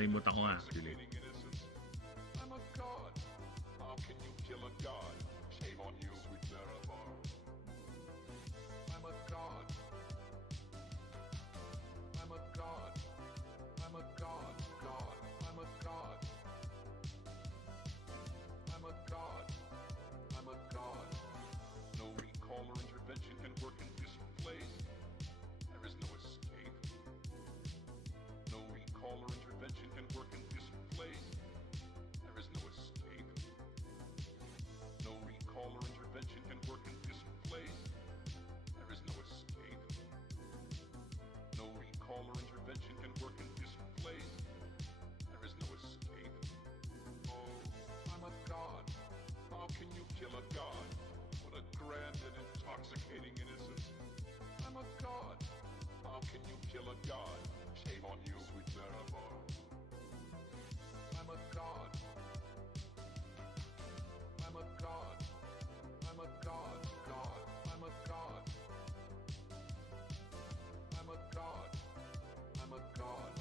Nakalimutan ko actually. I'm a god. How can you kill a god? Shame on you, sweet Nerevar. I'm a god. I'm a god. I'm a god. God. I'm a god. I'm a god. I'm a god. No recall or intervention can work in this place. There is no escape. No recall or intervention can work in this place. There is no escape. No recall or intervention can work in this place. There is no escape. No recall or intervention can work in this place. There is no escape. Oh, I'm a god. How can you kill a god? What a grand and intoxicating innocence. I'm a god. How can you kill a god? Shame on you, sweet Nerevar. I'm a god. I'm a god. I'm a god. God. I'm a god. I'm a god. I'm a god.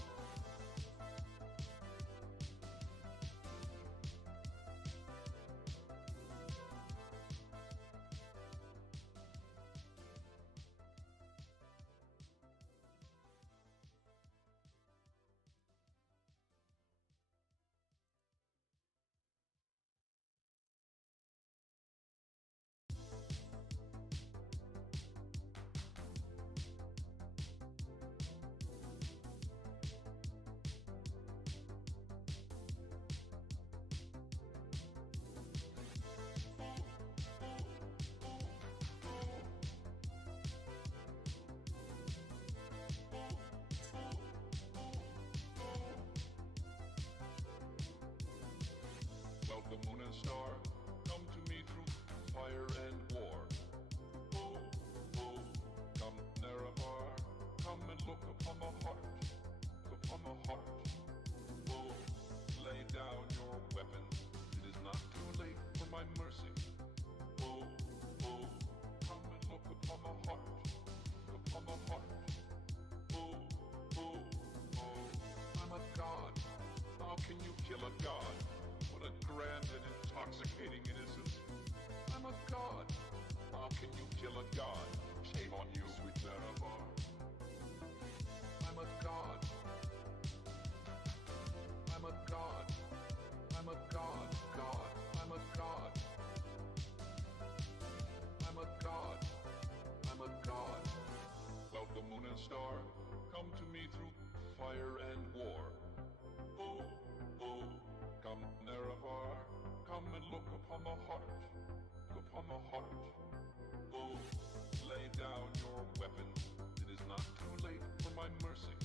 Well, the moon and star come to me through fire and war. Oh, oh, come Nerevar, come and look upon the heart, upon the heart. Oh, lay down your weapons, it is not too late for my mercy. Oh, oh, come and look upon the heart, upon the heart. Oh, oh, oh, I'm a god. How can you kill a god? What a grand and intoxicating innocence. I'm a god. How can you kill a god? Shame on you, sweet Nerevar. I'm a god. I'm a god. I'm a god. God. I'm a god. I'm a god. I'm a god. Well, the moon and star come to me through fire and war. Oh, oh, come Nerevar, come and look upon the heart, upon the heart. Oh, lay down your weapons, it is not too late for my mercy.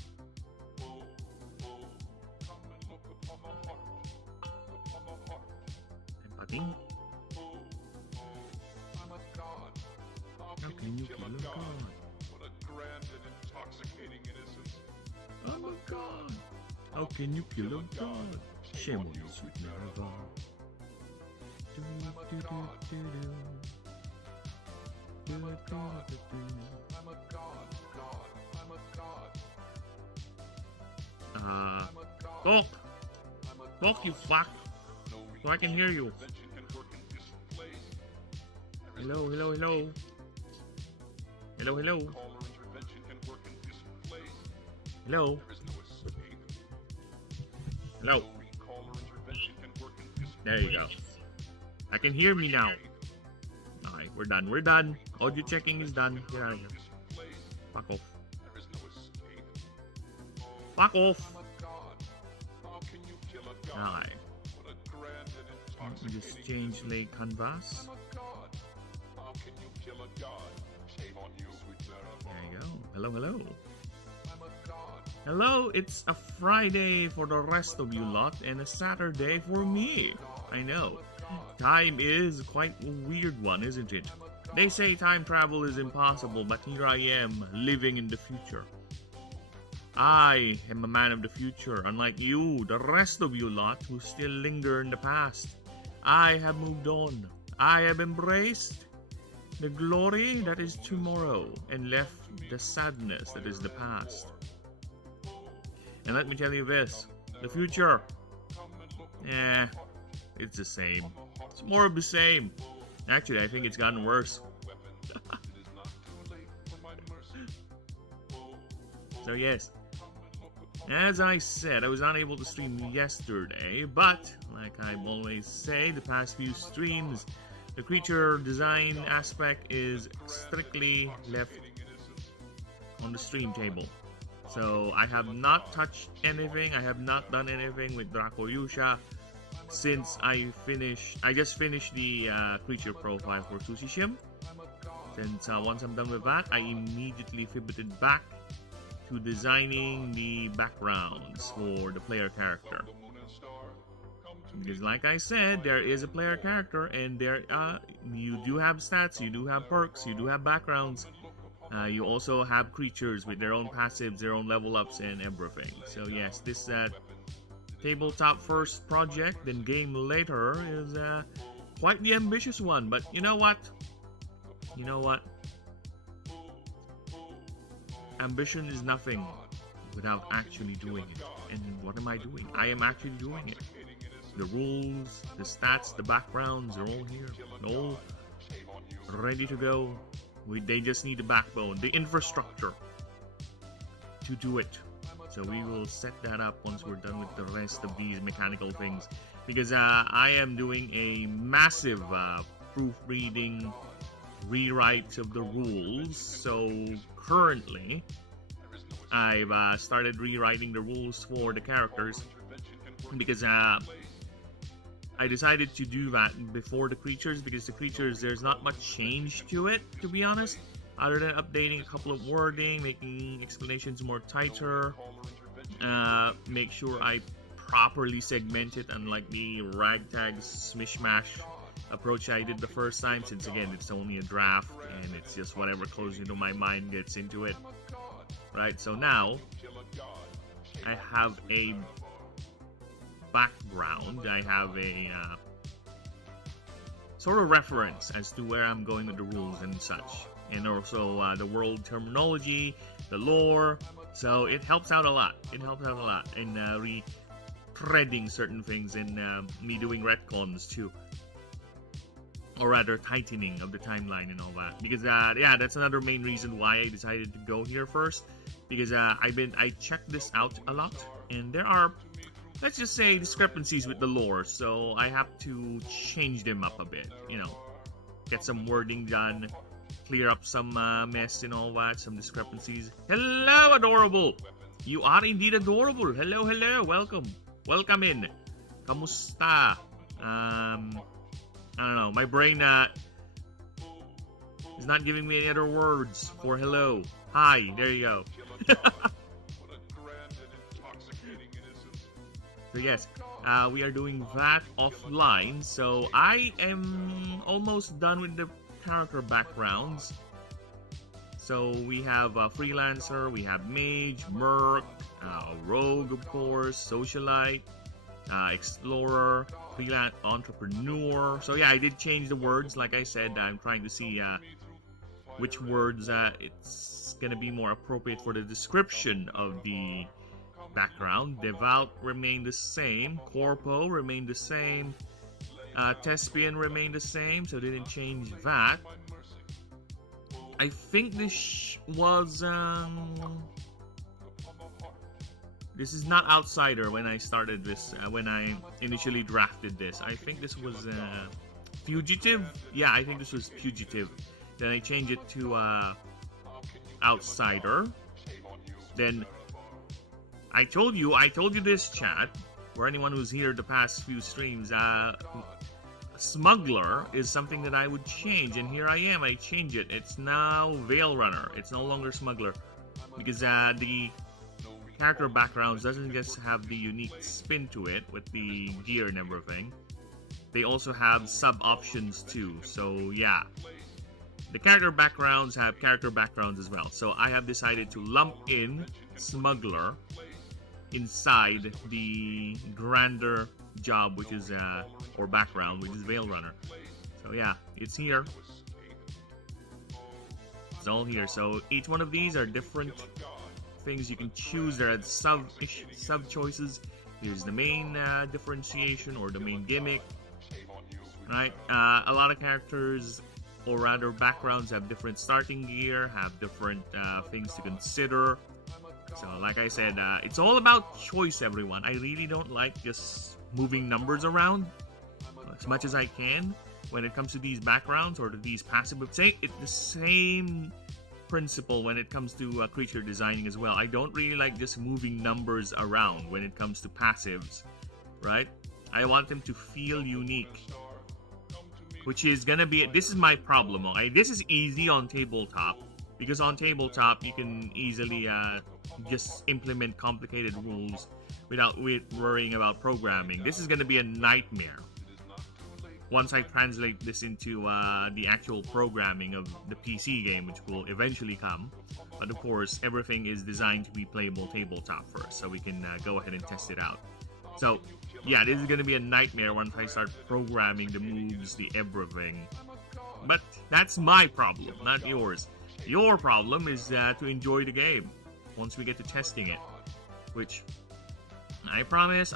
Oh, oh, come and look upon the heart, upon the heart. Empathy. Oh, oh, I'm a god. How can you kill a god? What a grand and intoxicating innocence. I'm a god. How can you kill a god? Shame on you, sweet Nerevar. I'm a god. I'm a god. I'm a god. God. I'm a god. I'm a god. Talk! I'm a Talk, you god. fuck! No So I can hear you. intervention can work in this place. There is Hello, no hello, hello. escape. Hello, hello. Call or intervention can work in this place. Hello. There is no escape. Hello. No recall or intervention can work in this There you go. I can hear me now. Alright, we're done. We're done. Audio checking is done. Get out of here. Fuck off. There is no escape. Fuck off. I'm a god. How can you kill a god? Alright. What a grand and Let me just intoxicating change lay canvas. I'm a god. How can you kill a god? Shame on you, sweet Nerevar. There you go. Hello, hello. I'm a god. Hello, it's a Friday for the rest of you lot and a Saturday for me. I know. Time is quite a weird one, isn't it? They say time travel is impossible, but here I am, living in the future. I am a man of the future, unlike you, the rest of you lot who still linger in the past. I have moved on. I have embraced the glory that is tomorrow and left the sadness that is the past. And let me tell you this, The future. Eh, it's the same. It's more of the same. Actually, I think it's gotten worse. So yes, as I said, I was unable to stream yesterday, but like I always say, the past few streams, the creature design aspect is strictly left on the stream table. So I have not touched anything, I have not done anything with Dracoyusha since I just finished the creature profile for Tsushishim. Since once I'm done with that, I immediately pivoted back to designing the backgrounds for the player character. Because like I said, there is a player character and there you do have stats, you do have perks, you do have backgrounds. You also have creatures with their own passives, their own level ups and everything. So yes, this tabletop first project, then game later, is quite the ambitious one. But you know what? You know what? Ambition is nothing without actually doing it. And what am I doing? I am actually doing it. The rules, the stats, the backgrounds are all here. All ready to go. They just need the backbone, the infrastructure to do it. So we will set that up once we're done with the rest of these mechanical things. Because I am doing a massive proofreading rewrite of the rules. So currently, I've started rewriting the rules for the characters because I decided to do that before the creatures, because the creatures, there's not much change to it, to be honest, other than updating a couple of wording, making explanations more tighter, make sure I properly segment it, unlike the ragtag smishmash approach I did the first time, since again it's only a draft and it's just whatever close into my mind gets into it. Right, so now I have a background, I have a sort of reference as to where I'm going with the rules and such, and also the world terminology, the lore, so it helps out a lot. It helps out a lot in re-threading certain things and me doing retcons too, or rather tightening of the timeline and all that. Because yeah, that's another main reason why I decided to go here first, because I checked this out a lot and there are, let's just say, discrepancies with the lore, so I have to change them up a bit, you know, get some wording done, clear up some mess and all that, some discrepancies. Hello, adorable! You are indeed adorable. Hello, hello, welcome. Welcome in. Kamusta? I don't know, my brain is not giving me any other words for hello. Hi, there you go. So yes, we are doing that offline. So I am almost done with the character backgrounds. So we have a freelancer, we have mage, merc, rogue of course, socialite, explorer, freelance entrepreneur. So yeah, I did change the words. Like I said, I'm trying to see which words it's gonna be more appropriate for the description of the background. Devout remained the same, corpo remained the same, thespian remained the same, so didn't change that. I think this was this is not outsider when I started this, when I initially drafted this. I think this was fugitive. Yeah, I think this was fugitive. Then I changed it to outsider. Then I told you this, chat, for anyone who's here the past few streams, smuggler is something that I would change, and here I am, I change it. It's now Veil Runner. It's no longer smuggler, because the character backgrounds doesn't just have the unique spin to it with the gear and everything. They also have sub options too. So yeah, the character backgrounds have character backgrounds as well. So I have decided to lump in smuggler inside the grander job, which is or background, which is Veil Runner. So yeah, it's here. It's all here. So each one of these are different things you can choose. There are sub choices. Here's the main differentiation or the main gimmick, right? A lot of characters, or rather backgrounds, have different starting gear, have different things to consider. So like I said, it's all about choice, everyone. I really don't like just moving numbers around as much as I can when it comes to these backgrounds or to these passive. It's the same principle when it comes to creature designing as well. I don't really like just moving numbers around when it comes to passives, right? I want them to feel unique, which is gonna be, this is my problem. Okay, this is easy on tabletop because on tabletop you can easily just implement complicated rules without worrying about programming. This is gonna be a nightmare once I translate this into the actual programming of the PC game, which will eventually come. But of course, everything is designed to be playable tabletop first, so we can go ahead and test it out. So yeah, this is gonna be a nightmare once I start programming the moves, the everything. But that's my problem, not yours. Your problem is to enjoy the game once we get to testing it, which I promise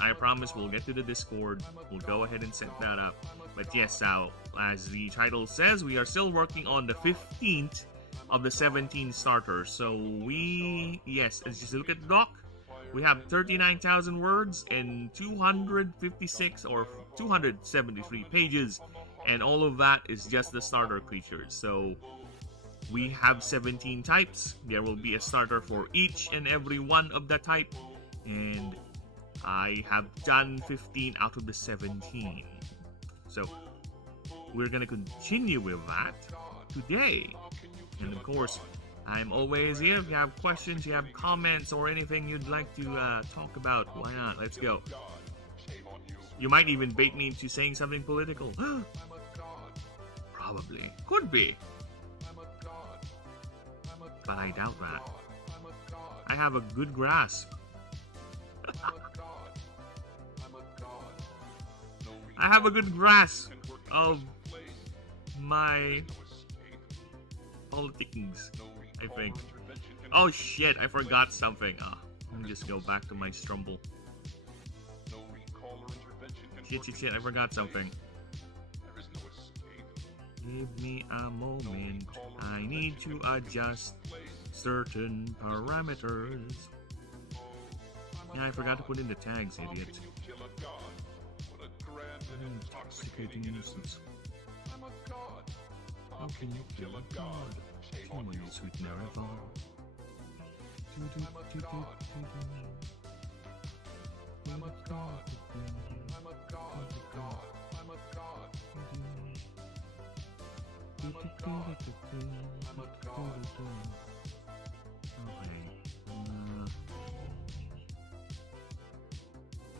we'll get to the Discord. We'll go ahead and set that up. But yes, as the title says, we are still working on the 15th of the 17 starters. So yes, as you look at the doc, we have 39,000 words and 256 or 273 pages, and all of that is just the starter creatures. So we have 17 types. There will be a starter for each and every one of the type, and I have done 15 out of the 17. So we're gonna continue with that today. And of course, I'm always here. If you have questions, you have comments, or anything you'd like to talk about, why not? Let's go. You might even bait me into saying something political. Probably. Could be. But I doubt that. I have a good grasp. I have a good grasp of my politics, I think. Oh shit, I forgot something. Let me just go back to my strumble. Shit, I forgot something. Give me a moment. I need to adjust certain parameters. Yeah, I forgot to put in the tags, idiot. Intoxicating nuisance. How can you kill a god? Human sweet Naraval.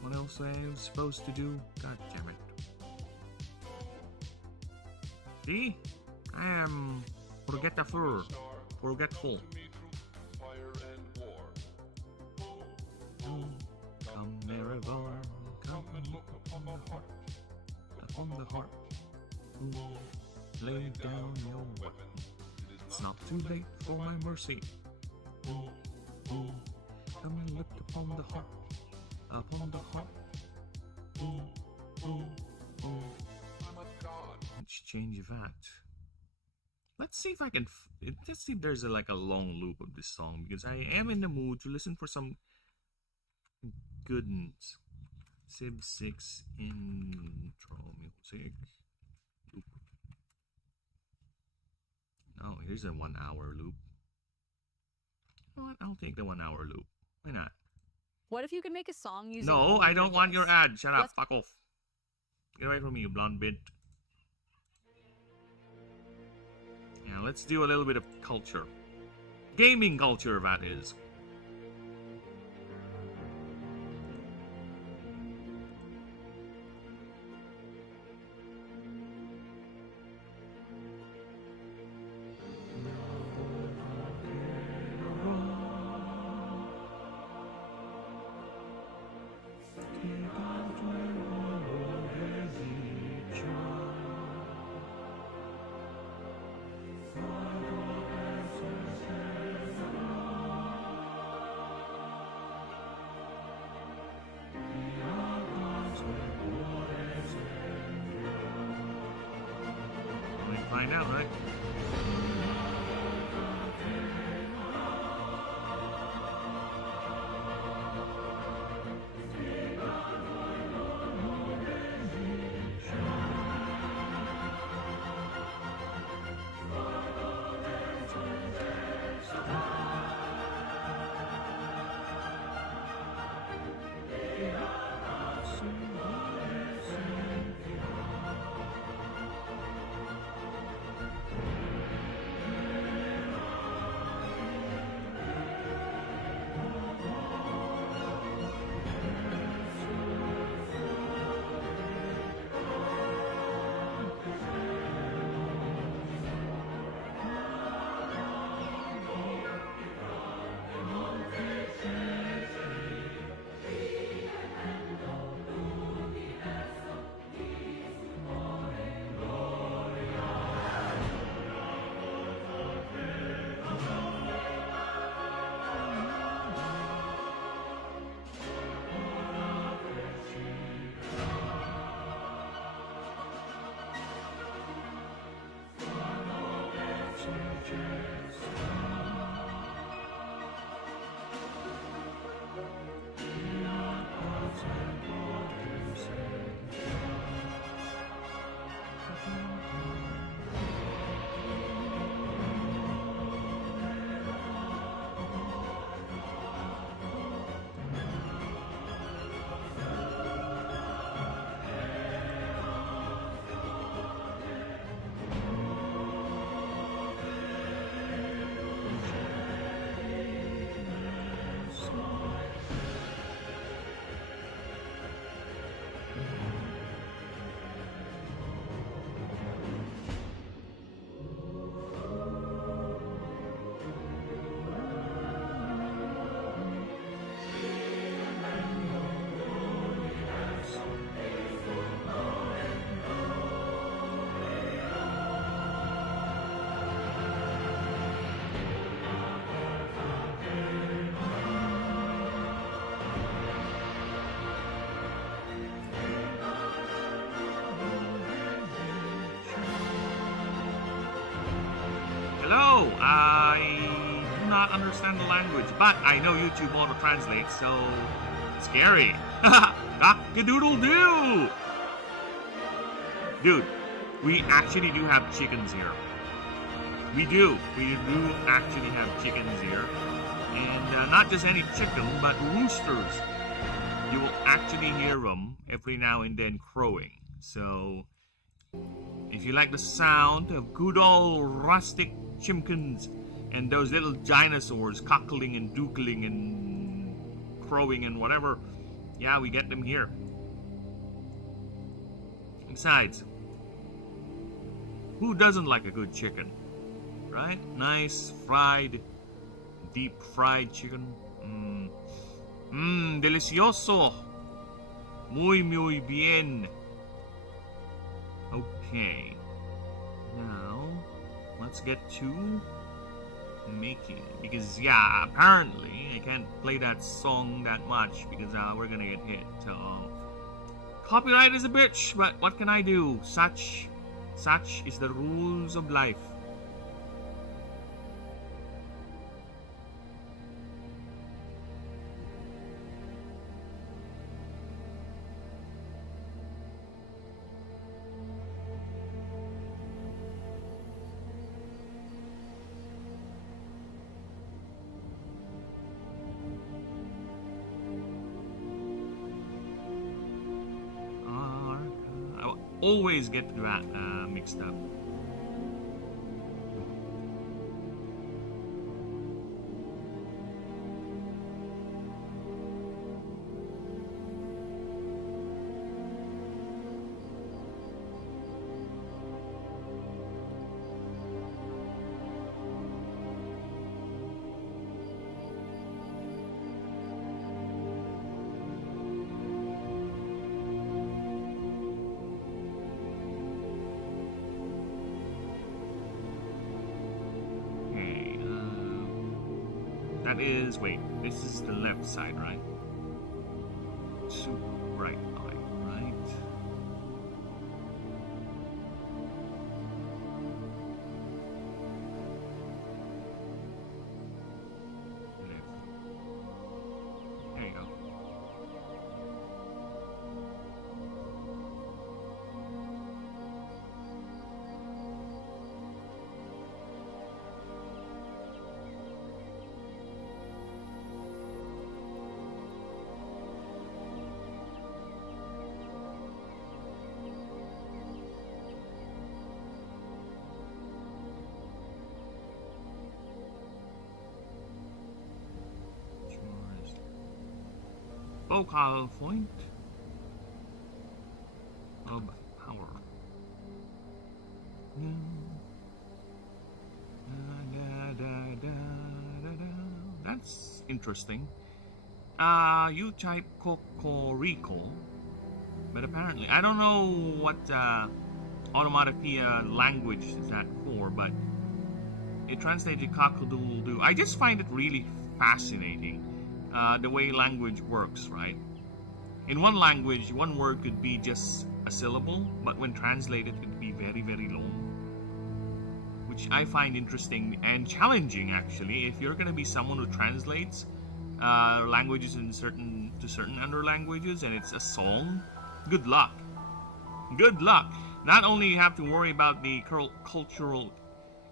What else I was supposed to do? God damn it. See? I am forgetful. Come, Naraval, come upon the heart. Lay down your weapon. It's not too late for my mercy. Come and look upon the heart. Upon the heart. Let's change that. Let's see if I can. Let's see if there's like a long loop of this song, because I am in the mood to listen for some goodness. Civ 6 intro music. Loop. Oh, here's a 1 hour loop. You know what? I'll take the 1 hour loop. Why not? What if you could make a song using? No, I don't want your voice? ad. Shut up. Fuck off. Get away from me, you blonde bitch. Yeah, let's do a little bit of culture. Gaming culture, that is. find out, right? Hello, I do not understand the language, but I know YouTube auto translates, so scary. Cock-a-doodle-doo! Dude, we actually do have chickens here. We do actually have chickens here. And not just any chicken, but roosters. You will actually hear them every now and then crowing. So, if you like the sound of good old rustic chimkins and those little dinosaurs cackling and dookling and crowing and whatever, yeah, we get them here. Besides, who doesn't like a good chicken? Right? Nice, fried, deep fried chicken. Delicioso. Muy bien. Okay. Now, let's get to making. Because, yeah, apparently I can't play that song that much because we're gonna get hit. Copyright is a bitch, but what can I do? Such is the rules of life. Always get that mixed up. That is, wait, this is the left side, right? To right eye, right? focal point of power. That's interesting. You type Cocorico, but apparently I don't know what onomatopoeia language is that for, but it translated cock-a-doodle-doo. I just find it really fascinating, the way language works, right? In one language, one word could be just a syllable, but when translated, it could be very, very long. Which I find interesting and challenging, actually. If you're going to be someone who translates languages to certain other languages, and it's a song, good luck. Good luck. Not only you have to worry about the cultural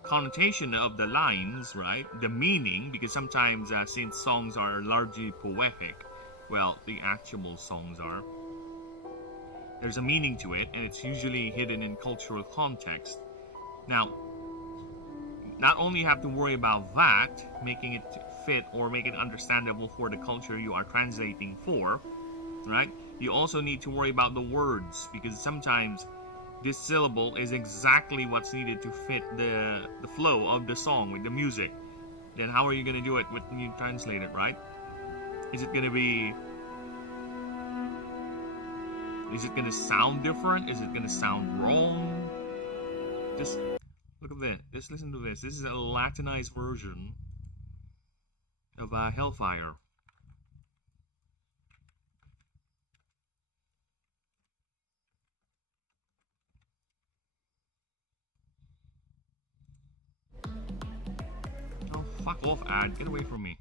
connotation of the lines, right? The meaning, because sometimes since songs are largely poetic, well, the actual songs are, there's a meaning to it, and it's usually hidden in cultural context. Now, not only you have to worry about that, making it fit or make it understandable for the culture you are translating for, right? You also need to worry about the words, because sometimes this syllable is exactly what's needed to fit the flow of the song with the music. Then how are you going to do it when you translate it, right? Is it going to sound different? Is it going to sound wrong? Just look at this. Just listen to this. This is a Latinized version of Hellfire. Oh, fuck off, ad. Get away from me.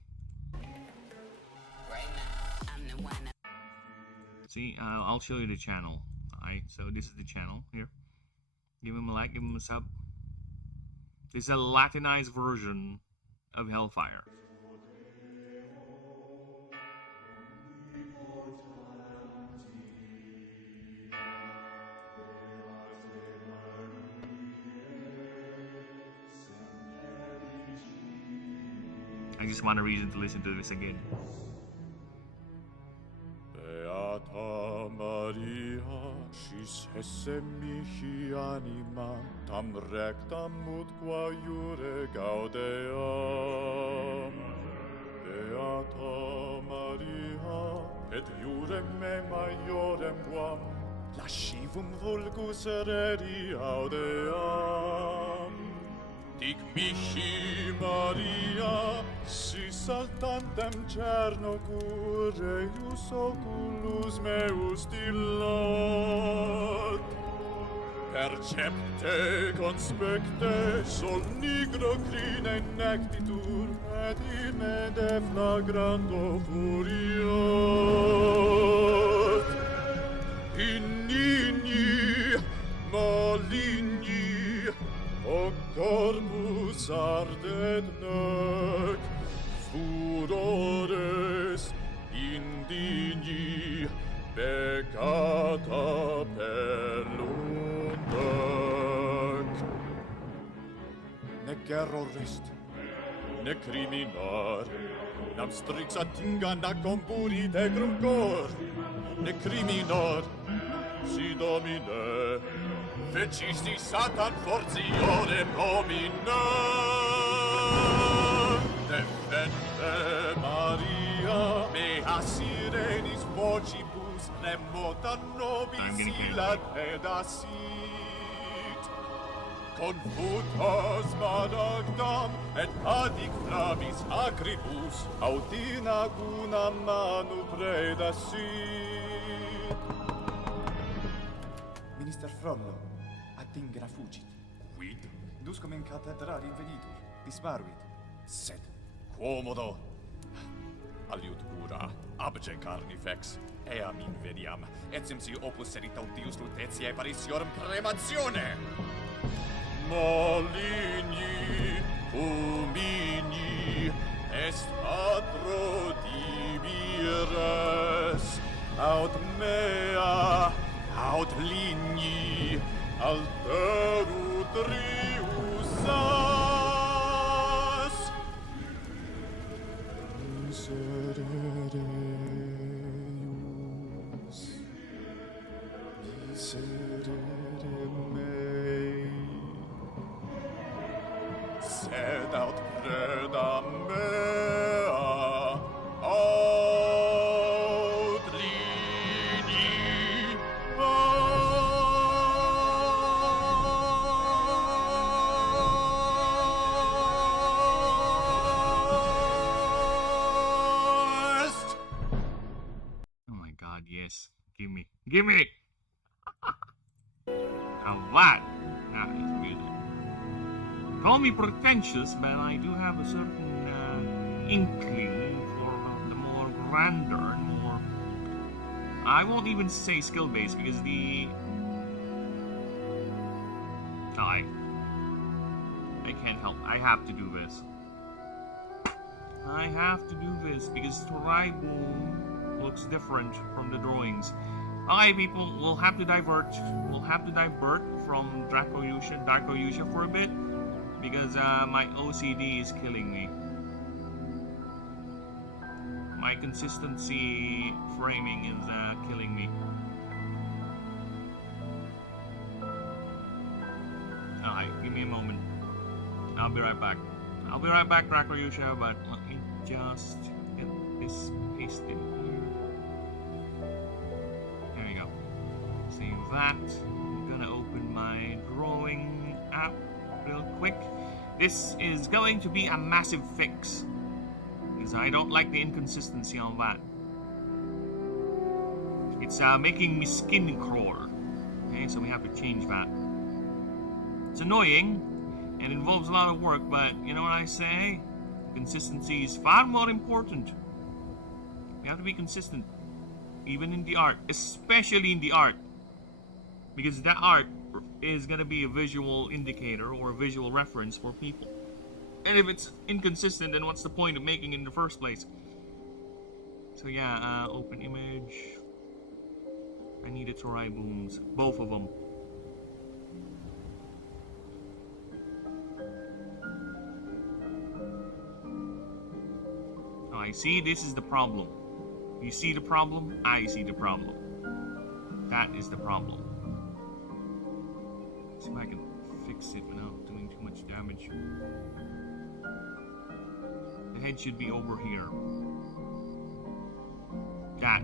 See, I'll show you the channel. Alright, so this is the channel here. Give him a like, give him a sub. This is a Latinized version of Hellfire. I just want a reason to listen to this again. Beata Maria, šis esse mihi anima, tam rectam ut qua iure gaudeam. Beata Maria, et iurem me maiorem quam, lascivum vulgus eredi audeam. Dic mihi Maria, si saltantem cerno cureius oculus meus dillat. Percepte conspecte sol nigro crine nectitur, et in me deflagrando furiat. Inigni, maligni, o corpus ardet nec, furores indigni, peccata perlundec. Nec error est, nec criminar, nam strix attinga nacum puri tecrum cor, nec criminar, si domine, fecisti Satan fortiorem homine. Defende Maria, mea sirenis vocibus, remota nobis illa pedasit. Confutas madagdam, et adic flamis acribus, autina una manu predasit. Minister Frollo, attingra fugit. Quid? Duscum in cathedrali venitur, disparuit. Sed, quomodo? Aliud cura, abje carnifex, eam inveniam, etiam si opus erit audius lutetiae parissiorum crematione. Maligni, humini, est atro divires, aut mea, aut ligni, alterut riusas. Miserere me. Sed aut preda mea, aut lini est. Oh my god, yes. Give me. Give me! Now that is good. Call me pretentious, but I do have a certain inkling for the more grander and more... I won't even say skill-based because the... I can't help. I have to do this. I have to do this because Triboom looks different from the drawings. Alright, people, we'll have to divert. We'll have to divert from Dracoyusha for a bit because my OCD is killing me. My consistency framing is killing me. Alright, give me a moment. I'll be right back. I'll be right back, Dracoyusha, but let me just get this pasted here. There we go. Save that. I'm gonna open my drawing app real quick. This is going to be a massive fix because I don't like the inconsistency on that. It's making me skin crawl. Okay, so we have to change that. It's annoying and involves a lot of work, but you know what I say? Consistency is far more important. We have to be consistent, even in the art, especially in the art, because that art is going to be a visual indicator or a visual reference for people. And if it's inconsistent, then what's the point of making it in the first place? So yeah, open image. I needed Tribooms, both of them. Oh, I see, this is the problem. You see the problem? I see the problem. That is the problem. See if I can fix it without doing too much damage. The head should be over here. That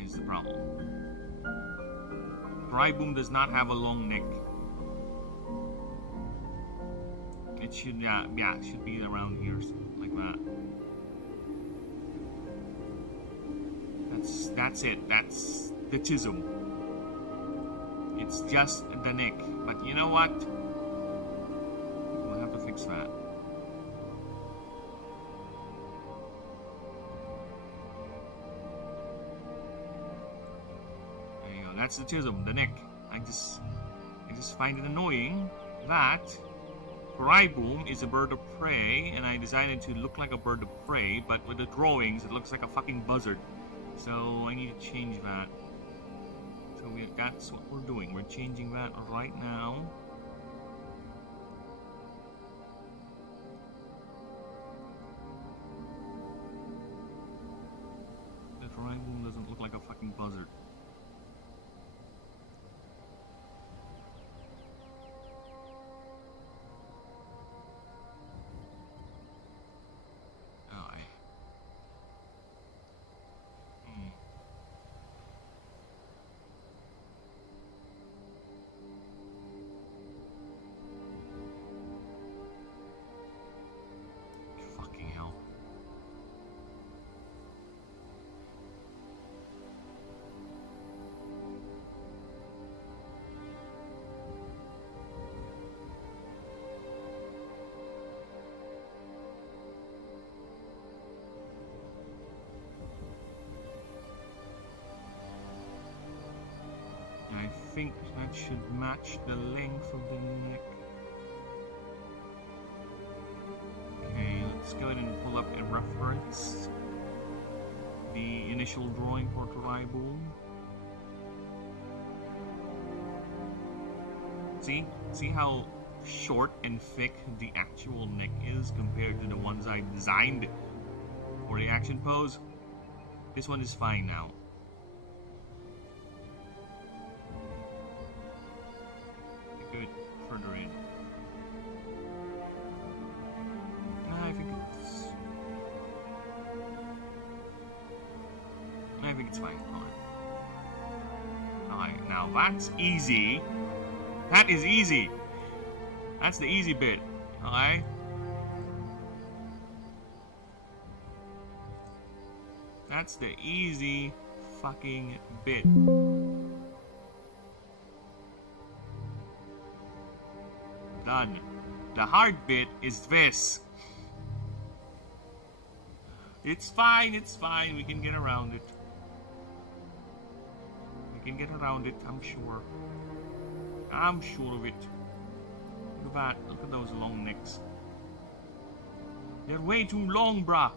is the problem. Triboom does not have a long neck. It should, yeah, it should be around here, like that. That's it. That's the chism. It's just the neck. But you know what? We'll have to fix that. There you go. That's the chism, the neck. I just find it annoying that Triboom is a bird of prey, and I designed it to look like a bird of prey, but with the drawings, it looks like a fucking buzzard. So I need to change that. So that's what we're doing. We're changing that right now. The Triboom doesn't look like a fucking buzzard. I think that should match the length of the neck. Okay, let's go ahead and pull up a reference. The initial drawing for Triboom. See how short and thick the actual neck is compared to the ones I designed for the action pose? This one is fine now. think it's fine. Alright, now that's easy. That is easy. That's the easy bit. Alright. That's the easy fucking bit. Done. The hard bit is this. It's fine, we can get around it. We can get around it, I'm sure. I'm sure of it. Look at that, look at those long necks. They're way too long, bruh.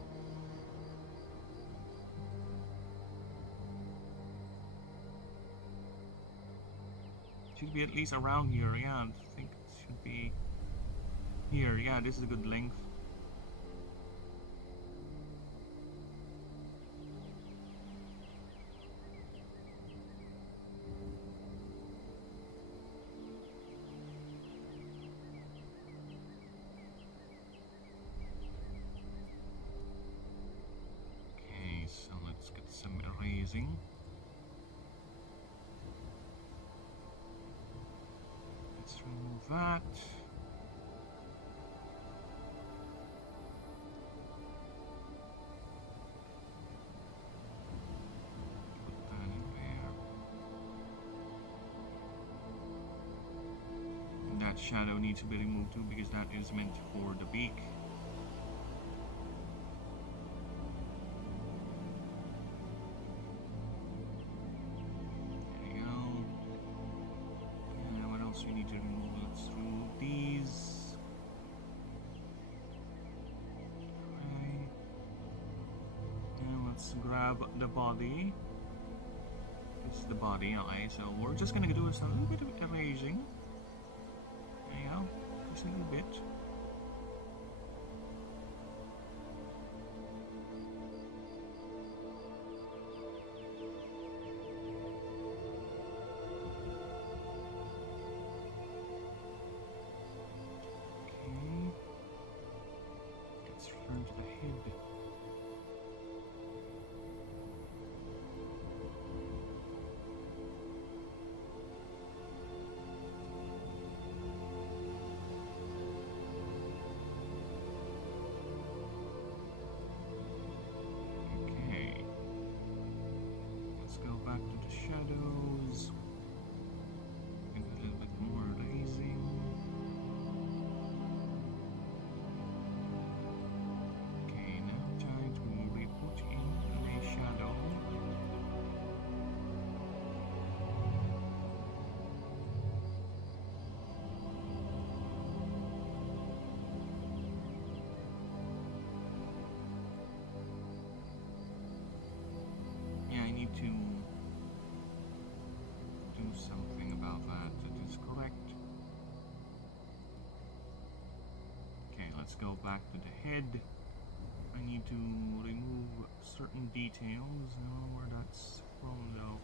Should be at least around here, yeah, I think it should be here, yeah, this is a good length. Okay, so let's get some erasing. Let's remove that. Put that in there. And that shadow needs to be removed too because that is meant for the beak. We need to remove, let's remove these. Okay. And let's grab the body. This is the body, okay, so we're just gonna do a little bit of erasing. There you go, just a little bit. To the head. Okay. Let's go back to the shadows. And a little bit more erasing. To do something about that. That is correct. Okay, let's go back to the head. I need to remove certain details. I don't know where that's from though.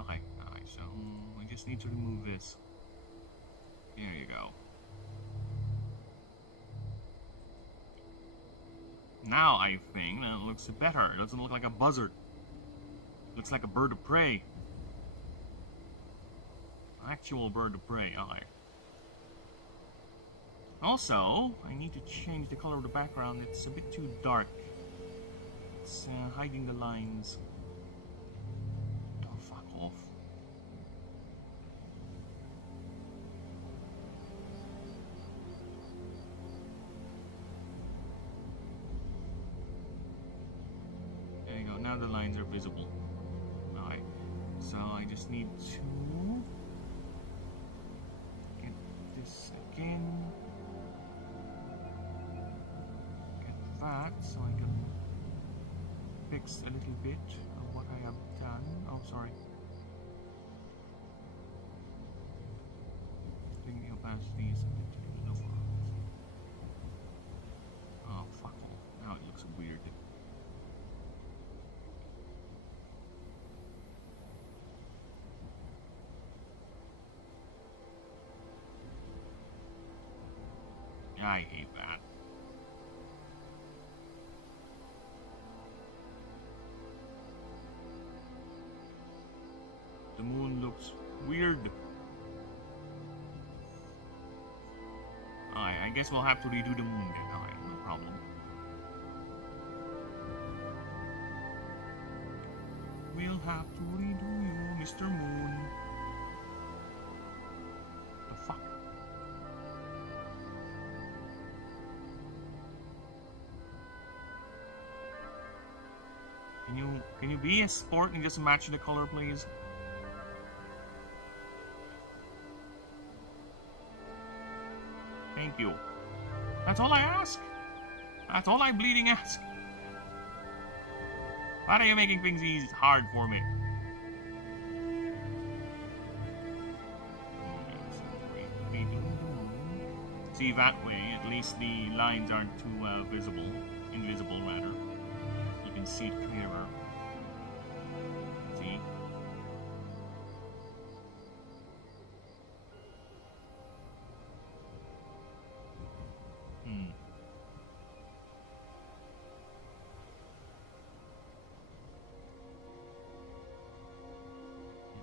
Okay, alright, so I just need to remove this. There you go. Now I think that it looks better. It doesn't look like a buzzard. It looks like a bird of prey. Actual bird of prey. Alright. Also, I need to change the color of the background. It's a bit too dark. It's hiding the lines. Oh, fuck off. Now the lines are visible. Alright, so I just need to get this again. Get that so I can fix a little bit of what I have done. Oh, sorry. Bring the opacity is a bit lower. Oh, fuck off. Now it looks weird. I hate that. The moon looks weird. Alright, I guess we'll have to redo the moon then. Alright, no problem. We'll have to redo you, Mr. Moon. The fuck? Can you be a sport and just match the color, please? Thank you. That's all I ask. That's all I bleeding ask. Why are you making things easy, hard for me? See, that way, at least the lines aren't too invisible rather. You can see it clearer. See?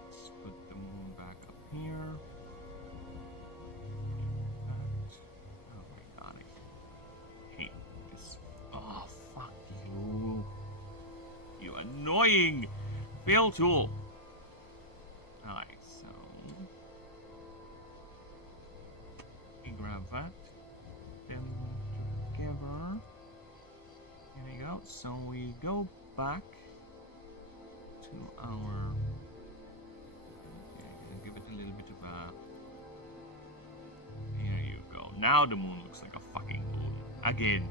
Let's put the moon back up here. Oh my god, I hate this. Oh, fuck you. You annoying fail tool. Alright, so we grab that. Them together. There we go. So we go back to our. Give it a little bit of a. There you go. Now the moon looks like a fucking moon. Again.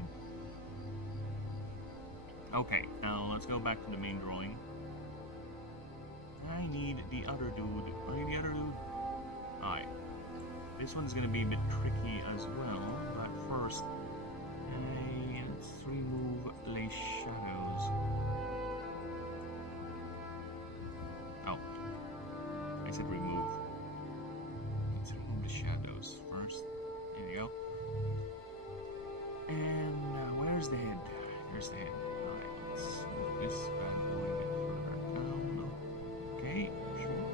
Okay, now let's go back to the main drawing. I need the other dude. Are you the other dude? Alright. This one's gonna be a bit tricky as well, but first, let's remove the shadows. Oh. I said remove. Let's remove the shadows first. There you go. And where's the head? There's the head. Alright, let's move this bad boy a bit further down. Okay, sure.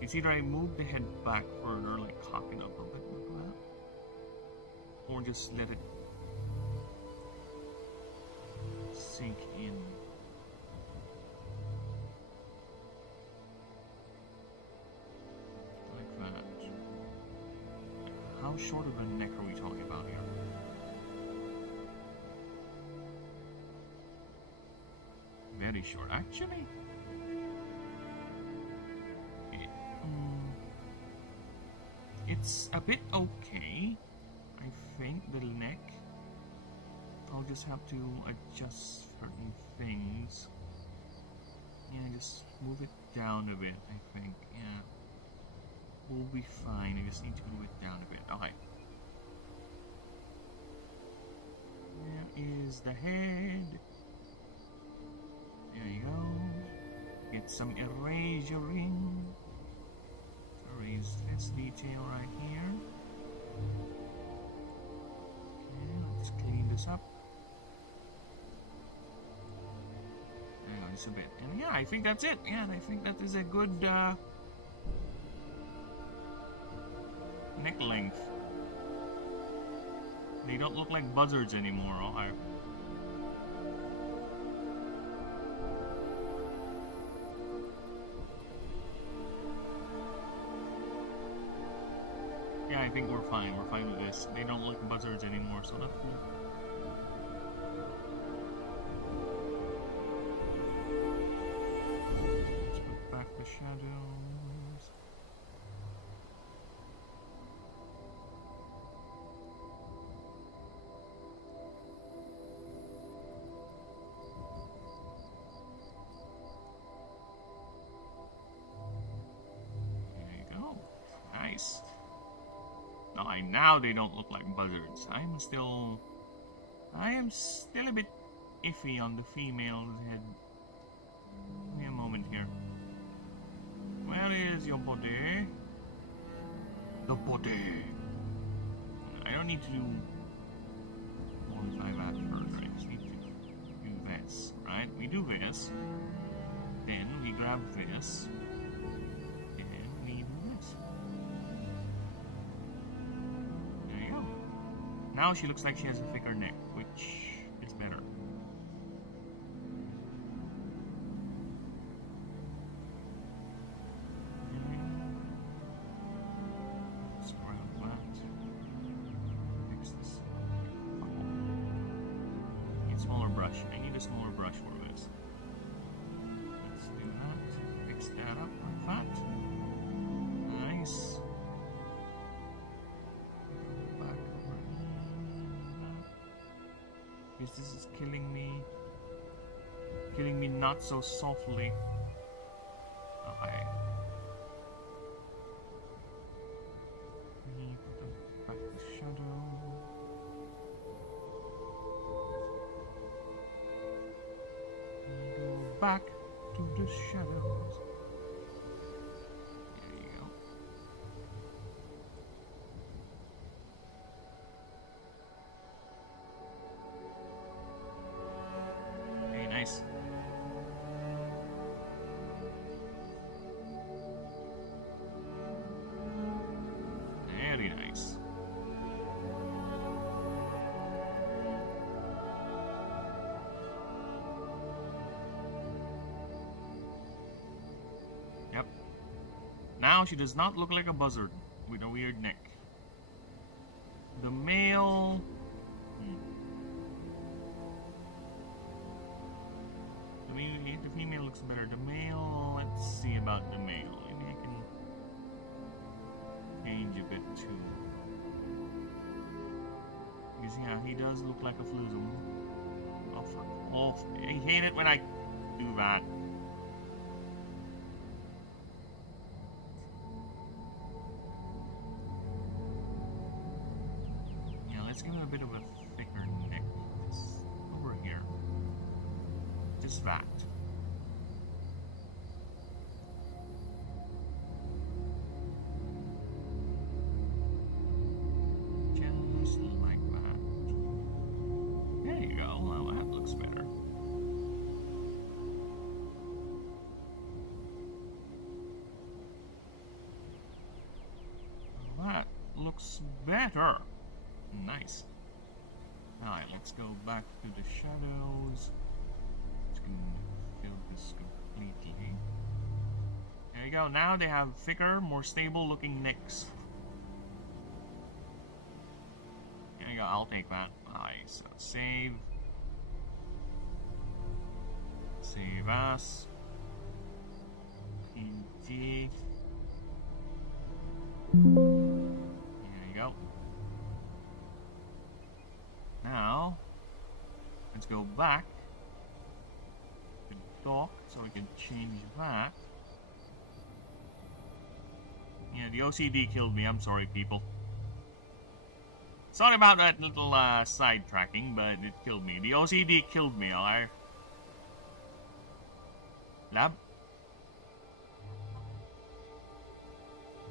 You see that I moved the head back further, like cock it up a bit like that? Or just let it sink in. Like that. How short of a neck are we talking about here? Very short, actually. It's a bit okay, I think, the neck. I'll just have to adjust certain things. Yeah, just move it down a bit, I think. Yeah. We'll be fine. I just need to move it down a bit. Alright. There is the head. There you go. Get some erasuring. Erase this detail right here. Okay, let's clean this up. Hang on just a bit. And yeah, I think that's it. Yeah, I think that is a good neck length. They don't look like buzzards anymore. Alright. Yeah, I think we're fine. We're fine with this. They don't look buzzards anymore, so that's cool. Let's put back the shadows. There you go. Nice. Now they don't look like buzzards. I am still a bit iffy on the female's head. Give me a moment here. Where is your body? The body. I don't need to modify that further. I just need to do this, right? We do this. Then we grab this. Then we do this. There you go. Now she looks like she has a thicker neck, which is better. I need a smaller brush for this. Let's do that. Fix that up like that. Nice. Back over here. Because this is killing me. Killing me not so softly. Okay. Back the shadow. Back to the shadows. There you go. Very nice. Very nice. Now she does not look like a buzzard with a weird neck. The male... The female looks better. The male... Let's see about the male. Maybe I can change a bit too. Because yeah, he does look like a flusum. Oh fuck off. I hate it when I do that. Let's give him a bit of a thicker neck. Just over here. Just that. Just like that. There you go. Well, that looks better. That looks better. Nice. Alright, let's go back to the shadows. Just gonna fill this completely. There you go. Now they have thicker, more stable looking necks. There you go. I'll take that. Alright, so save. Save as. PG. There you go. Now, let's go back to dock so we can change that. Yeah, the OCD killed me. I'm sorry, people. Sorry about that little sidetracking, but it killed me. The OCD killed me, alright? Lab?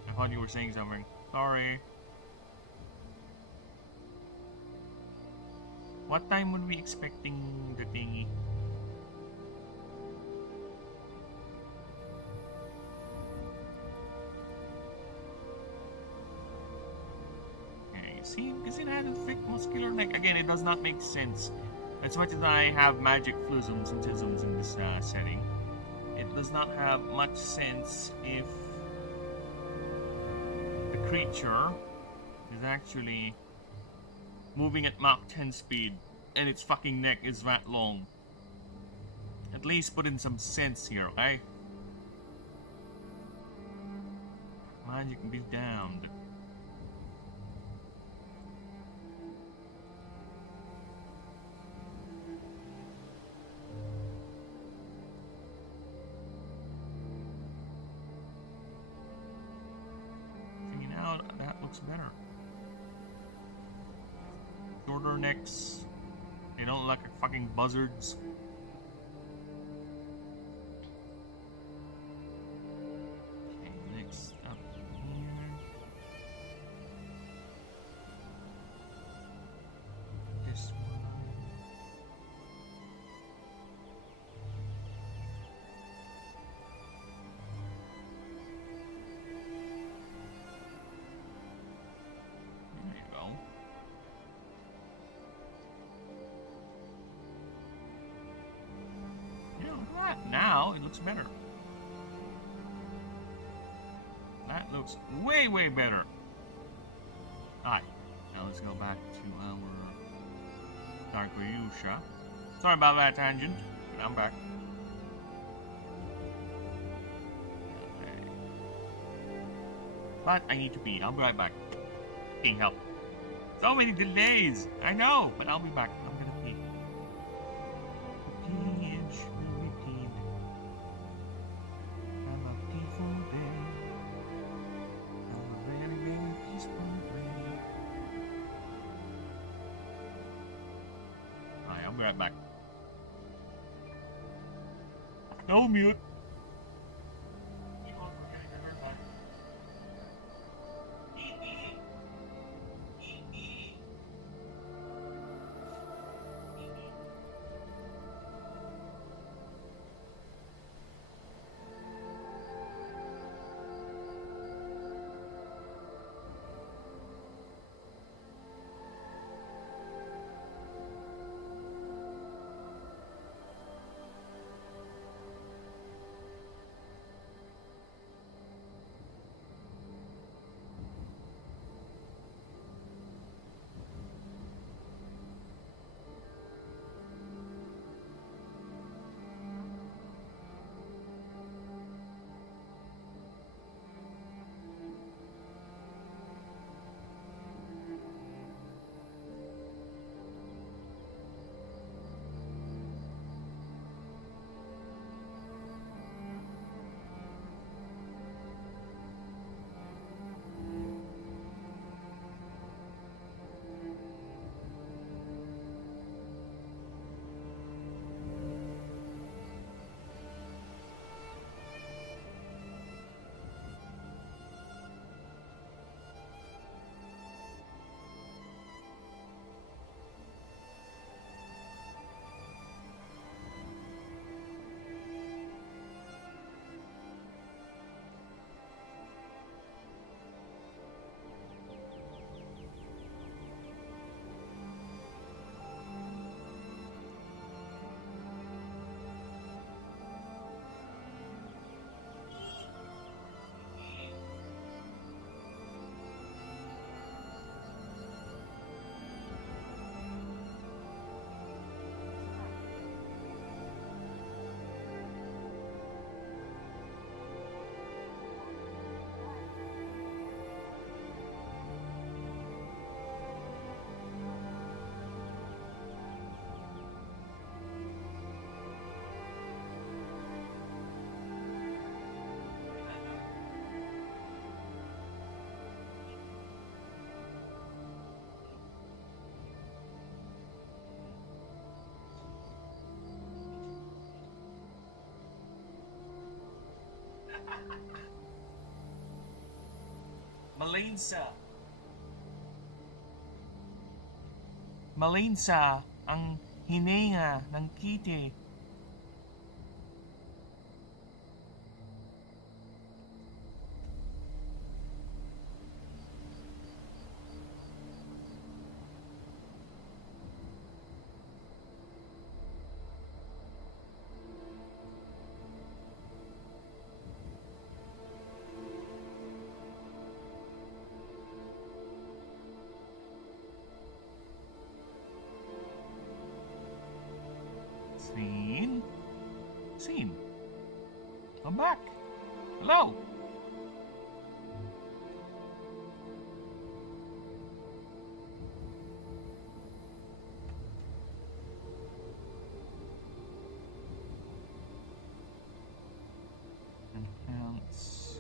I thought you were saying something. Sorry. What time would we expecting the thingy? Okay, see, because it had a thick muscular neck. Again, it does not make sense. As much as I have magic flusums and tisms in this setting, it does not have much sense if the creature is actually moving at Mach 10 speed, and its fucking neck is that long. At least put in some sense here, okay? Magic can be damned. See, now that looks better. Shorter necks They don't look like fucking buzzards. Okay, next up here. This one. There you go. Yeah, look at that. Now it looks better. That looks way, way better. Alright, now let's go back to our Dark Ryusha. Sorry about that tangent, but I'm back. Okay. But I need to pee. I'll be right back. Being help. So many delays. I know, but I'll be back. I'm gonna pee. Peach will be peed. Have a peaceful day. Have a very, very peaceful day. Alright, I'll be right back. No mute. Malinsa ang hininga ng Kitty. Scene. Come back. Hello. Enhance.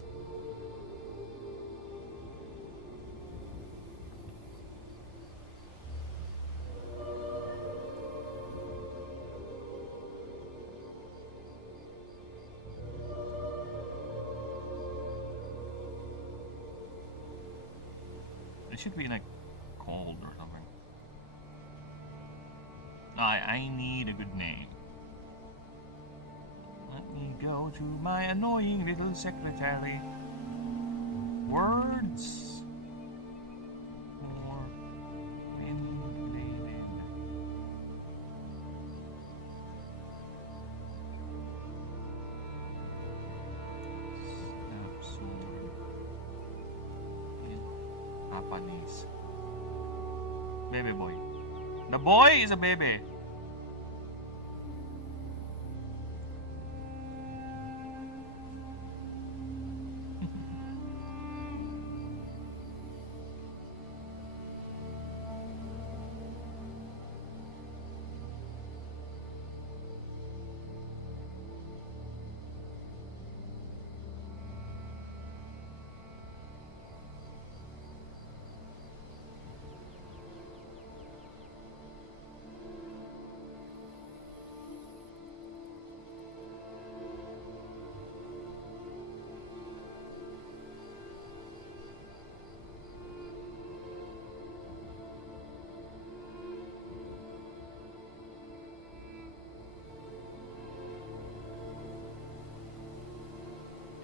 It should be like cold or something. I need a good name. Let me go to my annoying little secretary. Words. More ventilated. Absurd. In Japanese. Baby boy. The boy is a baby.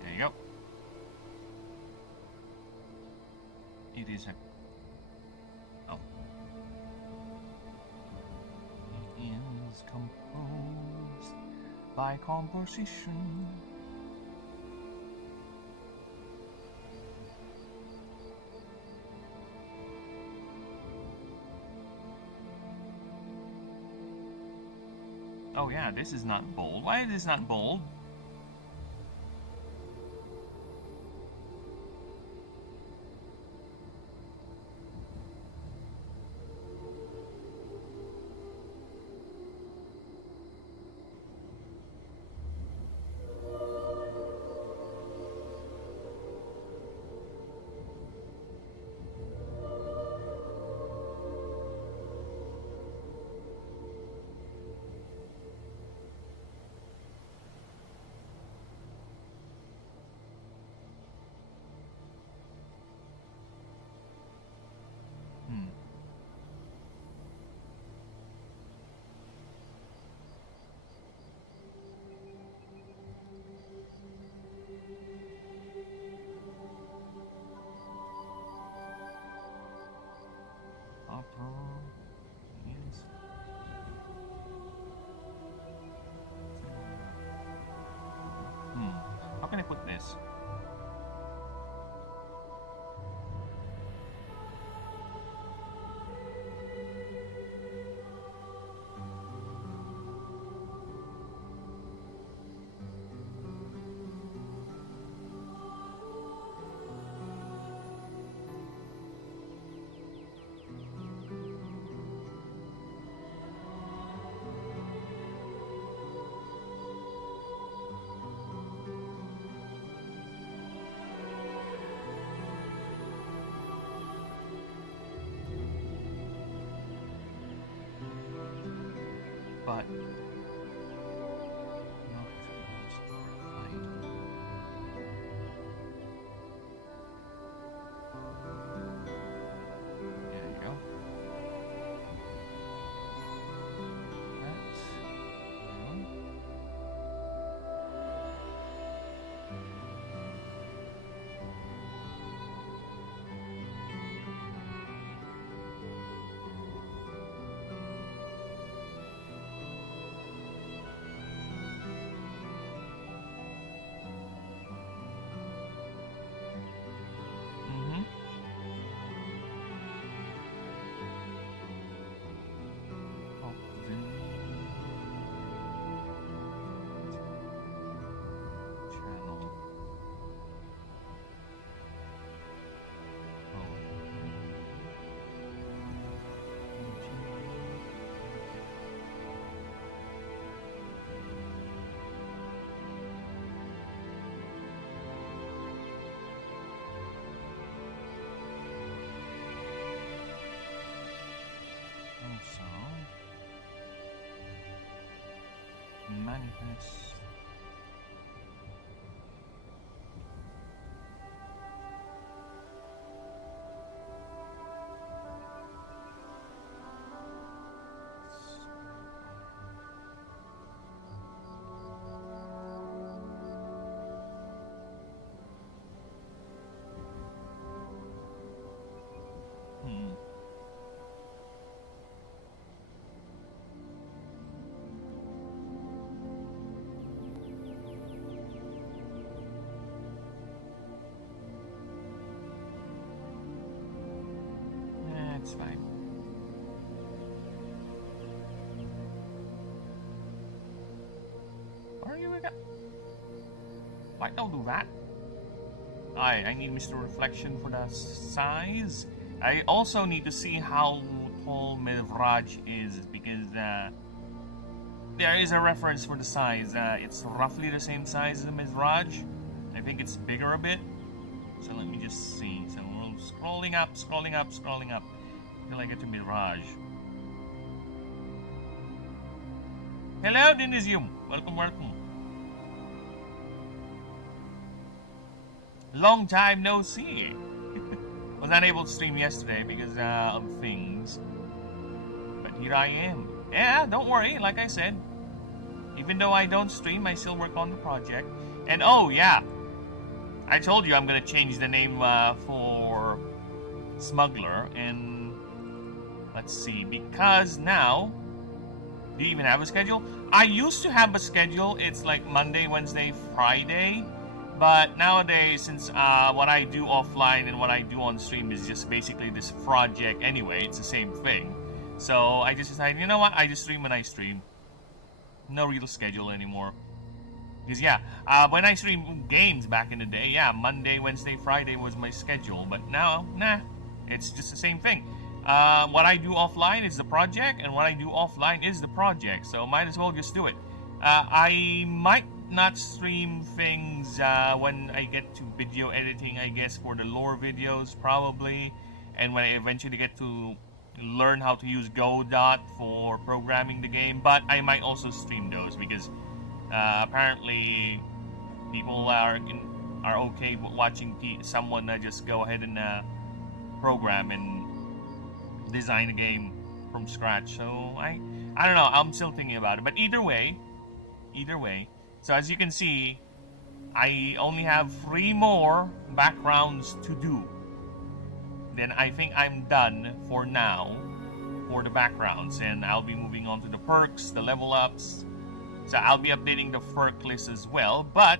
There you go. It is a... Oh. It is composed by composition. Oh yeah, this is not bold. Why is this not bold? How can I put this? But not right. There you go. That's manifest. fine. Where are you again? Why don't do that? I need Mr. Reflection for the size. I also need to see how tall Mivraj is because there is a reference for the size. It's roughly the same size as Mivraj. I think it's bigger a bit. So let me just see. So we're scrolling up until I get to Mirage. Hello, Denisium. Welcome. Long time no see. Was unable to stream yesterday because of things. But here I am. Yeah, don't worry, like I said. Even though I don't stream, I still work on the project. And oh yeah, I told you I'm gonna change the name for Smuggler. And let's see, because now, do you even have a schedule? I used to have a schedule. It's like Monday, Wednesday, Friday. But nowadays, since what I do offline and what I do on stream is just basically this project anyway, it's the same thing. So I just decided, you know what, I just stream when I stream. No real schedule anymore. Because yeah, when I stream games back in the day, yeah, Monday, Wednesday, Friday was my schedule. But now, nah, it's just the same thing. What I do offline is the project, and what I do offline is the project. So might as well just do it. I might not stream things when I get to video editing, I guess, for the lore videos probably, and when I eventually get to learn how to use Godot for programming the game. But I might also stream those because apparently people are okay with watching someone just go ahead and program and design a game from scratch. So I don't know, I'm still thinking about it. But either way, so as you can see, I only have 3 more backgrounds to do. Then I think I'm done for now for the backgrounds, and I'll be moving on to the perks, the level ups. So I'll be updating the perk list as well. But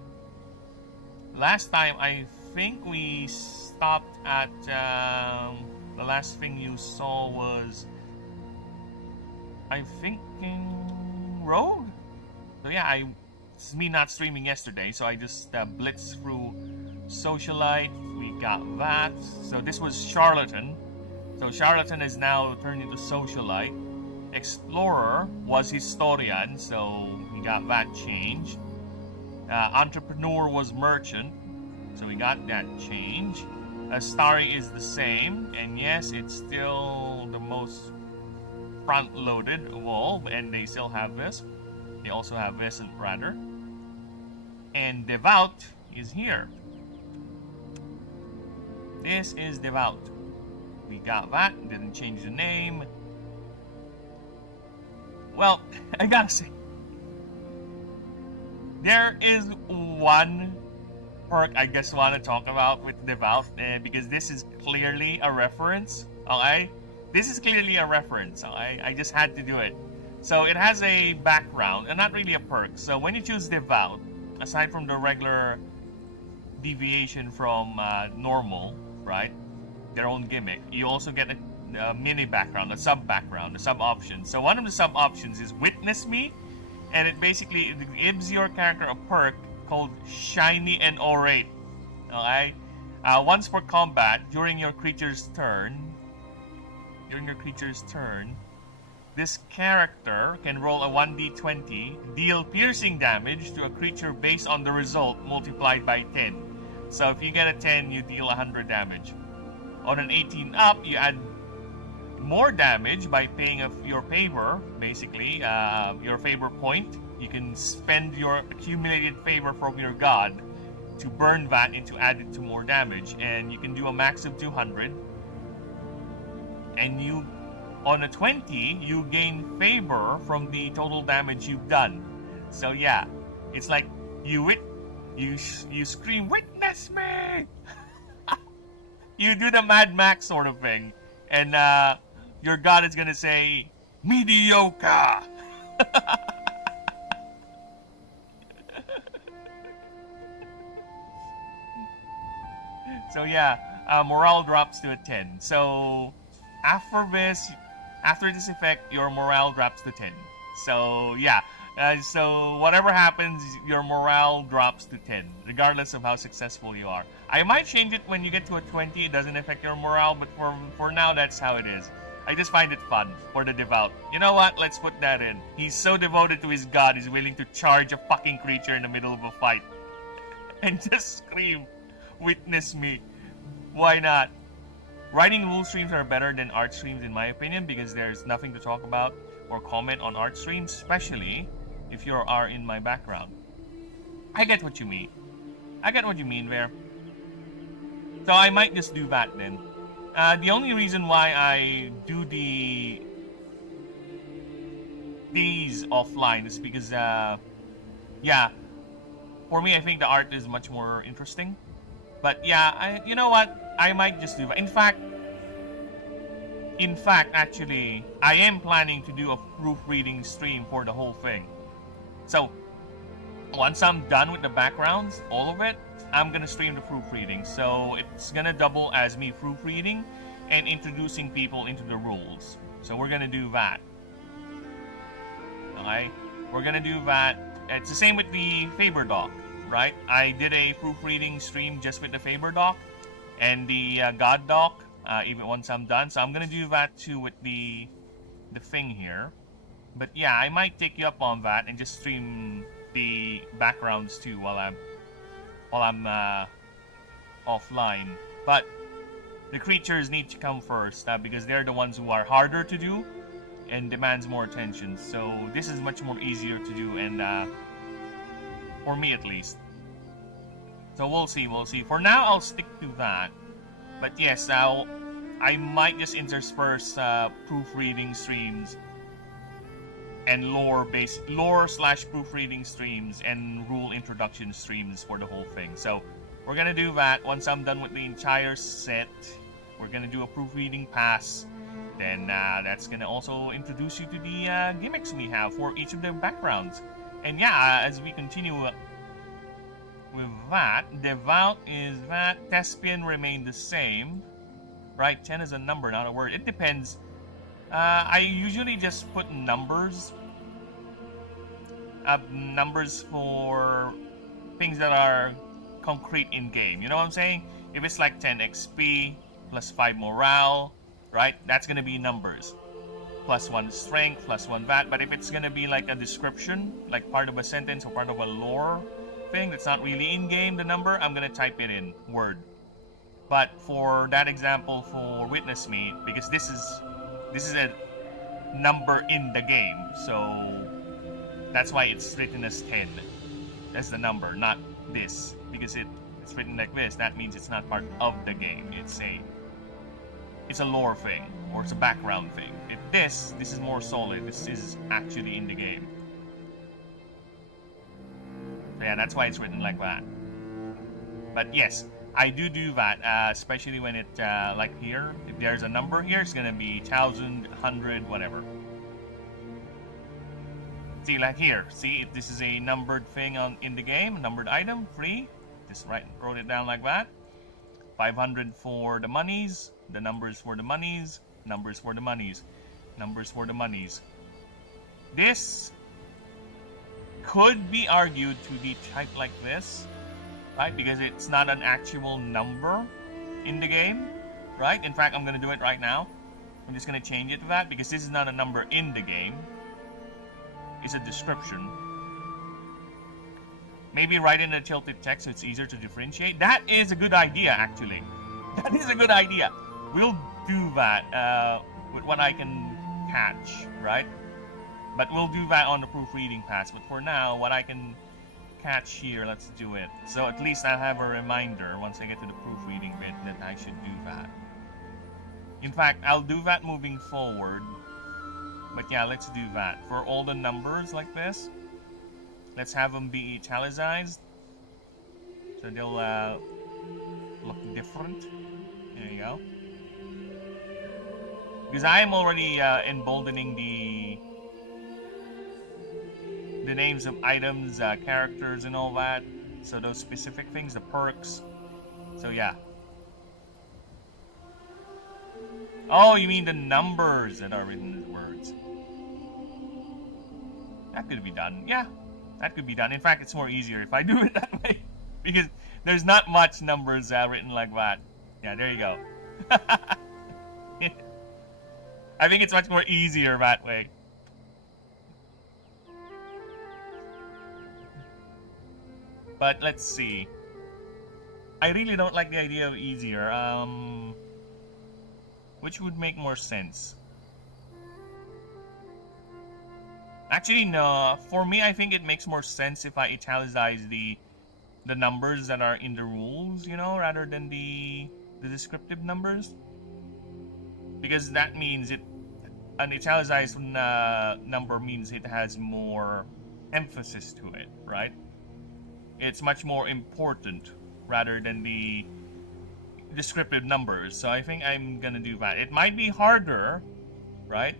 last time I think we stopped at the last thing you saw was, I think, in Rogue. So yeah, it's me not streaming yesterday, so I just blitzed through Socialite. We got that. So this was Charlatan. So Charlatan is now turned into Socialite. Explorer was Historian, so we got that changed. Entrepreneur was Merchant, so we got that change. Starry is the same, and yes, it's still the most front-loaded of all, and they still have this. They also have Vescent rather. And Devout is here. This is Devout. We got that. Didn't change the name. Well, I gotta say, there is one perk I just want to talk about with Devout, because this is clearly a reference. Okay? This is clearly a reference. Okay? I just had to do it. So it has a background, and not really a perk. So when you choose Devout, aside from the regular deviation from normal, right? Their own gimmick, you also get a mini background, a sub background, a sub option. So one of the sub options is Witness Me, and it basically gives your character a perk called Shiny and Orate. Okay? Once per combat, during your creature's turn, this character can roll a 1d20, deal piercing damage to a creature based on the result multiplied by 10. So if you get a 10, you deal 100 damage. On an 18 up, you add more damage by paying your favor, basically, your favor point. You can spend your accumulated favor from your god to burn that into add it to more damage. And you can do a max of 200. And you, on a 20, you gain favor from the total damage you've done. So yeah, it's like you scream, "Witness me!" You do the Mad Max sort of thing, and your god is gonna say, "Mediocre." So yeah, morale drops to a 10. So after this effect, your morale drops to 10. So yeah, so whatever happens, your morale drops to 10, regardless of how successful you are. I might change it when you get to a 20, it doesn't affect your morale, but for now, that's how it is. I just find it fun for the devout. You know what? Let's put that in. He's so devoted to his god, he's willing to charge a fucking creature in the middle of a fight. And just scream, "Witness me." Why not? Writing rule streams are better than art streams in my opinion because there's nothing to talk about or comment on art streams, especially if you are in my background. I get what you mean. I get what you mean there. So I might just do that then. The only reason why I do these offline is because, yeah, for me, I think the art is much more interesting. But yeah, you know what? I might just do that. In fact, actually, I am planning to do a proofreading stream for the whole thing. So, once I'm done with the backgrounds, all of it, I'm gonna stream the proofreading. So it's gonna double as me proofreading and introducing people into the rules. So we're gonna do that. Okay? We're gonna do that. It's the same with the Faber doc, right? I did a proofreading stream just with the Faber doc and the God doc, even once I'm done. So I'm gonna do that too with the thing here. But yeah, I might take you up on that and just stream the backgrounds too while I'm offline. But the creatures need to come first because they're the ones who are harder to do and demands more attention. So this is much more easier to do, and for me at least. So we'll see. For now, I'll stick to that. But yes, I might just intersperse proofreading streams and lore/proofreading streams and rule introduction streams for the whole thing. So we're gonna do that. Once I'm done with the entire set, we're gonna do a proofreading pass. Then that's gonna also introduce you to the gimmicks we have for each of the backgrounds. And yeah, as we continue with that, devout is that. Thespian remained the same. Right, 10 is a number, not a word. It depends. I usually just put numbers. Numbers for things that are concrete in game. You know what I'm saying? If it's like 10 XP plus 5 morale, right? That's gonna be numbers. Plus 1 strength, plus 1 VAT. But if it's gonna be like a description, like part of a sentence or part of a lore thing that's not really in game, the number, I'm gonna type it in word. But for that example, for Witness Me, because this is a number in the game, so that's why it's written as 10. That's the number, not this, because it's written like this. That means it's not part of the game. It's a lore thing, or it's a background thing. If this is more solid. This is actually in the game. So yeah, that's why it's written like that. But yes, I do that, especially when it, like here, if there's a number here, it's gonna be 1,000, 100, whatever. See, like here, see, if this is a numbered thing in the game, numbered item, free, just wrote it down like that. 500 for the monies, the numbers for the monies, numbers for the monies, numbers for the monies. This could be argued to be typed like this, right? Because it's not an actual number in the game, right? In fact, I'm going to do it right now. I'm just going to change it to that because this is not a number in the game. It's a description. Maybe write in a tilted text so it's easier to differentiate. That is a good idea, actually. That is a good idea. We'll do that with what I can catch, right? But we'll do that on the proofreading pass. But for now, what I can catch here, let's do it. So at least I'll have a reminder once I get to the proofreading bit that I should do that. In fact, I'll do that moving forward. But yeah, let's do that. For all the numbers like this, let's have them be italicized. So they'll look different. There you go. Because I am already emboldening the names of items, characters, and all that. So those specific things, the perks. So yeah. Oh, you mean the numbers that are written as words. That could be done. Yeah, that could be done. In fact, it's more easier if I do it that way. Because there's not much numbers written like that. Yeah, there you go. I think it's much more easier that way. But let's see. I really don't like the idea of easier. Which would make more sense? Actually, no. For me, I think it makes more sense if I italicize the numbers that are in the rules, you know, rather than the descriptive numbers. Because that means an italicized number means it has more emphasis to it, right? It's much more important rather than the descriptive numbers. So I think I'm gonna do that. It might be harder, right?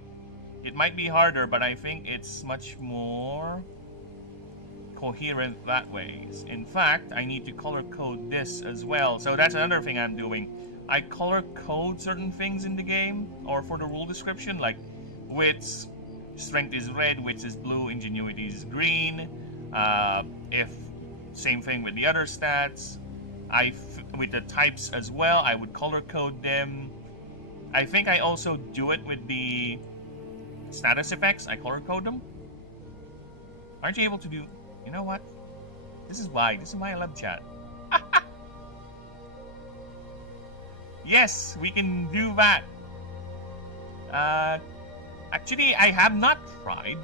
It might be harder, but I think it's much more coherent that way. In fact, I need to color code this as well. So that's another thing I'm doing. I color code certain things in the game, or for the rule description, like wits, strength is red, wits is blue, ingenuity is green. If same thing with the other stats. With the types as well, I would color code them. I think I also do it with the status effects. I color code them. Aren't you able to do? You know what? This is why I love chat. Yes, we can do that. Actually, I have not tried.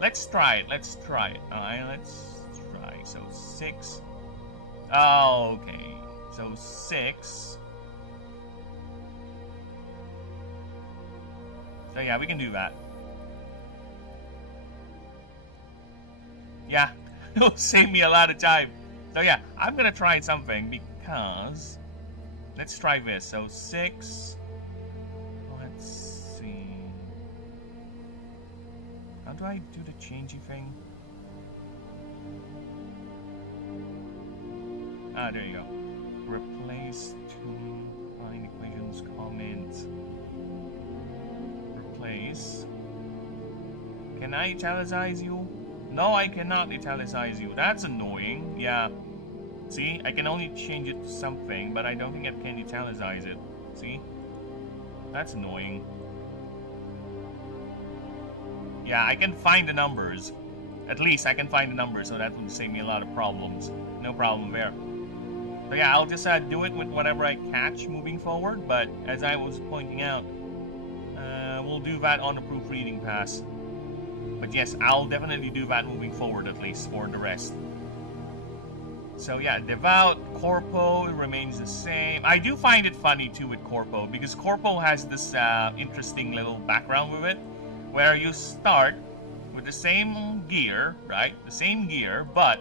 Let's try it. Let's try. So 6. Oh, okay. So 6. So yeah, we can do that. Yeah, it'll save me a lot of time. So yeah, I'm gonna try something because let's try this. So 6. Let's see. How do I do the changey thing? Ah, there you go. Replace to find equations comment. Replace. Can I italicize you? No, I cannot italicize you. That's annoying. Yeah. See, I can only change it to something, but I don't think I can italicize it. See? That's annoying. Yeah, I can find the numbers. At least I can find the numbers, so that would save me a lot of problems. No problem there. So yeah, I'll just do it with whatever I catch moving forward, but as I was pointing out, we'll do that on the proofreading pass. But yes, I'll definitely do that moving forward, at least for the rest. So yeah, Devout, Corpo remains the same. I do find it funny too with Corpo, because Corpo has this interesting little background with it, where you start with the same gear, right? The same gear, but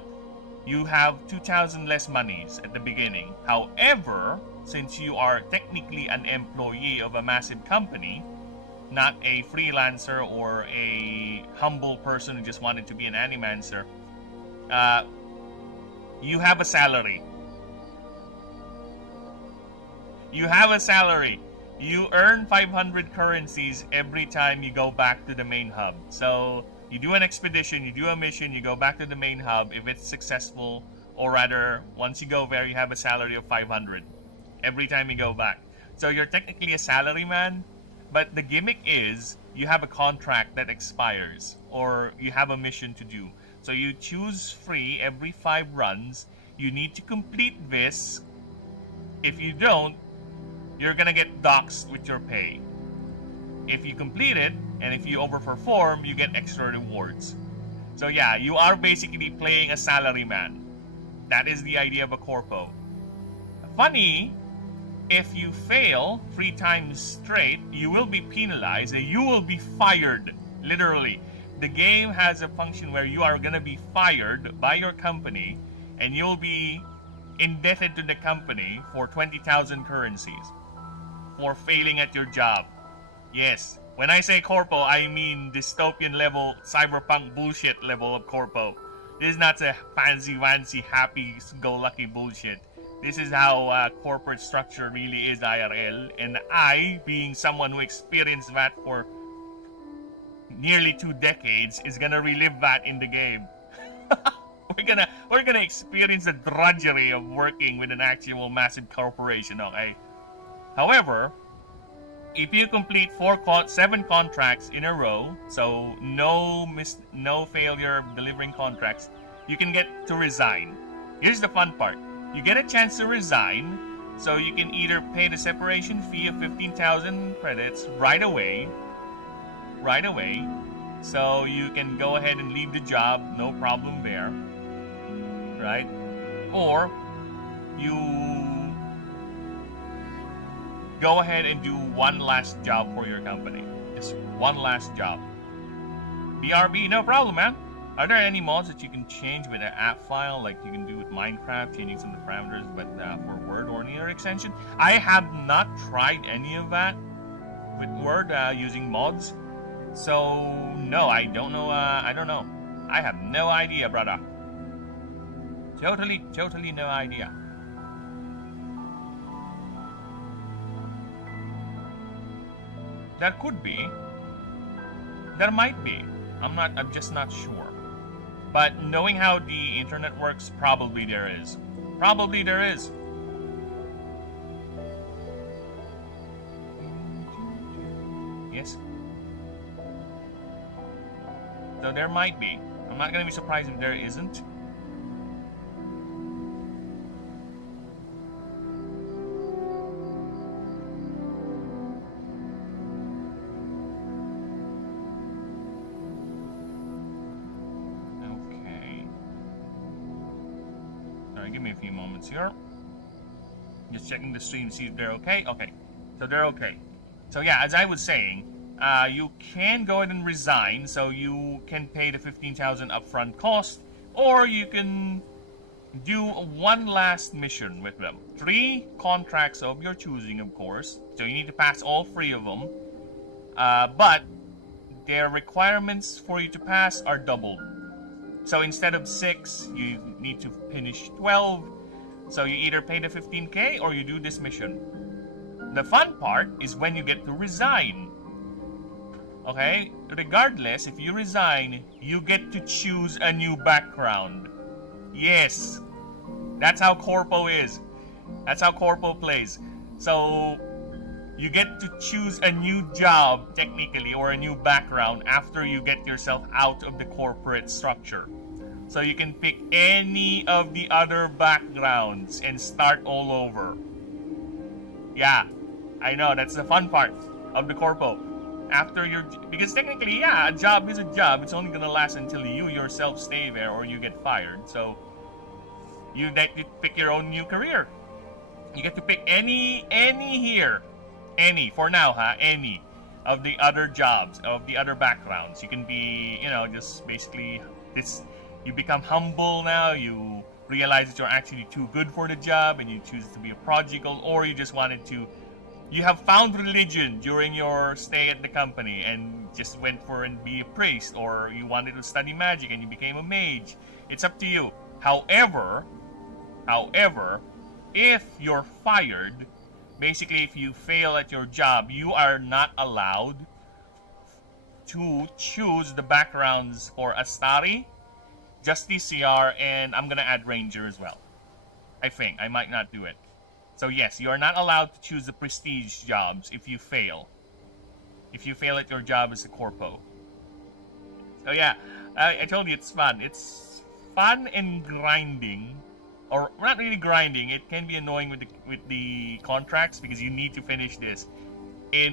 you have 2,000 less monies at the beginning. However, since you are technically an employee of a massive company, not a freelancer or a humble person who just wanted to be an animancer, you have a salary. You have a salary. You earn 500 currencies every time you go back to the main hub. So you do an expedition, you do a mission, you go back to the main hub. If it's successful, or rather, once you go there, you have a salary of 500 every time you go back. So you're technically a salaryman, but the gimmick is you have a contract that expires, or you have a mission to do. So you choose free every 5 runs. You need to complete this. If you don't, you're gonna get doxxed with your pay. If you complete it, and if you overperform, you get extra rewards. So yeah, you are basically playing a salaryman. That is the idea of a corpo. Funny, if you fail 3 times straight, you will be penalized and you will be fired. Literally. The game has a function where you are gonna be fired by your company, and you'll be indebted to the company for 20,000 currencies for failing at your job. Yes, when I say corpo, I mean dystopian level, cyberpunk bullshit level of corpo. This is not a fancy, happy-go-lucky bullshit. This is how corporate structure really is IRL. And I, being someone who experienced that for nearly 2 decades, is gonna relive that in the game. we're gonna experience the drudgery of working with an actual massive corporation, okay? However, if you complete 7 contracts in a row, so no failure delivering contracts, you can get to resign. Here's the fun part. You get a chance to resign, so you can either pay the separation fee of 15,000 credits right away, so you can go ahead and leave the job, no problem there, right? Or you go ahead and do one last job for your company. Just one last job. BRB, no problem, man. Are there any mods that you can change with an app file, like you can do with Minecraft, changing some of the parameters, but for Word or any other extension? I have not tried any of that with Word using mods, so no, I don't know. I don't know. I have no idea, brother. Totally no idea. There could be. There might be. I'm just not sure. But knowing how the internet works, probably there is. Probably there is. Yes. So there might be. I'm not gonna be surprised if there isn't. Give me a few moments here. Just checking the stream, see if they're okay. Okay, so they're okay. So yeah, as I was saying, you can go ahead and resign, so you can pay the 15,000 upfront cost, or you can do one last mission with them. 3 contracts of your choosing, of course. So you need to pass all 3 of them. But their requirements for you to pass are doubled. So instead of 6, you need to finish 12. So you either pay the 15k or you do this mission. The fun part is when you get to resign. Okay? Regardless, if you resign, you get to choose a new background. Yes. That's how Corpo is. That's how Corpo plays. So you get to choose a new job, technically, or a new background after you get yourself out of the corporate structure. So you can pick any of the other backgrounds and start all over. Yeah, I know, that's the fun part of the Corpo. Because technically, yeah, a job is a job. It's only gonna last until you yourself stay there or you get fired. So you get to pick your own new career. You get to pick any here. Any, for now, any of the other jobs, of the other backgrounds. You can be, just basically this. You become humble now. You realize that you're actually too good for the job, and you choose to be a prodigal, or you just wanted to. You have found religion during your stay at the company, and just went for and be a priest, or you wanted to study magic and you became a mage. It's up to you. However, if you're fired. Basically, if you fail at your job, you are not allowed to choose the backgrounds for Astari, Justiciar, and I'm gonna add Ranger as well. I think. I might not do it. So yes, you are not allowed to choose the prestige jobs if you fail. If you fail at your job as a corpo. So yeah, I told you it's fun. It's fun and grinding. Or not really grinding. It can be annoying with the contracts because you need to finish this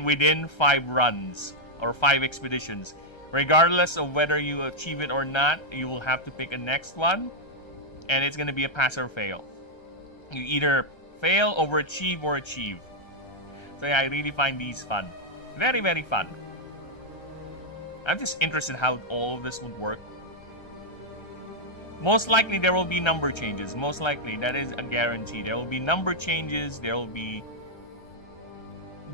within 5 runs or 5 expeditions. Regardless of whether you achieve it or not, you will have to pick a next one, and it's gonna be a pass or fail. You either fail, overachieve, or achieve. So yeah, I really find these fun. Very, very fun. I'm just interested how all of this would work. Most likely there will be number changes. Most likely, that is a guarantee. There will be number changes. There will be...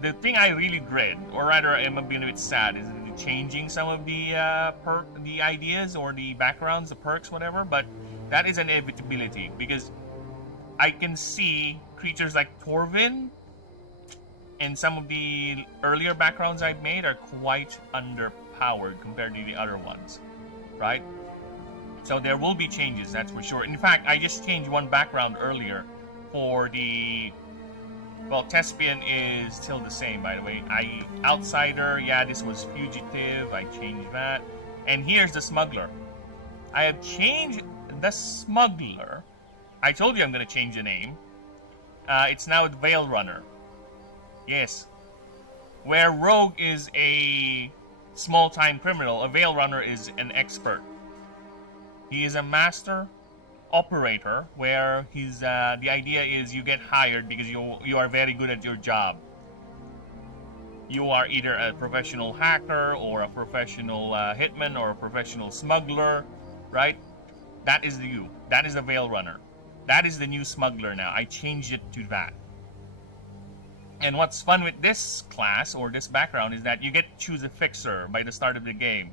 The thing I really dread, or rather I'm a bit sad, is changing some of the the ideas or the backgrounds, the perks, whatever. But that is an inevitability because I can see creatures like Torvin and some of the earlier backgrounds I've made are quite underpowered compared to the other ones, right? So there will be changes, that's for sure. In fact, I just changed one background earlier for the... Well, Thespian is still the same, by the way. Outsider, yeah, this was Fugitive. I changed that. And here's the Smuggler. I have changed the Smuggler. I told you I'm going to change the name. It's now Veil Runner. Yes. Where Rogue is a small-time criminal, a Veil Runner is an expert. He is a master operator, where he's the idea is you get hired because you are very good at your job. You are either a professional hacker or a professional hitman or a professional smuggler, right? That is you. That is the Veil Runner. That is the new Smuggler now. I changed it to that. And what's fun with this class or this background is that you get to choose a fixer by the start of the game.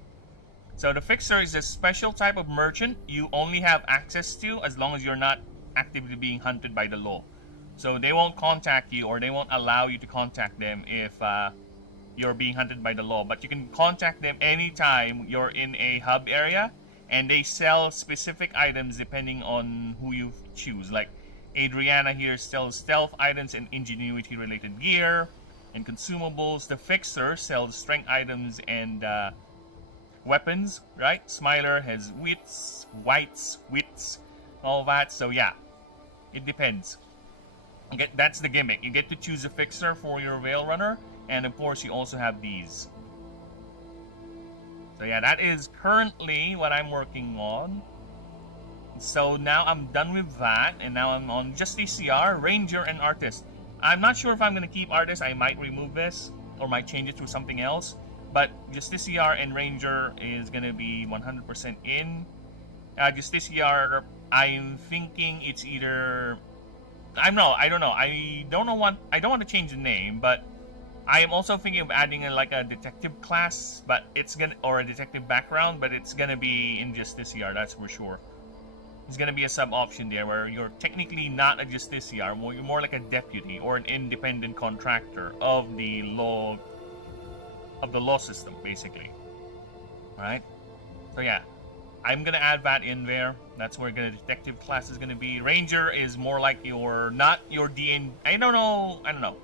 So the fixer is a special type of merchant you only have access to as long as you're not actively being hunted by the law. So they won't contact you or they won't allow you to contact them if you're being hunted by the law. But you can contact them anytime you're in a hub area, and they sell specific items depending on who you choose. Like Adriana here sells stealth items and ingenuity related gear and consumables. The fixer sells strength items and weapons, right? Smiler has wits, all that. So yeah, it depends. That's the gimmick. You get to choose a fixer for your Veil Runner, and of course you also have these. So yeah, that is currently what I'm working on. So now I'm done with that, and now I'm on just TCR, Ranger, and Artist. I'm not sure if I'm going to keep Artist. I might remove this, or might change it to something else. But Justiciar and Ranger is going to be 100% in. Justiciar, I'm thinking it's either... I don't know. I don't want to change the name, but I am also thinking of adding like a detective class, but it's gonna, or a detective background, but it's gonna be in Justiciar, that's for sure. There's gonna be a sub option there where you're technically not a Justiciar, you're more like a deputy or an independent contractor of the law system, basically. Alright? So yeah, I'm gonna add that in there. That's where the detective class is gonna be. Ranger is more like not your DN. I don't know.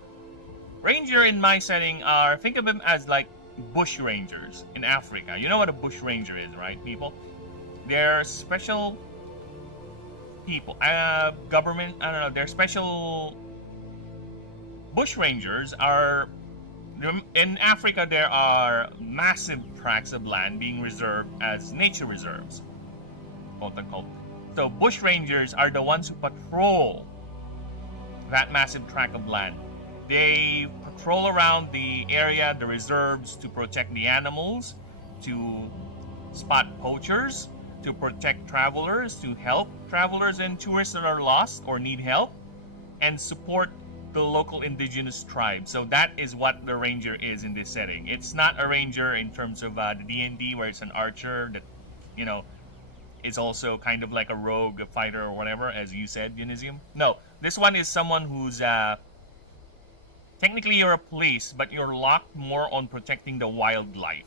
Ranger in my setting are, think of them as like bush rangers in Africa. You know what a bush ranger is, right, people? They're special people. Government, I don't know. They're special. Bush rangers are... In Africa, there are massive tracts of land being reserved as nature reserves, quote unquote. So bush rangers are the ones who patrol that massive tract of land. They patrol around the area, the reserves, to protect the animals, to spot poachers, to protect travelers, to help travelers and tourists that are lost or need help, and support the local indigenous tribe. So that is what the ranger is in this setting. It's not a ranger in terms of the D&D where it's an archer that, you know, is also kind of like a rogue, a fighter or whatever, as you said, Dionysium. No, this one is someone who's technically you're a police, but you're locked more on protecting the wildlife.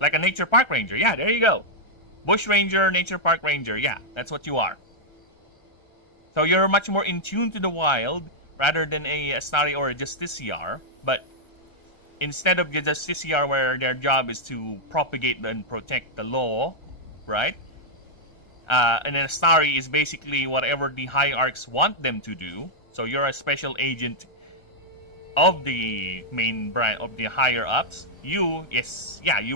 Like a nature park ranger. Yeah, there you go. Bush ranger, nature park ranger. Yeah, that's what you are. So you're much more in tune to the wild rather than a Astari or a Justiciar. But instead of the Justiciar where their job is to propagate and protect the law, right? And an Astari is basically whatever the hierarchs want them to do. So you're a special agent of the main brand, of the higher ups. You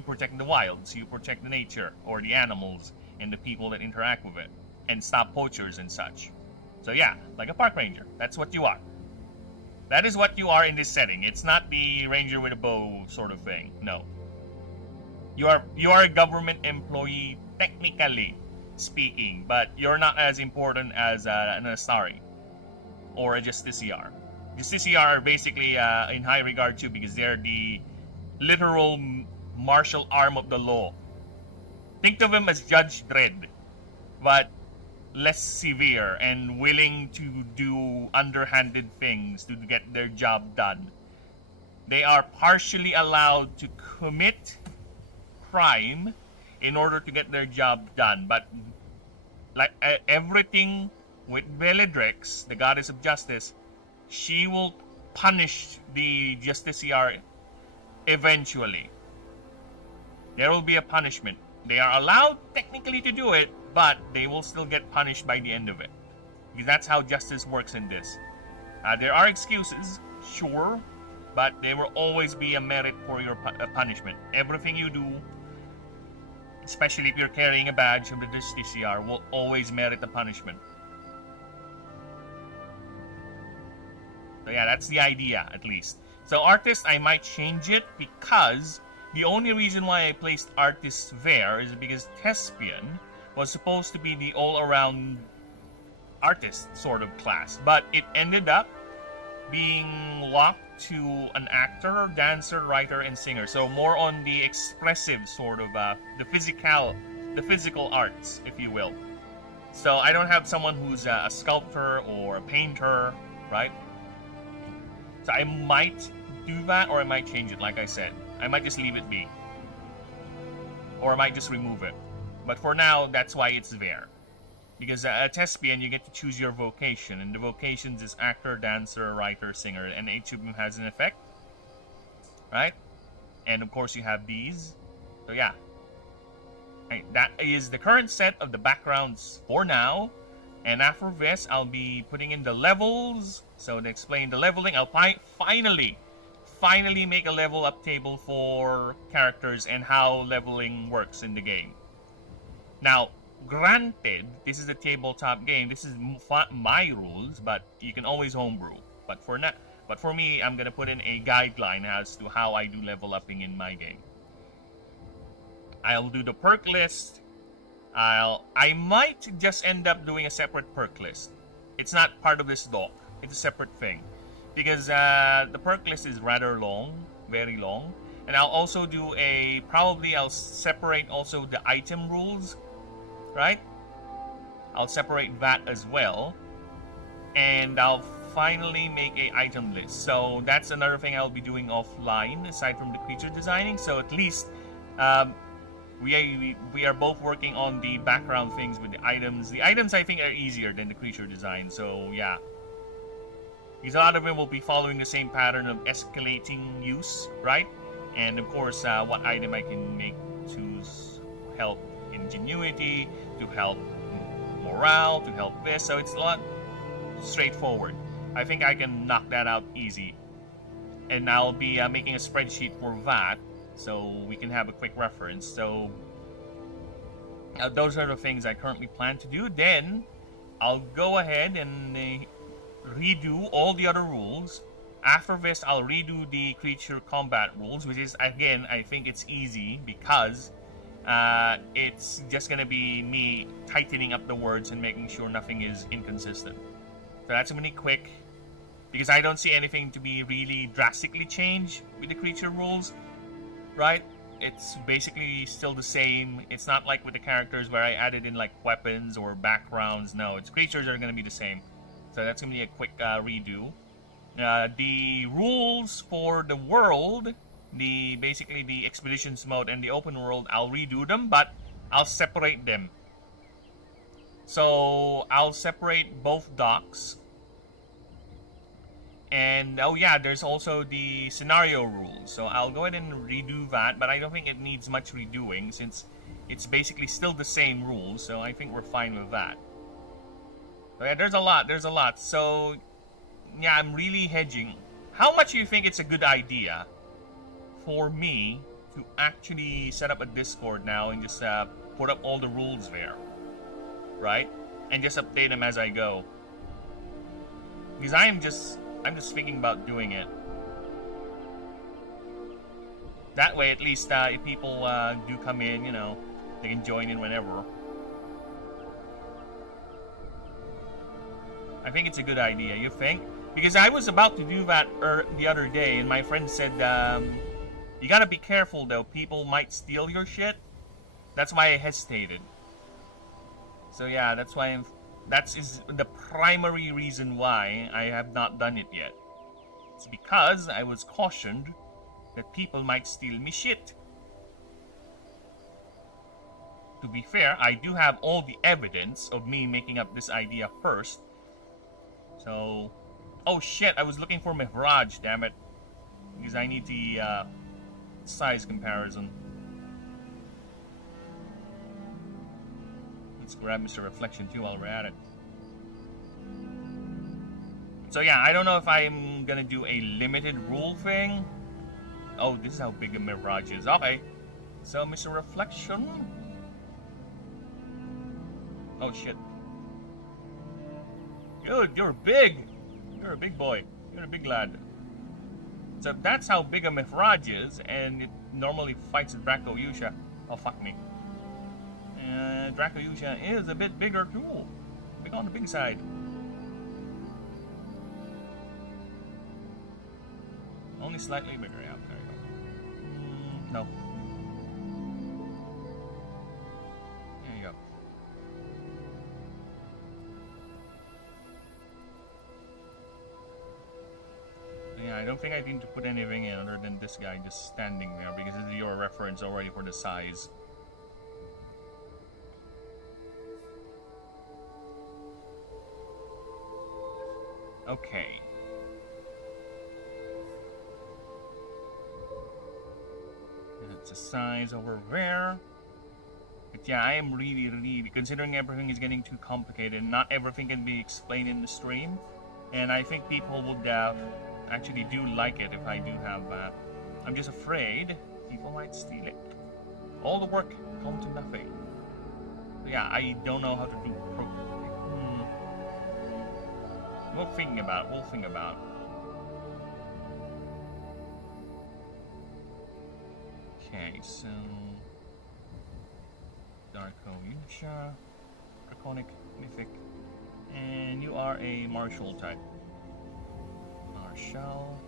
protect the wilds, you protect the nature or the animals and the people that interact with it, and stop poachers and such. So yeah, like a park ranger, that's what you are. That is what you are in this setting. It's not the ranger with a bow sort of thing. No. You are a government employee, technically speaking, but you're not as important as an Astari or a Justiciar. Justiciar are basically in high regard too, because they're the literal martial arm of the law. Think of him as Judge Dredd, but less severe and willing to do underhanded things to get their job done. They are partially allowed to commit crime in order to get their job done, but like everything with Bellatrix, the goddess of justice, she will punish the justiciar eventually. There will be a punishment. They are allowed technically to do it, but they will still get punished by the end of it. Because that's how justice works in this. There are excuses, sure, but there will always be a merit for your punishment. Everything you do, especially if you're carrying a badge from the justiciar, will always merit a punishment. So yeah, that's the idea, at least. So artist, I might change it because the only reason why I placed artist there is because Thespian was supposed to be the all-around artist sort of class, but it ended up being locked to an actor, dancer, writer, and singer. So more on the expressive sort of the physical arts, if you will. So I don't have someone who's a sculptor or a painter, right? So I might do that, or I might change it, like I said. I might just leave it be. Or I might just remove it. But for now, that's why it's there. Because at Thespian, you get to choose your vocation. And the vocations is actor, dancer, writer, singer. And each of them has an effect. Right? And of course, you have these. So yeah. Right, that is the current set of the backgrounds for now. And after this, I'll be putting in the levels. So to explain the leveling, I'll finally make a level up table for characters and how leveling works in the game. Now, granted, this is a tabletop game. This is my rules, but you can always homebrew. But for me, I'm gonna put in a guideline as to how I do level upping in my game. I'll do the perk list. I might just end up doing a separate perk list. It's not part of this doc. It's a separate thing. Because the perk list is rather long, very long. And I'll also do I'll separate also the item rules, right? I'll separate that as well. And I'll finally make a item list. So that's another thing I'll be doing offline, aside from the creature designing. So at least we are both working on the background things with the items. The items, I think, are easier than the creature design. So yeah. Because a lot of them will be following the same pattern of escalating use, right? And of course, what item I can make to help ingenuity, to help morale, to help this. So it's a lot straightforward. I think I can knock that out easy. And I'll be making a spreadsheet for that, so we can have a quick reference. So those are the things I currently plan to do. Then I'll go ahead and redo all the other rules. After this, I'll redo the creature combat rules, which is, again, I think it's easy because it's just gonna be me tightening up the words and making sure nothing is inconsistent. So that's gonna be quick because I don't see anything to be really drastically changed with the creature rules, right? It's basically still the same. It's not like with the characters where I added in like weapons or backgrounds. No, it's creatures are gonna be the same. So that's going to be a quick redo. The rules for the world, basically the expeditions mode and the open world, I'll redo them, but I'll separate them. So I'll separate both docs. And oh yeah, there's also the scenario rules. So I'll go ahead and redo that, but I don't think it needs much redoing since it's basically still the same rules. So I think we're fine with that. Yeah, there's a lot. So, yeah, I'm really hedging. How much do you think it's a good idea for me to actually set up a Discord now and just put up all the rules there, right? And just update them as I go. Because I'm just thinking about doing it. That way, at least, if people do come in, you know, they can join in whenever. I think it's a good idea, you think? Because I was about to do that the other day, and my friend said, You gotta be careful though, people might steal your shit. That's why I hesitated. So yeah, that is the primary reason why I have not done it yet. It's because I was cautioned that people might steal me shit. To be fair, I do have all the evidence of me making up this idea first. So, oh shit, I was looking for Mihraj, damn it. Because I need the size comparison. Let's grab Mr. Reflection too while we're at it. So yeah, I don't know if I'm gonna do a limited rule thing. Oh, this is how big a Mirage is. Okay. So, Mr. Reflection. Oh shit. Dude, you're big. You're a big boy. You're a big lad. So that's how big a Mithraj is, and it normally fights a Dracoyusha. Oh fuck me. Dracoyusha is a bit bigger too. Big on the big side. Only slightly bigger, yeah, there you go. No. There you go. Yeah, I don't think I need to put anything in other than this guy just standing there, because this is your reference already for the size. Okay. That's a size over there. But yeah, I am really, considering everything is getting too complicated, not everything can be explained in the stream. And I think people would actually do like it if I do have that. I'm just afraid people might steal it. All the work come to nothing. So yeah, I don't know how to do We'll think about it. Okay, so Dracoyusha, Draconic, Mythic, and you are a martial type. Martial.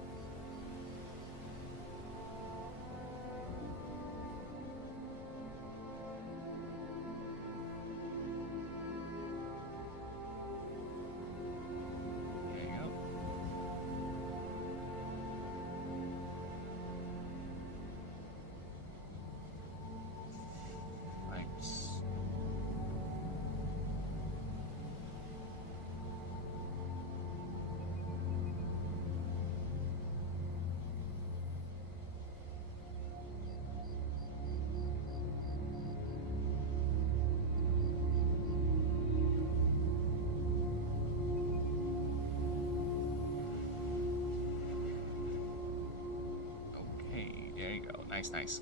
Nice.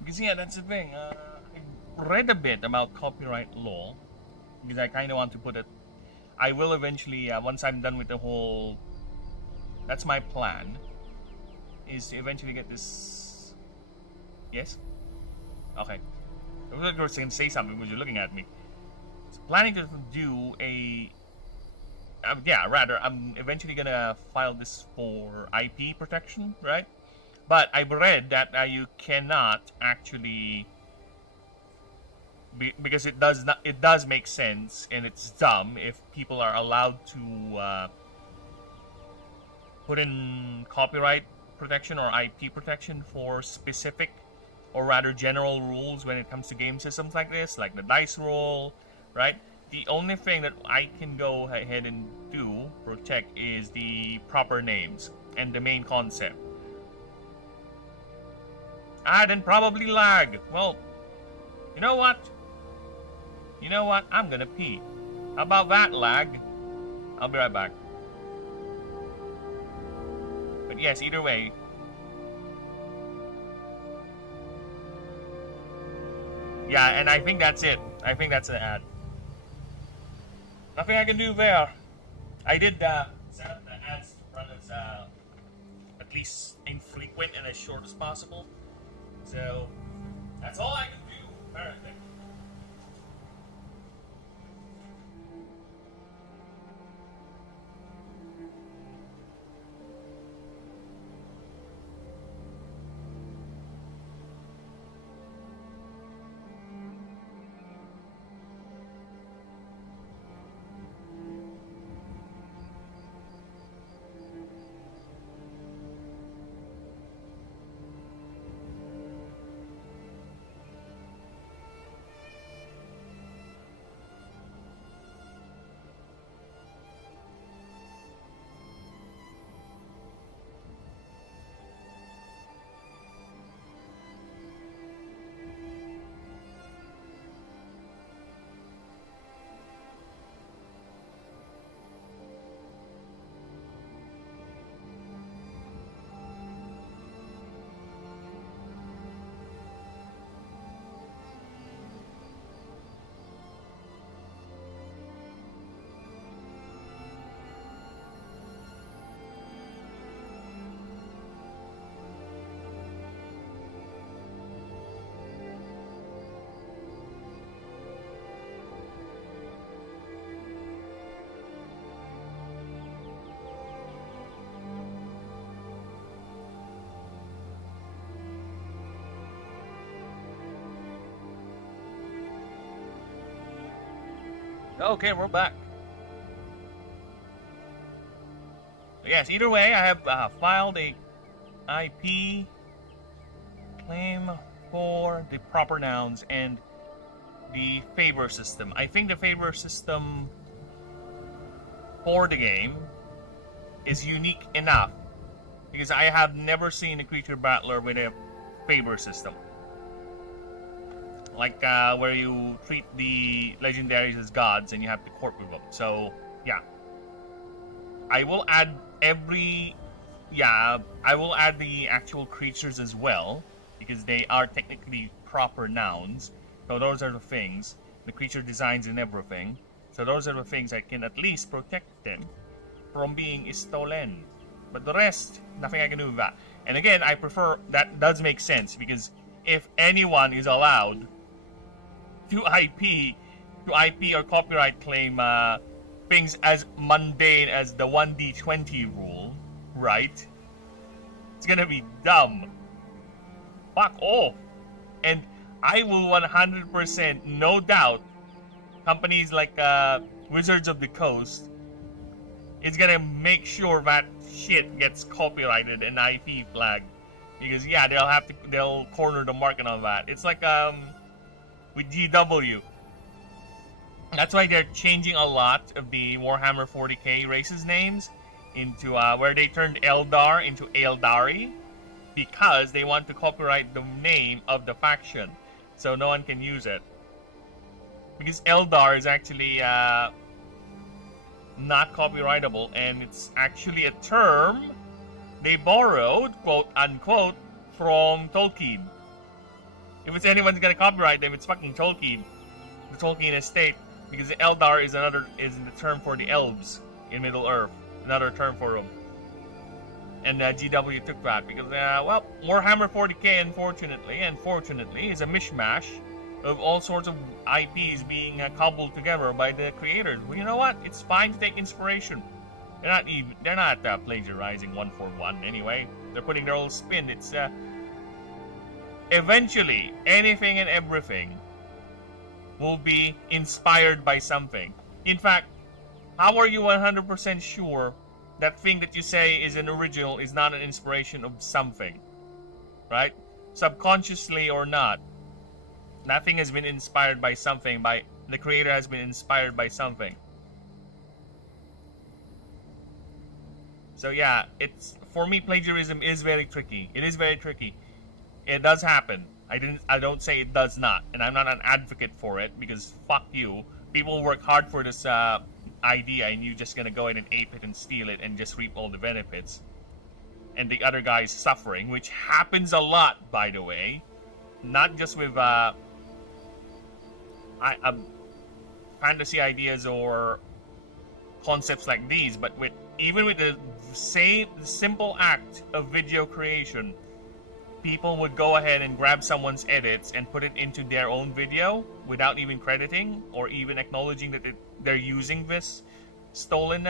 Because yeah, that's the thing. I read a bit about copyright law because I kind of want to put it. I will eventually, once I'm done with the whole. That's my plan. Is to eventually get this. Yes? Okay. I was going to say something because you're looking at me. So planning to do a... I'm eventually going to file this for IP protection, right? But I've read that you cannot actually... because it does make sense, and it's dumb if people are allowed to put in copyright protection or IP protection for specific or rather general rules when it comes to game systems like this, like the dice roll, right? The only thing that I can go ahead and do, protect, is the proper names and the main concept. Then probably lag. Well, you know what? I'm gonna pee. How about that, lag? I'll be right back. But yes, either way, yeah, and I think that's it. I think that's an ad. Nothing I can do there. I did set up the ads to run as at least infrequent and as short as possible. So that's all I can do, apparently. Okay, we're back. Yes, either way, I have filed a IP claim for the proper nouns and the favor system. I think the favor system for the game is unique enough because I have never seen a creature battler with a favor system. Like where you treat the legendaries as gods and you have to court with them. So yeah, I will add I will add the actual creatures as well because they are technically proper nouns. So those are the things, the creature designs and everything. So those are the things I can at least protect them from being stolen. But the rest, nothing I can do with that. And again, I prefer that does make sense because if anyone is allowed to IP or copyright claim things as mundane as the 1d20 rule, right? It's gonna be dumb. Fuck off. And I will 100%, no doubt, companies like Wizards of the Coast is gonna make sure that shit gets copyrighted and IP flagged. Because yeah, they'll corner the market on that. It's like with GW. That's why they're changing a lot of the Warhammer 40k races names into where they turned Eldar into Eldari because they want to copyright the name of the faction so no one can use it. Because Eldar is actually not copyrightable and it's actually a term they borrowed, quote unquote, from Tolkien. If it's anyone's gonna copyright them, it's fucking Tolkien. The Tolkien estate. Because the Eldar is the term for the elves in Middle Earth. Another term for them. And GW took that because, well, Warhammer 40k, unfortunately, is a mishmash of all sorts of IPs being cobbled together by the creators. Well, you know what? It's fine to take inspiration. They're not plagiarizing one for one anyway. They're putting their own spin. It's eventually anything and everything will be inspired by something. In fact, how are you 100% sure that thing that you say is an original is not an inspiration of something? Right? Subconsciously or not, nothing has been inspired by something. The creator has been inspired by something. So yeah, for me, plagiarism is very tricky. It is very tricky. It does happen. I don't say it does not, and I'm not an advocate for it because fuck you. People work hard for this idea, and you're just gonna go in and ape it and steal it and just reap all the benefits. And the other guy is suffering, which happens a lot, by the way. Not just with fantasy ideas or concepts like these, but even with the same simple act of video creation. people would go ahead and grab someone's edits and put it into their own video without even crediting or even acknowledging that they're using this stolen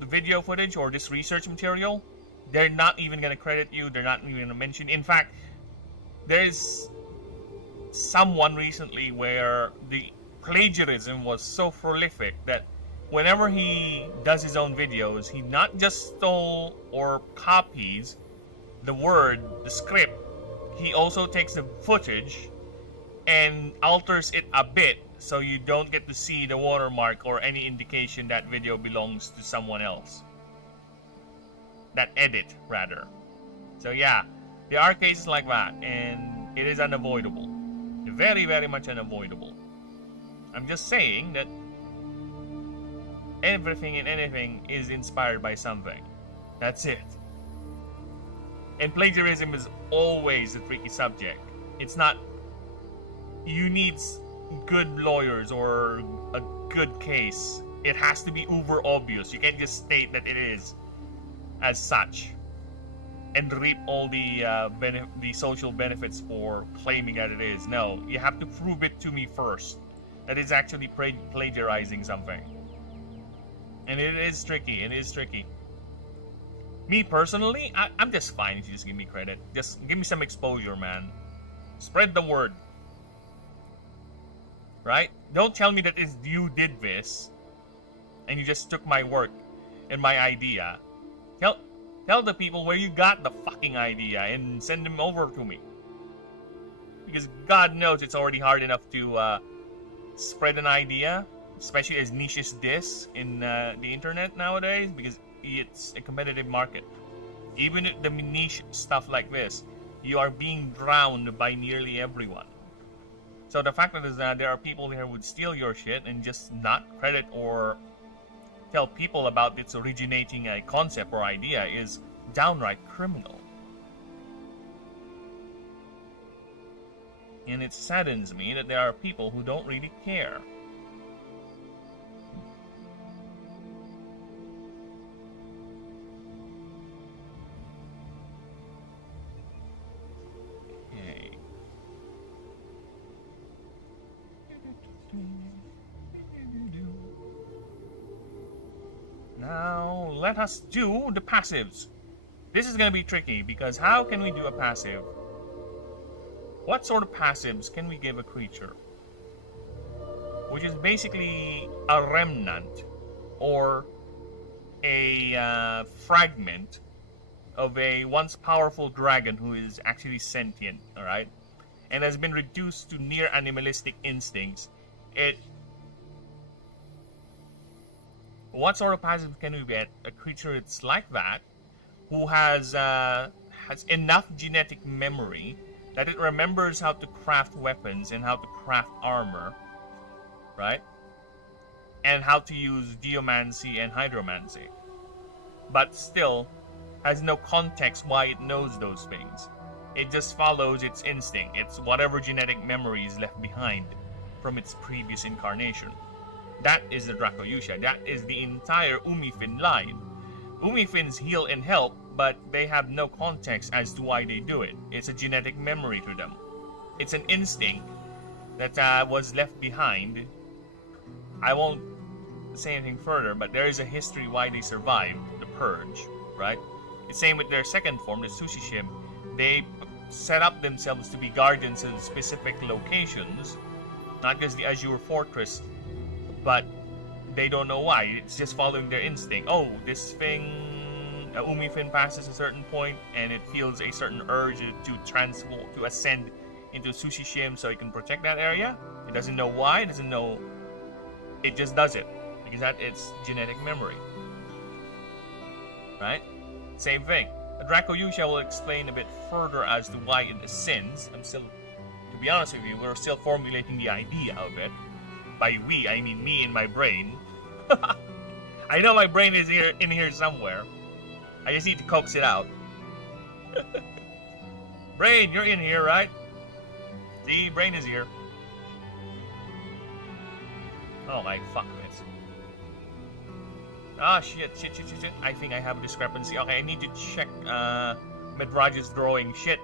video footage or this research material. They're not even going to credit you. They're not even going to mention. In fact, there's someone recently where the plagiarism was so prolific that whenever he does his own videos, he not just stole or copies the script, he also takes the footage and alters it a bit so you don't get to see the watermark or any indication that video belongs to someone else. That edit, rather. So yeah, there are cases like that, and it is unavoidable. Very, very much unavoidable. I'm just saying that everything and anything is inspired by something. That's it. And plagiarism is always a tricky subject. It's not... You need good lawyers or a good case. It has to be uber obvious. You can't just state that it is as such and reap all the social benefits for claiming that it is. No, you have to prove it to me first that it's actually plagiarizing something. And it is tricky. It is tricky. Me personally, I'm just fine if you just give me credit. Just give me some exposure, man. Spread the word. Right? Don't tell me that it's you did this and you just took my work and my idea. Tell the people where you got the fucking idea and send them over to me. Because God knows it's already hard enough to spread an idea, especially as niche as this in the internet nowadays, because it's a competitive market. Even the niche stuff like this, you are being drowned by nearly everyone. So the fact that there are people here who would steal your shit and just not credit or tell people about its originating a concept or idea is downright criminal. And it saddens me that there are people who don't really care. Okay. Now, let us do the passives. This is going to be tricky, because how can we do a passive? What sort of passives can we give a creature? Which is basically a remnant, or a fragment of a once powerful dragon who is actually sentient, alright? And has been reduced to near animalistic instincts. What sort of passive can we get? A creature that's like that, who has enough genetic memory that it remembers how to craft weapons and how to craft armor, right? And how to use geomancy and hydromancy. But still has no context why it knows those things. It just follows its instinct. It's whatever genetic memory is left behind from its previous incarnation. That is the Dracoyusha. That is the entire Umifin line. Umifins heal and help, but they have no context as to why they do it. It's a genetic memory to them. It's an instinct that was left behind. I won't say anything further, but there is a history why they survived the Purge, right? The same with their second form, the Sushishim. They set up themselves to be guardians of specific locations, not just the Azure Fortress, but they don't know why. It's just following their instinct. Oh, this thing, Umifin passes a certain point, and it feels a certain urge to ascend into Sushishim so it can protect that area. It doesn't know why. It doesn't know. It just does it because that it's genetic memory, right? Same thing. The Dracoyusha will explain a bit further as to why it ascends. To be honest with you, we're still formulating the idea of it. By we, I mean me and my brain. I know my brain is in here somewhere. I just need to coax it out. Brain, you're in here, right? See, brain is here. Oh my fuck this. Ah, shit. I think I have a discrepancy. Okay, I need to check Medraj's drawing. Shit.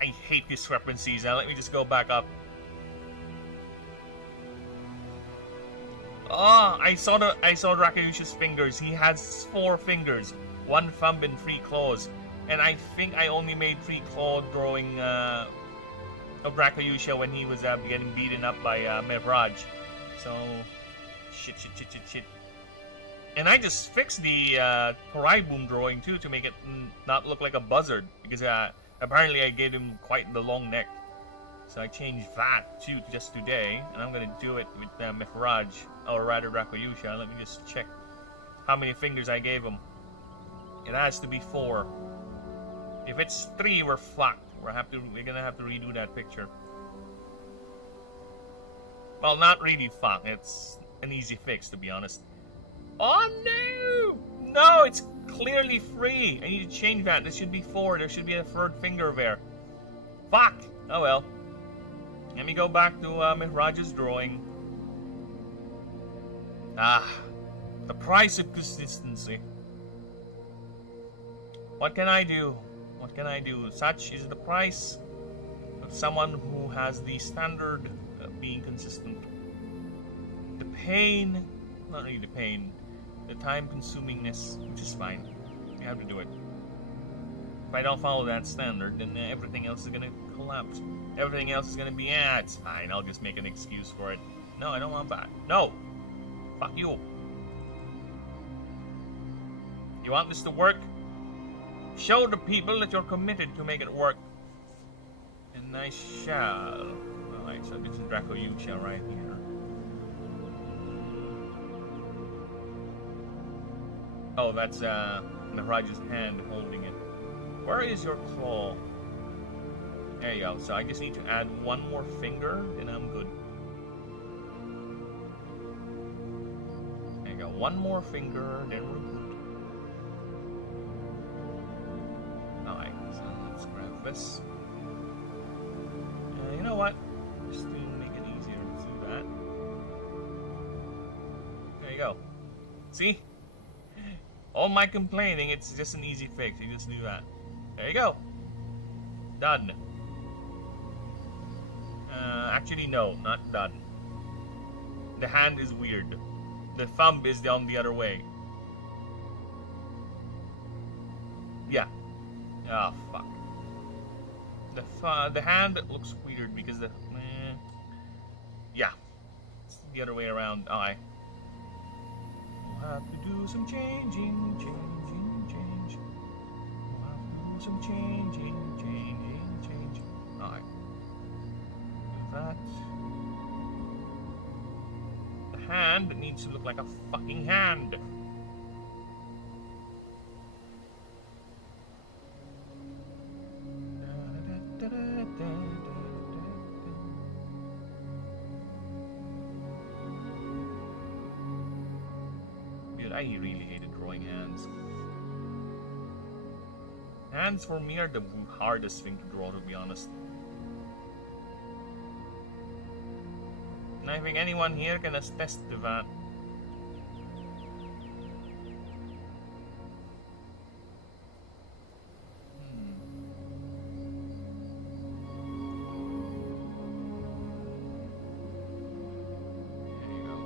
I hate discrepancies. Now let me just go back up. Oh, I saw Rakayusha's fingers. He has 4 fingers, 1 thumb and 3 claws. And I think I only made 3 claw drawing of Rakayusha when he was getting beaten up by Mihraj. So, shit. And I just fixed the Karai Boom drawing too to make it not look like a buzzard, because apparently I gave him quite the long neck. So I changed that too just today, and I'm gonna do it with Mihraj, or rather Rakayusha. Let me just check how many fingers I gave him. It has to be 4. If it's 3, we're fucked. We're gonna have to redo that picture. Well, not really fucked. It's an easy fix, to be honest. Oh no! No, it's clearly 3. I need to change that. This should be 4. There should be a 3rd finger there. Fuck! Oh well. Let me go back to Mihraj's drawing. The price of consistency. What can I do? What can I do? Such is the price of someone who has the standard of being consistent. The pain, not really the pain, the time-consumingness, which is fine. You have to do it. If I don't follow that standard, then everything else is gonna collapse. Everything else is gonna be, it's fine, I'll just make an excuse for it. No, I don't want that. No! Fuck you. You want this to work? Show the people that you're committed to make it work. And I shall. Alright, so this is Rakayusha right here. Oh, that's Mihraj's hand holding it. Where is your claw? There you go. So I just need to add 1 more finger, and I'm good. There you go. 1 more finger, then we're good. Alright, so let's grab this. You know what? Just to make it easier to do that. There you go. See? All my complaining, it's just an easy fix. You just do that. There you go. Done. Actually, no, not done. The hand is weird. The thumb is down the other way. Yeah. Ah, fuck. The hand looks weird because the... yeah. It's the other way around. Alright. We'll have to do some changing. We'll have to do some changing. Alright. Do that. The hand needs to look like a fucking hand. Dude, I really hated drawing hands. Hands for me are the hardest thing to draw, to be honest. And I think anyone here can attest to that. There you go.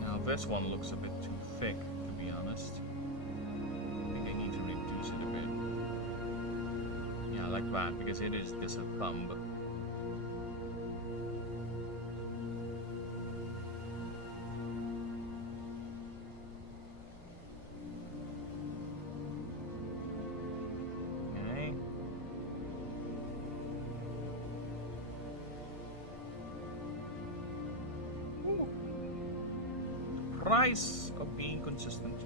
Now this one looks a bit too thick, to be honest. I think I need to reduce it a bit. Yeah, like that, because it is just a thumb. Okay. Ooh. Price of being consistent.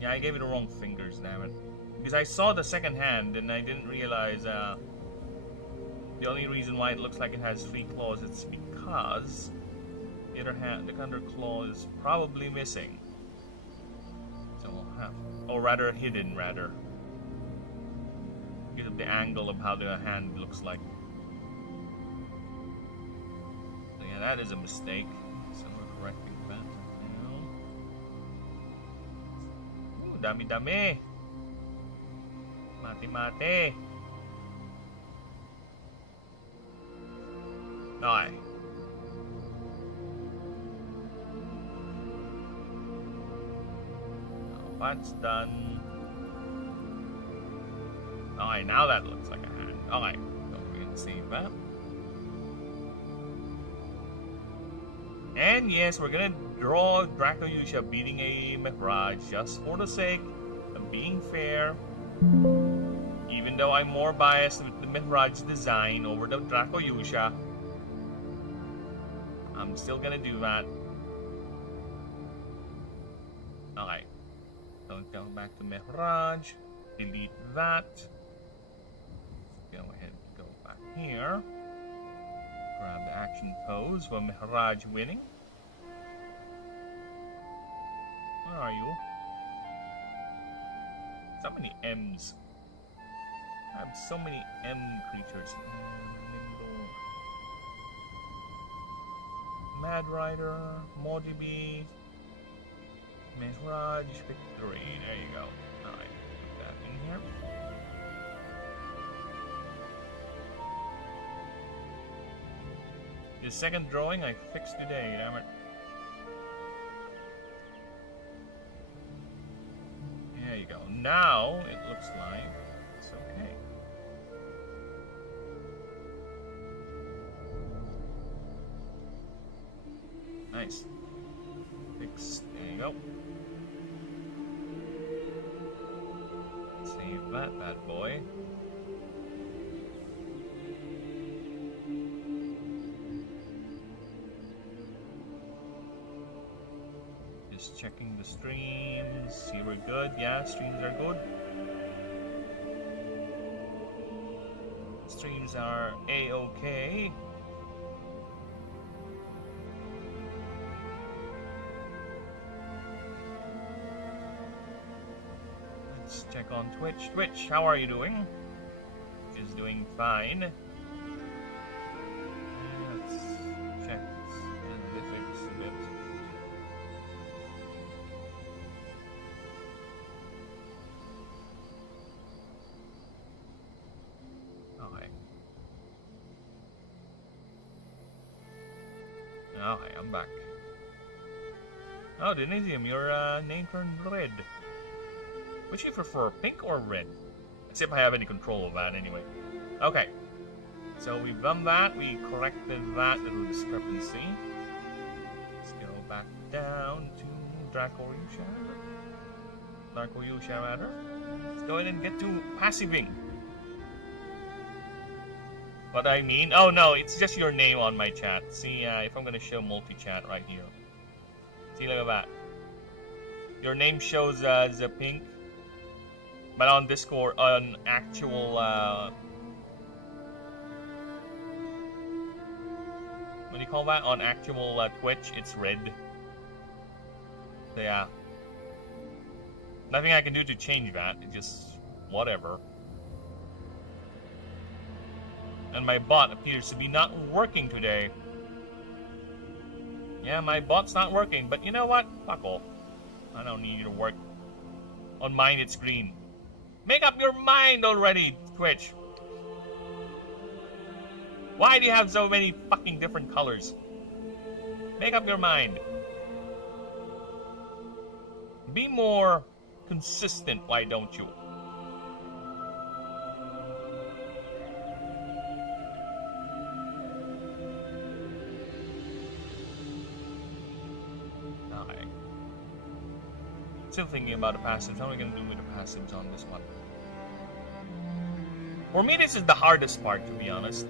Yeah, I gave it the wrong fingers, damn it. Because I saw the second hand and I didn't realize the only reason why it looks like it has 3 claws, it's because the other hand, the other claw is probably missing. So we'll have, or rather hidden, rather. Because of the angle of how the hand looks like. So yeah, that is a mistake. So we're correcting that now. Dami-dami. Mati-mati. Okay. That's done. Okay, now that looks like a hand. Okay, so we can save that. And yes, we're gonna draw Dracoyusha beating a Mihraj just for the sake of being fair. Even though I'm more biased with the Mihraj design over the Dracoyusha, I'm still gonna do that. Okay. So go back to Mihraj. Delete that. Go ahead and go back here. Grab the action pose for Mihraj winning. Where are you? So many M's. I have so many M creatures. Nimble. Mad Rider, Mojibi, Mihraj, Victory. There you go. Alright, put that in here. The second drawing I fixed today, damn it. There you go. Now it looks like it's okay. Nice. Fix. There you go. Save that bad boy. Just checking the streams. See we're good. Yeah, streams are good. Streams are A-okay. Let's check on Twitch. Twitch, how are you doing? Just doing fine. Let's check analytics a bit. Okay. Okay, I'm back. Oh, Denisium, your name turned red. Which do you prefer, pink or red? Let's see if I have any control of that anyway. Okay. So we've done that. We corrected that little discrepancy. Let's go back down to Dracoyusha. Dracoyusha, rather. Let's go ahead and get to passiving. What I mean? Oh no, it's just your name on my chat. See, if I'm gonna show multi-chat right here. See, look at that. Your name shows as a pink. But on Discord, on actual, what do you call that? On actual Twitch, it's red. So yeah. Nothing I can do to change that. It just, whatever. And my bot appears to be not working today. Yeah, my bot's not working, but you know what? Fuck off. I don't need you to work. On mine, it's green. Make up your mind already, Twitch. Why do you have so many fucking different colors? Make up your mind. Be more consistent, why don't you? Okay. Still thinking about the passives. How are we going to do with the passives on this one? For me, this is the hardest part, to be honest.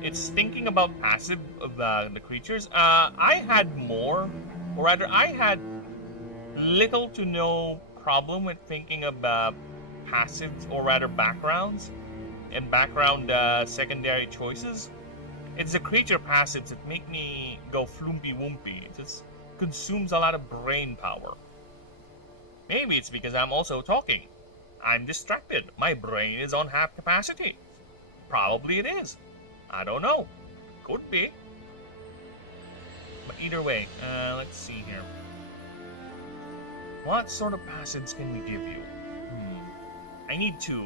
It's thinking about passive of the creatures. I had more, or rather, I had little to no problem with thinking about passives, or rather backgrounds, and background secondary choices. It's the creature passives that make me go floompy-woompy. It just consumes a lot of brain power. Maybe it's because I'm also talking. I'm distracted. My brain is on half capacity. Probably it is. I don't know. Could be. But either way, let's see here. What sort of passives can we give you? I need 2.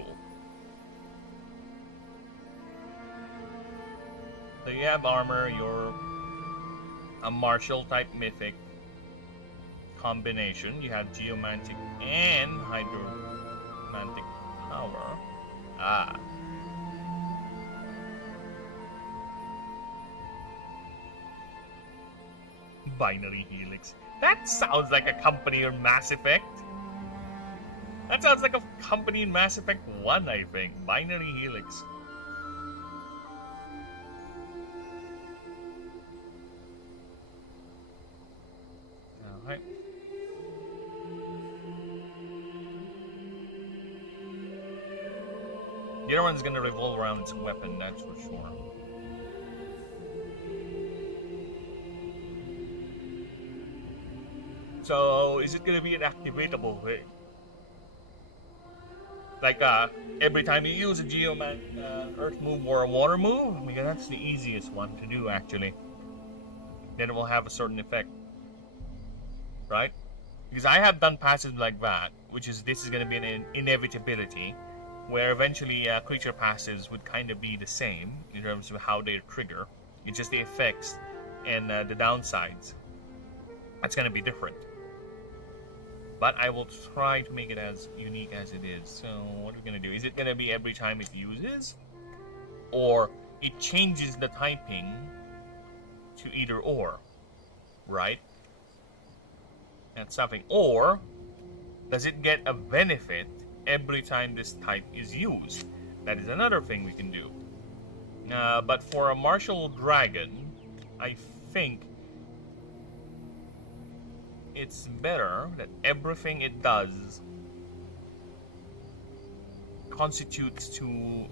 So you have armor, you're a martial type mythic combination. You have geomantic and hydromantic power. Binary Helix. That sounds like a company in Mass Effect. That sounds like a company in Mass Effect 1, I think. Binary Helix. Alright. The other one's gonna revolve around its weapon, that's for sure. So, is it gonna be an activatable thing? Like, every time you use a Geoman Earth move or a Water move? Because that's the easiest one to do, actually. Then it will have a certain effect. Right? Because I have done passives like that, which is, this is gonna be an inevitability, where eventually creature passives would kind of be the same in terms of how they trigger. It's just the effects and the downsides. That's gonna be different. But I will try to make it as unique as it is. So what are we gonna do? Is it gonna be every time it uses? Or it changes the typing to either or, right? That's something. Or does it get a benefit every time this type is used? That is another thing we can do. But for a martial dragon, I think it's better that everything it does constitutes to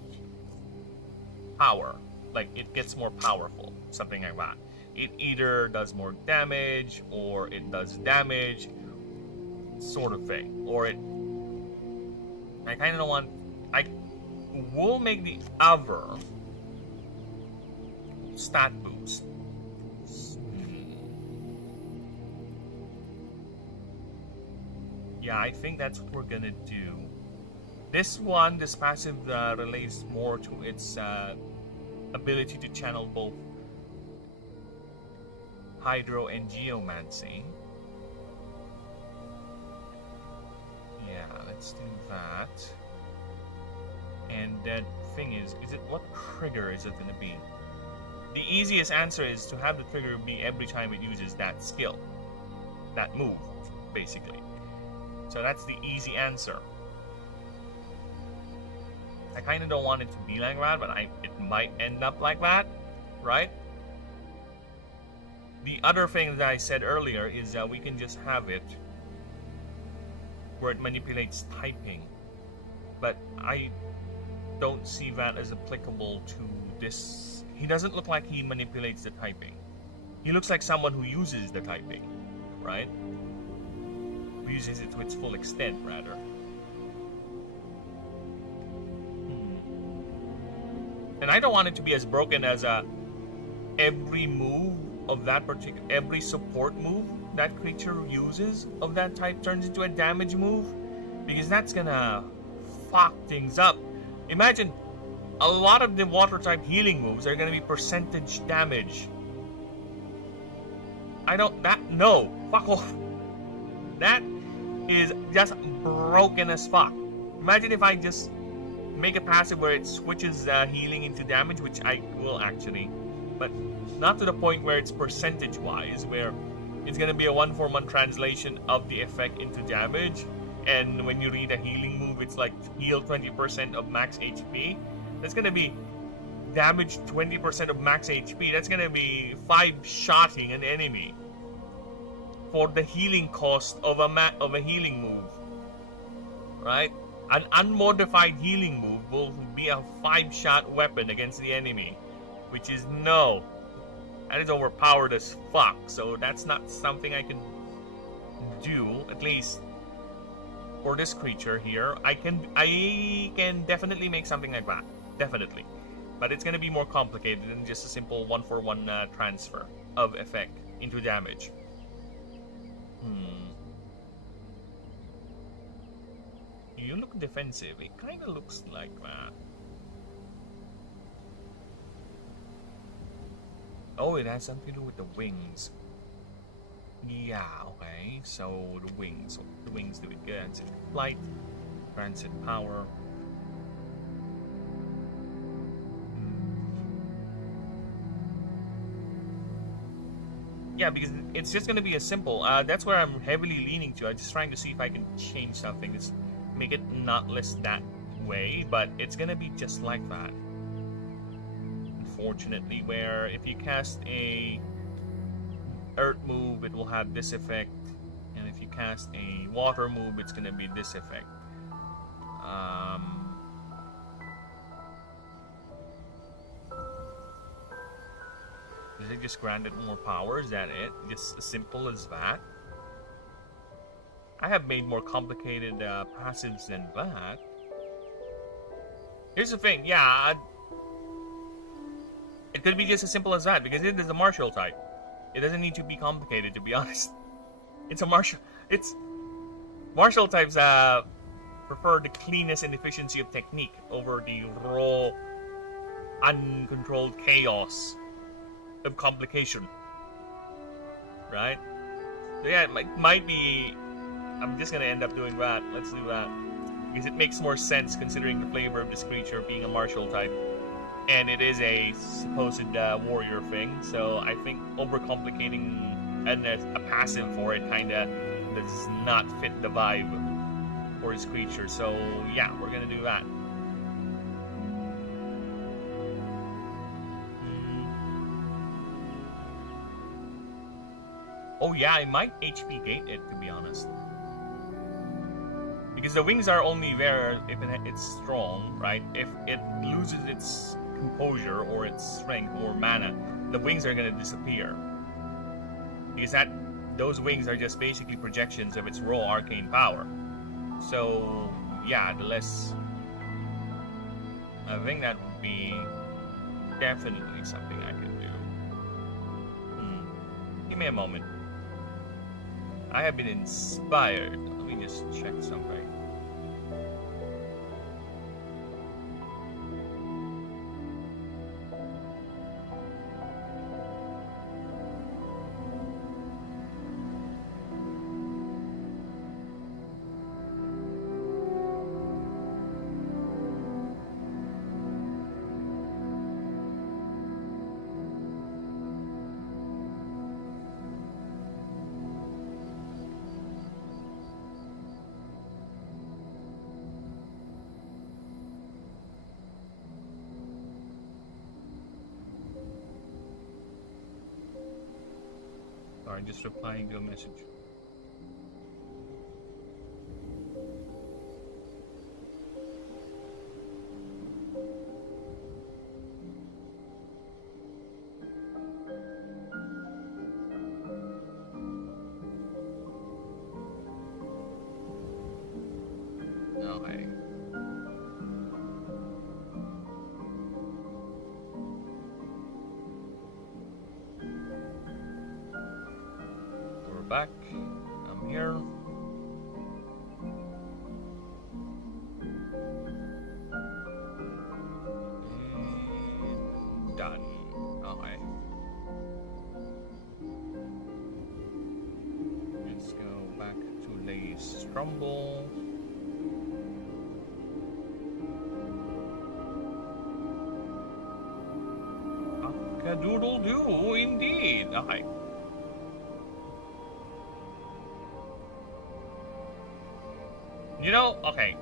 power. Like, it gets more powerful, something like that. It either does more damage, or it does damage, sort of thing. Or it... I kind of don't want... I will make the other stat boost. Yeah, I think that's what we're gonna do. This one, this passive relates more to its ability to channel both Hydro and Geomancy. Yeah, let's do that. And that thing is it what trigger is it gonna be? The easiest answer is to have the trigger be every time it uses that skill. That move, basically. So that's the easy answer. I kind of don't want it to be like that, but it might end up like that, right? The other thing that I said earlier is that we can just have it where it manipulates typing. But I don't see that as applicable to this. He doesn't look like he manipulates the typing. He looks like someone who uses the typing, right? Who uses it to its full extent, rather. And I don't want it to be as broken as every move of that particular, every support move that creature uses of that type turns into a damage move, because that's gonna fuck things up. Imagine a lot of the water type healing moves are gonna be percentage damage. No, fuck off. That is just broken as fuck. Imagine if I just make a passive where it switches healing into damage, which I will actually, but not to the point where it's percentage wise, where it's gonna be a 1-for-1 translation of the effect into damage, and when you read a healing move it's like heal 20% of max HP. That's gonna be damage 20% of max HP. That's gonna be 5-shotting an enemy for the healing cost of a healing move, right? An unmodified healing move will be a 5-shot weapon against the enemy, which is no. That is overpowered as fuck, so that's not something I can do, at least for this creature here. I can definitely make something like that, definitely. But it's gonna be more complicated than just a simple 1-for-1 transfer of effect into damage. You look defensive. It kind of looks like that. Oh, it has something to do with the wings. Yeah, okay. So the wings. The wings do it good. Flight, transit power. Yeah, because it's just gonna be a simple. That's where I'm heavily leaning to. I'm just trying to see if I can change something. Just make it not list that way, but it's gonna be just like that. Unfortunately, where if you cast a earth move, it will have this effect, and if you cast a water move, it's gonna be this effect. Is it just granted more power? Is that it? Just as simple as that? I have made more complicated passives than that. Here's the thing, yeah, it could be just as simple as that, because it is a martial type. It doesn't need to be complicated, to be honest. It's a martial... Martial types prefer the cleanness and efficiency of technique over the raw, uncontrolled chaos of complication. Right? So yeah, it might be... I'm just gonna end up doing that. Let's do that. Because it makes more sense considering the flavor of this creature being a martial type. And it is a supposed warrior thing, so I think overcomplicating a passive for it kinda does not fit the vibe for his creature. So yeah, we're gonna do that. Oh yeah, I might HP gate it, to be honest. Because the wings are only there if it's strong, right? If it loses its composure or its strength or mana, the wings are gonna disappear. Because those wings are just basically projections of its raw arcane power. So yeah, the less... I think that would be definitely something I can do. Give me a moment. I have been inspired. Let me just check something. Sorry, just replying to a message. Okay. Back. I'm here. And done. Okay. Let's go back to Lay's Trumbull. Cock-a-doodle-doo, indeed. Okay. You know, okay.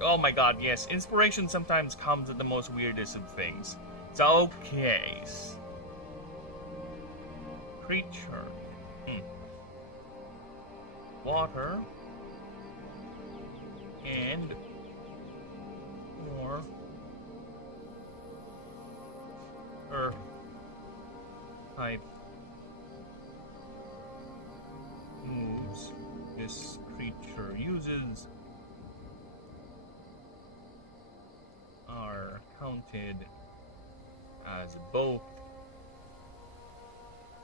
Oh my god, yes. Inspiration sometimes comes at the most weirdest of things. So, okay. Creature. Water. And... more... earth type moves this creature uses are counted as both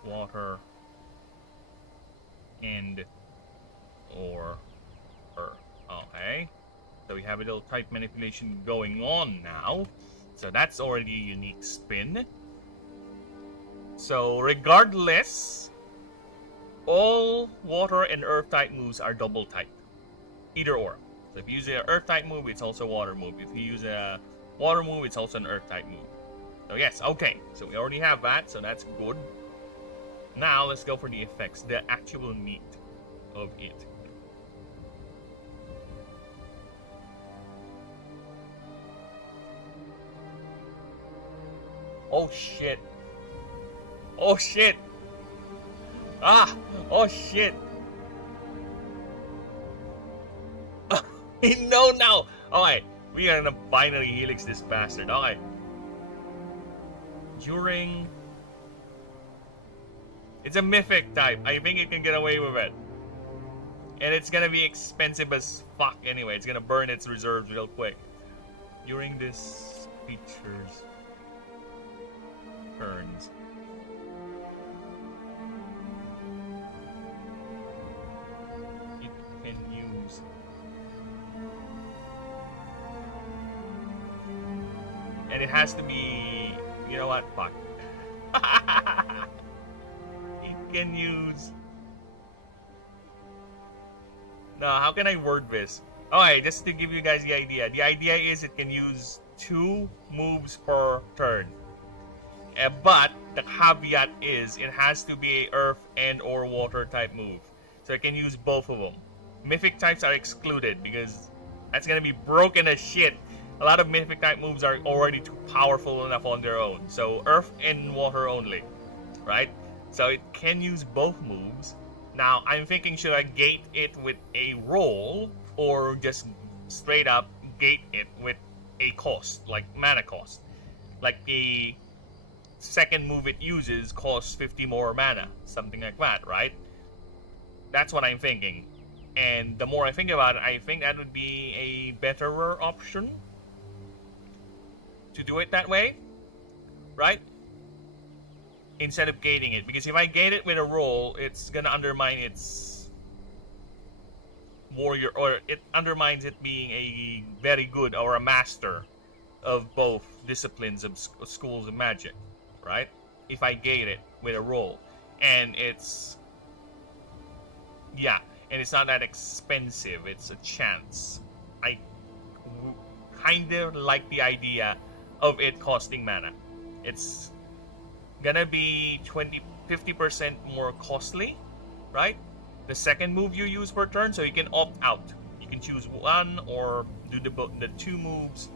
water and or earth. Okay. So we have a little type manipulation going on now. So that's already a unique spin. So regardless, all water and earth type moves are double type. Either or. So if you use an earth type move, it's also a water move. If you use a water move, it's also an earth type move. So yes, okay. So we already have that, so that's good. Now let's go for the effects, the actual meat of it. Oh shit. Oh shit. Ah! Oh shit. No, now. Alright, we are gonna binary helix this bastard. Alright. During. It's a mythic type. I think it can get away with it. And it's gonna be expensive as fuck anyway. It's gonna burn its reserves real quick. During this creature's turns. It can use and it has to be, you know what, fuck. It can use. No, how can I word this? Alright, just to give you guys the idea. The idea is it can use 2 moves per turn. But the caveat is it has to be a earth and or water type move. So it can use both of them. Mythic types are excluded because that's gonna be broken as shit. A lot of mythic type moves are already too powerful enough on their own. So earth and water only, right? So it can use both moves. Now I'm thinking, should I gate it with a roll or just straight up gate it with a cost, like mana cost? Like the second move it uses costs 50 more mana, something like that, right? That's what I'm thinking. And the more I think about it, I think that would be a betterer option to do it that way, right? Instead of gating it, because if I gate it with a roll, it's gonna undermine its warrior, or it undermines it being a very good or a master of both disciplines of schools of magic, right? If I gate it with a roll, and it's and it's not that expensive, it's a chance. I kind of like the idea of it costing mana. It's gonna be 50% more costly, right? The second move you use per turn, so you can opt out. You can choose one or do the 2 moves,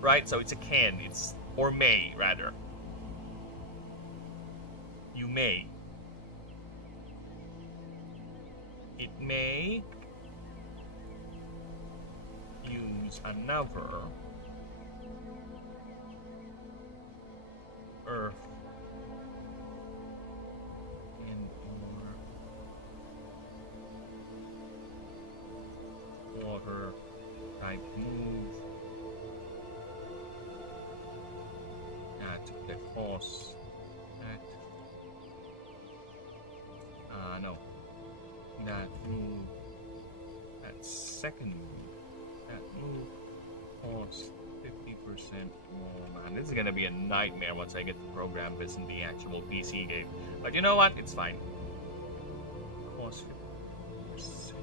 right? So it's a can, or may rather. You may. It may use another earth and or water type move at the cost that move, that second move, that move costs 50% more. Man, this is gonna be a nightmare once I get to program this in the actual PC game. But you know what? It's fine. Cost 50%.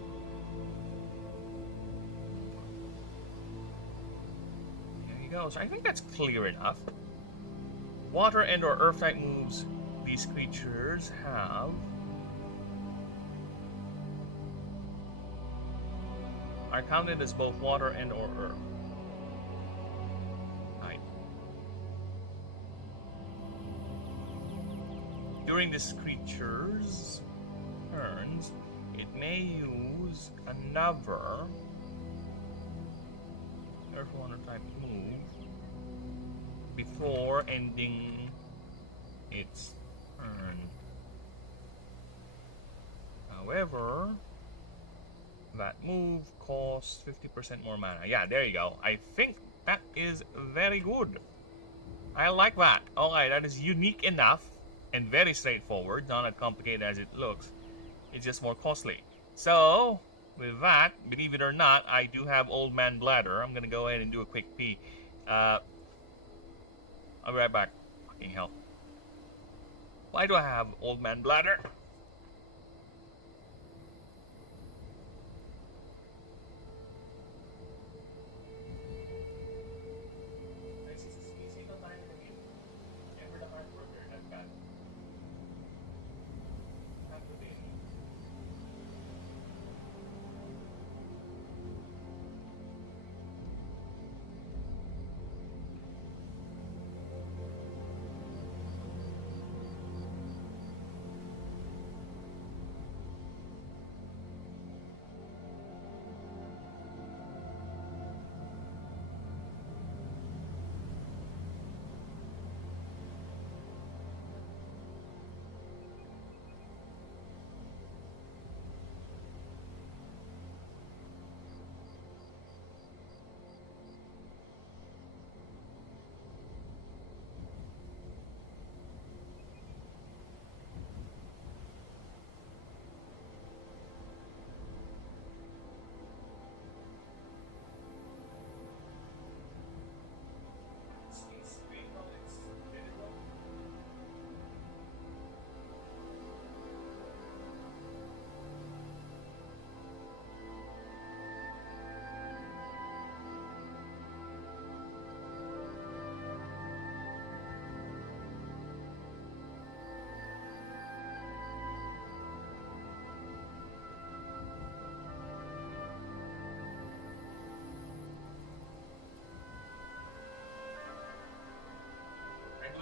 There you go. So I think that's clear enough. Water and or earth type moves these creatures have are counted as both water and or earth. Right. During this creature's turns, it may use another earth water type move before ending its turn. However, that move costs 50% more mana. Yeah, there you go. I think that is very good. I like that. Alright, that is unique enough and very straightforward. Not as complicated as it looks. It's just more costly. So, with that, believe it or not, I do have Old Man Bladder. I'm gonna go ahead and do a quick pee. I'll be right back. Fucking hell. Why do I have Old Man Bladder?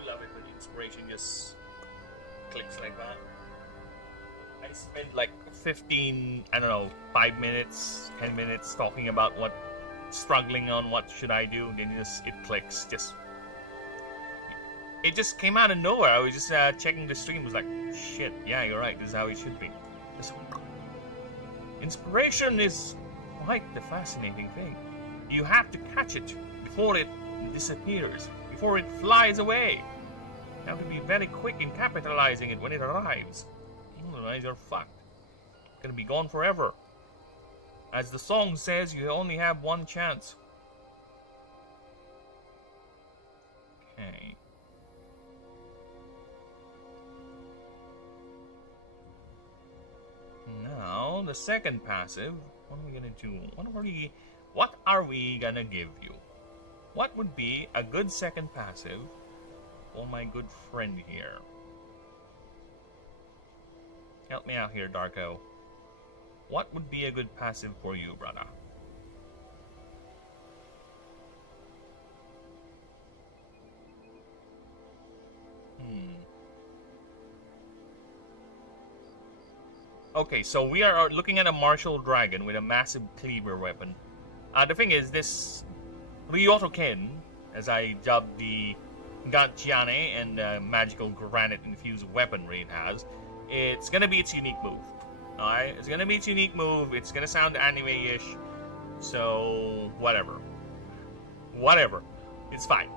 Love it when inspiration just clicks like that. I spent like 15, I don't know, 5 minutes, 10 minutes talking about struggling on what should I do, and then it clicks. It just came out of nowhere. I was just checking the stream, was like, shit, yeah, you're right, this is how it should be. Inspiration is quite the fascinating thing. You have to catch it before it disappears, before it flies away. You have to be very quick in capitalizing it when it arrives. Otherwise, you're fucked. It's gonna be gone forever. As the song says, you only have one chance. Okay. Now, the second passive. What are we gonna do? What are we gonna give you? What would be a good second passive for my good friend here? Help me out here, Darko. What would be a good passive for you, brother? Okay, so we are looking at a martial dragon with a massive cleaver weapon. The thing is, this Ryotoken, as I dubbed the Gatiane and magical granite-infused weaponry it has, it's gonna be its unique move. Alright? It's gonna be its unique move. It's gonna sound anime-ish. So, whatever. Whatever. It's fine.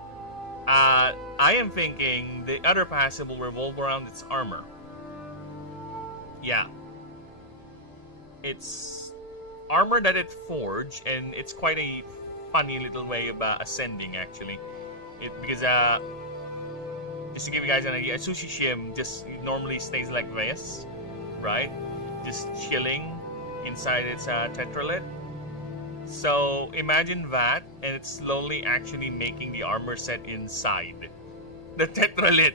I am thinking the other passive will revolve around its armor. Yeah. It's armor that it forged, and it's quite a funny little way of ascending, actually. Because just to give you guys an idea, a sushi shim just normally stays like this, right? Just chilling inside its tetralit. So imagine that, and it's slowly actually making the armor set inside the tetralit.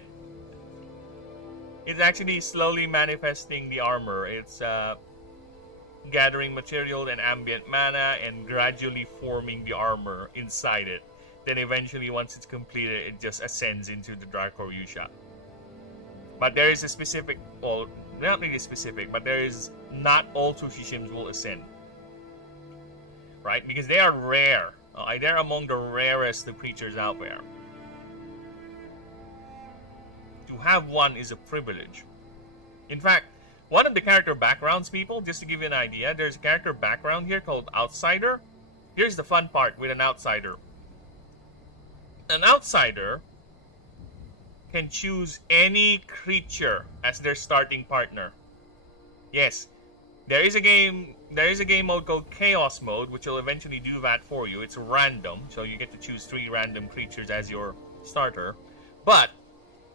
It's actually slowly manifesting the armor. It's gathering material and ambient mana and gradually forming the armor inside it. Then eventually, once it's completed, it just ascends into the Dark Horyusha. But there is a specific, well, not really specific, but there is not all sushi shims will ascend. Right? Because they are rare. They're among the rarest of creatures out there. To have one is a privilege. In fact, one of the character backgrounds, people, just to give you an idea, there's a character background here called Outsider. Here's the fun part with an Outsider. An Outsider can choose any creature as their starting partner. Yes, there is a game there is a game mode called Chaos Mode, which will eventually do that for you. It's random, so you get to choose 3 random creatures as your starter. But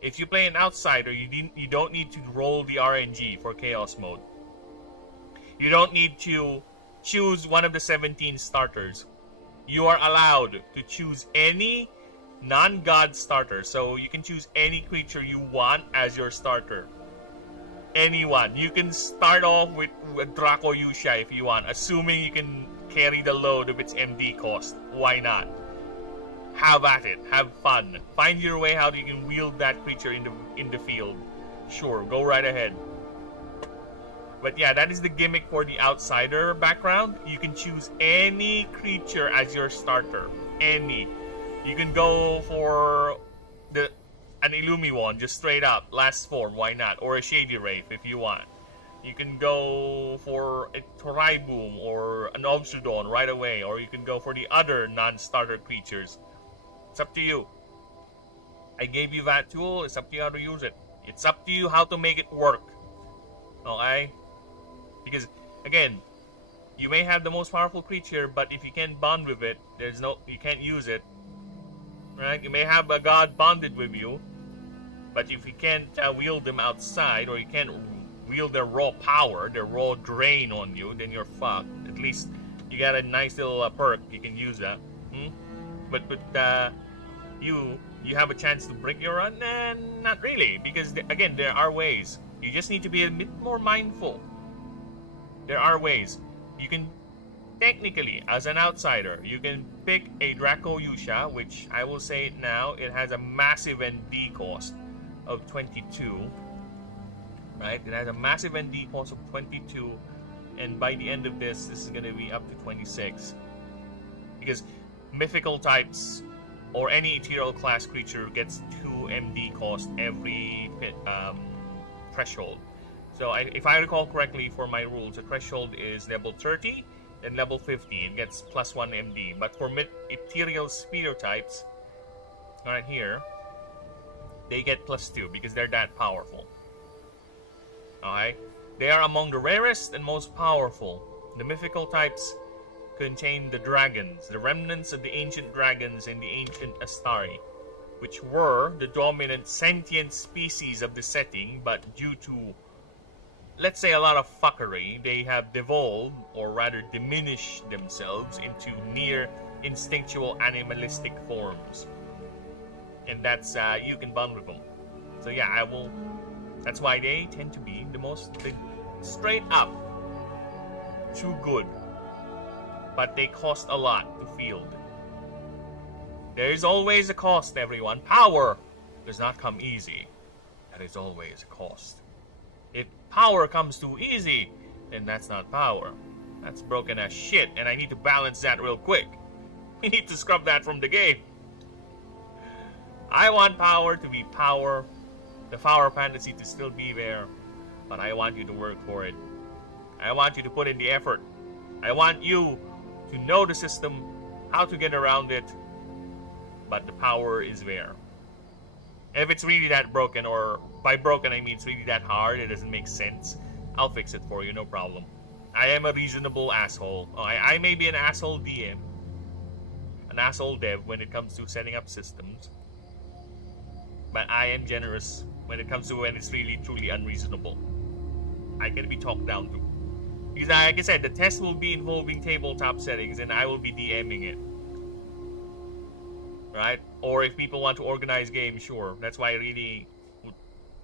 if you play an outsider, you don't need to roll the RNG for Chaos Mode. You don't need to choose one of the 17 starters. You are allowed to choose any non-god starter. So you can choose any creature you want as your starter. Anyone. You can start off with Draco Yusha if you want, assuming you can carry the load of its MD cost. Why not? Have at it. Have fun. Find your way how you can wield that creature in the field. Sure, go right ahead. But yeah, that is the gimmick for the outsider background. You can choose any creature as your starter. Any. You can go for an Illumiwand, just straight up, last form, why not? Or a Shady Wraith if you want. You can go for a Torai-Boom or an Obsudon right away, or you can go for the other non-starter creatures. It's up to you. I gave you that tool, it's up to you how to use it. It's up to you how to make it work. Okay? Because, again, you may have the most powerful creature, but if you can't bond with it, you can't use it. Right? You may have a god bonded with you, but if you can't wield them outside, or you can't wield their raw power, their raw drain on you, then you're fucked. At least you got a nice little perk, you can use that. But you have a chance to break your run? Not really, because again, there are ways. You just need to be a bit more mindful. There are ways. You can, technically, as an outsider, you can pick a Draco Yusha, which I will say it now, it has a massive ND cost of 22. Right? It has a massive ND cost of 22, and by the end of this is going to be up to 26. Because mythical types or any ethereal class creature gets 2 MD cost every threshold. So if I recall correctly for my rules, the threshold is level 30 and level 50. It gets plus 1 MD. But for ethereal speeder types, right here, they get plus 2 because they're that powerful. Okay? They are among the rarest and most powerful. The mythical types contain the dragons, the remnants of the ancient dragons and the ancient Astari, which were the dominant sentient species of the setting, but due to, let's say, a lot of fuckery, they have devolved, or rather diminished themselves into near instinctual animalistic forms. And that's, you can bond with them. So yeah, that's why they tend to be the most, straight up, too good. But they cost a lot to field. There is always a cost, everyone. Power does not come easy. There is always a cost. If power comes too easy, then that's not power. That's broken as shit, and I need to balance that real quick. We need to scrub that from the game. I want power to be power, the power fantasy to still be there, but I want you to work for it. I want you to put in the effort. I want you to know the system, how to get around it, but the power is there. If it's really that broken, or by broken I mean it's really that hard, it doesn't make sense, I'll fix it for you, no problem. I am a reasonable asshole. I may be an asshole DM, an asshole dev when it comes to setting up systems, but I am generous when it comes to when it's really truly unreasonable. I can be talked down to. Because like I said, the test will be involving tabletop settings and I will be DMing it. Right? Or if people want to organize games, sure. That's why I really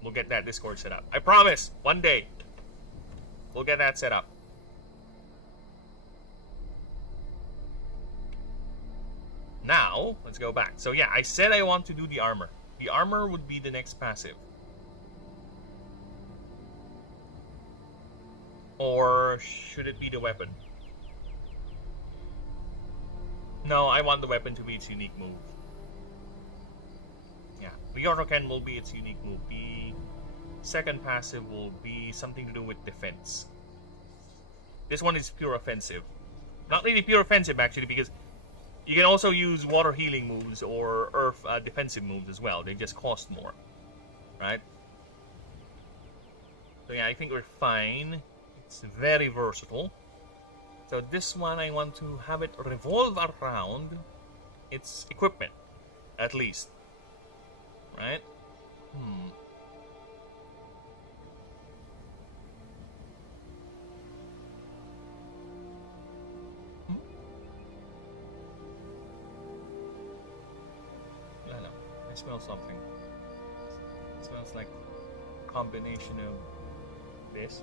we'll get that Discord set up. I promise, one day we'll get that set up. Now, let's go back. So yeah, I said I want to do the armor. The armor would be the next passive. Or should it be the weapon? No, I want the weapon to be its unique move. Yeah, Ryoroken will be its unique move. The second passive will be something to do with defense. This one is pure offensive. Not really pure offensive, actually, because you can also use water healing moves or earth defensive moves as well. They just cost more. Right? So yeah, I think we're fine. It's very versatile. So this one, I want to have it revolve around its equipment, at least. Right? No. I smell something. It smells like a combination of this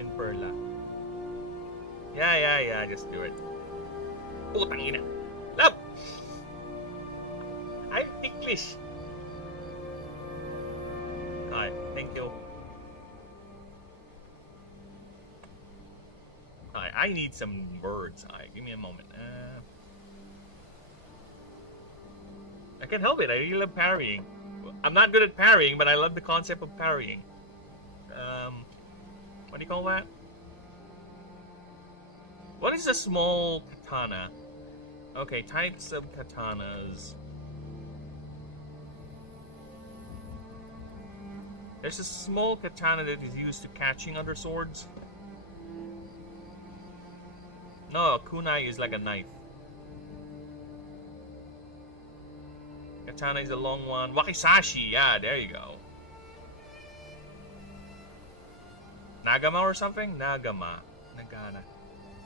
and perla. Yeah, just do it. Putang ina. Love! I'm ticklish. Alright, thank you. Alright, I need some words. Alright, give me a moment. I can't help it. I really love parrying. I'm not good at parrying, but I love the concept of parrying. What do you call that? What is a small katana? Okay, types of katanas. There's a small katana that is used to catching other swords. No, a kunai is like a knife. Katana is a long one. Wakizashi, yeah, there you go. Nagama or something? Nagama. Nagana.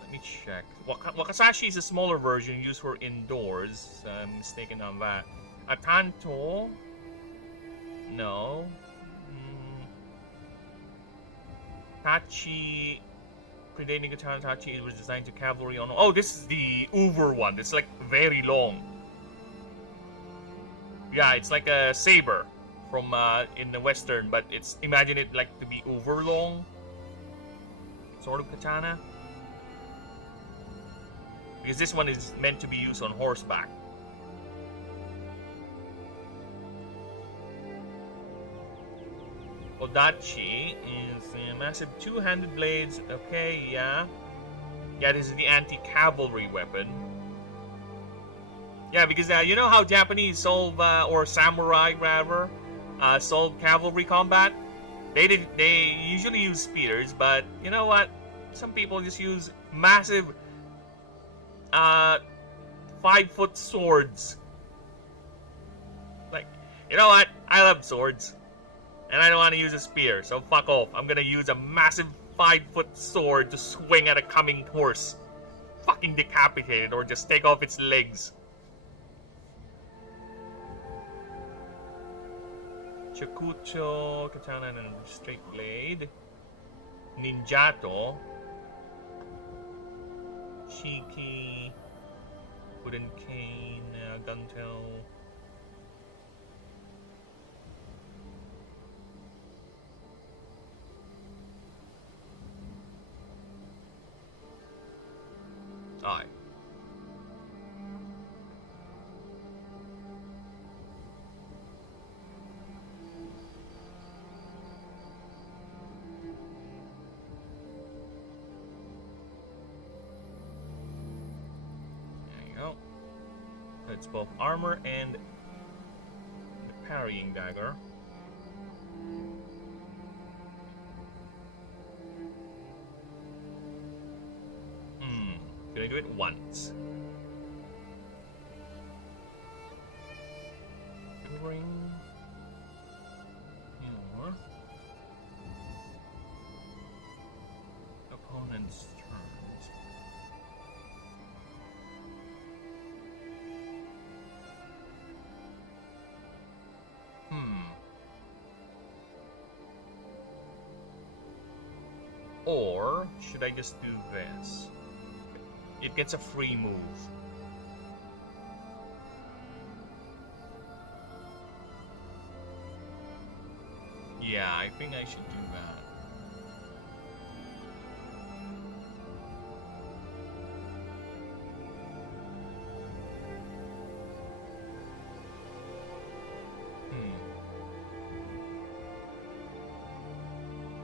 Let me check. Wakizashi is a smaller version used for indoors. I'm mistaken on that. A tanto? No. Tachi. Predating katana Tachi, it was designed to cavalry on. Oh, this is the Uber one. It's like very long. Yeah, it's like a saber from in the Western, but it's imagine it like to be over long. Sort of katana. Because this one is meant to be used on horseback. Odachi is a massive two-handed blades. Okay, yeah. Yeah, this is the anti-cavalry weapon. Yeah, because you know how Japanese solve, or samurai rather, solve cavalry combat? They usually use spears, but you know what? Some people just use massive 5-foot swords. Like, you know what? I love swords. And I don't want to use a spear, so fuck off. I'm gonna use a massive 5-foot sword to swing at a coming horse. Fucking decapitate it or just take off its legs. Chakucho, katana and straight blade. Ninjato. Shiki. Wooden cane, guntail. Aye. There you go. It's both armor and the parrying dagger. Can I do it once? Ring. More. Opponent's turns. Or should I just do this? It gets a free move. Yeah, I think I should do that.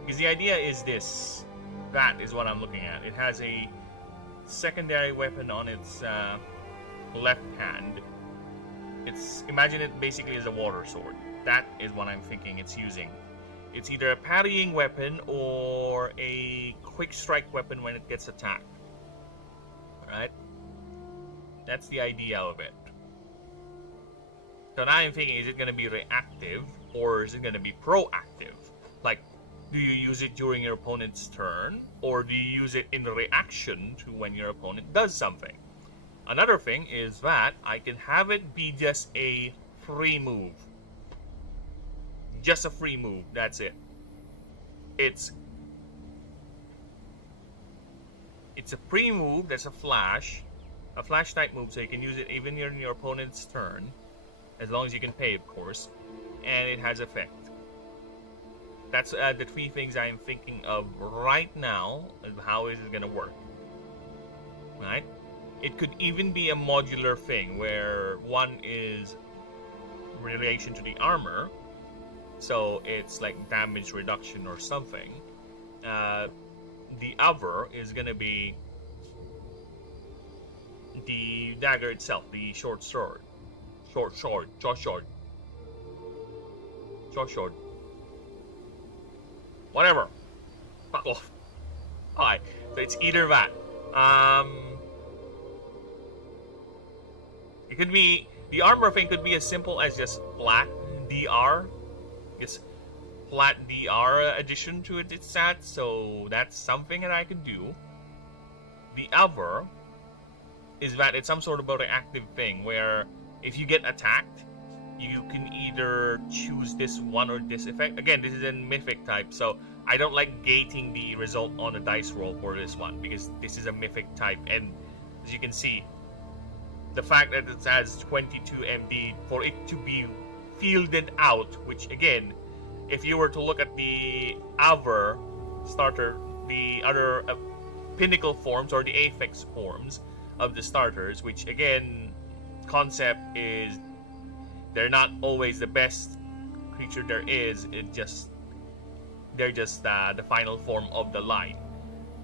Because the idea is this. That is what I'm looking at. It has a secondary weapon on its left hand. Imagine it basically as a water sword. That is what I'm thinking it's using. It's either a parrying weapon or a quick strike weapon when it gets attacked. right? That's the idea of it. So now I'm thinking, is it going to be reactive or is it going to be proactive? Like, do you use it during your opponent's turn, or do you use it in reaction to when your opponent does something? Another thing is that I can have it be just a free move. Just a free move, that's it. It's a free move that's a flash type move, so you can use it even in your opponent's turn, as long as you can pay, of course, and it has effect. That's the three things I'm thinking of right now of how is it going to work. Right? It could even be a modular thing where one is relation to the armor, so it's like damage reduction or something. The other is going to be the dagger itself, the short sword. Short sword. Whatever. Fuck off. Alright, so it's either that. It could be, the armor thing could be as simple as just flat DR. Just flat DR addition to its stats, so that's something that I could do. The other is that it's some sort of a reactive thing where if you get attacked, you can either choose this one or this effect. Again, this is a mythic type, so I don't like gating the result on a dice roll for this one, because this is a mythic type, and as you can see, the fact that it has 22 MD, for it to be fielded out, which again, if you were to look at the other starter, the other pinnacle forms or the apex forms of the starters, which again, concept is they're not always the best creature there is. They're just the final form of the line.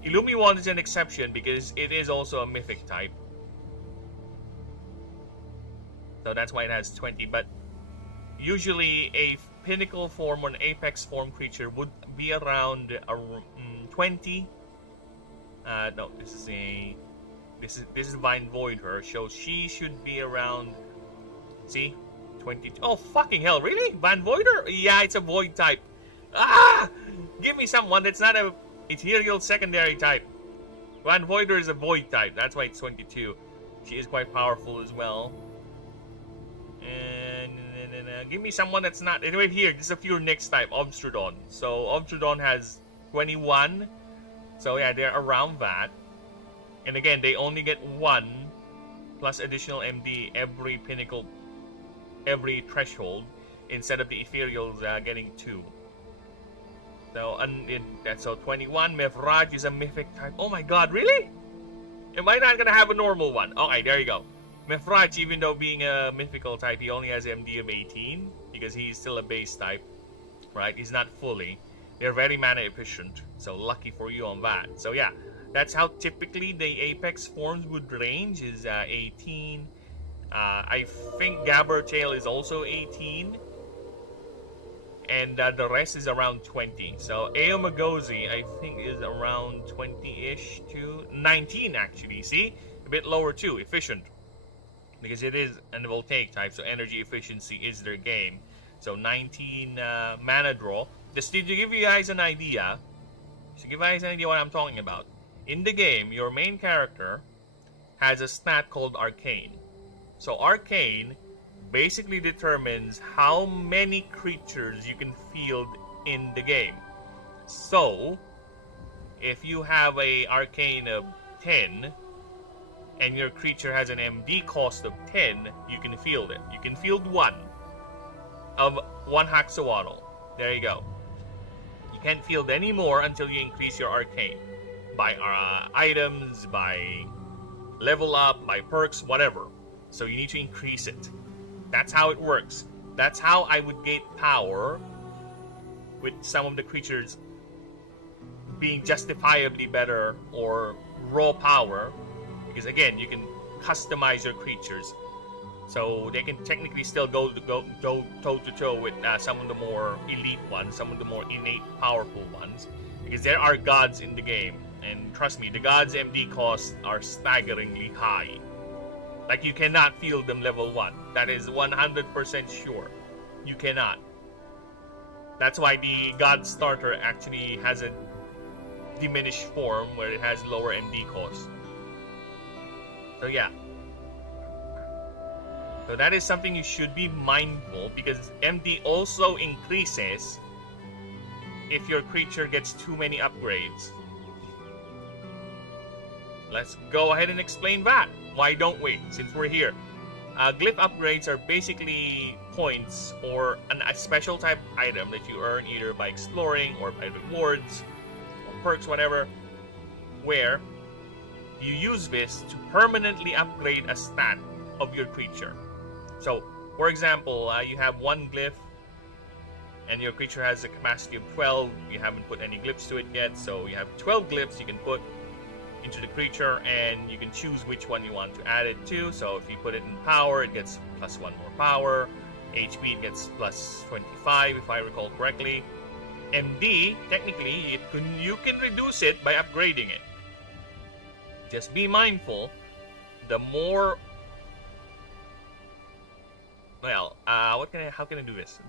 Illumi is an exception because it is also a mythic type, so that's why it has 20. But usually a pinnacle form or an apex form creature would be around 20. No, this is Vine Voider, so she should be around. See, 22. Oh fucking hell! Really, Vine Voider? Yeah, it's a void type. Ah, give me someone that's not a ethereal secondary type. Vine Voider is a void type. That's why it's 22. She is quite powerful as well. And give me someone that's not. Anyway, here, this is a pure Nyx type, Obstrudon. So Obstrudon has 21. So yeah, they're around that. And again, they only get 1 plus additional MD every pinnacle, every threshold, instead of the ethereals getting 2. So so 21. Mephraj is a mythic type. Oh my god, really? Am I not gonna have a normal one? Okay, there you go. Mephraj, even though being a mythical type, he only has MD of 18 because he's still a base type, right? He's not fully. They're very mana efficient, so lucky for you on that. So yeah, that's how typically the apex forms would range, is 18. I think Gabbertail is also 18. And the rest is around 20. So Aomagozi, I think, is around 20-ish to 19, actually. See? A bit lower too, efficient. Because it is an voltaic type, so energy efficiency is their game. So 19 mana draw. Just to give you guys an idea, what I'm talking about. In the game, your main character has a stat called Arcane. So Arcane basically determines how many creatures you can field in the game. So, if you have a Arcane of 10, and your creature has an MD cost of 10, you can field it. You can field 1 of 1 Haxawatl. There you go. You can't field any more until you increase your Arcane. By items, by level up, by perks, whatever. So you need to increase it. That's how it works. That's how I would gate power with some of the creatures being justifiably better or raw power. Because again, you can customize your creatures. So they can technically still go toe-to-toe with some of the more elite ones, some of the more innate, powerful ones. Because there are gods in the game. And trust me, the gods' MD costs are staggeringly high. Like, you cannot field them level 1. That is 100% sure. You cannot. That's why the god starter actually has a diminished form where it has lower MD cost. So yeah. So that is something you should be mindful, because MD also increases if your creature gets too many upgrades. Let's go ahead and explain that. Why don't we, since we're here? Glyph upgrades are basically points or a special type item that you earn either by exploring or by rewards or perks, whatever, where you use this to permanently upgrade a stat of your creature. So, for example, you have one glyph and your creature has a capacity of 12. You haven't put any glyphs to it yet, so you have 12 glyphs you can put into the creature, and you can choose which one you want to add it to. So if you put it in power, it gets +1 more power. HP, it gets +25 if I recall correctly. MD, technically, you can reduce it by upgrading it. Just be mindful, the more... Well, how can I do this?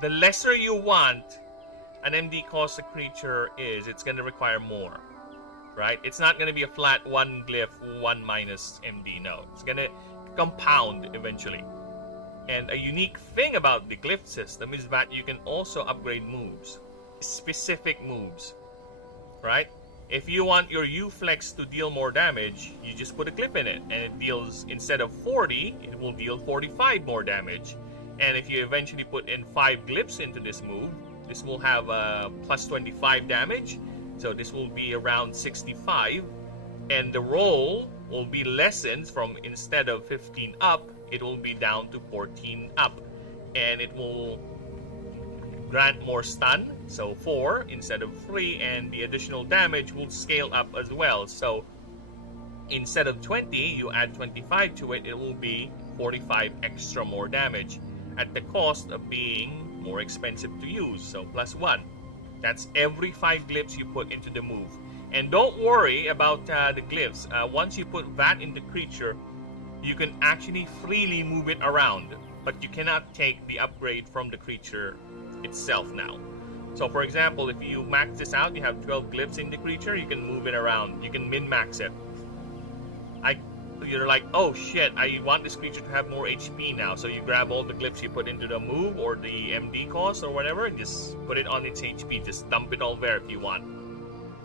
The lesser you want an MD cost a creature is, it's going to require more. Right? It's not going to be a flat 1 glyph, 1 minus MD. No, it's going to compound eventually. And a unique thing about the glyph system is that you can also upgrade moves. Specific moves. Right? If you want your U-Flex to deal more damage, you just put a glyph in it. And it deals, instead of 40, it will deal 45 more damage. And if you eventually put in 5 glyphs into this move, this will have +25 damage. So this will be around 65, and the roll will be lessened from, instead of 15 up, it will be down to 14 up, and it will grant more stun, so 4 instead of 3, and the additional damage will scale up as well. So instead of 20, you add 25 to it, it will be 45 extra more damage at the cost of being more expensive to use, so +1. That's every 5 glyphs you put into the move. And don't worry about the glyphs. Once you put that in the creature, you can actually freely move it around. But you cannot take the upgrade from the creature itself now. So for example, if you max this out, you have 12 glyphs in the creature, you can move it around. You can min-max it. You're like, oh shit, I want this creature to have more HP now. So you grab all the glyphs you put into the move or the MD cost or whatever, and just put it on its HP. Just dump it all there if you want.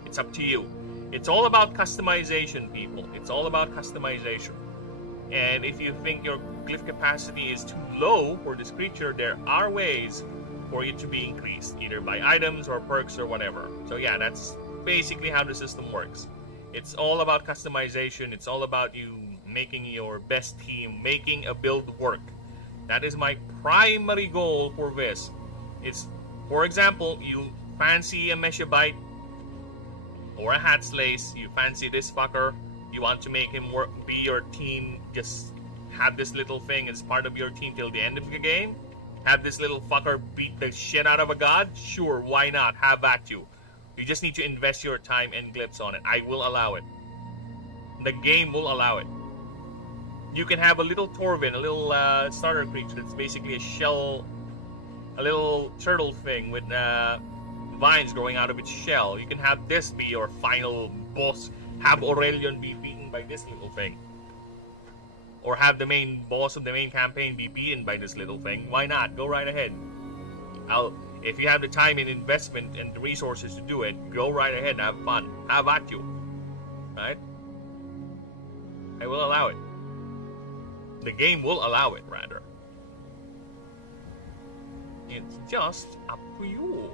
It's up to you. It's all about customization, people. It's all about customization. And if you think your glyph capacity is too low for this creature, there are ways for it to be increased, either by items or perks or whatever. So yeah, that's basically how the system works. It's all about customization. It's all about you making your best team, making a build work. That is my primary goal for this. It's, for example, you fancy a Meshabite or a Hatslace, you fancy this fucker, you want to make him work, be your team, just have this little thing as part of your team till the end of the game, have this little fucker beat the shit out of a god, sure, why not, have at you. You just need to invest your time and glyphs on it. I will allow it. The game will allow it. You can have a little Torvin, a little starter creature that's basically a shell, a little turtle thing with vines growing out of its shell. You can have this be your final boss. Have Aurelion be beaten by this little thing. Or have the main boss of the main campaign be beaten by this little thing. Why not? Go right ahead. If you have the time and investment and the resources to do it, go right ahead and have fun. Have at you. Right? I will allow it. The game will allow it, rather. It's just up to you.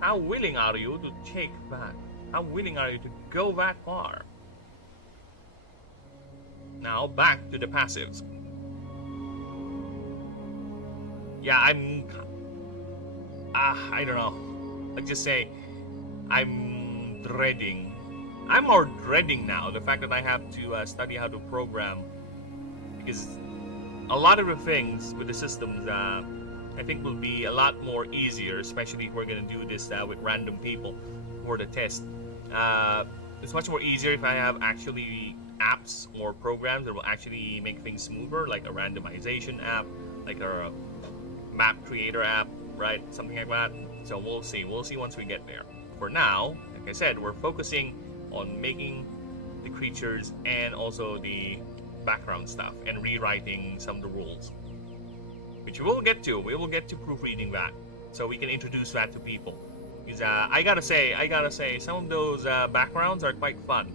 How willing are you to take that? How willing are you to go that far? Now, back to the passives. Yeah, I don't know. Let's just say, I'm dreading. I'm more dreading now the fact that I have to study how to program, because a lot of the things with the systems I think will be a lot more easier, especially if we're gonna do this with random people for the test. It's much more easier if I have actually apps or programs that will actually make things smoother, like a randomization app, like a map creator app, right? Something like that. So we'll see once we get there. For now, like I said, we're focusing on making the creatures and also the background stuff and rewriting some of the rules, which we will get to. We will get to proofreading that, so we can introduce that to people. Because I gotta say, some of those backgrounds are quite fun.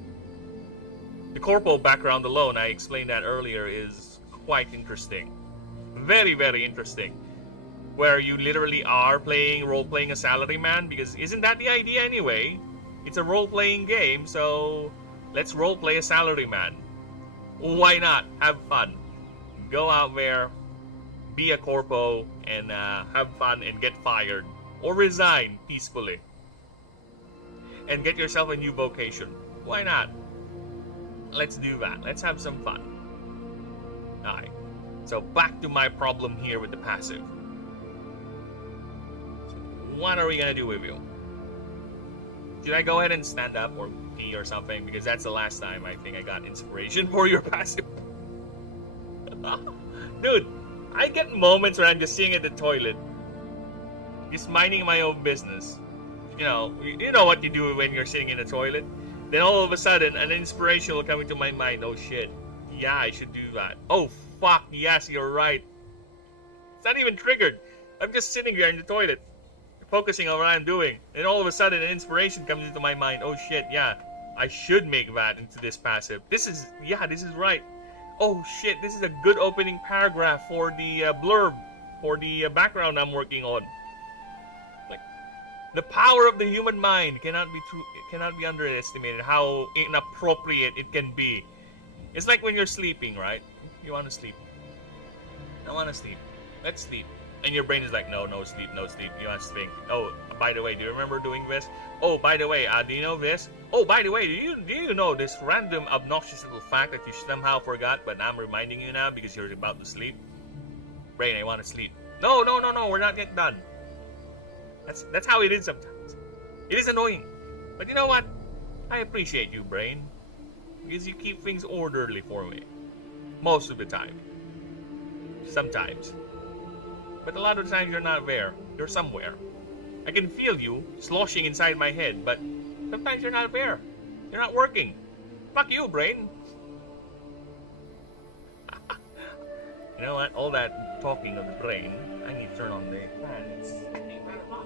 The corpo background alone, I explained that earlier, is quite interesting. Very, very interesting. Where you literally are role-playing a salaryman, because isn't that the idea anyway? It's a role-playing game, so let's role-play a salaryman. Why not? Have fun. Go out there, be a corpo, and have fun and get fired. Or resign peacefully. And get yourself a new vocation. Why not? Let's do that. Let's have some fun. Alright. So back to my problem here with the passive. What are we gonna do with you? Should I go ahead and stand up or pee or something? Because that's the last time I think I got inspiration for your passive. Dude, I get moments where I'm just sitting at the toilet, just minding my own business. You know what you do when you're sitting in the toilet. Then all of a sudden, an inspiration will come into my mind. Oh shit, yeah, I should do that. Oh fuck, yes, you're right. It's not even triggered. I'm just sitting there in the toilet, focusing on what I'm doing. And all of a sudden, an inspiration comes into my mind. Oh shit, yeah, I should make that into this passive. This is right. Oh shit, this is a good opening paragraph for the blurb, for the background I'm working on. Like, the power of the human mind cannot be underestimated. How inappropriate it can be. It's like when you're sleeping, right? You want to sleep. I want to sleep. Let's sleep. And your brain is like, no sleep, no sleep. You want to think. Oh, by the way, do you remember doing this? Oh, by the way, do you know this? Oh, by the way, do you know this random obnoxious little fact that you somehow forgot, but I'm reminding you now because you're about to sleep? Brain, I want to sleep. No, we're not yet done. That's how it is sometimes. It is annoying. But you know what? I appreciate you, brain. Because you keep things orderly for me. Most of the time. Sometimes. But a lot of times you're not there. You're somewhere. I can feel you sloshing inside my head, but sometimes you're not there. You're not working. Fuck you, brain. You know what? All that talking of the brain, I need to turn on the fan. It's kind of hot.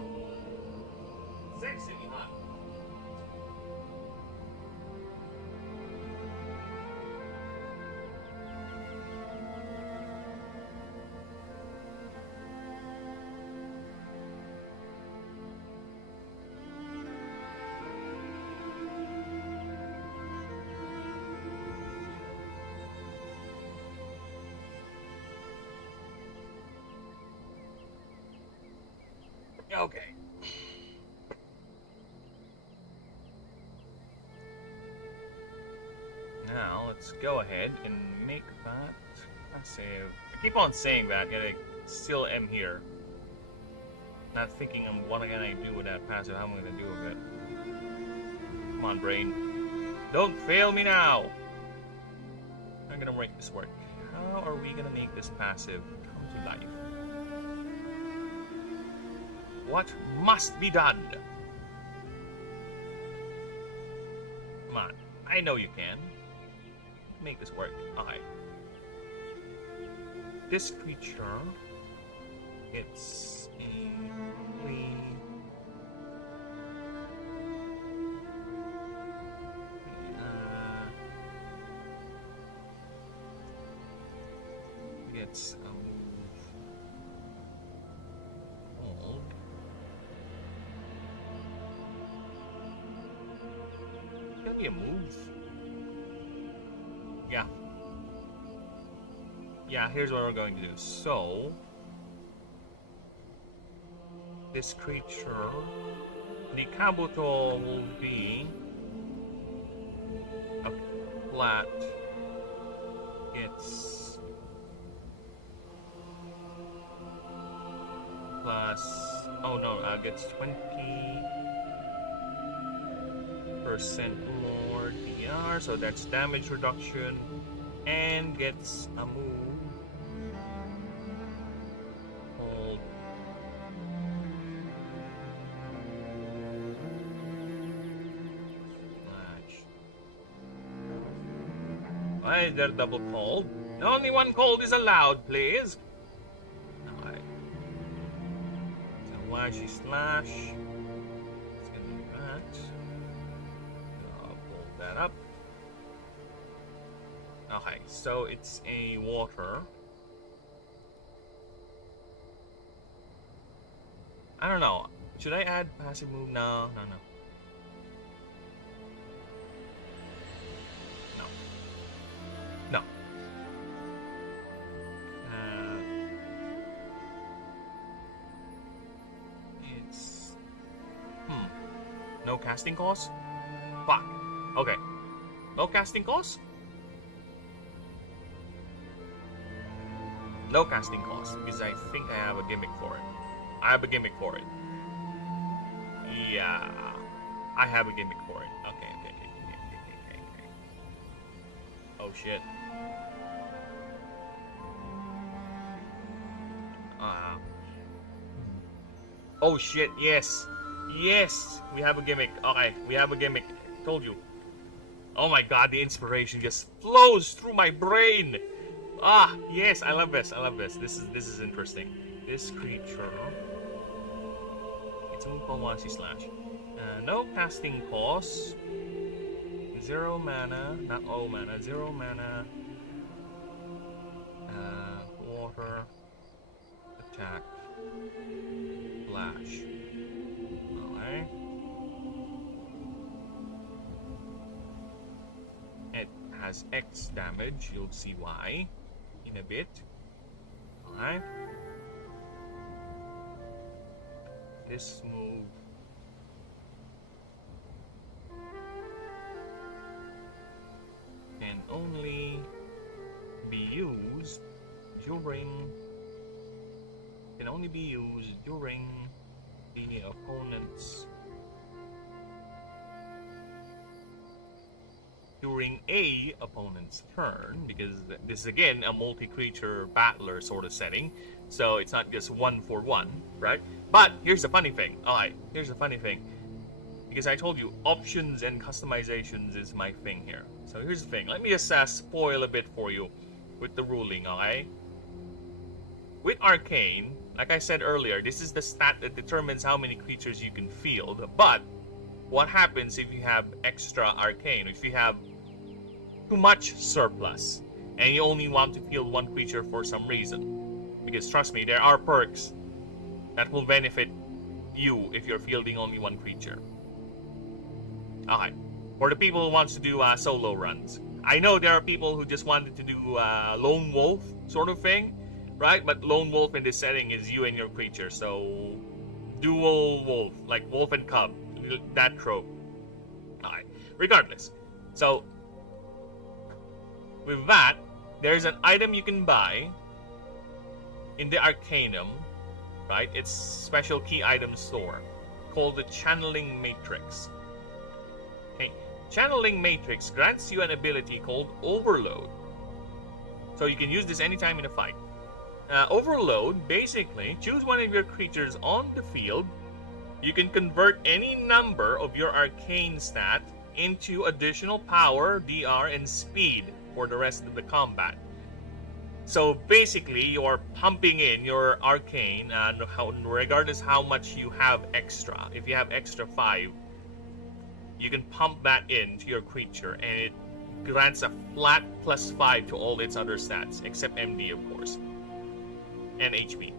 Sexy hot. Okay. Now, let's go ahead and make that passive. I keep on saying that, yet I still am here. Not thinking of what can I do with that passive, how am I going to do with it. Come on, brain. Don't fail me now! I'm going to make this work. How are we going to make this passive come to life? What must be done? Come on, I know you can. Make this work. Okay. This creature, it's it's be a move. Yeah, here's what we're going to do. So this creature, the kabuto will be a flat. plus... Oh no, gets 20% more DR, so that's damage reduction, and gets a move called Flash. Why is there double cold? Only one cold is allowed, please. Alright. So Flashy Slash. It's gonna do that. I'll pull that up. Okay, so it's a water. I don't know. Should I add passive move? No. No. It's... No casting cost? Fuck. Okay. No casting cost? No casting cost, because I think I have a gimmick for it. Yeah. I have a gimmick for it. Okay. Oh shit. Oh shit, yes. Yes! We have a gimmick. Okay, we have a gimmick. Told you. Oh my god, the inspiration just flows through my brain! Ah, yes, I love this. This is interesting. This creature... It's a move called Flashy Slash. No casting cost. 0 mana, not all mana, 0 mana. Water. Attack. Flash. Alright. It has X damage, you'll see why in a bit. Alright. This move can only be used during the opponent's turn, because this is again a multi-creature battler sort of setting, so it's not just 1-for-1, right? But here's the funny thing. Because I told you options and customizations is my thing here. So here's the thing. Let me just spoil a bit for you with the ruling, okay? With Arcane, like I said earlier, this is the stat that determines how many creatures you can field. But what happens if you have extra Arcane? If you have too much surplus and you only want to field one creature for some reason? Because trust me, there are perks that will benefit you if you're fielding only one creature. Okay, for the people who wants to do solo runs. I know there are people who just wanted to do lone wolf sort of thing, right? But lone wolf in this setting is you and your creature, so dual wolf, like wolf and cub, that trope. Alright, regardless. So, with that, there's an item you can buy in the Arcanum, right? It's special key item store called the Channeling Matrix. Okay, Channeling Matrix grants you an ability called Overload. So you can use this anytime in a fight. Overload, basically, choose one of your creatures on the field. You can convert any number of your arcane stat into additional power, DR, and speed for the rest of the combat. So basically, you're pumping in your arcane, regardless how much you have extra. If you have extra 5, you can pump that into your creature, and it grants a flat +5 to all its other stats, except MD, of course, and HP.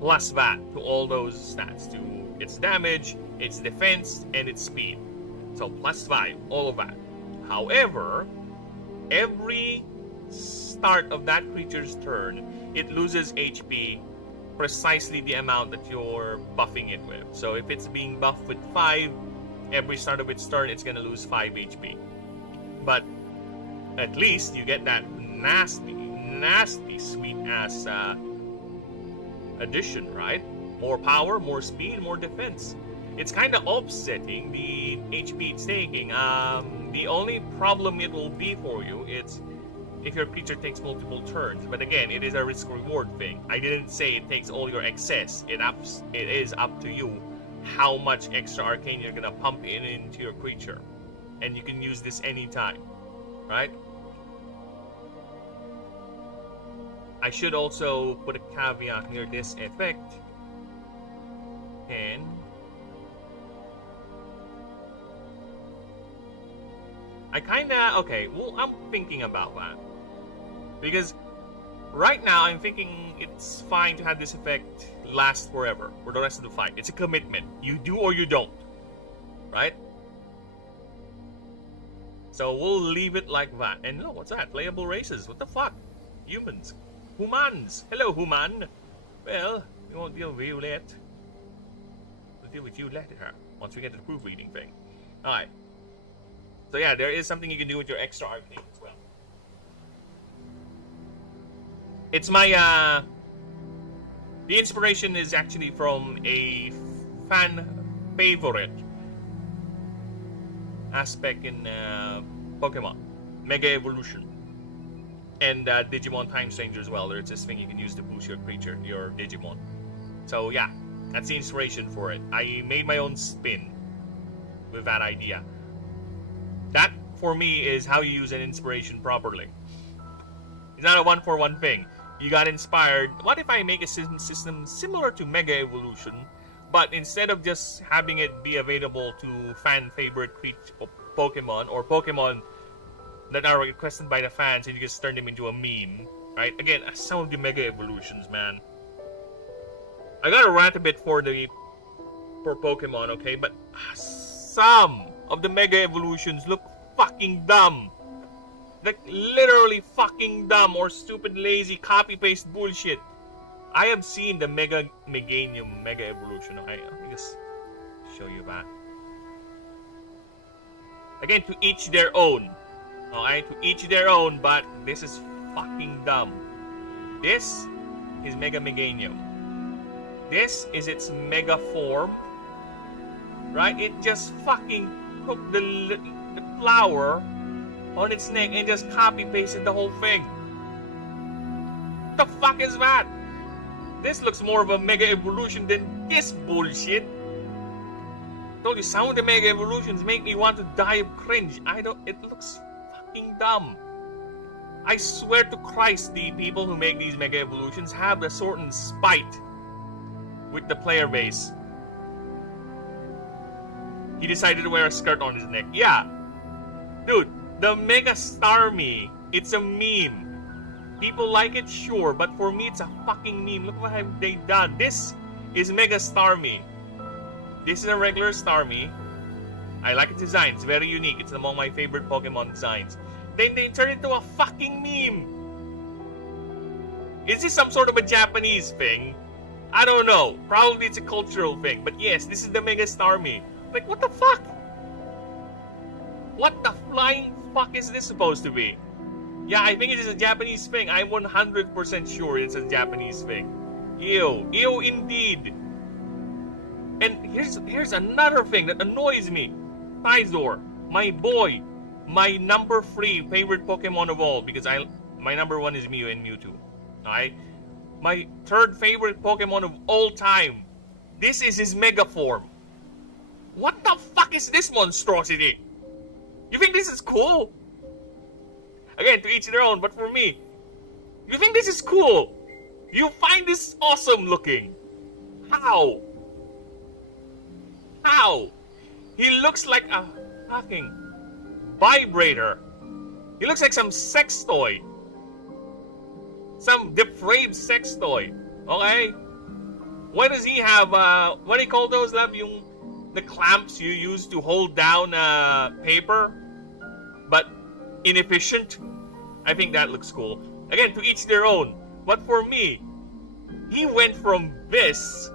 Plus that to all those stats, to its damage, its defense, and its speed. So +5, all of that. However, every start of that creature's turn, it loses HP precisely the amount that you're buffing it with. So if it's being buffed with 5, every start of its turn, it's gonna lose 5 HP. But at least you get that nasty sweet ass addition, right? More power, more speed, more defense. It's kind of offsetting the HP it's taking. The only problem it will be for you is if your creature takes multiple turns. But again, it is a risk-reward thing. I didn't say it takes all your excess. It is up to you how much extra arcane you're gonna pump into your creature. And you can use this anytime, right? I should also put a caveat near this effect. And I kinda, okay, well, I'm thinking about that. Because right now I'm thinking it's fine to have this effect last forever for the rest of the fight. It's a commitment. You do or you don't. Right? So we'll leave it like that. And no, what's that? Playable races. What the fuck? Humans. Humans. Hello, human. Well, we won't deal with you yet. We'll deal with you later. Once we get to the proofreading thing. Alright. So yeah, there is something you can do with your extra arcane as well. It's my, the inspiration is actually from a fan favorite aspect in Pokemon. Mega Evolution. And Digimon Time Stranger as well. There's this thing you can use to boost your creature, your Digimon. So yeah, that's the inspiration for it. I made my own spin with that idea. That, for me, is how you use an inspiration properly. It's not a one-for-one thing. You got inspired. What if I make a system similar to Mega Evolution, but instead of just having it be available to fan-favorite Pokemon, or Pokemon that are requested by the fans, and you just turn them into a meme, right? Again, some of the Mega Evolutions, man. I got a rant a bit for Pokemon, okay? But some of the Mega Evolutions look fucking dumb. Like, literally fucking dumb or stupid, lazy, copy-paste bullshit. I have seen the Meganium Mega Evolution, okay? Let me just show you that. Again, to each their own. Okay, to each their own, but this is fucking dumb. This is Mega Meganium. This is its Mega form. Right? It just fucking took the flower on its neck and just copy-pasted the whole thing. The fuck is that? This looks more of a Mega Evolution than this bullshit. Told you, some of the Mega Evolutions make me want to die of cringe. It looks fucking dumb. I swear to Christ, the people who make these Mega Evolutions have a certain spite with the player base. He decided to wear a skirt on his neck. Yeah. Dude, the Mega Starmie, it's a meme. People like it, sure, but for me, it's a fucking meme. Look what have they done. This is Mega Starmie. This is a regular Starmie. I like its design. It's very unique. It's among my favorite Pokemon designs. Then they turn it into a fucking meme. Is this some sort of a Japanese thing? I don't know. Probably it's a cultural thing. But yes, this is the Mega Starmie. Like, what the fuck? What the flying fuck is this supposed to be? Yeah, I think it is a Japanese thing. I'm 100% sure it's a Japanese thing. Ew. Ew indeed. And here's another thing that annoys me. Tizor, my boy. My number 3 favorite Pokemon of all. Because my number 1 is Mew and Mewtwo. Alright? My 3rd favorite Pokemon of all time. This is his Mega form. What the fuck is this monstrosity? You think this is cool? Again, to each their own, but for me, you think this is cool? You find this awesome looking? How? How? He looks like a fucking vibrator. He looks like some sex toy. Some depraved sex toy. Okay? Why does he have, what do you call those, Lab? The clamps you use to hold down paper, but inefficient. I think that looks cool. Again, to each their own. But for me, he went from this.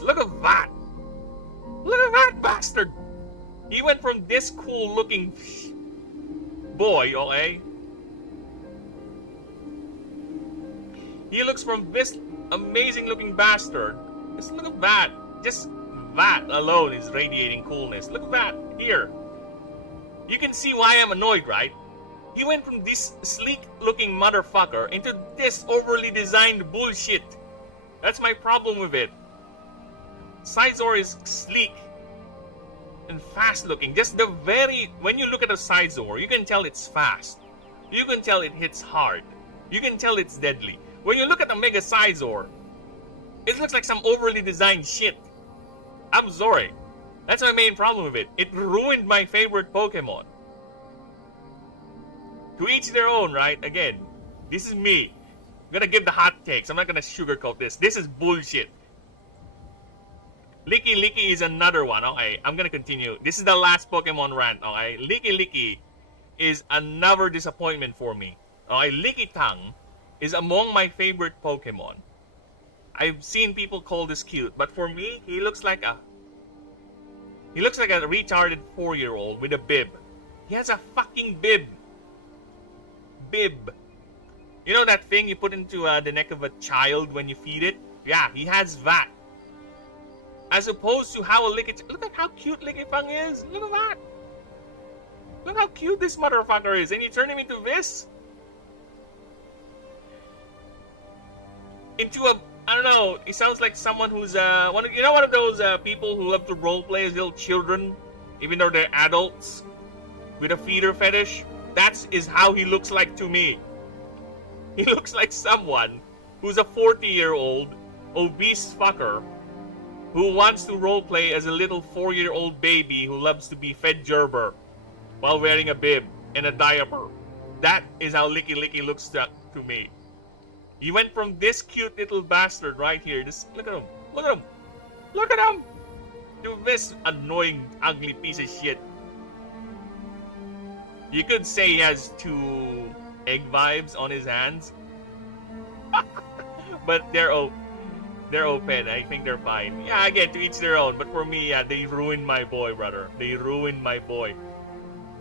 Look at that. Look at that bastard. He went from this cool looking boy, okay? He looks from this amazing looking bastard. Just look at that. Just that alone is radiating coolness. Look at that. Here. You can see why I'm annoyed, right? He went from this sleek looking motherfucker into this overly designed bullshit. That's my problem with it. Sizor is sleek and fast looking. Just when you look at a Sizor, you can tell it's fast. You can tell it hits hard. You can tell it's deadly. When you look at the Mega Sizor, it looks like some overly designed shit. I'm sorry. That's my main problem with it. It ruined my favorite Pokemon. To each their own, right? Again, this is me. I'm gonna give the hot takes. I'm not gonna sugarcoat this. This is bullshit. Licky Licky is another one. Okay, I'm gonna continue. This is the last Pokemon rant. Okay, Licky Licky is another disappointment for me. Okay, Lickitung is among my favorite Pokemon. I've seen people call this cute, but for me, he looks like a retarded 4-year-old with a bib. He has a fucking bib. Bib. You know that thing you put into the neck of a child when you feed it? Yeah, he has that. As opposed to how a Lickitung... Look at how cute Lickitung is. Look at that. Look how cute this motherfucker is. And you turn him into this? Into a... I don't know. He sounds like someone who's... one of those people who love to roleplay as little children? Even though they're adults? With a feeder fetish? That is how he looks like to me. He looks like someone who's a 40-year-old obese fucker who wants to roleplay as a little 4-year-old baby who loves to be fed gerber while wearing a bib and a diaper. That is how Licky Licky looks to me. He went from this cute little bastard right here. Just look at him. Look at him. Look at him. To this annoying, ugly piece of shit. You could say he has 2 egg vibes on his hands. But they're open. I think they're fine. Yeah, again, to each their own. But for me, yeah, they ruined my boy, brother. They ruined my boy.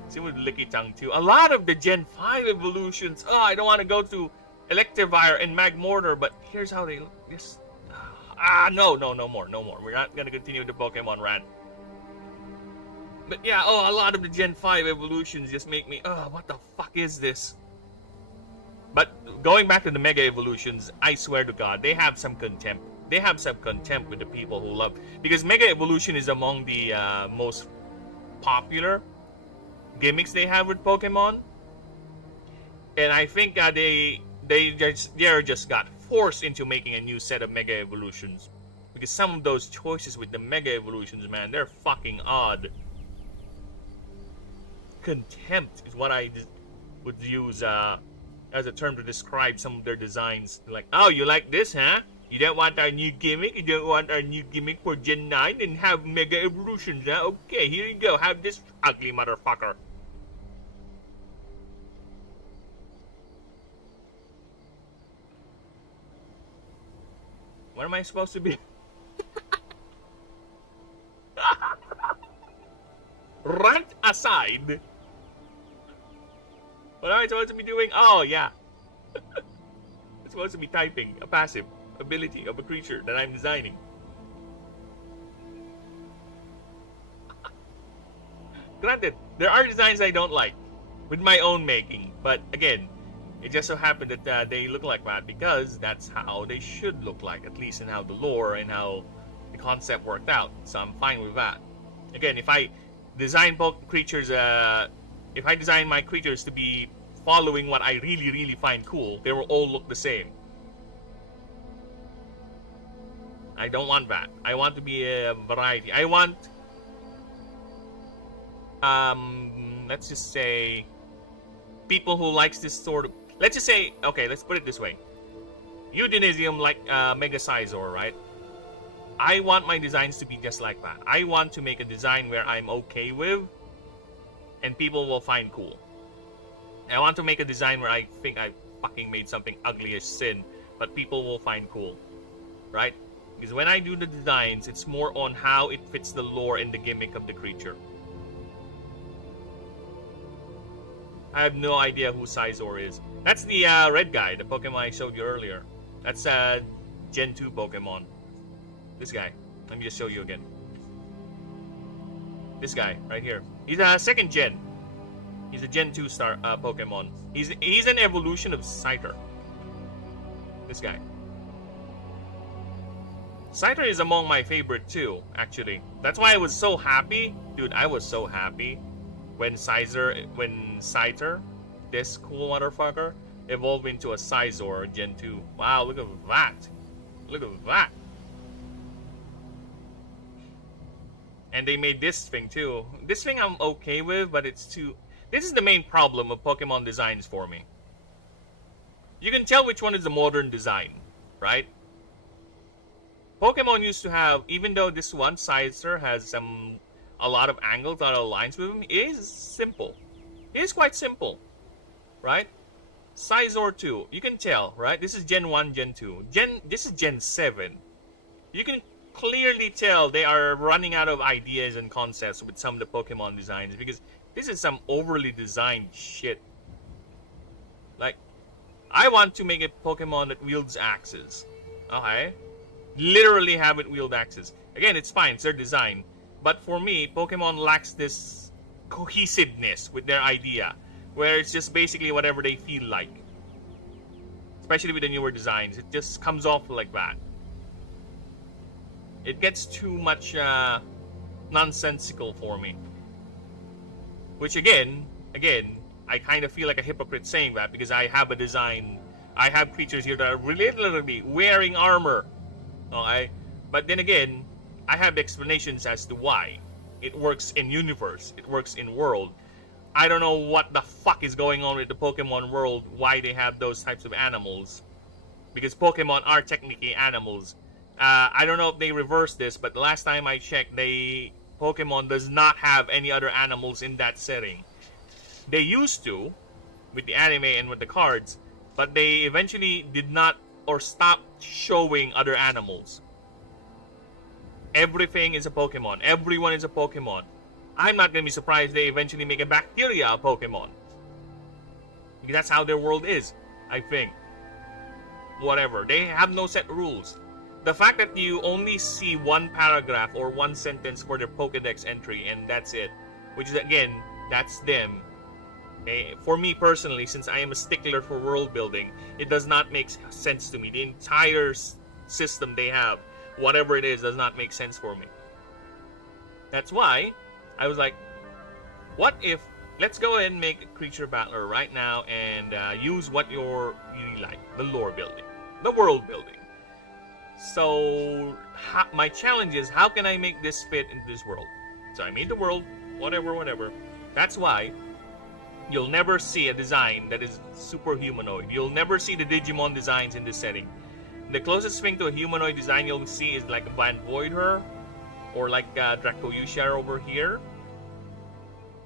Same with Lickitung too. A lot of the Gen 5 evolutions. Oh, I don't want to go to Electivire and Magmortar, but here's how they look. Just no more. We're not gonna continue the Pokemon rant. But yeah, a lot of the Gen 5 evolutions just make me, what the fuck is this? But going back to the Mega Evolutions, I swear to God, they have some contempt. They have some contempt with the people who love... Because Mega Evolution is among the most popular gimmicks they have with Pokemon. And I think they just got forced into making a new set of Mega Evolutions. Because some of those choices with the Mega Evolutions, man, they're fucking odd. Contempt is what I would use as a term to describe some of their designs. Like, oh, you like this, huh? You don't want our new gimmick? You don't want our new gimmick for Gen 9 and have Mega Evolutions, huh? Okay, here you go. Have this ugly motherfucker. What am I supposed to be? Rant aside. What am I supposed to be doing? Oh, yeah. I'm supposed to be typing a passive ability of a creature that I'm designing. Granted, there are designs I don't like with my own making, but again, it just so happened that they look like that because that's how they should look like, at least in how the lore and how the concept worked out. So I'm fine with that. Again, if I design creatures, if I design my creatures to be following what I really find cool, they will all look the same. I don't want that. I want to be a variety. I want, let's just say, people who likes this sort of... Let's just say, okay, let's put it this way. Eudynasium like Mega Sizor, right? I want my designs to be just like that. I want to make a design where I'm okay with and people will find cool. I want to make a design where I think I fucking made something ugly as sin, but people will find cool, right? Because when I do the designs, it's more on how it fits the lore and the gimmick of the creature. I have no idea who Sizor is. That's the red guy, the Pokemon I showed you earlier. That's Gen 2 Pokemon. This guy. Let me just show you again. This guy right here. He's a second gen. He's a Gen 2 star Pokemon. He's an evolution of Scyther. This guy. Scyther is among my favorite too, actually. That's why I was so happy. Dude, I was so happy when Scyther, this cool motherfucker, evolved into a Scizor Gen 2. Wow, look at that. Look at that. And they made this thing too. This thing I'm okay with, but it's too... This is the main problem of Pokemon designs for me. You can tell which one is the modern design, right? Pokemon used to have, even though this one, Scyther, has a lot of angles, a lot of lines with him, it is simple. It is quite simple, right? Scizor 2, you can tell, right? This is Gen 1, Gen 2. This is Gen 7. You can clearly tell they are running out of ideas and concepts with some of the Pokemon designs because this is some overly designed shit. Like, I want to make a Pokemon that wields axes. Okay? Literally have it wield axes. Again, it's fine, it's their design. But for me, Pokemon lacks this cohesiveness with their idea, where it's just basically whatever they feel like. Especially with the newer designs, it just comes off like that. It gets too much nonsensical for me. Which again, I kind of feel like a hypocrite saying that because I have a design, I have creatures here that are literally wearing armor. Okay? But then again, I have explanations as to why. It works in universe, it works in world. I don't know what the fuck is going on with the Pokemon world, why they have those types of animals. Because Pokemon are technically animals. I don't know if they reversed this, but the last time I checked, Pokemon does not have any other animals in that setting. They used to, with the anime and with the cards, but they eventually did not or stopped showing other animals. Everything is a Pokemon. Everyone is a Pokemon. I'm not going to be surprised they eventually make a bacteria a Pokemon. Because that's how their world is, I think. Whatever. They have no set rules. The fact that you only see one paragraph or one sentence for their Pokedex entry and that's it, which is again, that's them. Okay? For me personally, since I am a stickler for world building, it does not make sense to me. The entire system they have, whatever it is, does not make sense for me. That's why I was like, what if, let's go ahead and make a creature battler right now and use what you really like, the lore building, the world building. So, my challenge is, how can I make this fit into this world? So I made the world, whatever. That's why you'll never see a design that is super humanoid. You'll never see the Digimon designs in this setting. The closest thing to a humanoid design you'll see is like Van Voidher, or like Dracoyusha over here,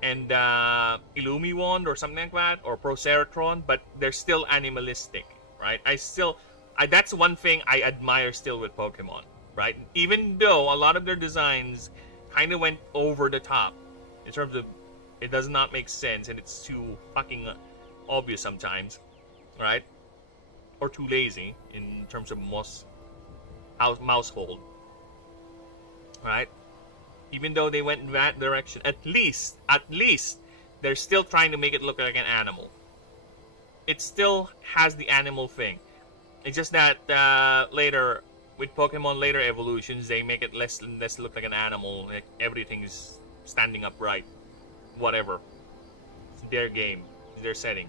and Illumiwand or something like that, or Proceratron, but they're still animalistic, right? That's one thing I admire still with Pokemon, right? Even though a lot of their designs kind of went over the top in terms of it does not make sense and it's too fucking obvious sometimes, right? Or too lazy in terms of mousehold, right? Even though they went in that direction, at least they're still trying to make it look like an animal. It still has the animal thing. It's just that later, with Pokemon later evolutions, they make it less and less look like an animal. Like everything is standing upright. Whatever. It's their game. It's their setting.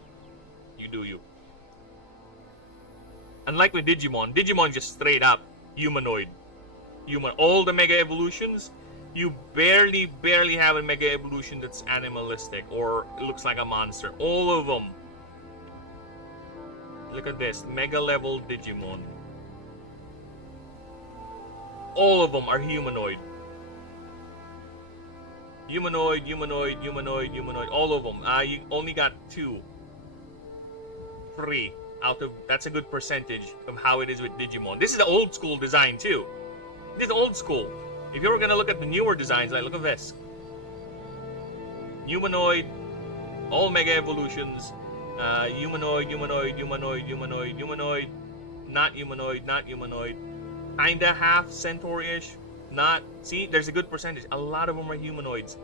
You do you. Unlike with Digimon just straight up humanoid. All the Mega Evolutions, you barely have a Mega Evolution that's animalistic or looks like a monster. All of them. Look at this, Mega level Digimon. All of them are humanoid. Humanoid, all of them. You only got 2. 3 out of, that's a good percentage of how it is with Digimon. This is the old school design too. This is old school. If you were gonna look at the newer designs, like look at this. Humanoid, all Mega Evolutions, humanoid, not humanoid, not humanoid. Kinda half centaur-ish, not. See, there's a good percentage. A lot of them are humanoids.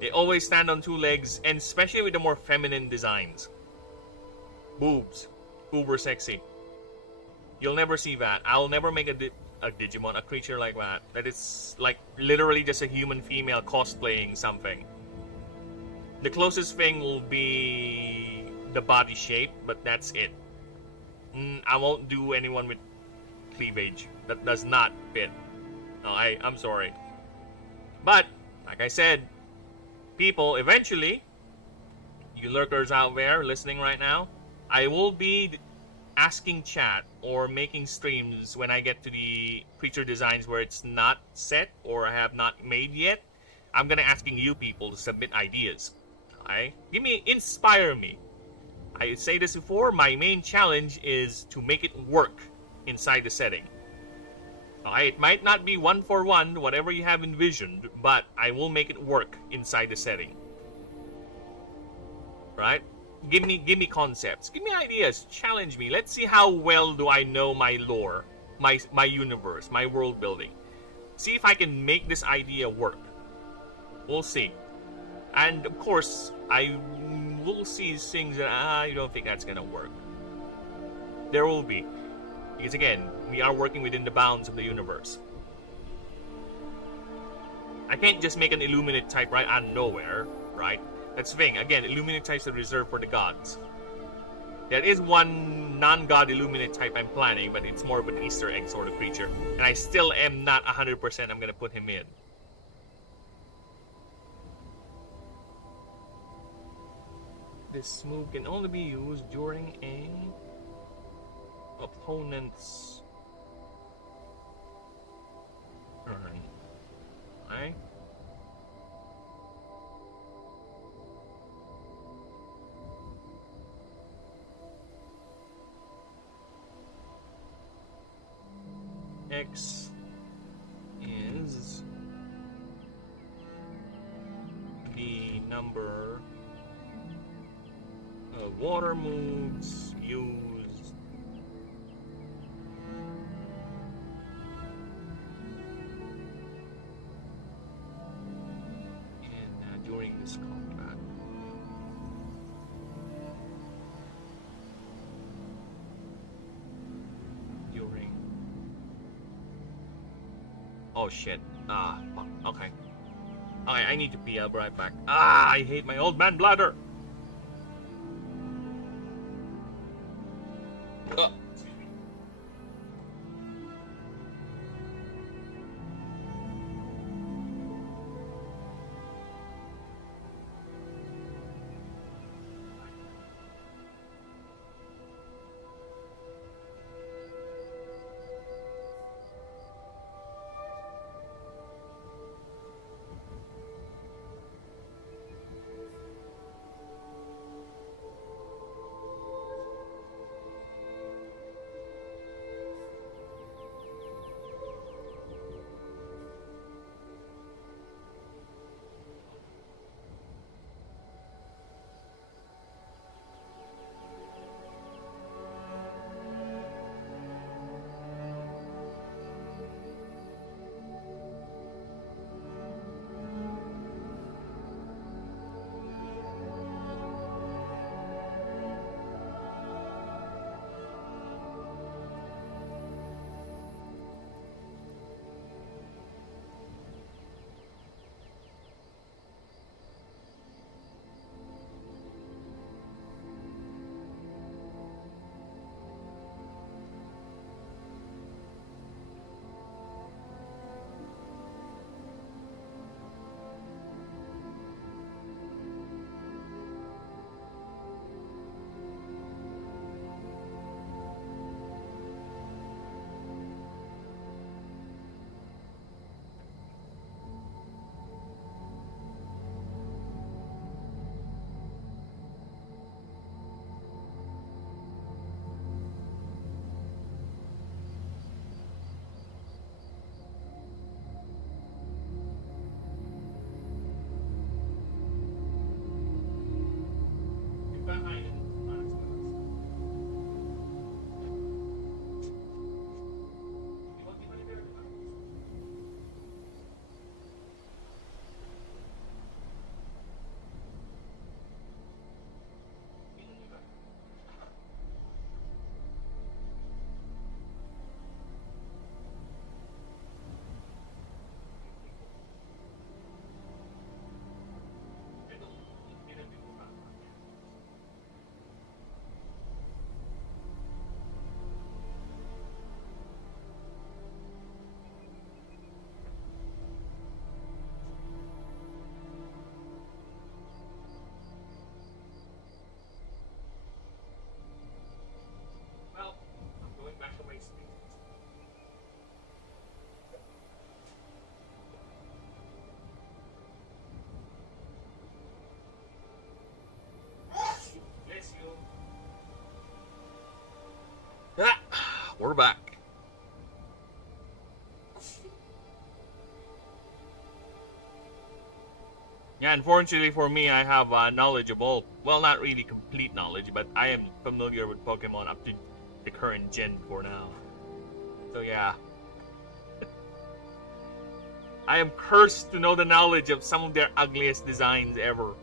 They always stand on two legs, and especially with the more feminine designs. Boobs. Uber sexy. You'll never see that. I'll never make a Digimon, a creature like that. That is like literally just a human female cosplaying something. The closest thing will be the body shape, but that's it. I won't do anyone with cleavage. That does not fit. No, I'm sorry. But, like I said, people, eventually, you lurkers out there listening right now, I will be asking chat or making streams when I get to the creature designs where it's not set or I have not made yet. I'm gonna asking you people to submit ideas. Okay? Inspire me. I say this before, my main challenge is to make it work inside the setting. Okay? It might not be one for one, whatever you have envisioned, but I will make it work inside the setting. Right? Give me concepts. Give me ideas. Challenge me. Let's see how well do I know my lore, my universe, my world building. See if I can make this idea work. We'll see. And of course, I will see things that I don't think that's gonna work. There will be. Because again, we are working within the bounds of the universe. I can't just make an Illuminate type right out of nowhere, right? That's the thing. Again, Illuminate types are reserved for the gods. There is one non-god Illuminate type I'm planning, but it's more of an Easter egg sort of creature. And I still am not 100% I'm going to put him in. This move can only be used during a opponent's turn. Right? X is the number of water moves used during this combat. Oh shit. Fuck. Okay. Okay, I need to pee. I'll be right back. I hate my old man bladder. Yeah, unfortunately for me, I have knowledge of all. Well, not really complete knowledge, but I am familiar with Pokemon up to the current gen for now. So yeah. I am cursed to know the knowledge of some of their ugliest designs ever.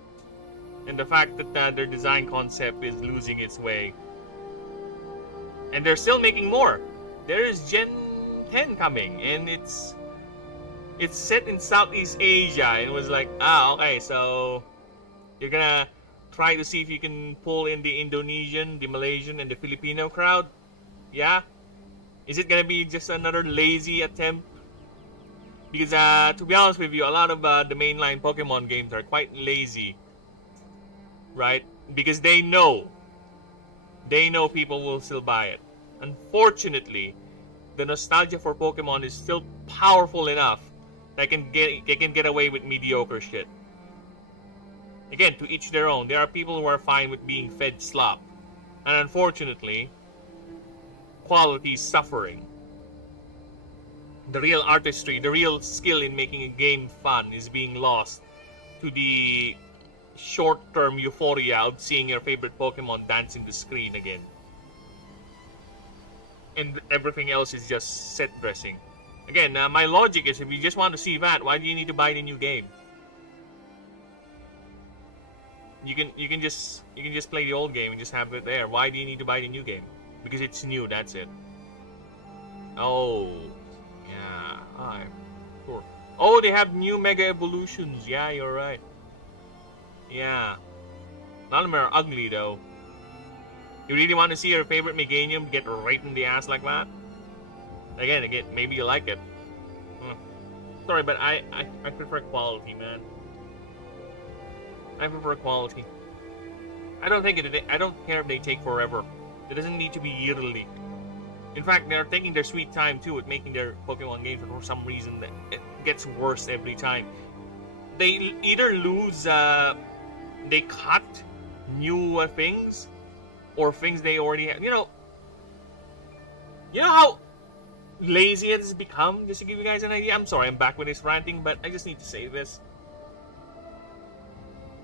And the fact that their design concept is losing its way. And they're still making more. There is Gen 10 coming, and it's set in Southeast Asia. And it was like, okay, so you're gonna try to see if you can pull in the Indonesian, the Malaysian, and the Filipino crowd? Yeah? Is it gonna be just another lazy attempt? Because to be honest with you, a lot of the mainline Pokemon games are quite lazy, right? Because they know people will still buy it. Unfortunately, the nostalgia for Pokemon is still powerful enough that they can get away with mediocre shit. Again, to each their own. There are people who are fine with being fed slop, and unfortunately, quality is suffering. The real artistry, the real skill in making a game fun is being lost to the short-term euphoria of seeing your favorite Pokemon dancing the screen again. And everything else is just set dressing. Again, my logic is if you just want to see that, why do you need to buy the new game? You can just play the old game and just have it there. Why do you need to buy the new game? Because it's new, that's it. Oh. Yeah, alright. Sure. Oh, they have new Mega Evolutions. Yeah, you're right. Yeah. None of them are ugly, though. You really want to see your favorite Meganium get right in the ass like that? Again, maybe you like it. Sorry, but I prefer quality, man. I prefer quality. I don't care if they take forever. It doesn't need to be yearly. In fact, they're taking their sweet time too with making their Pokemon games, but for some reason it gets worse every time. They either lose, they cut new things, or things they already have. You know how lazy it has become? Just to give you guys an idea. I'm sorry, I'm back with this ranting, but I just need to say this.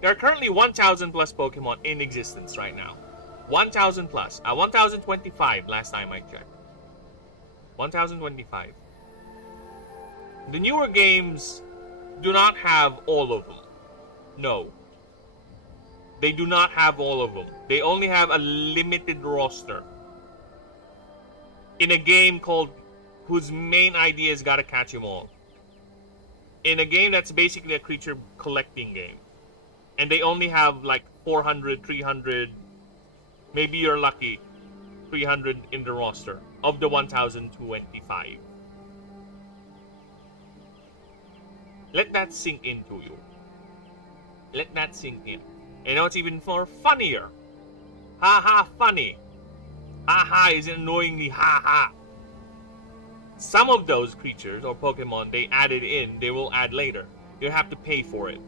There are currently 1,000 plus Pokemon in existence right now. 1,000 plus. 1,025 last time I checked. 1,025. The newer games do not have all of them. No. They do not have all of them. They only have a limited roster. In a game whose main idea is gotta catch them all. In a game that's basically a creature collecting game. And they only have like 400, 300, maybe you're lucky, 300 in the roster of the 1,025. Let that sink into you. Let that sink in. And now it's even more funnier. Ha ha, funny. Ha ha is annoyingly ha ha. Some of those creatures or Pokemon they added in, they will add later. You have to pay for it.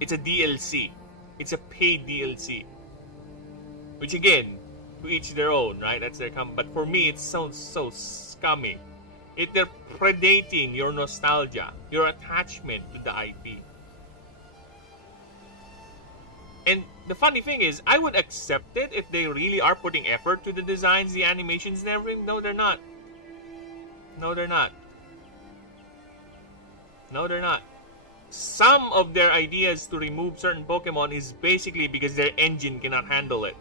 It's a DLC. It's a paid DLC. Which again, to each their own, right? That's their But for me, it sounds so scummy. They're predating your nostalgia, your attachment to the IP. And the funny thing is, I would accept it if they really are putting effort to the designs, the animations, and everything. No, they're not. No, they're not. No, they're not. Some of their ideas to remove certain Pokemon is basically because their engine cannot handle it.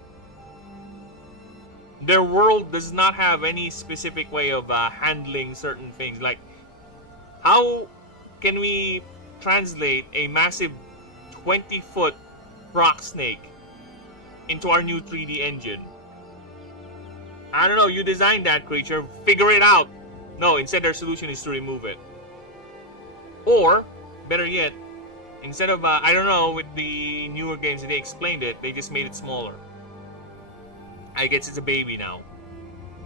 Their world does not have any specific way of handling certain things. Like, how can we translate a massive 20-foot rock snake into our new 3D engine? I don't know, you designed that creature, figure it out. No, instead their solution is to remove it. Or, better yet, instead of, I don't know, with the newer games, they explained it, they just made it smaller. I guess it's a baby now.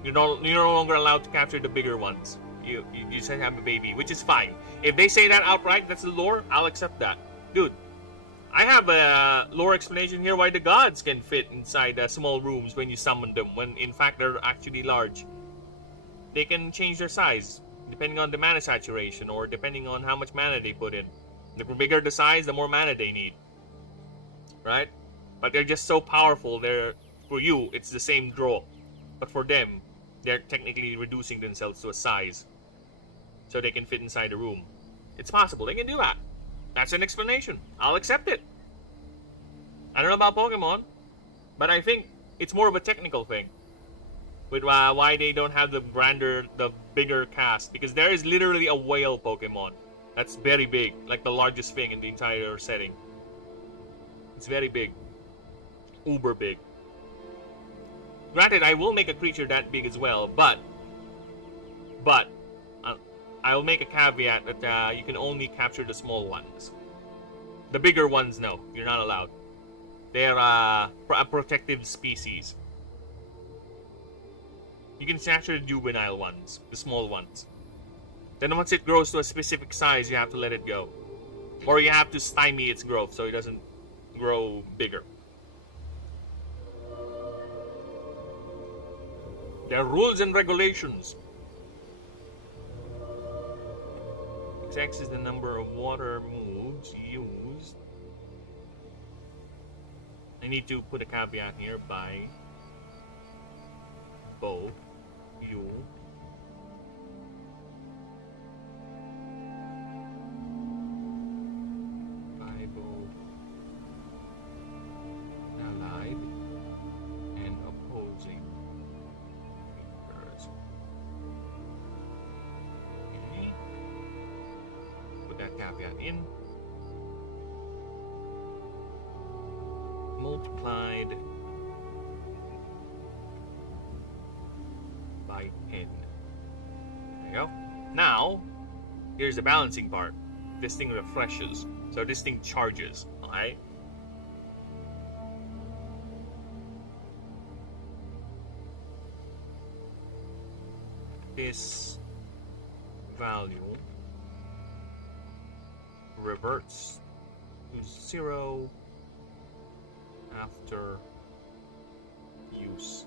You're no longer allowed to capture the bigger ones. You just have a baby, which is fine. If they say that outright, that's the lore, I'll accept that. Dude, I have a lore explanation here why the gods can fit inside small rooms when you summon them, when in fact they're actually large. They can change their size, depending on the mana saturation, or depending on how much mana they put in. The bigger the size, the more mana they need. Right? But they're just so powerful. For you, it's the same draw. But for them, they're technically reducing themselves to a size. So they can fit inside a room. It's possible. They can do that. That's an explanation. I'll accept it. I don't know about Pokemon, but I think it's more of a technical thing. With why they don't have the bigger cast. Because there is literally a whale Pokemon. That's very big. Like the largest thing in the entire setting. It's very big. Uber big. Granted, I will make a creature that big as well, but I'll make a caveat that you can only capture the small ones. The bigger ones, no, you're not allowed. They're a protective species. You can capture the juvenile ones, the small ones. Then once it grows to a specific size, you have to let it go. Or you have to stymie its growth so it doesn't grow bigger. There are rules and regulations. X is the number of water moves used. I need to put a caveat here by both you allied and opposing fingers. Okay. Put that caveat in. Multiplied by n. There you go. Now, here's the balancing part. This thing refreshes. So this thing charges. Alright? This value reverts to 0 after use.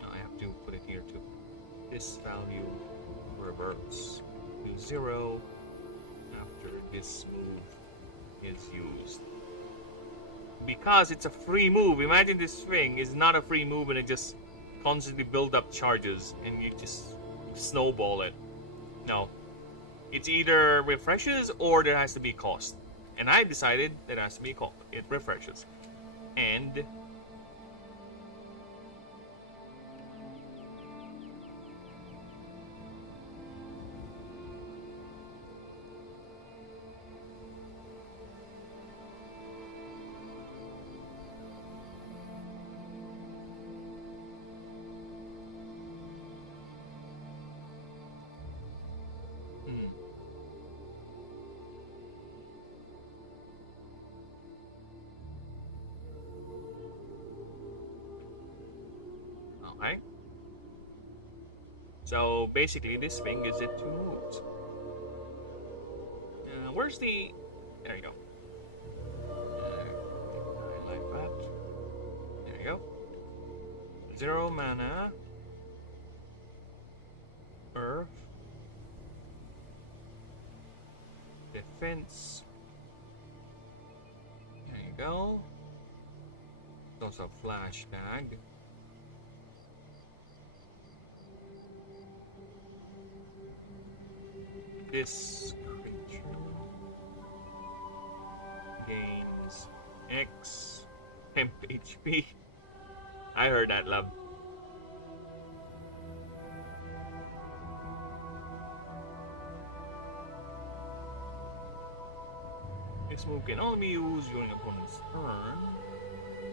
Now I have to put it here too. This value reverts to 0 after this move is used. Because it's a free move. Imagine this thing is not a free move and it just constantly build up charges and you just snowball it. No. It's either refreshes or there has to be cost. And I decided that it has to be cost. It refreshes. And okay. So basically this thing gives it 2 moves. Where's the... There you go. Like that. There you go. 0 mana. Earth. Defense. There you go. It's also flash tag. This creature gains X temp HP. I heard that, love. This move can only be used during opponent's turn.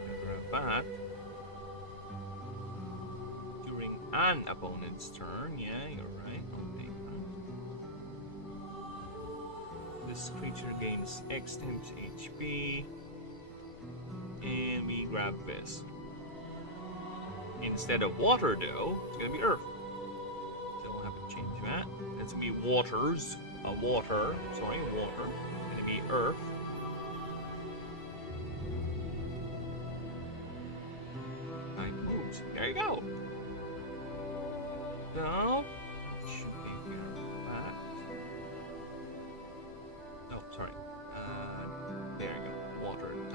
Never a bat. During an opponent's turn, yeah, you're right. This creature gains X times HP, and we grab this. Instead of water, though, it's gonna be earth. So we'll have to change that. That's gonna be waters. Water. It's gonna be earth. Nine moves. There you go. So.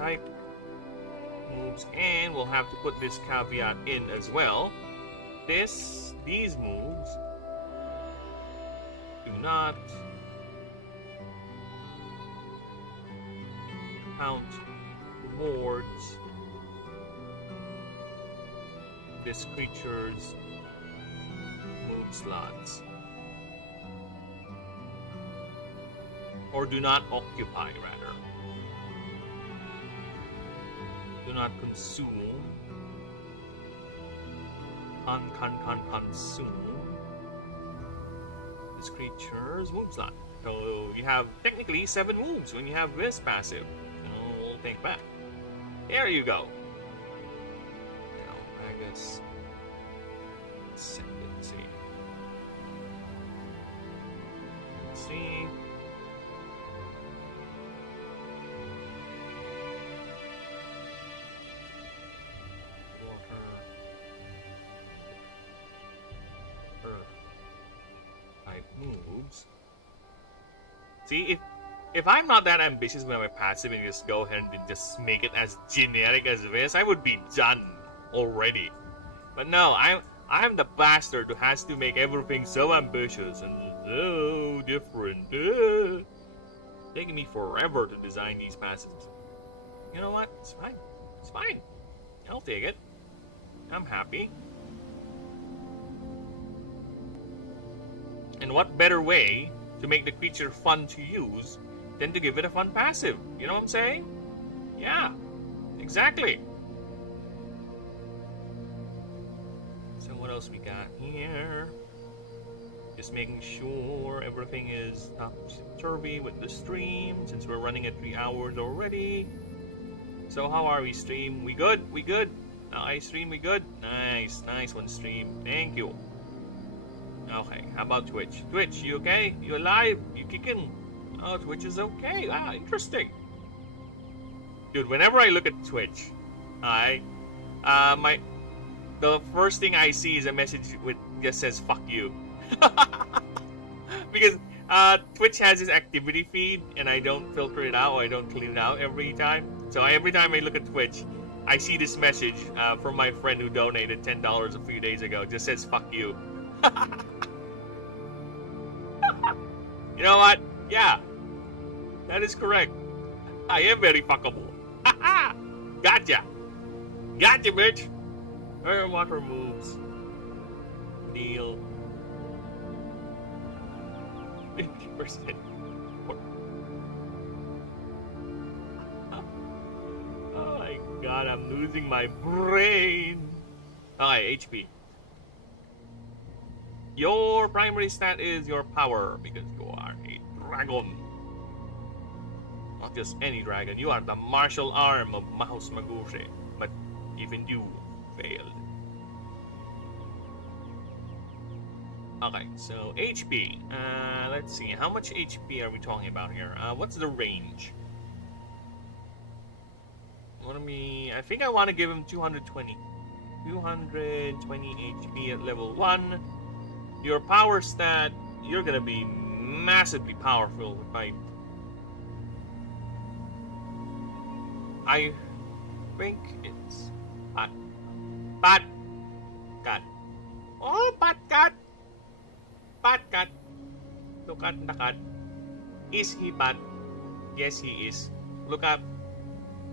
type moves, and we'll have to put this caveat in as well. These moves do not count towards this creature's move slots, or do not occupy, rather. Do not consume. Consume this creature's move slot. So you have technically 7 moves when you have this passive. So we'll take that. There you go. Now, I guess. Let's see. Let's see. Moves. See, if I'm not that ambitious with my passive and just go ahead and just make it as generic as this, I would be done already. But no, I'm the bastard who has to make everything so ambitious and so different. Taking me forever to design these passives. You know what? It's fine. It's fine. I'll take it. I'm happy. And what better way to make the creature fun to use than to give it a fun passive? You know what I'm saying? Yeah, exactly. So what else we got here? Just making sure everything is topsy-turvy with the stream, since we're running at 3 hours already. So how are we, stream? We good? We good? I stream, we good? Nice one, stream. Thank you. Okay, how about Twitch? Twitch, you okay? You alive? You kicking? Oh, Twitch is okay. Ah, interesting. Dude, whenever I look at Twitch, the first thing I see is a message with just says "fuck you," because Twitch has this activity feed, and I don't filter it out, or I don't clean it out every time. So every time I look at Twitch, I see this message from my friend who donated $10 a few days ago. It just says "fuck you." You know what? Yeah, that is correct. I am very fuckable. Gotcha, bitch. Water moves. Deal. 50%. Oh my god, I'm losing my brain. Okay, HP. Your primary stat is your power, because you are a dragon. Not just any dragon, you are the martial arm of Mahos Magushe. But even you failed. Okay, so HP. Let's see, how much HP are we talking about here? What's the range? I think I want to give him 220. 220 HP at level 1. Your power stat, you're gonna be massively powerful if I think it's Pat Cat. Oh, Pat Cat. Look at the cat. Is he Pat? Yes, he is. Look up.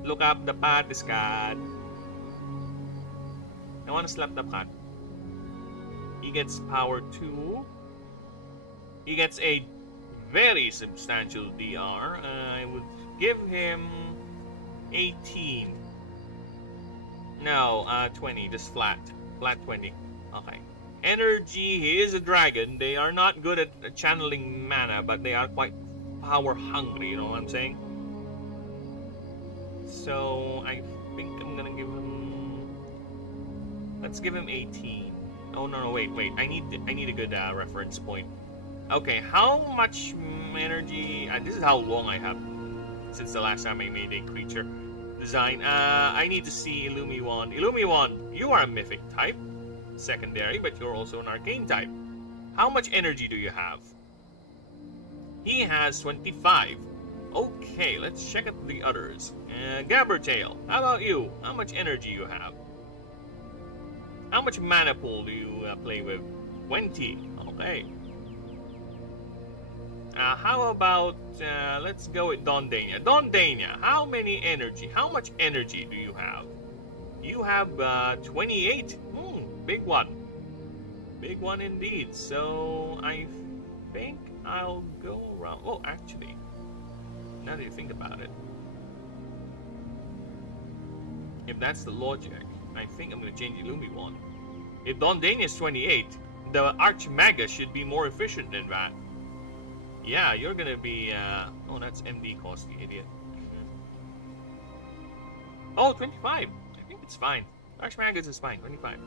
The Pat is cat. I want to slap the cat. He gets power 2. He gets a very substantial DR. I would give him 18. No, 20. Just flat. Flat 20. Okay. Energy, he is a dragon. They are not good at channeling mana, but they are quite power hungry, you know what I'm saying? So, I think I'm gonna give him... Let's give him 18. Oh, no, wait. I need a good reference point. Okay, how much energy... this is how long I have since the last time I made a creature design. I need to see Illumiwand. Illumiwand, you are a mythic type. Secondary, but you're also an arcane type. How much energy do you have? He has 25. Okay, let's check out the others. Gabbertail, how about you? How much energy you have? How much mana pool do you play with? 20. Okay. How about, let's go with Dondania. Dondania, how much energy do you have? You have 28. Big one. Big one indeed. So, I think I'll go around. Oh, actually, now that you think about it, if that's the logic, I think I'm going to change Illumi one. If Dondania is 28, the Archmaga should be more efficient than that. Yeah, you're gonna be, oh, that's MD cost, you idiot. Oh, 25. I think it's fine. Archmagus is fine, 25.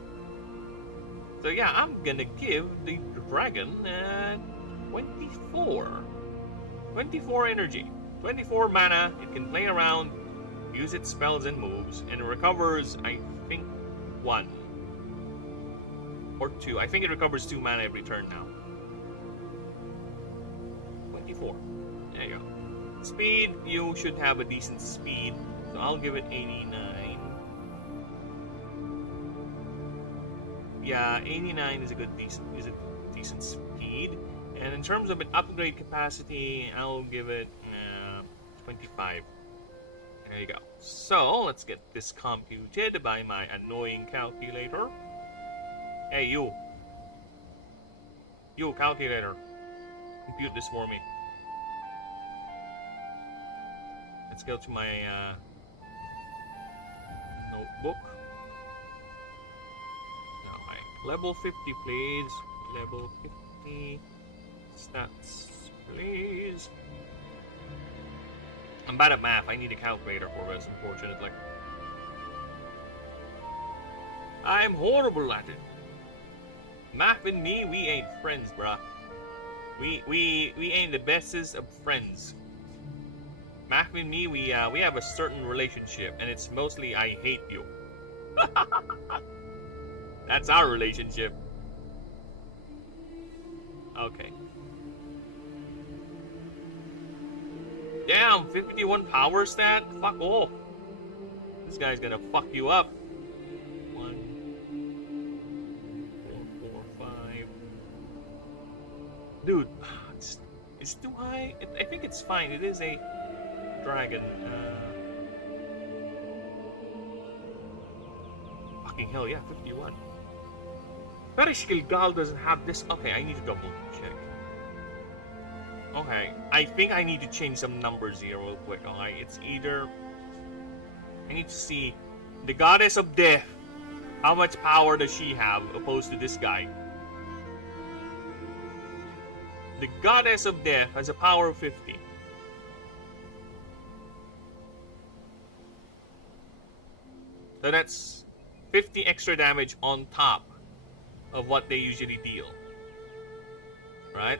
So yeah, I'm gonna give the dragon, 24. 24 energy. 24 mana, it can play around, use its spells and moves, and it recovers, I think, 1. Or 2. I think it recovers 2 mana every turn now. 24. There you go. Speed, you should have a decent speed. So I'll give it 89. Yeah, 89 is a decent speed. And in terms of an upgrade capacity, I'll give it 25. There you go. So let's get this computed by my annoying calculator. Hey, you calculator, compute this for me. Let's go to my notebook. Now, level 50, please. Level 50. Stats, please. I'm bad at math. I need a calculator for this, unfortunately. I'm horrible at it. Math and me, we ain't friends, bruh. We ain't the bestest of friends. Math and me, we have a certain relationship, and it's mostly I hate you. That's our relationship. Okay. Damn, 51 power stat? Fuck off. This guy's gonna fuck you up. 1, 4, 4, 5. Dude, it's too high. I think it's fine. It is a dragon. Fucking hell, yeah, 51. Perish Gilgal doesn't have this. Okay, I need to double check. Okay, I think I need to change some numbers here real quick, alright? It's either... I need to see the Goddess of Death. How much power does she have opposed to this guy? The Goddess of Death has a power of 50. So that's 50 extra damage on top of what they usually deal. Right?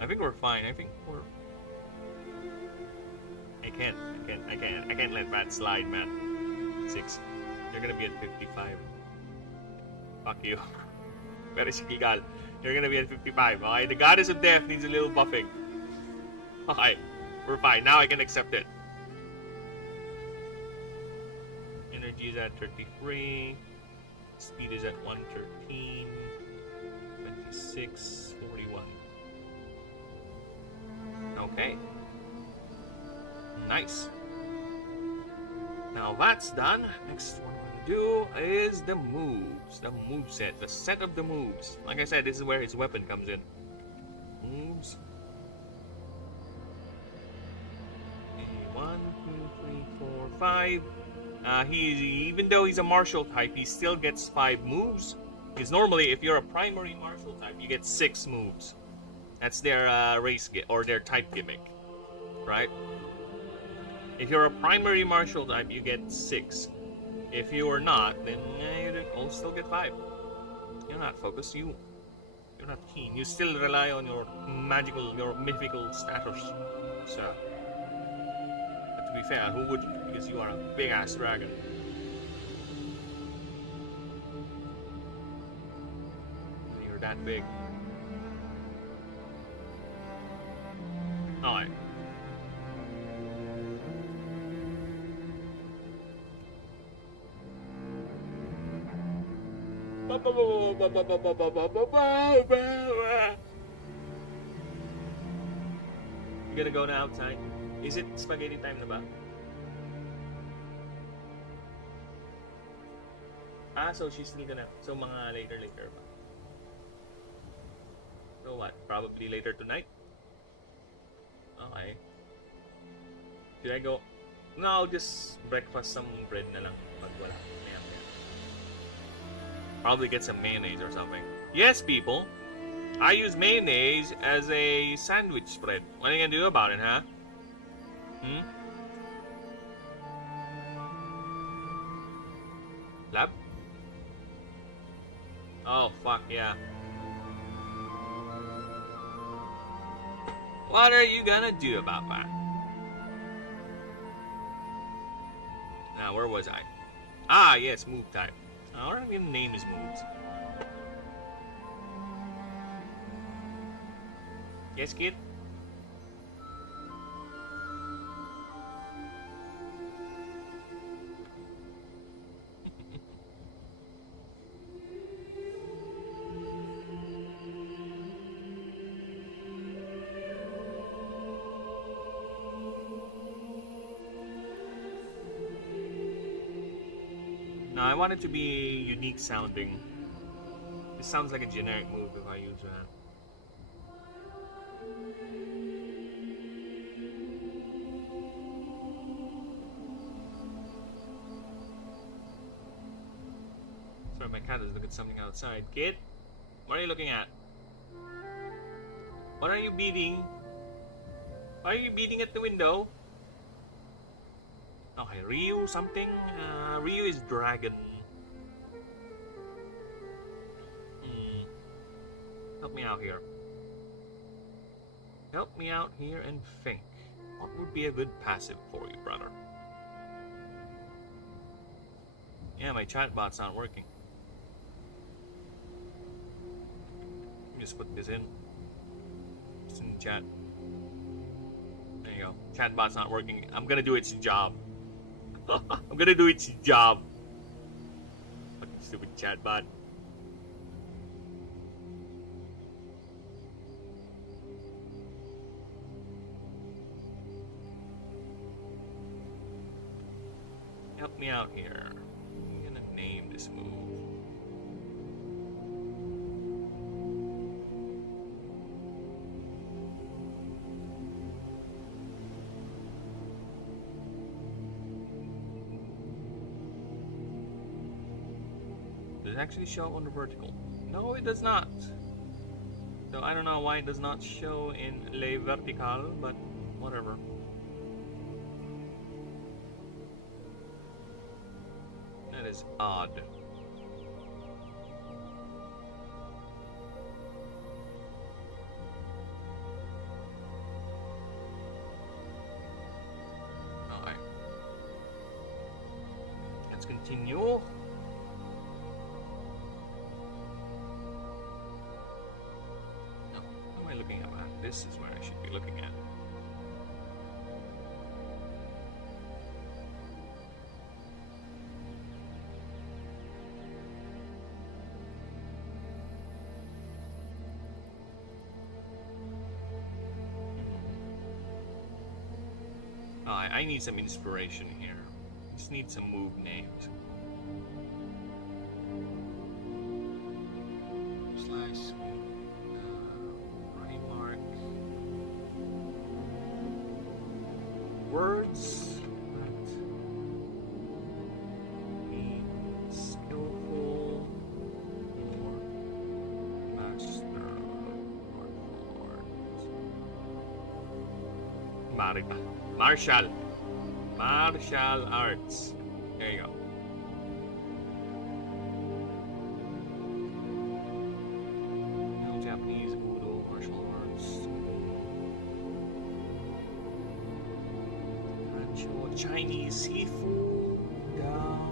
I think we're fine. I think we're... I can't let that slide, man. 6. You're gonna be at 55. Fuck you. Very Shikigal. You're gonna be at 55, alright? The Goddess of Death needs a little buffing. Alright, we're fine. Now I can accept it. Energy is at 33. Speed is at 113. 26, 41. Okay. Nice. Now that's done. Next one we're gonna do is the moves. The move set. The set of the moves. Like I said, this is where his weapon comes in. Moves. 1, 2, 3, 4, 5. Even though he's a martial type, he still gets 5 moves. Because normally, if you're a primary martial type, you get 6 moves. That's their race or their type gimmick, right? If you're a primary martial type, you get 6. If you are not, then you'll still get 5. You're not focused. You're not keen. You still rely on your mythical status. So, but to be fair, who wouldn't? Because you are a big ass dragon. You're that big. You gonna go na outside? Is it spaghetti time na ba? Ah, so she's still gonna... So mga later ba? So what? Probably later tonight? Okay. Should I go? No, I'll just breakfast some bread na lang. Pag wala. Maya. Probably get some mayonnaise or something. Yes, people! I use mayonnaise as a sandwich spread. What are you gonna do about it, huh? Lab? Oh, fuck, yeah. What are you gonna do about that? Now, where was I? Ah, yes, move type. Our name is moves. Yes, kid? No, I want it to be unique sounding. This sounds like a generic move if I use that. Sorry, my cat is looking at something outside. Kid? What are you looking at? What are you beating? Why are you beating at the window? Okay, Ryu something? Ryu is dragon. Help me out here. Help me out here and think. What would be a good passive for you, brother? Yeah, my chatbot's not working. Let me just put this in. It's in the chat. There you go. Chatbot's not working. I'm gonna do its job. I'm gonna do its job. Fucking stupid chatbot. Help me out here. I'm gonna name this move. Does it actually show on the vertical? No, it does not. So I don't know why it does not show in Le Vertical, but whatever. That is odd. Alright. Let's continue. No, what am I looking at? This is where I should be looking at. Oh, I need some inspiration here. Just need some move names. Slash remark words that be skillful or master or Marita. Martial arts. There you go. No Japanese Budo martial arts. Actual Chinese seafood. Down.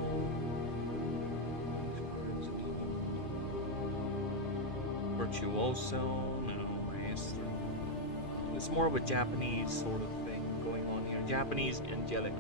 Virtuoso. No, maestro. It's more of a Japanese sort of thing going on here. Japanese angelic.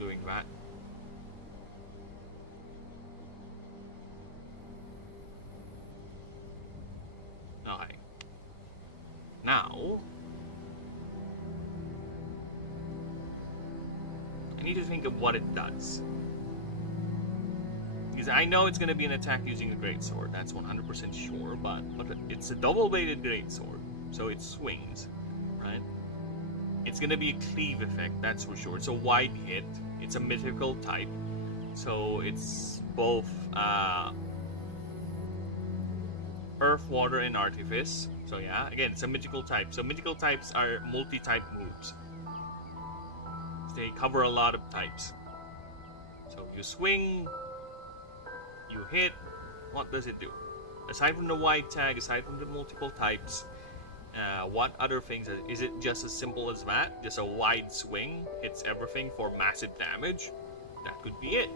doing that. Okay. Now, I need to think of what it does. Because I know it's going to be an attack using a greatsword, that's 100% sure, but it's a double-bladed greatsword, so it swings, right? It's going to be a cleave effect, that's for sure. It's a wide hit, it's a mythical type, so it's both earth, water, and artifice. So yeah, again, it's a mythical type. So mythical types are multi-type moves. They cover a lot of types. So you swing, you hit, what does it do? Aside from the wide tag, aside from the multiple types, what other things? Is it just as simple as that? Just a wide swing, hits everything for massive damage? That could be it.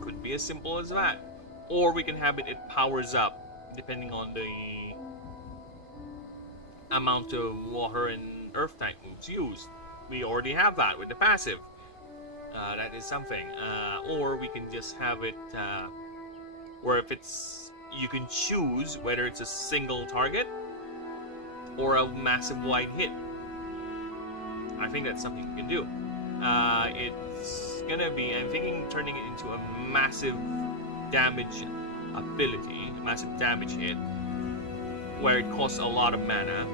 Could be as simple as that. Or we can have it powers up, depending on the amount of water and earth type moves used. We already have that with the passive. That is something. Or we can just have it where if it's, you can choose whether it's a single target or a massive wide hit. I think that's something you can do. It's gonna be, I'm thinking turning it into a massive damage ability, a massive damage hit, where it costs a lot of mana,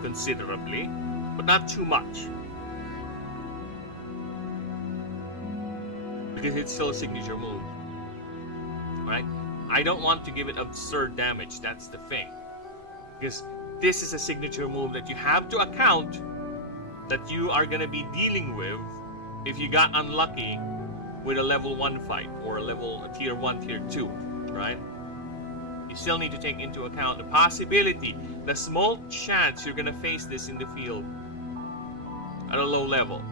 considerably, but not too much. Because it's still a signature move, right? I don't want to give it absurd damage, that's the thing. Because this is a signature move that you have to account that you are going to be dealing with if you got unlucky with a level 1 fight or a tier 1, tier 2, right? You still need to take into account the possibility, the small chance you're going to face this in the field at a low level.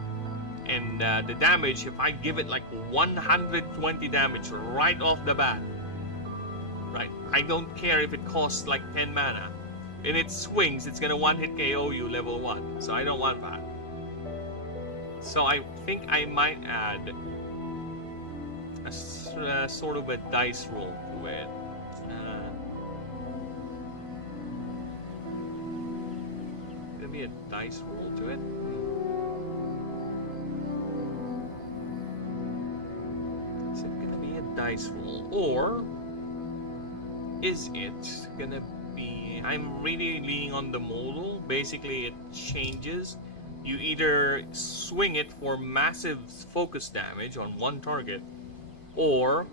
And the damage, if I give it like 120 damage right off the bat, right? I don't care if it costs like 10 mana. In its swings, it's gonna one-hit KO you level 1. So I don't want that. So I think I might add a sort of a dice roll to it. Gonna be a dice roll to it. Is it gonna be a dice roll, or is it gonna be? I'm really leaning on the modal. Basically, it changes. You either swing it for massive focus damage on one target, or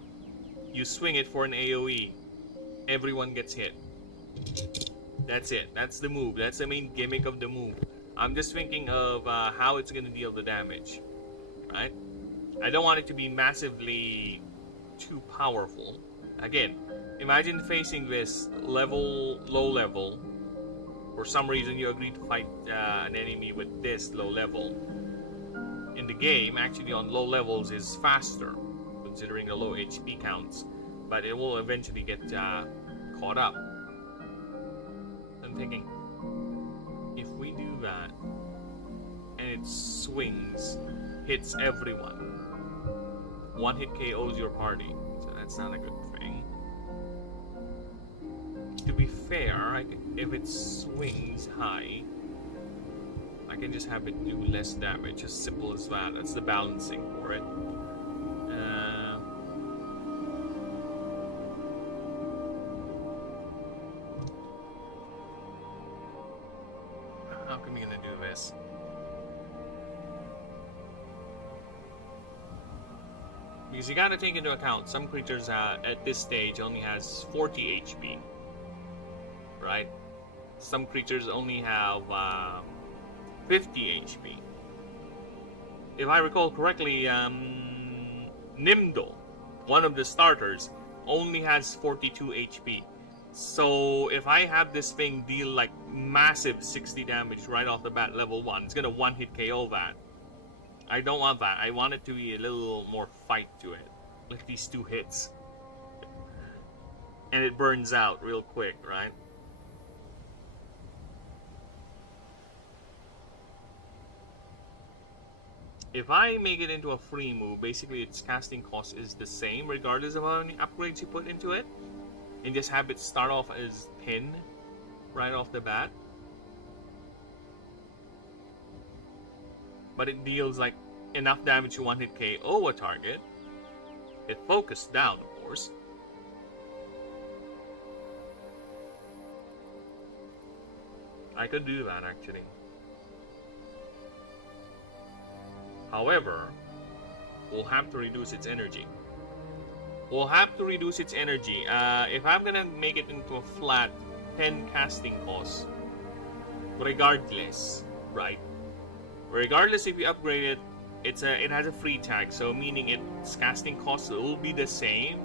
you swing it for an AoE. Everyone gets hit. That's it. That's the move. That's the main gimmick of the move. I'm just thinking of how it's gonna deal the damage, right? I don't want it to be massively too powerful. Again, imagine facing this low level. For some reason, you agree to fight an enemy with this low level. In the game, actually on low levels is faster, considering the low HP counts. But it will eventually get caught up. I'm thinking, if we do that, and it swings, hits everyone, one hit KOs your party. So that's not a good thing. To be fair, if it swings high, I can just have it do less damage, as simple as that. That's the balancing for it. How come we gonna do this? Because you gotta take into account, some creatures at this stage only has 40 HP. Right? Some creatures only have 50 HP. If I recall correctly, Nimdo, one of the starters, only has 42 HP. So if I have this thing deal like massive 60 damage right off the bat, level 1, it's gonna one-hit KO that. I don't want that. I want it to be a little more fight to it. Like these 2 hits. And it burns out real quick, right? if I make it into a free move, basically its casting cost is the same regardless of how many upgrades you put into it, and just have it start off as 10 right off the bat. But it deals like enough damage to one hit KO a target. It focused down, of course. I could do that actually. However, we'll have to reduce its energy. If I'm gonna make it into a flat 10 casting cost, regardless, right? Regardless if you upgrade it, it has a free tag, so meaning its casting cost will be the same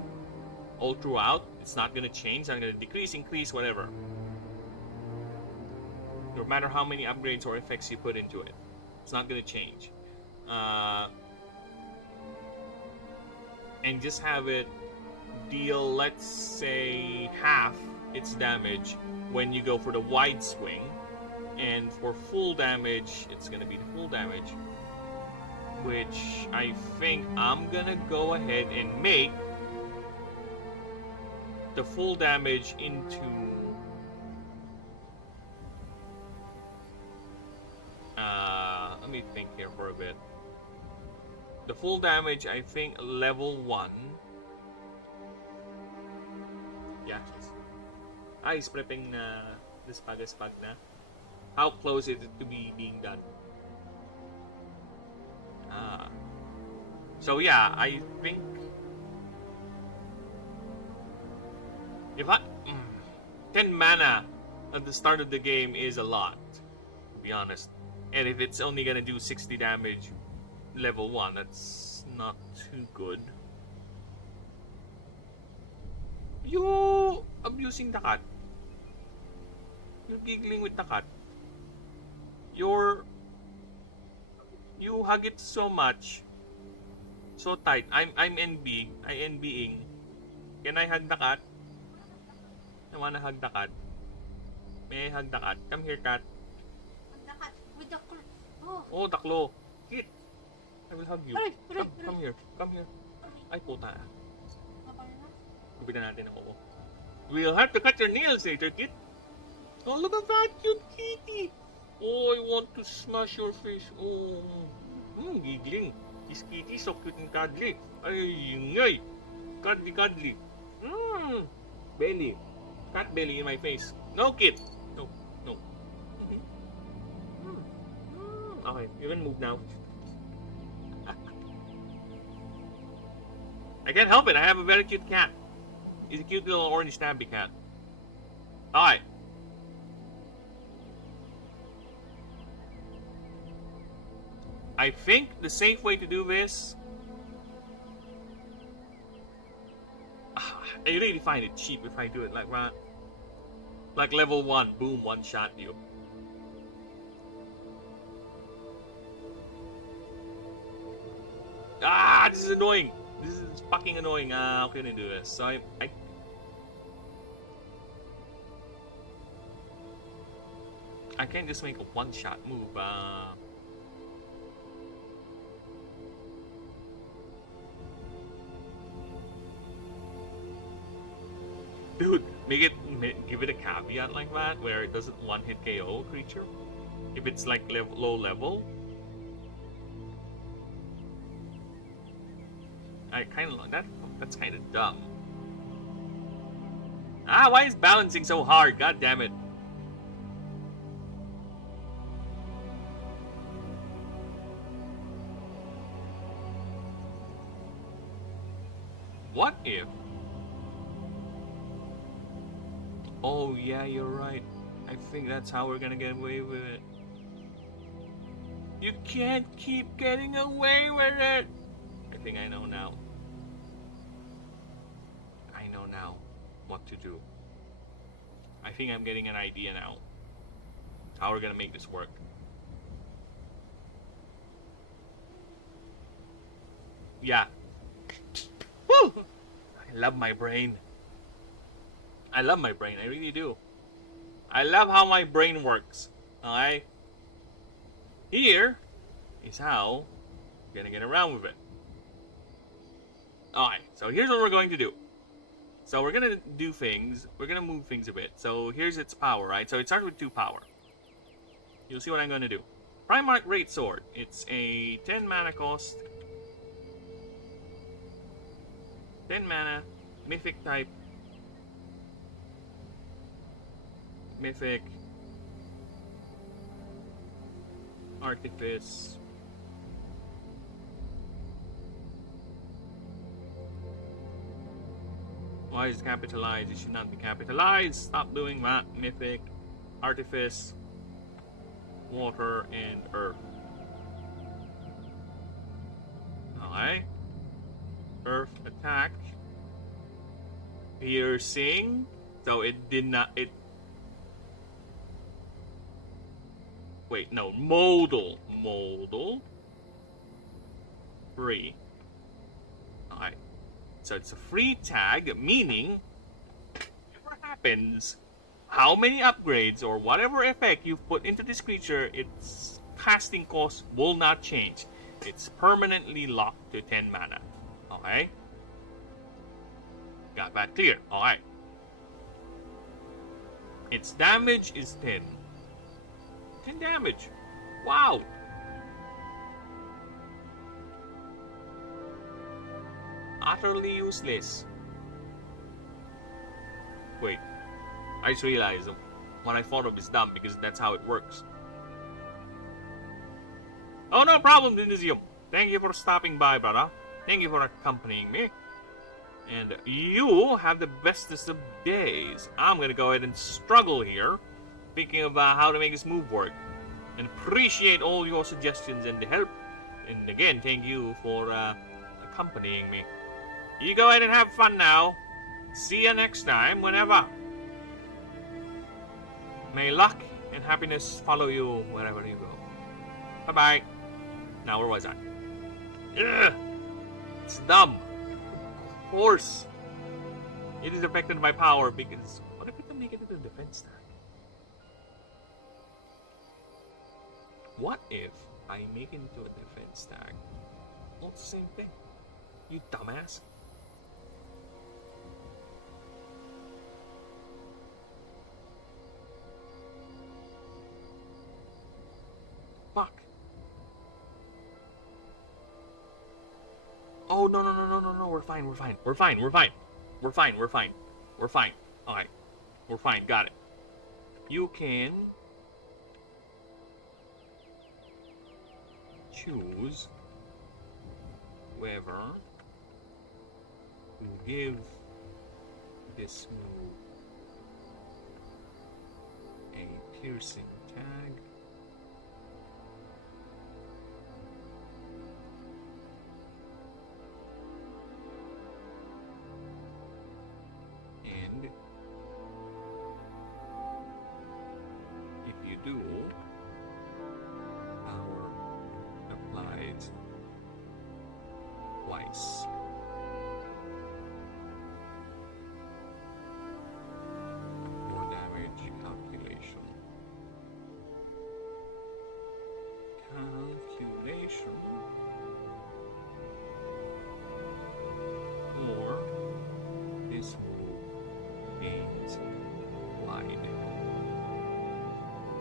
all throughout. It's not gonna change. It's not gonna decrease, increase, whatever. No matter how many upgrades or effects you put into it, it's not gonna change. And just have it deal, let's say, half its damage when you go for the wide swing, and for full damage, it's gonna be the full damage, which I think I'm gonna go ahead and make the full damage into let me think here for a bit. The full damage, I think, level 1. Yeah. He's prepping na dispag na. How close is it to be being done? So yeah, I think if 10 mana at the start of the game is a lot, to be honest. And if it's only gonna do 60 damage level 1, that's not too good. You abusing the cat. You're giggling with the cat. You hug it so much. So tight. I'm envying. Can I hug the cat? I wanna hug the cat. May I hug the cat? Come here, cat. With the claw. Oh, the claw. Kit. I will hug you. Aray. Come here. Ay, puta. Gubitan natin ako. We'll have to cut your nails later, Kit. Oh, look at that cute kitty. Oh, I want to smash your face. Oh, giggling. This kitty so cute and cuddly. Ay, cuddly. Belly. Cat belly in my face. No, Kit. No. Okay, you can move now. I can't help it. I have a very cute cat. He's a cute little orange tabby cat. Alright. I think the safe way to do this... I really find it cheap if I do it like that. Like level 1, boom, one shot you. This is annoying. This is fucking annoying. How can I do this? So I can't just make a one-shot move. Dude, give it a caveat like that, where it doesn't one-hit KO a creature. If it's like low level. I kind of like that. That's kind of dumb. Why is balancing so hard? God damn it. What if? Oh yeah, you're right. I think that's how we're gonna get away with it. You can't keep getting away with it. I think I know now. I know now what to do. I think I'm getting an idea now. How we're gonna make this work. Yeah. Woo! I love my brain. I love my brain. I really do. I love how my brain works. Alright? Here is how Gonna get around with it. Alright, so here's what we're going to do. So we're gonna do things. We're gonna move things a bit. So here's its power, right? So it starts with 2 power. You'll see what I'm gonna do. Primarch Greatsword. It's a 10 mana cost. 10 mana. Mythic type. Mythic. Artifice. Why is it capitalized? It should not be capitalized. Stop doing that. Mythic, Artifice, Water, and Earth. Alright. Earth attack. Piercing. So it did not. Wait, no. Modal. Modal. 3. Alright. So it's a free tag, meaning whatever happens, how many upgrades or whatever effect you've put into this creature, its casting cost will not change. It's permanently locked to 10 mana. Okay? Got that clear. Alright. Its damage is 10. 10 damage. Wow. Utterly useless. Wait. I just realized what I thought of is dumb because that's how it works. Oh, no problem, Dinisium. Thank you for stopping by, brother. Thank you for accompanying me. And you have the bestest of days. I'm gonna go ahead and struggle here, thinking about how to make this move work. And appreciate all your suggestions and the help. And again, thank you for accompanying me. You go ahead and have fun now. See you next time, whenever. May luck and happiness follow you wherever you go. Bye-bye. Now, where was I? Ugh! It's dumb. Of course. It is affected by power because... What if it can make it into a defense stack? What if I make it into a defense stack? Well, it's the same thing. You dumbass. Fuck. Oh, no, we're fine. Alright. We're fine, got it. You can choose whoever to give this move a piercing tag. And if you do, power applied twice. More damage calculation. Or this move gains wide.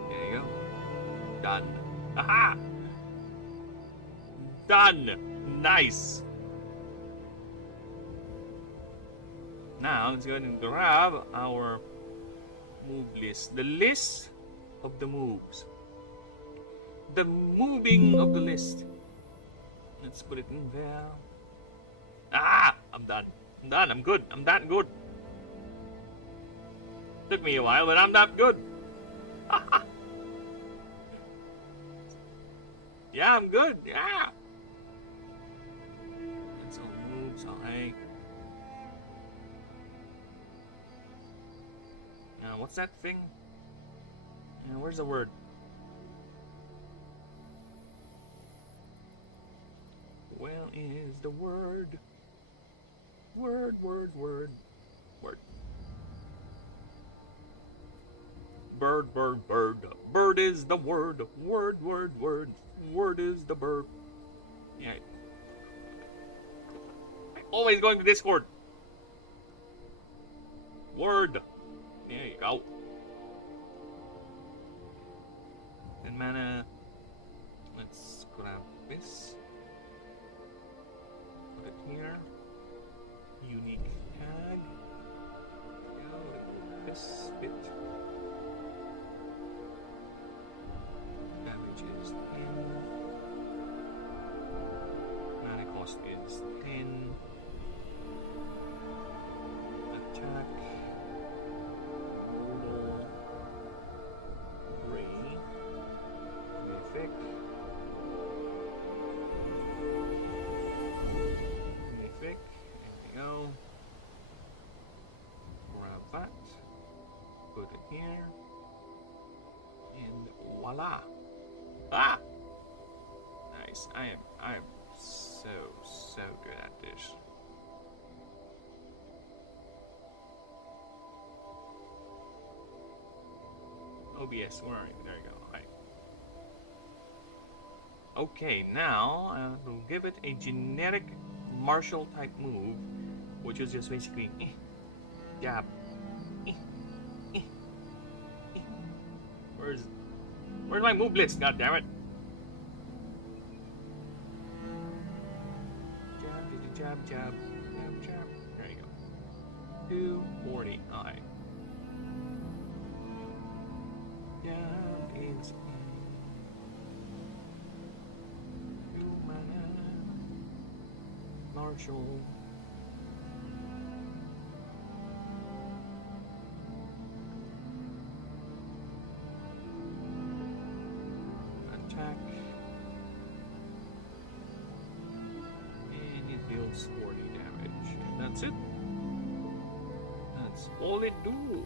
There you go. Done. Aha! Done! Nice! Now, let's go ahead and grab our move list. The list of the moves. The moving of the list. Let's put it in there. Ah! I'm done. I'm done. I'm good. I'm that good. Took me a while, but I'm that good. Yeah, I'm good. Yeah. That's all moves. Alright. Now, what's that thing? Where's the word? Where is the word? Word. Bird. Bird is the word. Word. Word is the bird. Yeah. I'm always going to Discord. Word. There you go. And mana. Let's grab this. Put it here. Unique tag. Go with this bit. Damage is 10. Mana cost is 10. Attack. Modal. Ray. Mythic. Mythic. There we go. Grab that. Put it here. And voila. Ah! Nice. I am so good at this. OBS, where are you? There you go. Right. Okay, now we'll give it a generic martial type move, which is just basically jab. Where's my move list? God damn it! Jab, jab, jab, jab, jab. There you go. 240. Alright. Jab is 2 mana. Martial. Attack. And it deals 40 damage. That's it. That's all it do.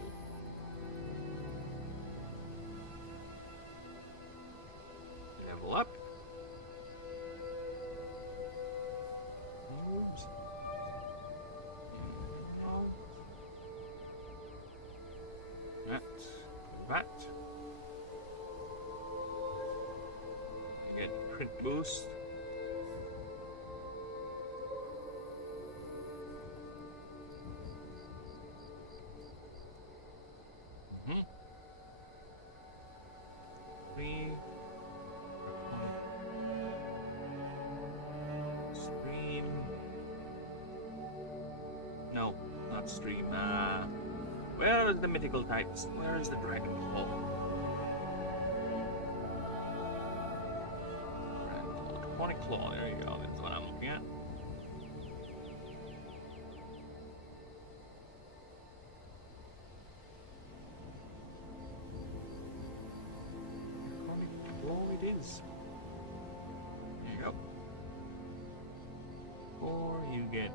Level up. Moves. That. Get crit boost. Stream. No, not stream. Where is the mythical types? Where is the dragon claw? Draconic claw. There you go. That's what I'm looking at. Draconic claw it is. There you go. Or you get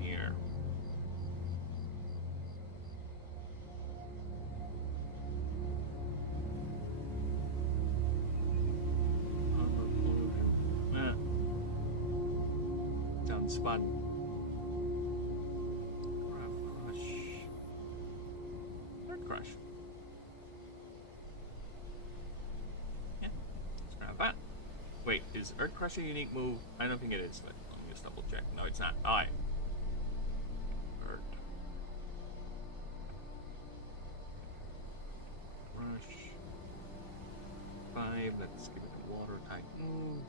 here. Down spot. Crush. Or crush. Yeah. Let's grab that. Wait, is Earth Crush a unique move? I don't think it is, but let me just double check. No, it's not. Alright. Earth. Crush. 5. Let's give it a water type move.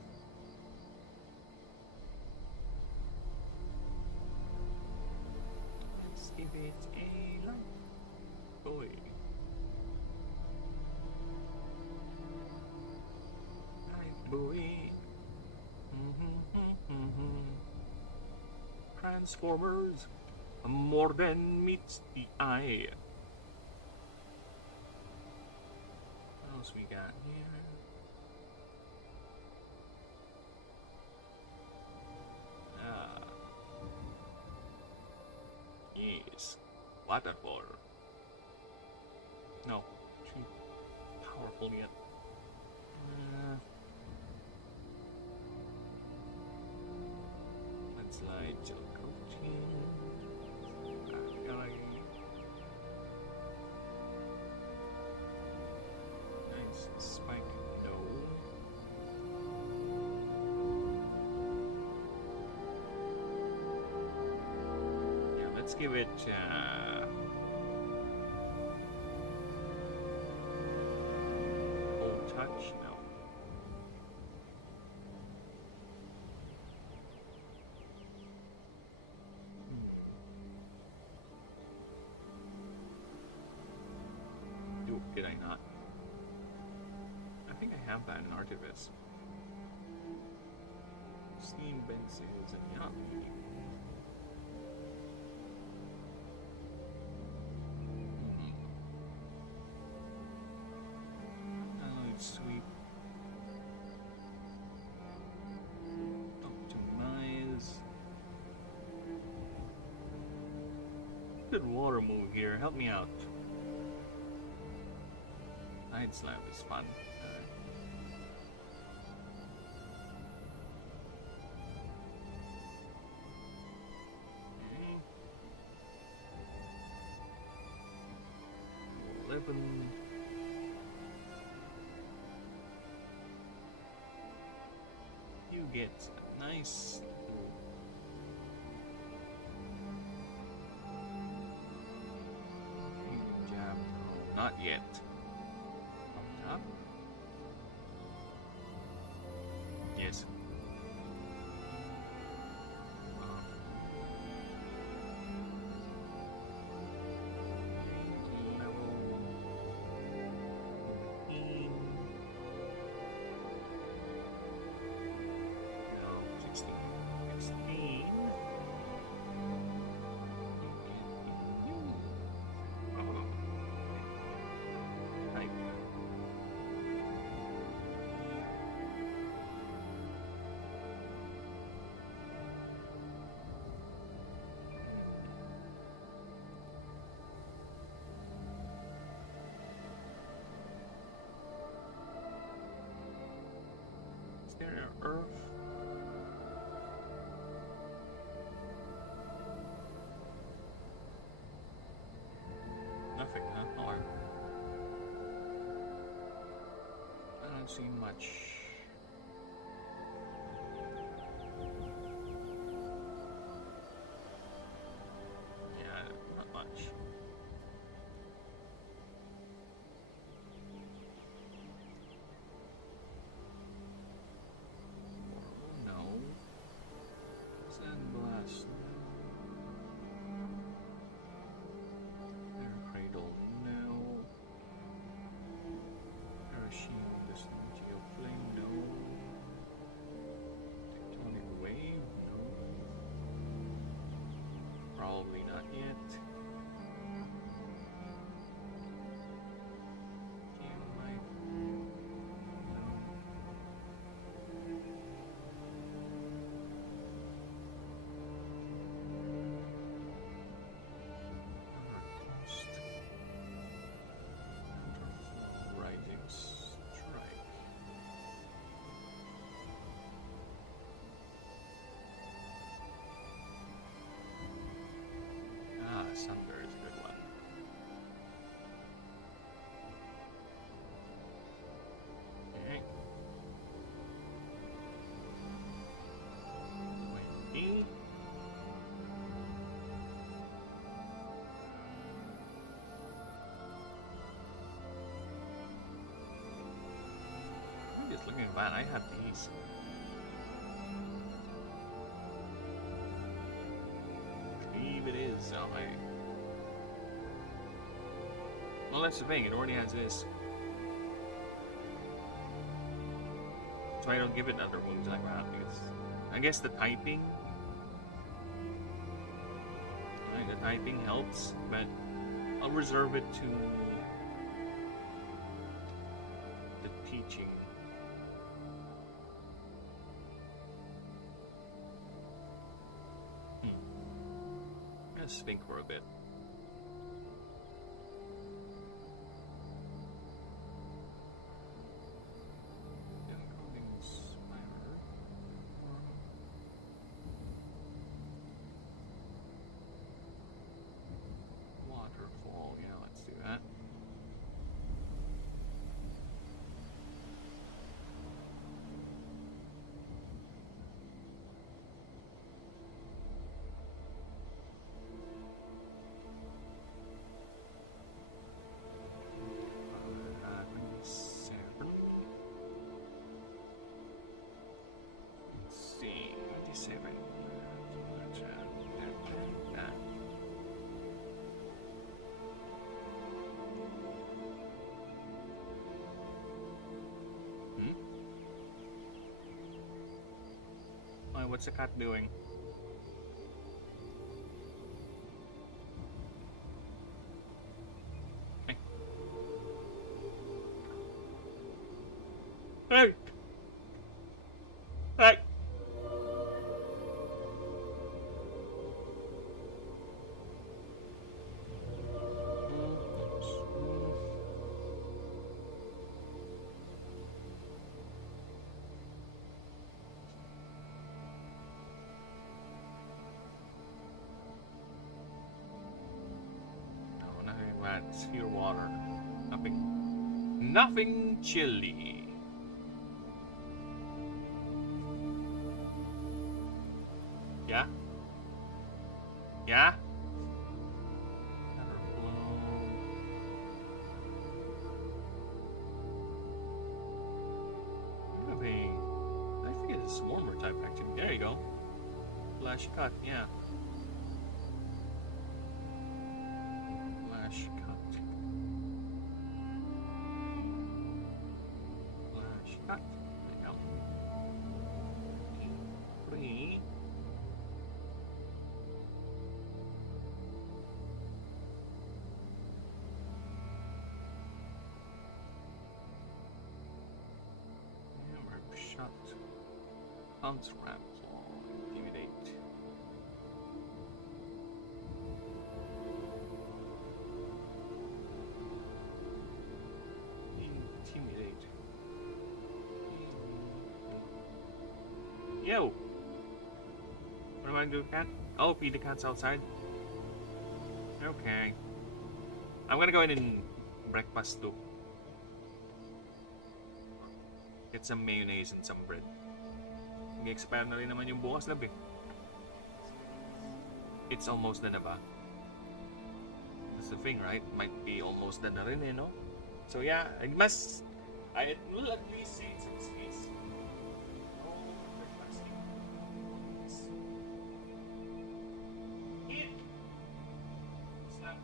Let's give it a light. Boy. Light boy. Transformers, more than meets the eye. What else we got here? Yeah. waterfall. No, too powerful yet. Let's slide gel coating. Nice spike. No. Yeah, let's give it. Old touch. No. Did I not? I think I have that in Artivist. Steam Benzes and Yummy. Alloyed Sweep. Optimize. Good water move here. Help me out. Side slab is fun. Okay. 11. You get a nice jab. Not yet. Up. Yes. Is there an earth? Nothing, huh? Or I don't see much. Yeah, not much. Sandblast. Air Cradle, no. Parashield, Distant Geoflame, no. Tectonic Wave, no. Probably not yet. Geomite, no. Rising Strike. Ah, Sunder is a good one. Okay. Wait, I'm just looking at that. I have these. Eve it is. Oh, well, that's the thing. It already has this. So I don't give it other moves like that because I guess the typing. The typing helps, but I'll reserve it to the teaching. Let's think for a bit. What's the cat doing? Hey. Hey. Hey. That's pure water. Nothing chilly. Yeah? Yeah? Nothing. I think it's a warmer type actually. There you go. Flash cut, yeah. Flash cut. Flash cut. There you go. 3. Hammer shot. Bounce ramp. Intimidate. Intimidate. Yo! What am I doing, cat? Oh, feed the cats outside. Okay. I'm gonna go in and breakfast too. Get some mayonnaise and some bread. Mag-expire na rin naman yung bukas labi. It's almost done na ba? That's the thing, right? Might be almost done na rin eh, no? So yeah, I will at least save some space. Oh, breakfasting. Kid! Stop.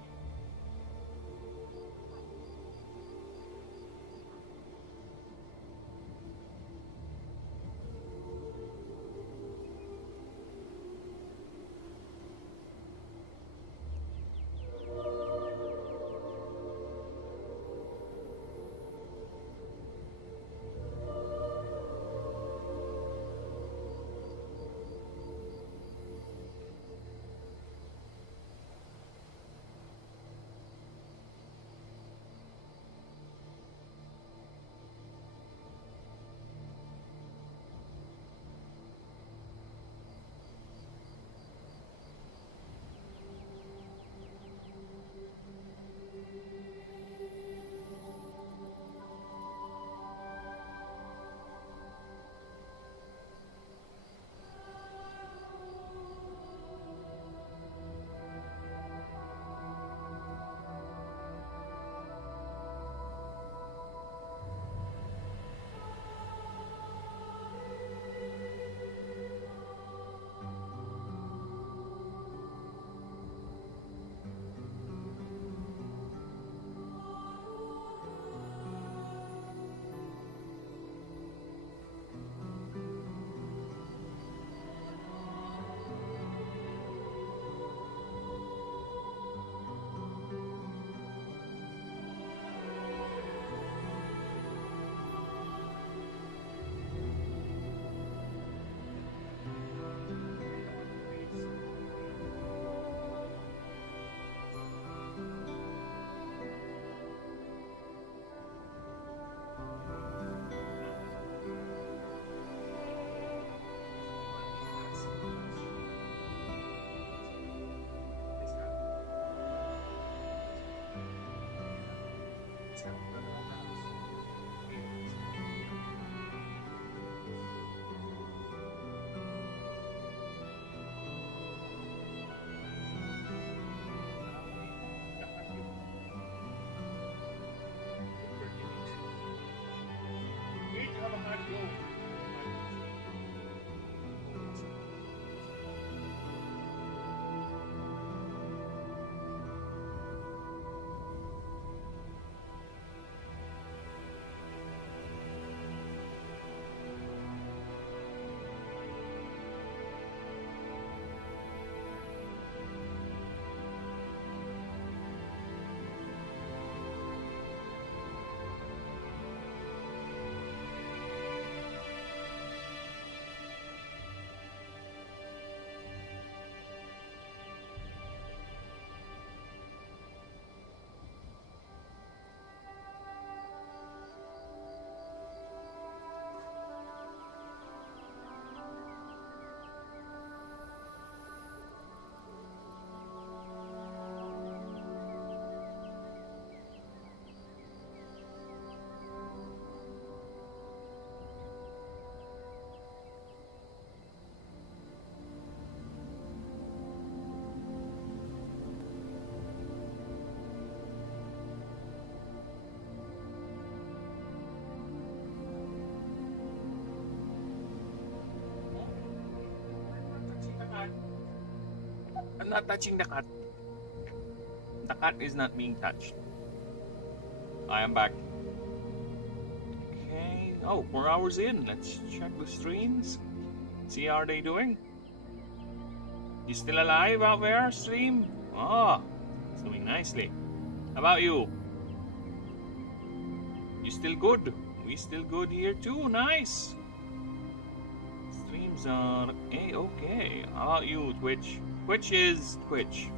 I'm not touching the cat. The cat is not being touched. I am back. Okay. Oh, 4 hours in. Let's check the streams. See how are they doing. You still alive out there, stream? Oh, it's doing nicely. How about you? You still good? We still good here too. Nice. Streams are okay. How about you, Twitch? Twitch is Twitch.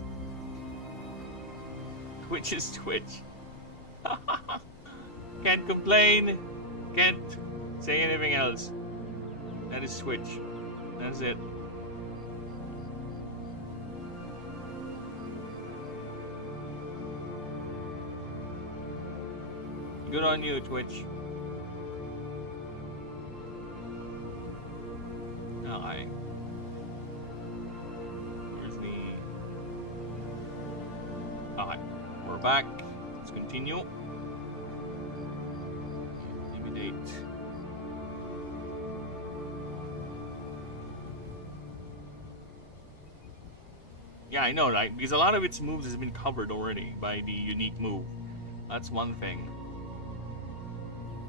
Twitch is Twitch. Can't complain. Can't say anything else. That is Twitch. That's it. Good on you, Twitch. Okay. Where's the... Okay. We're back. Let's continue. Intimidate. Yeah, I know, right? Because a lot of its moves has been covered already by the unique move. That's one thing.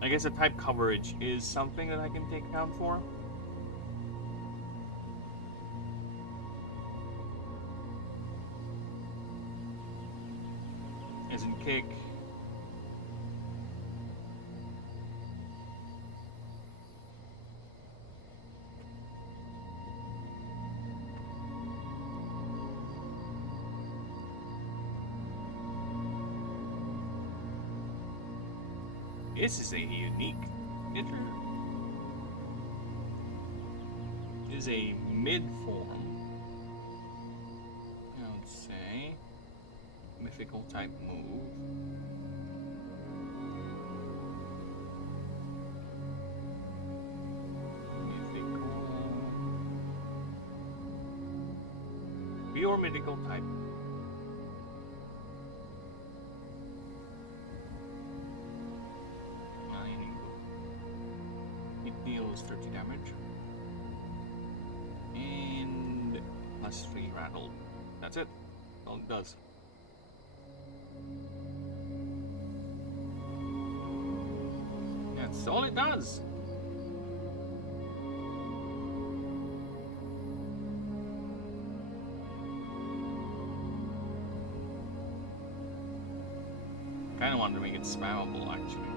I guess the type coverage is something that I can take account for. As in kick. This is a unique hitter. It is a mid form. I would say mythical type move. Mythical. Pure mythical type. Deals 30 damage and plus 3 rattle. That's it. All it does. That's all it does. Kind of wanted to make it spammable, actually.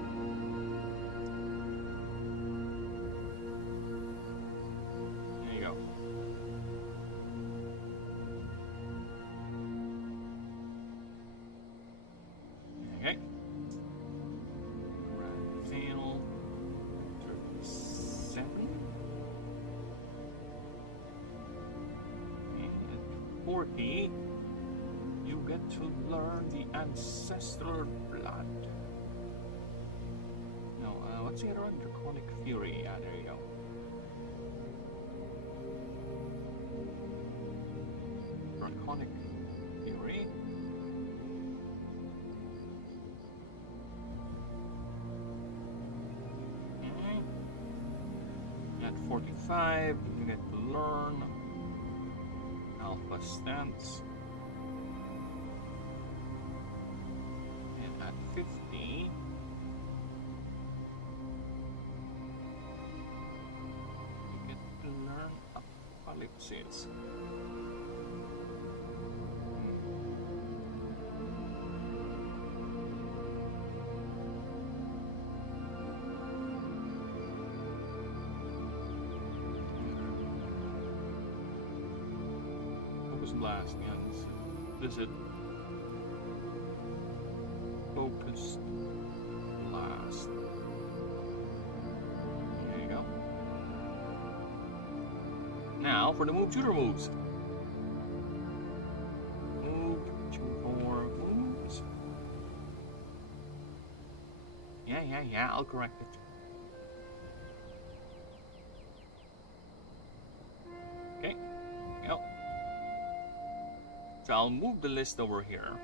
You get to learn the ancestral blood. No, what's the other one? Draconic Fury. Yeah, there you go. Draconic Fury. At 45, you get to learn Alpha Stance. And at 50, you get to learn Apocalypsis. Blast, yes. Visit. Focused blast. There you go. Now for the move tutor moves. Move 2 4 moves. Yeah, I'll correct it. Okay. Yep. So I'll move the list over here.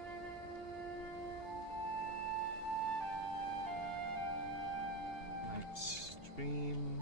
Live stream.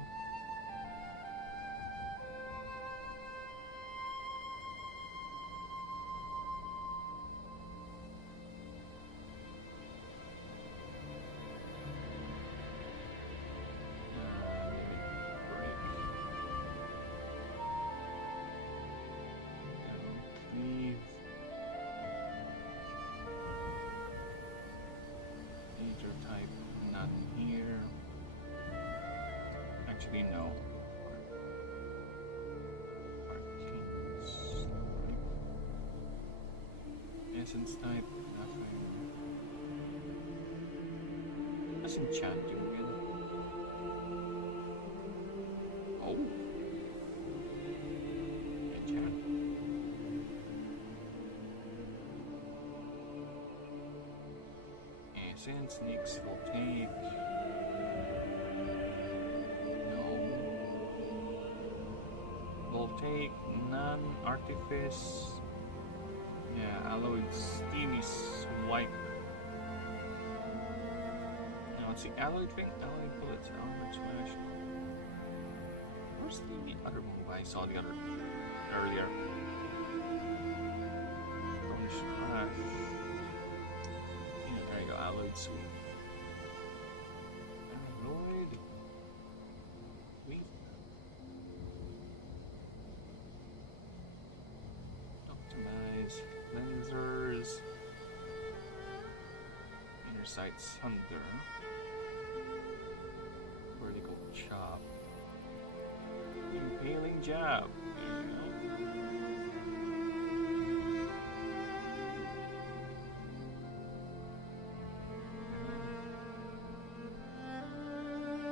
License type, nothing. Let's enchant you again. Oh. Enchant. Ashen sneaks will take. No. Will take non-artifice. Yeah, alloyed steam is white. Now let's see, alloyed thing, alloyed bullets, armored smash. Where's the other move? I saw the other earlier. Don't smash. Yeah, there you go, alloyed sweep. Alloyed. Sweep. Optimize. Lasers. Inner sights hunter. Vertical chop. Impaling jab. There you go.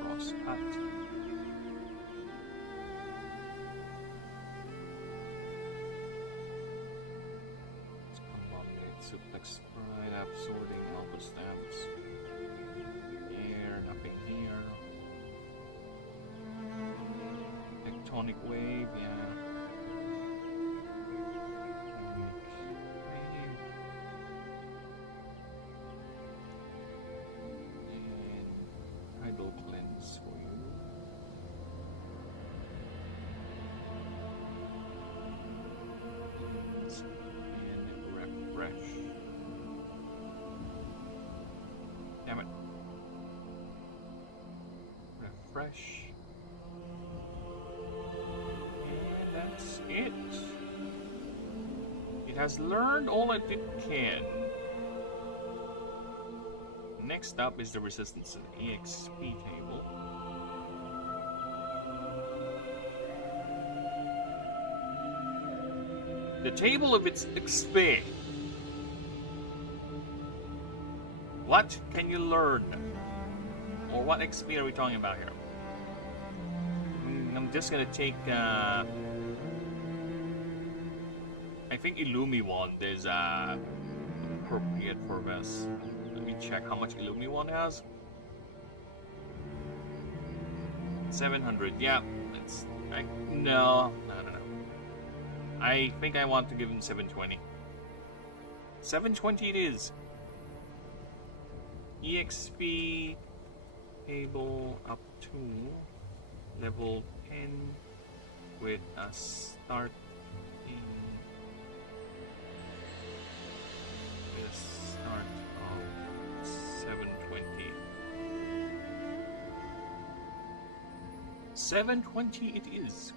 Cross cut. Suplex right up, sorting all the stamps. Here, nothing here. Tectonic wave, yeah. Wave. And idle cleanse for you. And refresh. Damn it. Refresh. And that's it. It has learned all that it can. Next up is the resistance to the EXP table. The table of its XP. What can you learn? Or what XP are we talking about here? I'm just gonna take, I think Illumi Wand is, appropriate for this. Let me check how much Illumi Wand has. 700, yeah. It's, no. I think I want to give him 720. 720 it is. EXP table up to level 10 with a start in the start of 720. 720 it is.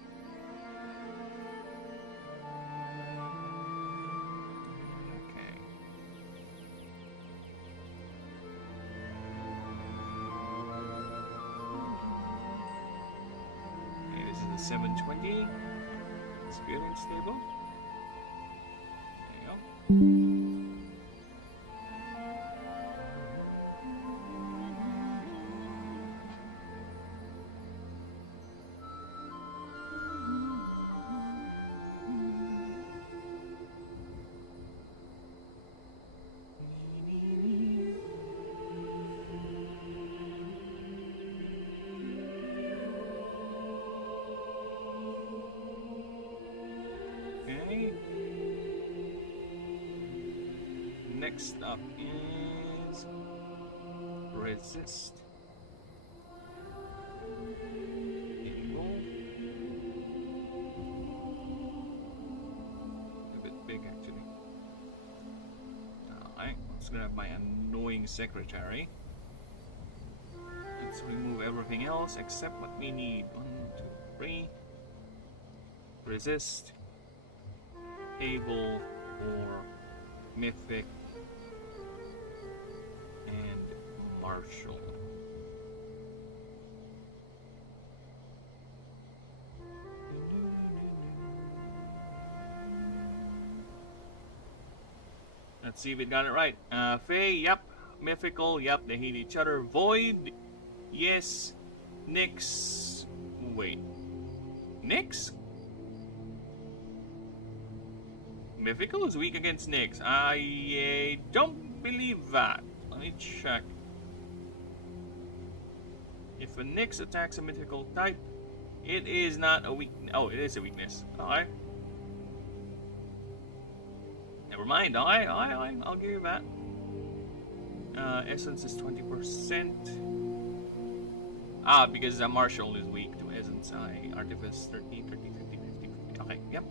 Okay, this is the 720 experience table. There you go. Okay. Next up is resist. Table. A bit big actually. Alright, let's grab my annoying secretary. Let's remove everything else except what we need. 1, 2, 3. Resist. Able or Mythic and Marshall. Let's see if it got it right. Fae, yep. Mythical, yep. They hate each other. Void, yes. Nyx, wait. Nyx? Mythical is weak against Nyx. I don't believe that. Let me check. If a Nyx attacks a mythical type, it is not a weak. Oh, it is a weakness. Alright. Never mind. I'll give you that. Essence is 20%. Ah, because Marshall is weak to Essence. Artifice 30, 30, 50, 50, 50. Okay, yep.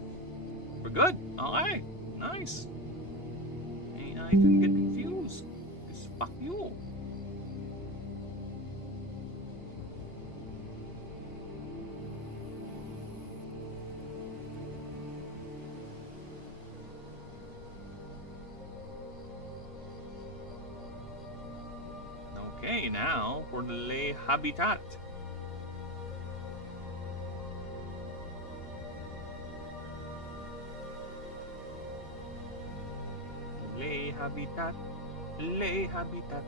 We're good. Alright. Nice. Hey, I didn't get confused. Because fuck you. Okay, now for the lay habitat. Lay habitat. Lay habitat.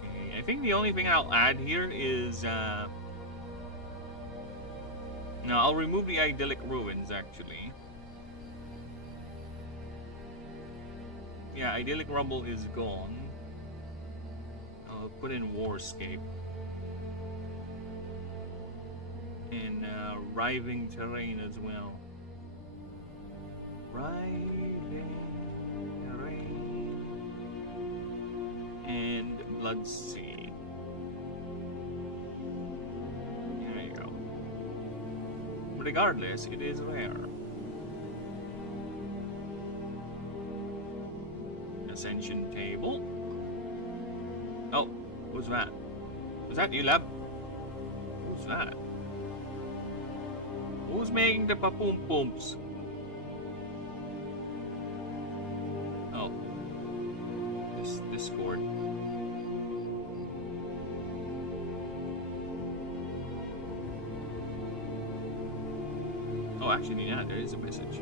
Okay, I think the only thing I'll add here is no, I'll remove the idyllic ruins actually. Yeah, idyllic rumble is gone. I'll put in warscape. And writhing terrain as well. Writhing terrain. And Bloodsea. There you go. Regardless, it is rare. Ascension table. Oh, who's that? Was that you, Lab? Who's that? Who's making the papoom pooms? Oh, this Discord. Oh, actually, yeah, there is a message.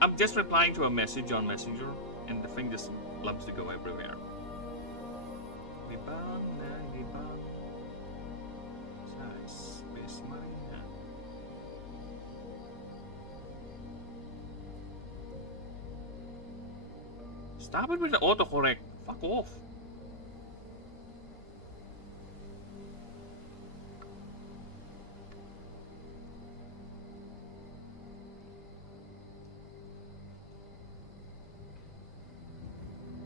I'm just replying to a message on Messenger, and the thing just loves to go everywhere. Stop it with the autocorrect. Fuck off.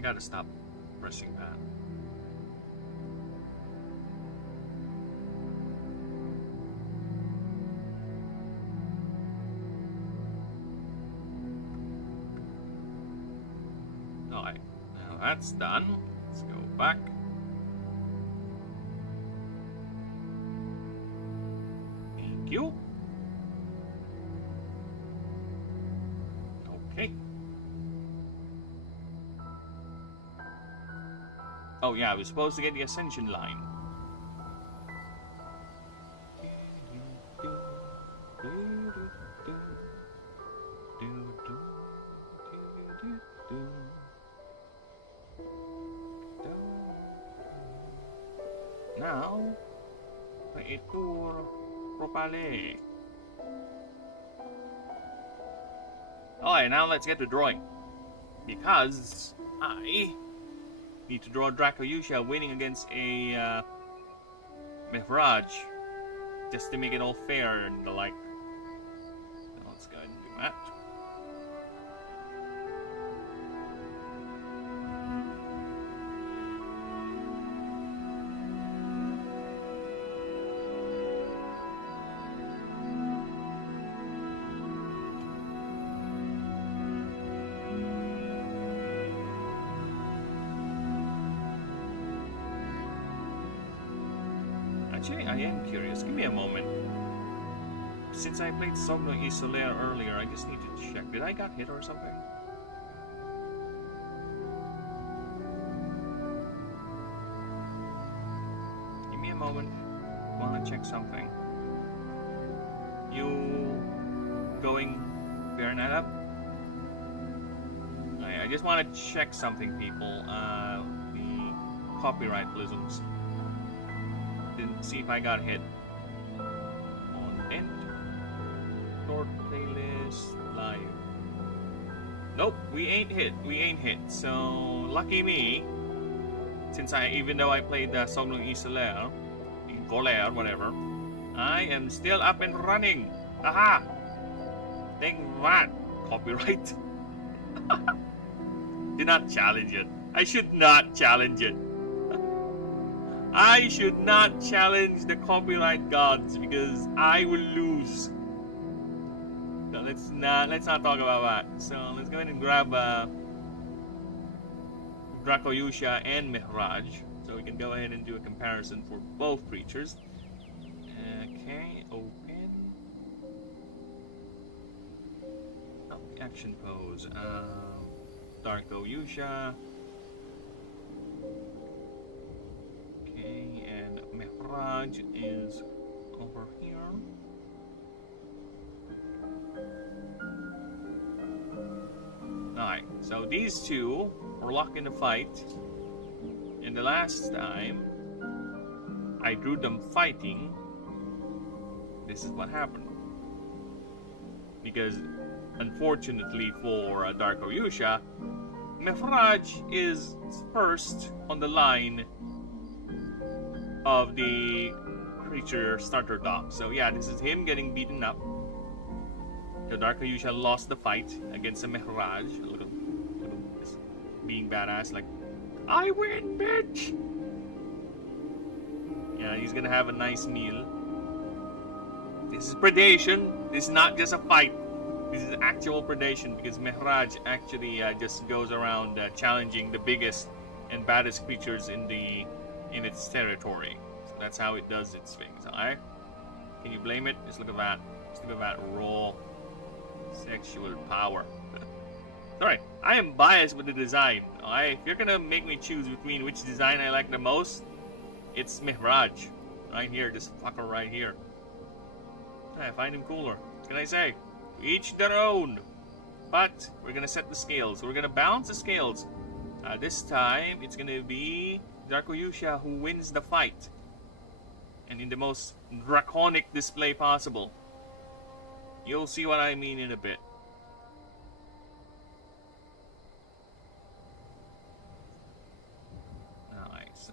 Gotta stop pressing that. Alright, now that's done. Let's go back. Thank you. Okay. Oh yeah, I was supposed to get the Ascension line. Now, paitur propale. Alright, now let's get to drawing. Because I need to draw Draco Yusha winning against a Mihraj, just to make it all fair and the like. So let's go ahead and do that. Actually, I am curious. Give me a moment. Since I played Somno Isolaire earlier, I just need to check. Did I got hit or something? Give me a moment. Wanna check something. You going bearing that up? I just want to check something, people. The copyright blisms. Didn't see if I got hit. Content. Short playlist. Live. Nope, we ain't hit. We ain't hit. So, lucky me. Since even though I played the Somno Isolaire, Volaire, whatever, I am still up and running. Aha! Thank that. Copyright. Did not challenge it. I should not challenge it. I should not challenge the copyright gods because I will lose. So let's not talk about that. So let's go ahead and grab Dracoyusha and Mihraj, so we can go ahead and do a comparison for both creatures. Okay, open. Oh, action pose. Dracoyusha. Okay, and Mihraj is over here. Alright, so these two were locked in a fight, and the last time I drew them fighting, this is what happened. Because, unfortunately for Dracoyusha, Mihraj is first on the line of the creature starter dock. So yeah, this is him getting beaten up. So Dracoyusha lost the fight against a Mihraj. Look at this being badass, like, I win, bitch! Yeah, he's gonna have a nice meal. This is predation. This is not just a fight. This is actual predation, because Mihraj actually just goes around challenging the biggest and baddest creatures in its territory. So that's how it does its things. Alright? Can you blame it? Just look at that. Just look at that raw sexual power. Sorry, I am biased with the design. Alright? If you're gonna make me choose between which design I like the most, it's Mihraj. Right here, this fucker right here. I find him cooler. What can I say? Each their own. But we're gonna set the scales. We're gonna balance the scales. This time it's gonna be Dracoyusha who wins the fight, and in the most draconic display possible. You'll see what I mean in a bit. Alright, so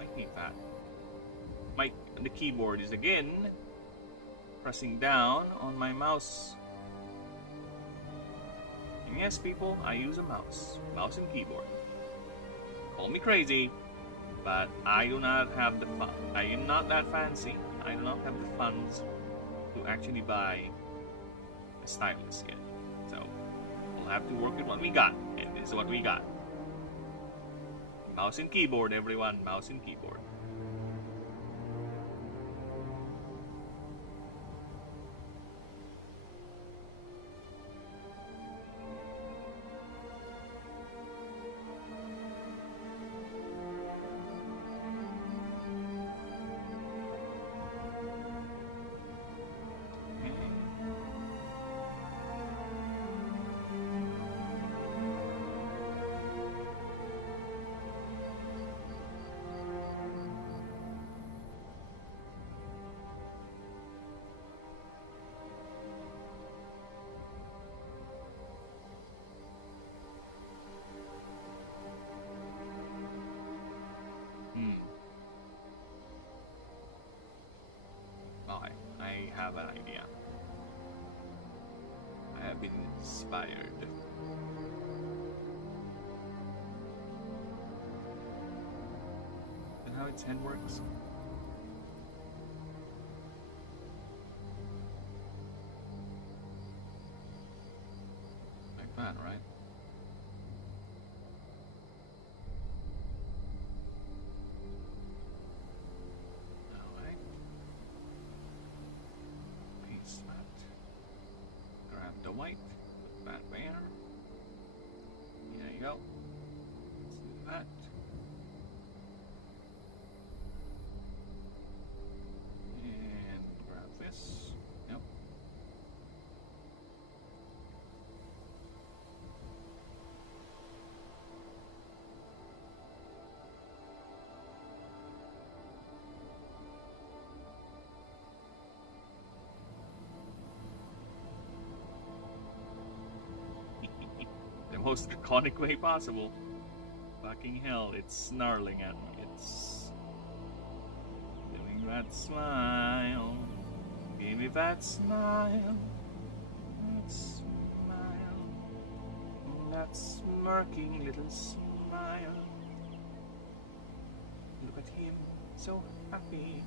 I hate that. The keyboard is again pressing down on my mouse. And yes, people, I use a mouse. Mouse and keyboard. Call me crazy, but I do not have the fun. I am not that fancy. I do not have the funds to actually buy a stylus yet. So, we'll have to work with what we got. And this is what we got. Mouse and keyboard, everyone. Mouse and keyboard. I have an idea. I have I've been inspired. And how its head works? Like that, right? Alright. Paste that. Grab the white. Put that there. There you go. Let's do that. And grab this. Yep. The most draconic way possible. Fucking hell, it's snarling at me. It's doing that smile. Give me that smile. That smile. That smirking little smile. Look at him, so happy,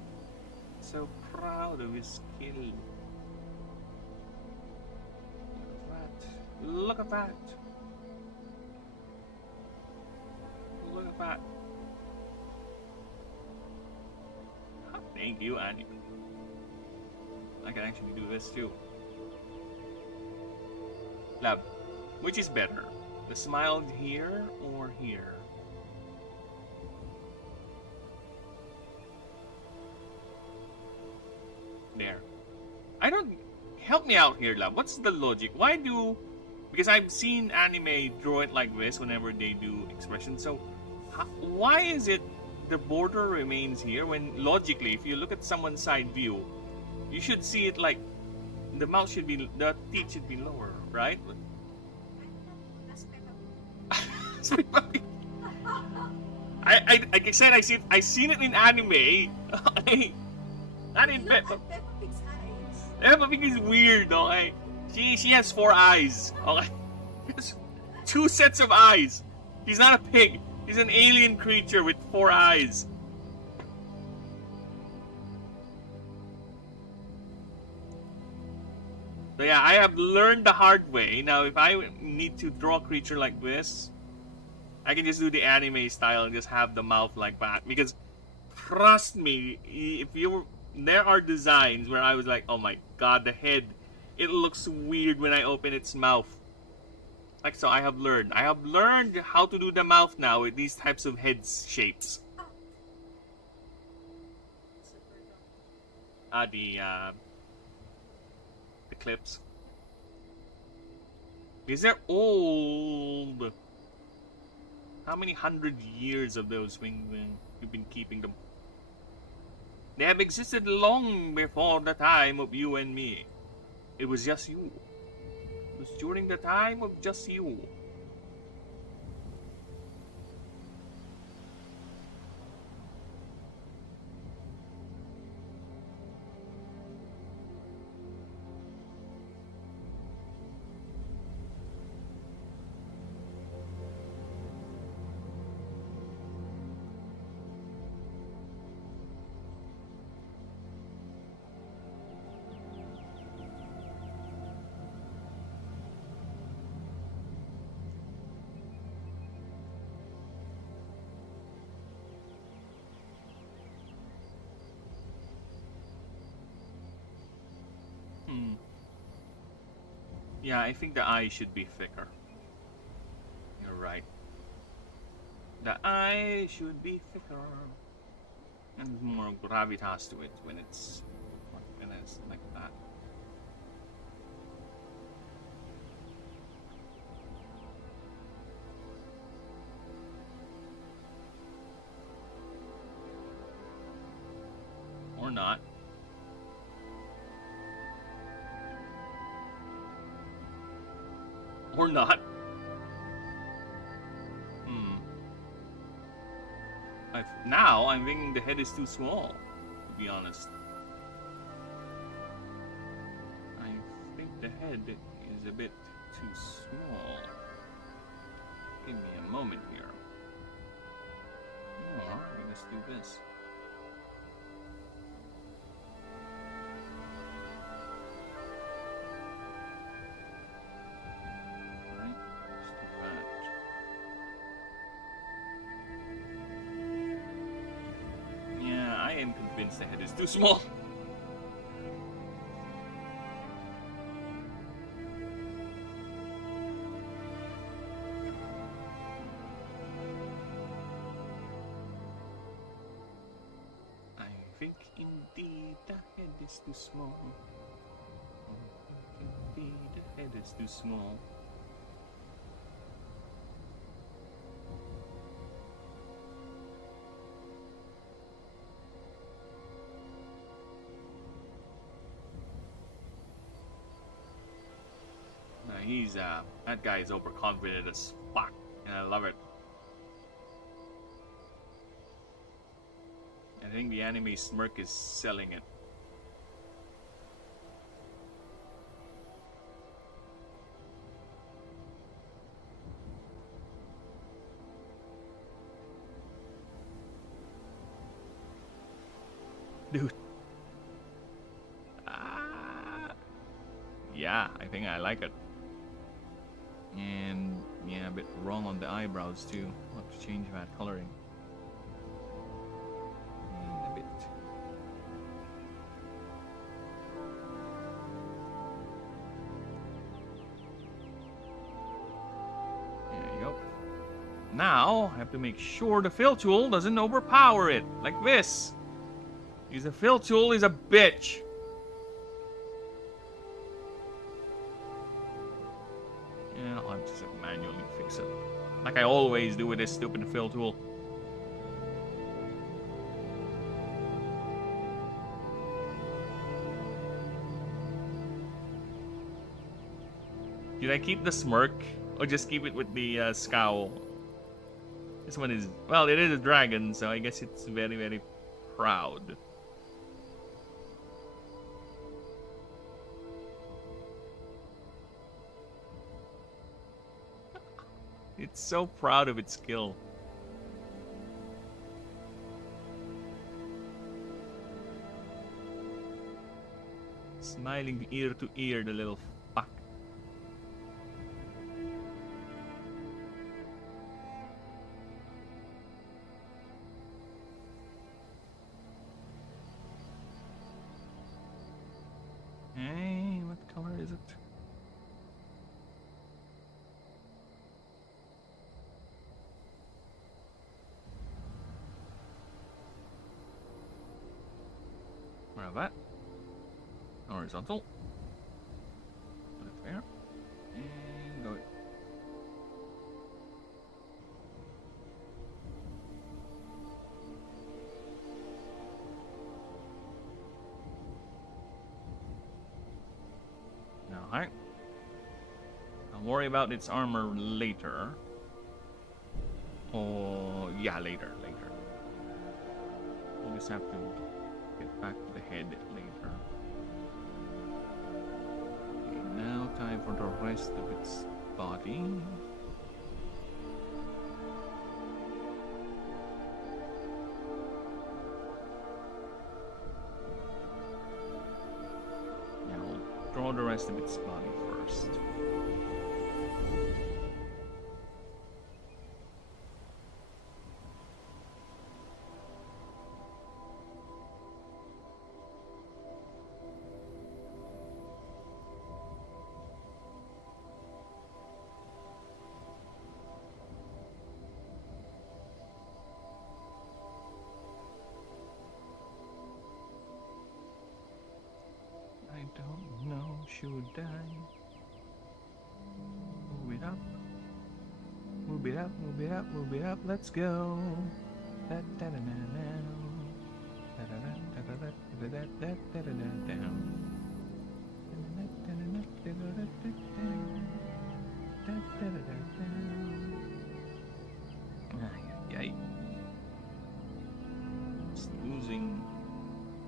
so proud of his skill. Look at that. Look at that. Look at that. Oh, thank you, Annie. I can actually do this too. Lab, which is better? The smile here or here? There. I don't... Help me out here, Lab. What's the logic? Why do... Because I've seen anime draw it like this whenever they do expressions. So, why is it the border remains here when logically, if you look at someone's side view, you should see it like the mouth should be, the teeth should be lower, right? Like I said, I seen it in anime. Not in Peppa. Peppa Pig is weird, okay? She has 4 eyes, okay? She has 2 sets of eyes. She's not a pig. She's an alien creature with 4 eyes. So yeah, I have learned the hard way. Now, if I need to draw a creature like this, I can just do the anime style and just have the mouth like that. Because, trust me, if you there are designs where I was like, oh my god, the head, it looks weird when I open its mouth. Like, so I have learned. I have learned how to do the mouth now with these types of head shapes. The clips. Because they're old. How many 100 years of those things you've been keeping them? They have existed long before the time of you and me. It was just you. It was during the time of just you. Yeah, I think the eye should be thicker. You're right. The eye should be thicker. And more gravitas to it when it's like that. Or not. Or not. Now I'm thinking the head is too small, to be honest. I think the head is is a bit too small. Give me a moment here. Or let's do this. Alright, let's do that. Yeah, I am convinced the head is too small. I think indeed the head is too small. Indeed the head is too small. He's that guy is overconfident as fuck, and I love it. I think the anime smirk is selling it. Dude. Yeah, I think I like it. And yeah, a bit wrong on the eyebrows too. I'll have to change that coloring. And a bit. There you go. Now I have to make sure the fill tool doesn't overpower it, like this. Because the fill tool is a bitch. Yeah, I'll have to just manually fix it. Like I always do with this stupid fill tool. Did I keep the smirk? Or just keep it with the scowl? This one is... Well, it is a dragon, so I guess it's very, very proud. It's so proud of its skill. Smiling ear to ear, the little fuck. Hey, what color is it? Grab that. Horizontal. Put it there. And go. Now, alright. I'll worry about its armor later. Oh, yeah, later. We'll just have to get back to the head later. Okay, now time for the rest of its body. Yeah, we'll draw the rest of its body first. I don't know, should I move it up? Move it up, move it up, move it up, let's go. Ay. It's losing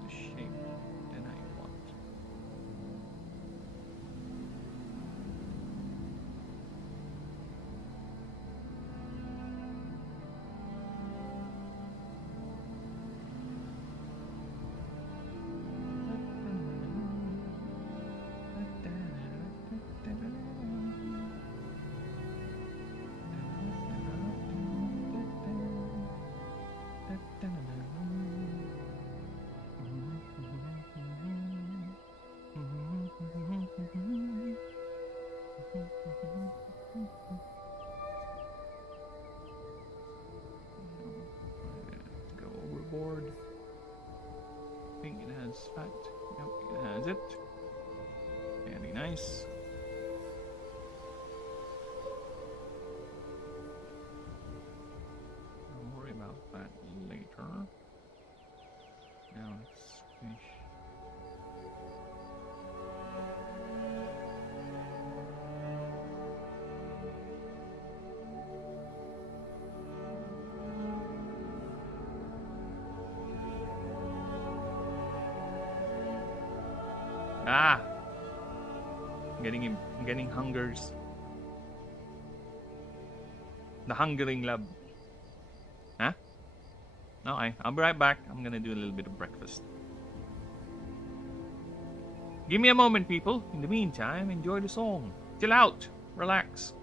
the shape that I want. board. I think it has fat. Yep, it has it. Very nice. Don't worry about that later. Now let's finish. Ah! I'm getting hungers. The hungering lab. Huh? Okay, I'll be right back. I'm gonna do a little bit of breakfast. Give me a moment, people. In the meantime, enjoy the song. Chill out. Relax.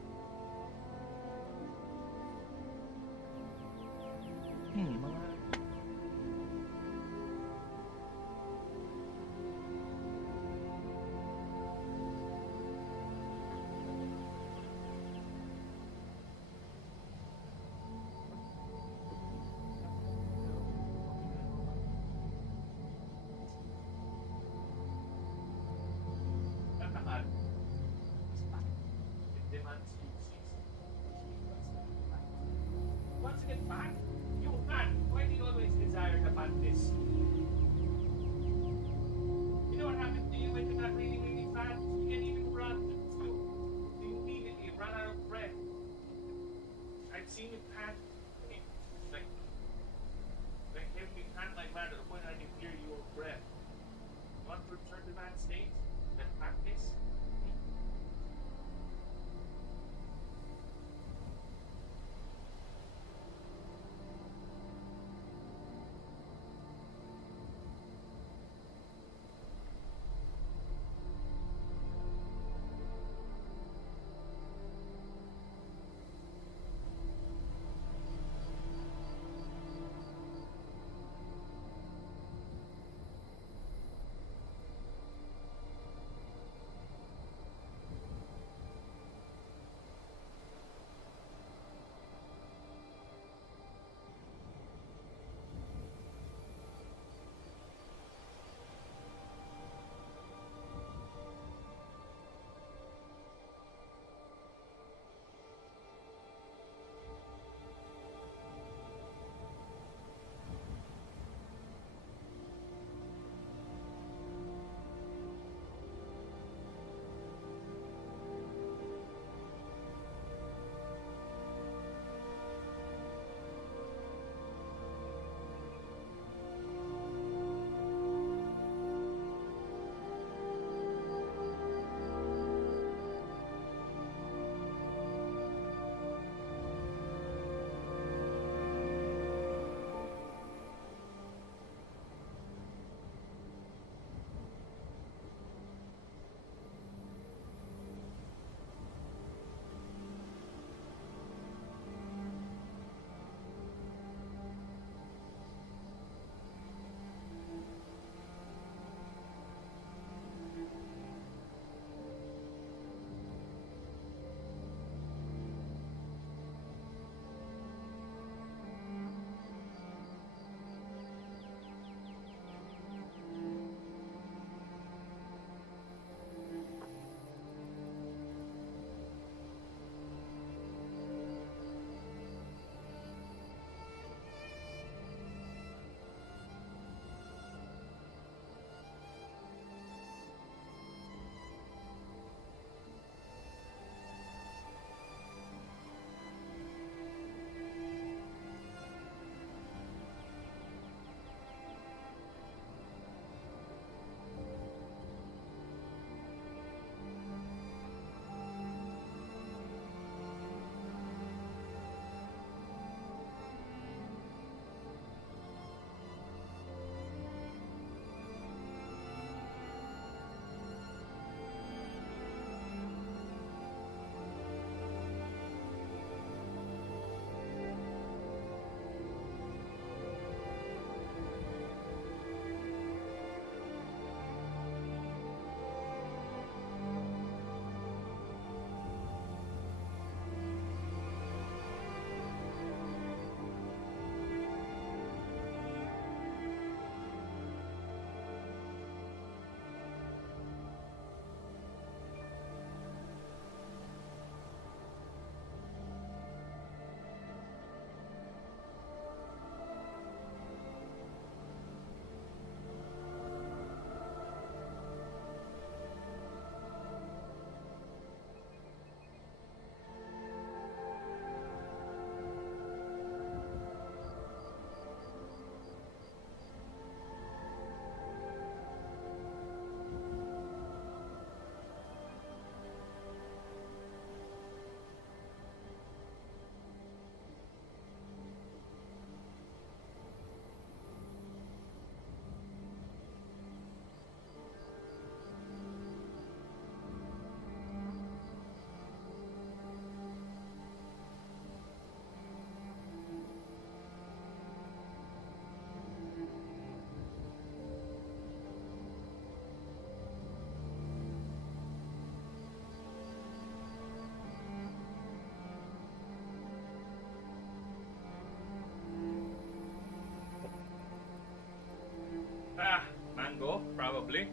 Probably.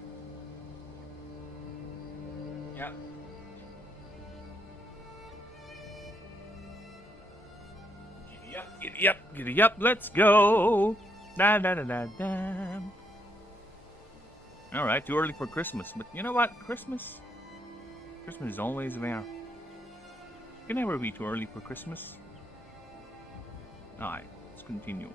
Yeah. Giddy up, giddy up, giddy up, let's go! Da da da da da. Alright, too early for Christmas, but you know what? Christmas is always there. It can never be too early for Christmas. Alright, let's continue.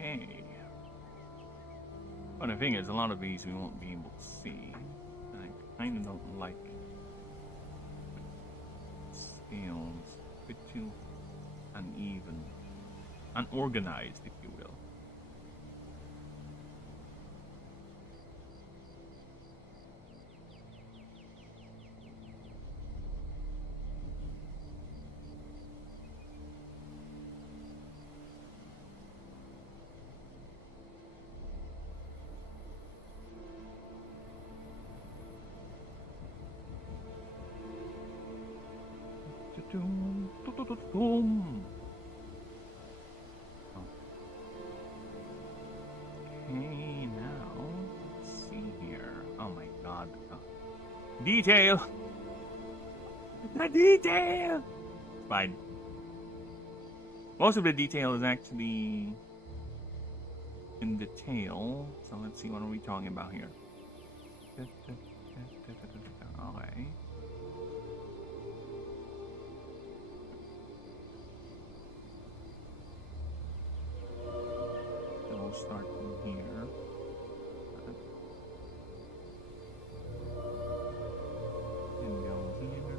Okay. But the thing is, a lot of these we won't be able to see. I kind of don't like scales. A bit too uneven. Unorganized, if you will. Okay, now let's see here. Oh my god. Detail! The detail! Fine. Most of the detail is actually in the tail. So let's see, what are we talking about here? Okay. We'll start from here. And go here.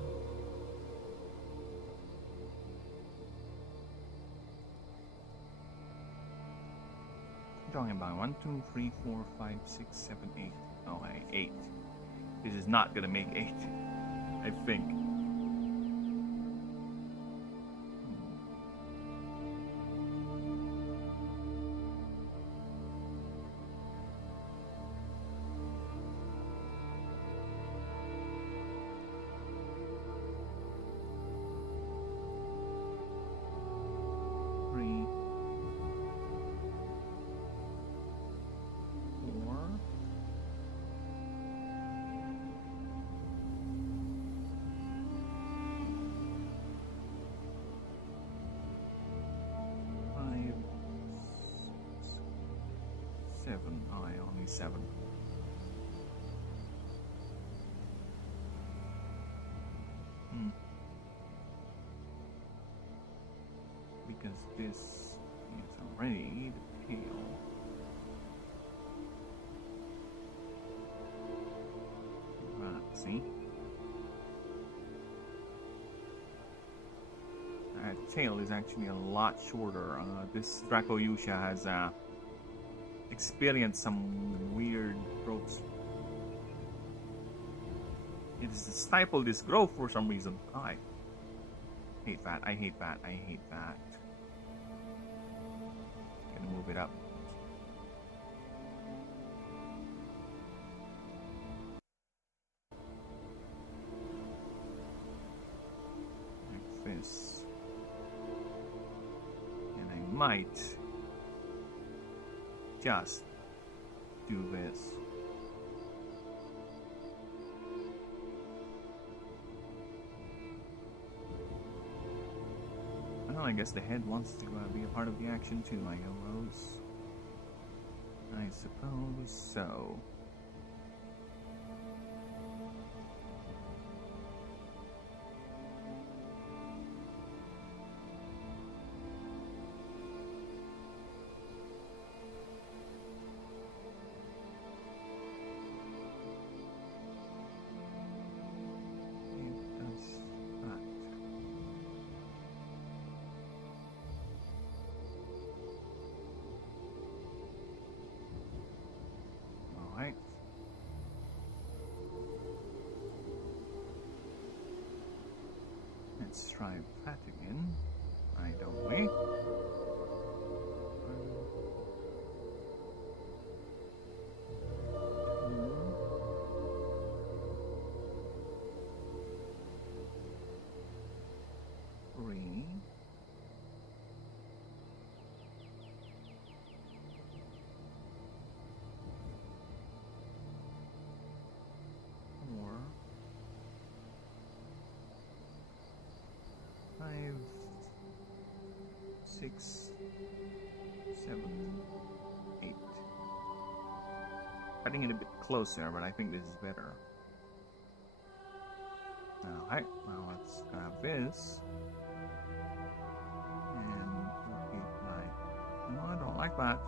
I'm talking about 1, 2, 3, 4, 5, 6, 7, 8. Okay, 8. This is not gonna make 8, I think. Only 7. Because this is already the tail. See? Tail is actually a lot shorter. This Dracoyusha has experienced some weird growths. It is stifled this growth for some reason. Oh, I hate that. I hate that. I hate that. Gonna move it up. Like this. And I might just do this. Well, I guess the head wants to be a part of the action too, I suppose so. try that again. Right, don't we? Three. Four. 5, 6, 7, 8. Cutting it a bit closer, but I think this is better. Alright, now let's grab this. And work it like... No, I don't like that.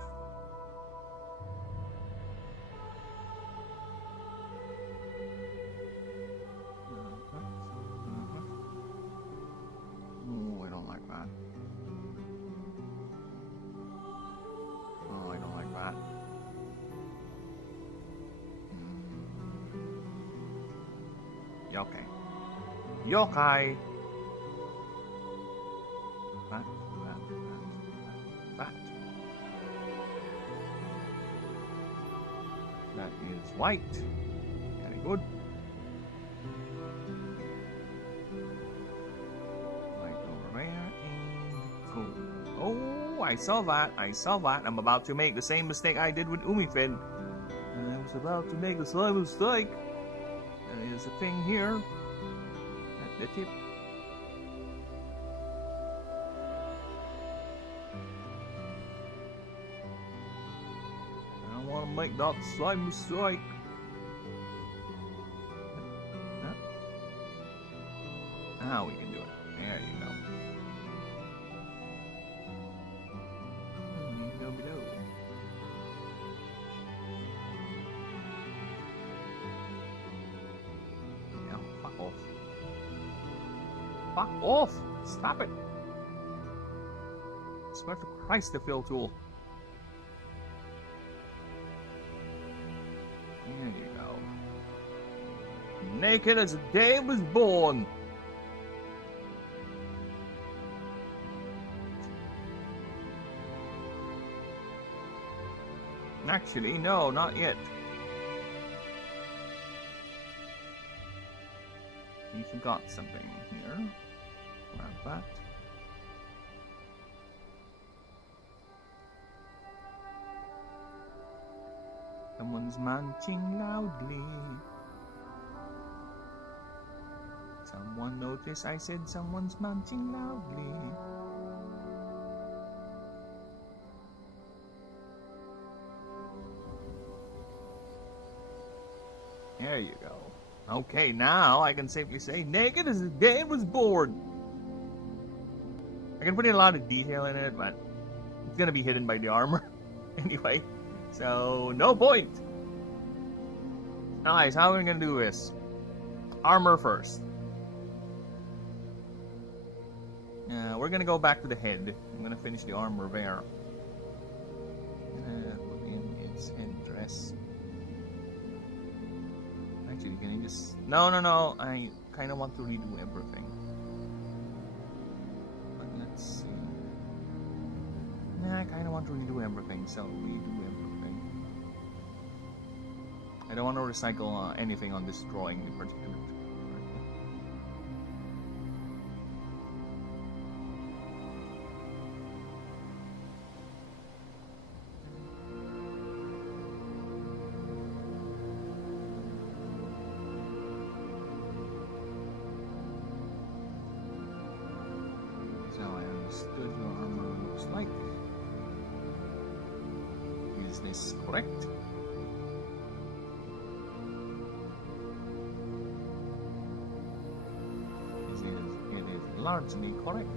Oh, I don't like that. Oh, I don't like that. Yokai. Yokai! That. That is white. Very good. Right over there and go. Oh, I saw that. I'm about to make the same mistake I did with Umifin. I was about to make a slight mistake. There is a thing here at the tip. I don't want to make that slight mistake. Huh? Now we can do it. There you go. Fuck off! Stop it! I swear to Christ, the fill tool. There you go. Naked as the day was born. Actually, no, not yet. You forgot something here. Grab that. Someone's munching loudly. Someone noticed I said someone's munching loudly. There you go. Okay, now I can safely say naked as the day was born. I can put in a lot of detail in it, but it's gonna be hidden by the armor anyway, so no point. Nice, how are we gonna do this? Armor first. We're gonna go back to the head. I'm gonna finish the armor there. Put in its headdress. Actually, can I just... No. I kind of want to redo everything. But let's see. Nah, I kind of want to redo everything, so redo everything. I don't want to recycle anything on this drawing in particular. Is correct? It is largely correct.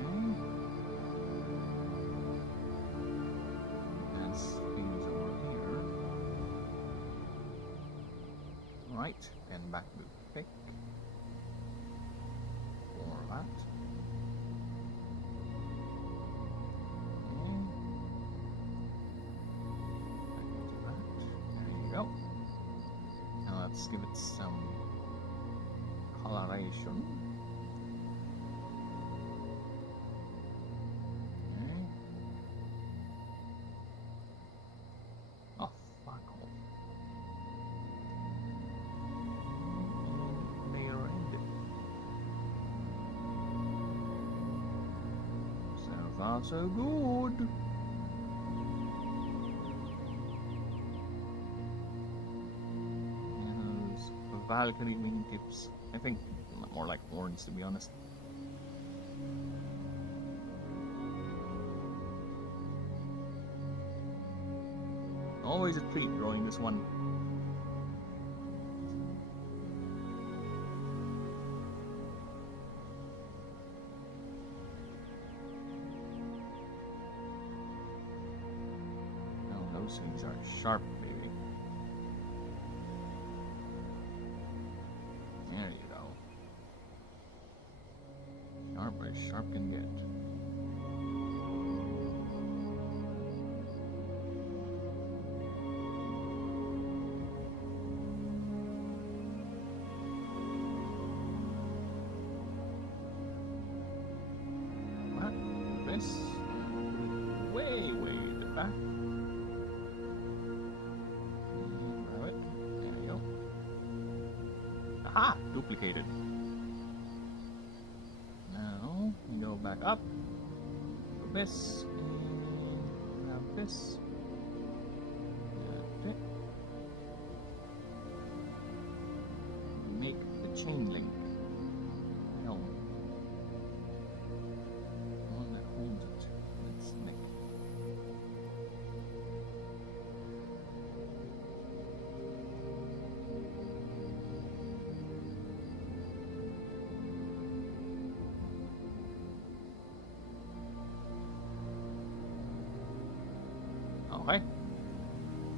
Okay. That's things over here. Right, and back to pick for that. Now let's give it some Ashen. Okay. Oh, fuck off. Layer ended. So far, so good. Valkyrie wing tips. I think more like horns, to be honest. Always a treat drawing this one. Oh, those things are sharp, baby. There you go. Sharp as sharp can get. What? This? Way at the back. Grab it. There you go. Aha! Duplicated. Now, we go back up. Grab this. And grab this. That's it. Make the chain link. No. One that holds it. Let's make it. Okay.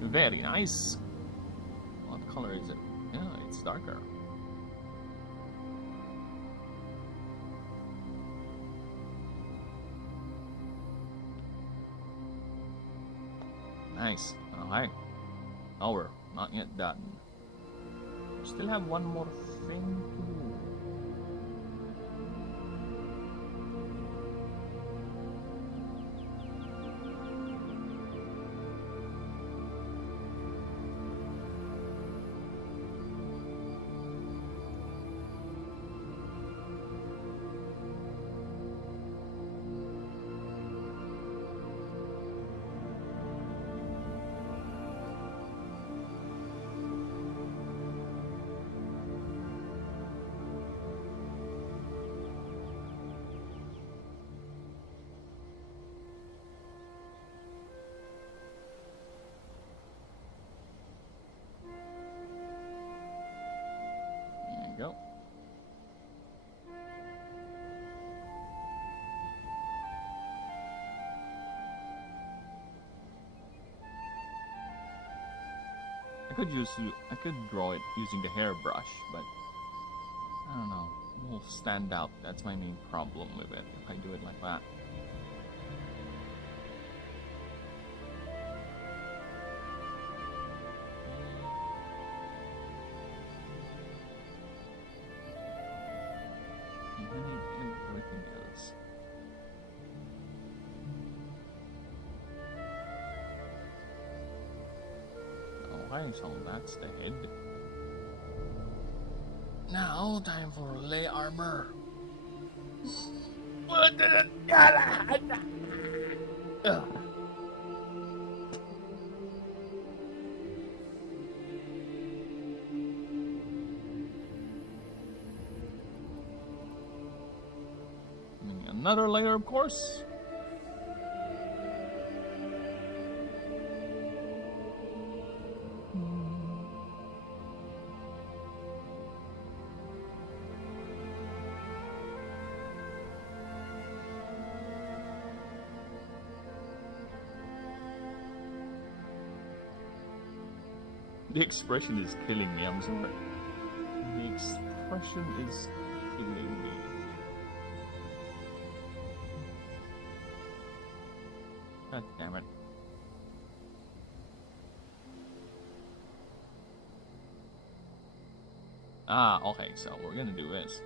Very nice. What color is it? Yeah, it's darker. Nice. Okay. Oh, we're not yet done. We still have one more thing to do. There you go. I could draw it using the hairbrush, but I don't know. It will stand out. That's my main problem with it if I do it like that. Everything else. Okay, so that's the head. Now, time for lay armor. Another layer, of course. The expression is killing me, I'm sorry. The expression is killing me. God damn it. Ah, okay, so we're gonna do this.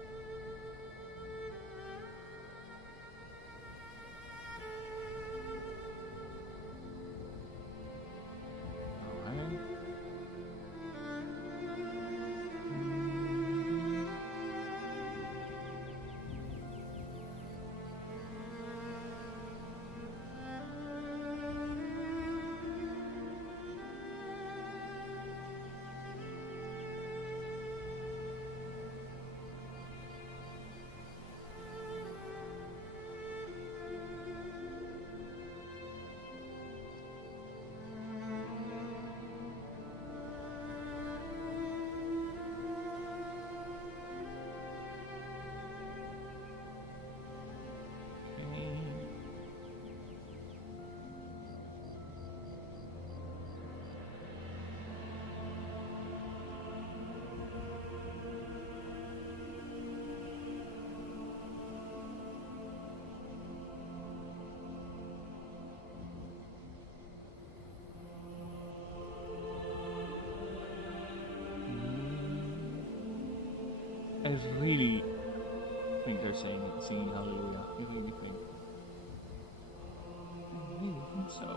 I really think they're singing hallelujah. I really think. I really think so.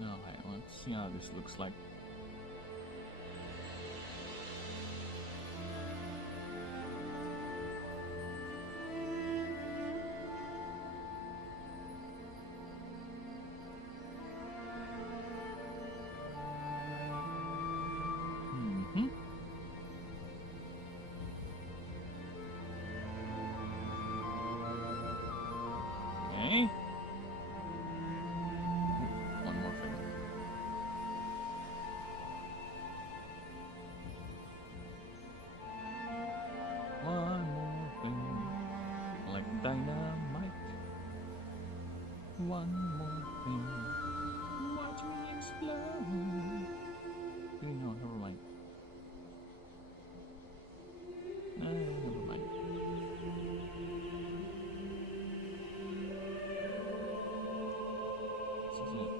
Alright, let's see how this looks like. Okay. One more thing. One more thing. Like dynamite. One more thing. Watch me explode. No, never mind. Never mind. This is it.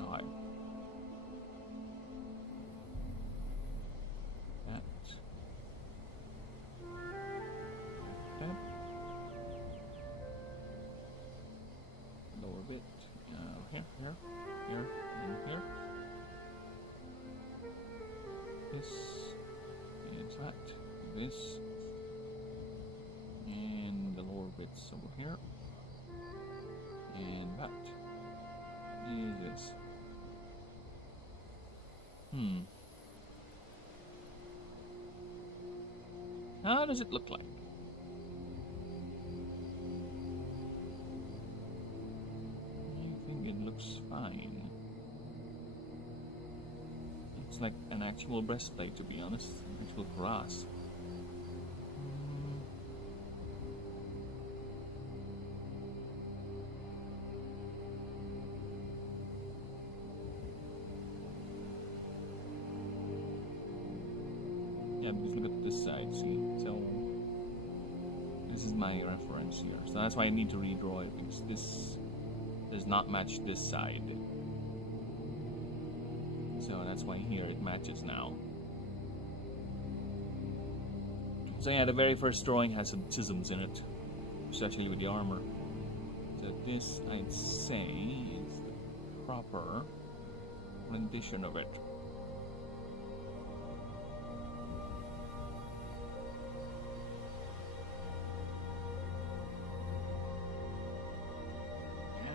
Alright. That. Lower bit. Here, and here. This is that. This. And the lower bits over here. And that is this. How does it look like? I think it looks fine. It's like an actual breastplate, to be honest. Actual grass. Yeah, because look at this side, see? So, this is my reference here. So that's why I need to redraw it, because this does not match this side. So that's why here it matches now. So yeah, the very first drawing has some chisms in it, especially with the armor. So this, I'd say, is the proper rendition of it.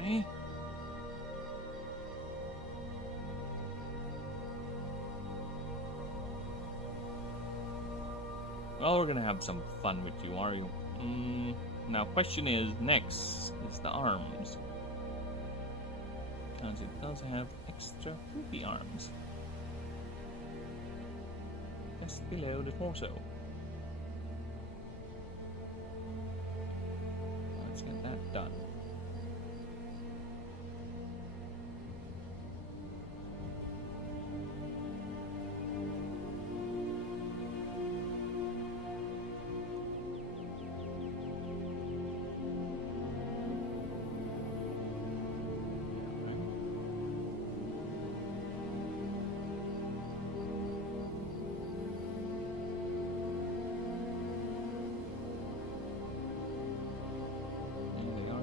Okay. Well, we're gonna have some fun with you, are you? Now, question is, next is the arms. Because it does have extra poopy arms. Just below the torso. Let's get that done.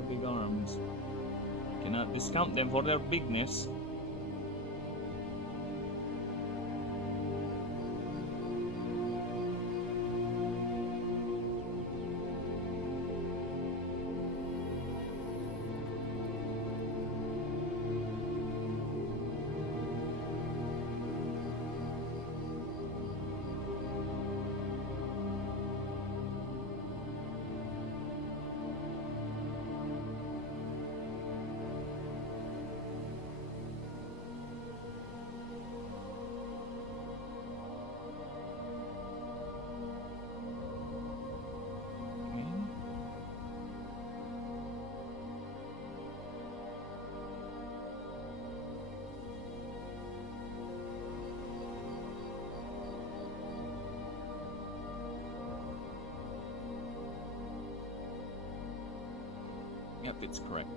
Big arms. Cannot discount them for their bigness. Yep, it's correct.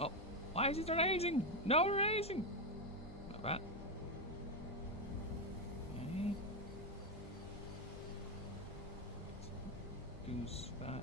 Oh, why is it erasing? No erasing! Like that. Okay. Let's do that.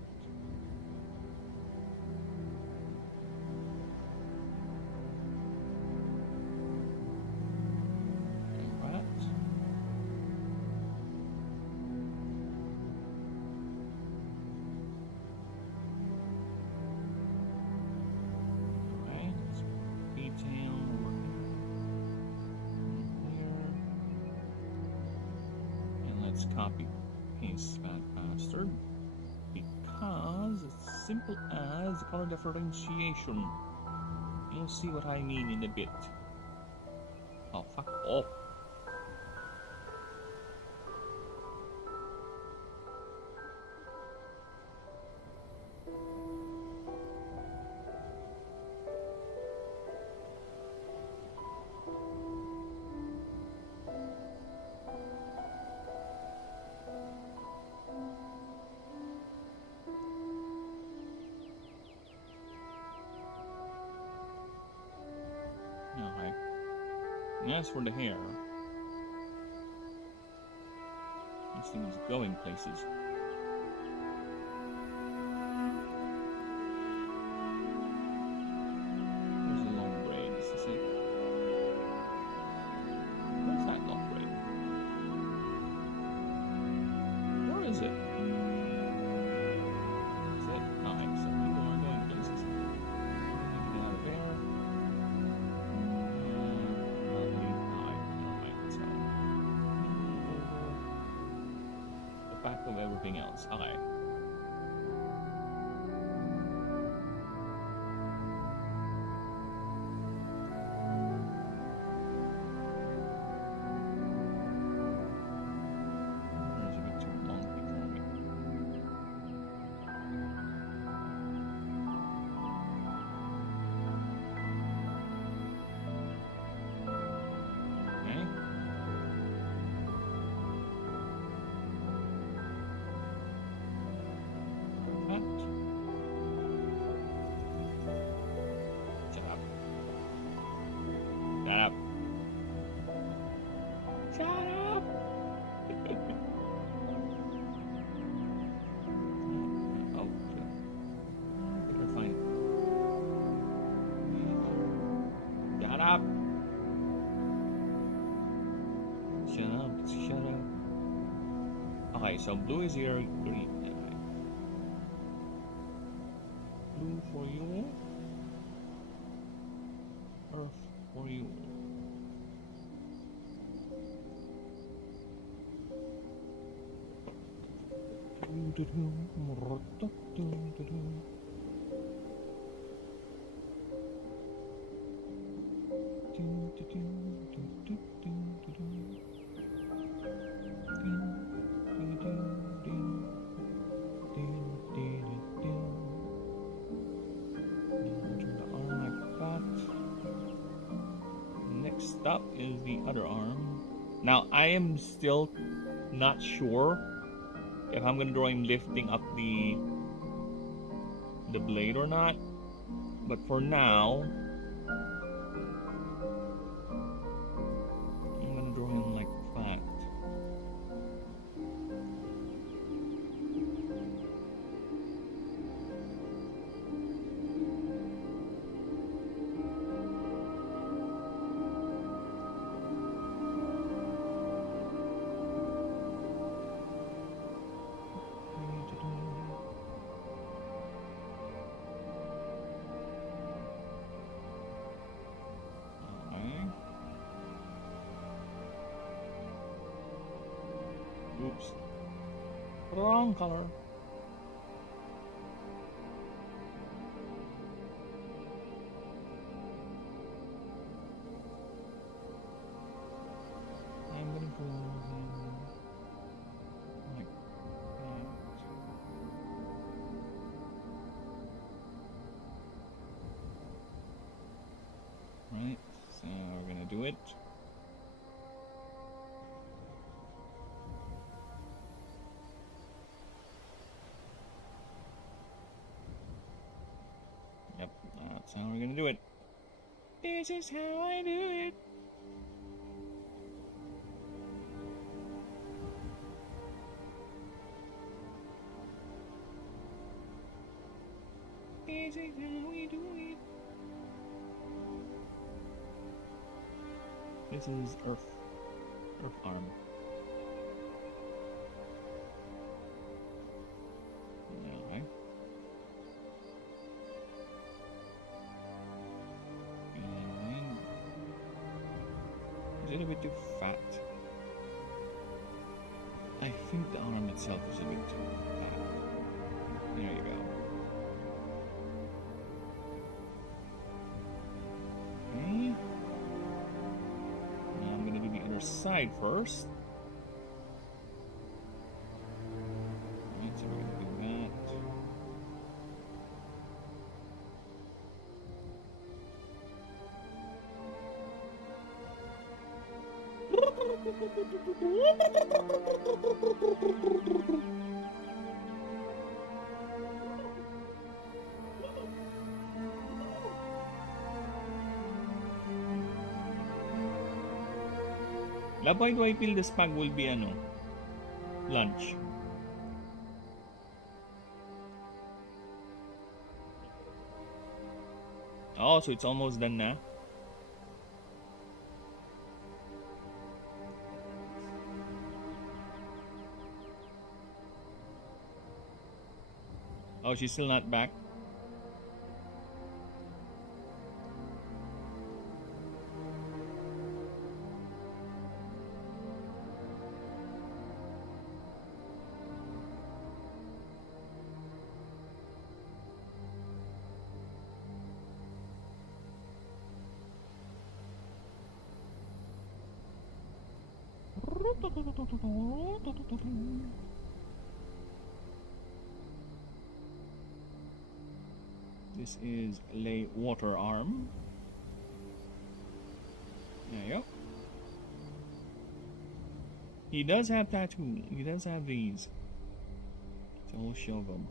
Copy paste that bastard because it's simple as color differentiation. You'll see what I mean in a bit. Oh, fuck off. As for the hair, this thing is going places. There's a long braid, is this it? Where's that long braid? Where is it? Is it? Alright, so people are going places. Get out of there. Back of everything else. Okay. There's a bit too long for me. Okay. Shut up. Okay, so blue is here, green. Okay. Blue for you. Earth for you. Next up is the other arm. Now I am still not sure if I'm gonna draw him lifting up the blade or not, but for now I'm gonna draw him like that. Oops. Wrong color. I'm gonna go like that. Right, so we're gonna do do it. Yep, that's how we're gonna do it. This is how I do it. This is how we do it. This is Earth arm. Okay. And is it a bit too fat? I think the arm itself is a bit too fat. There you go. Okay. Now I'm gonna do the other side first. Alright, so we're gonna do that. Why do I feel the spag will be lunch? Oh, so it's almost done now. Oh, she's still not back. This is lay water arm. There you go. He does have tattoo. He does have these. So we'll show them.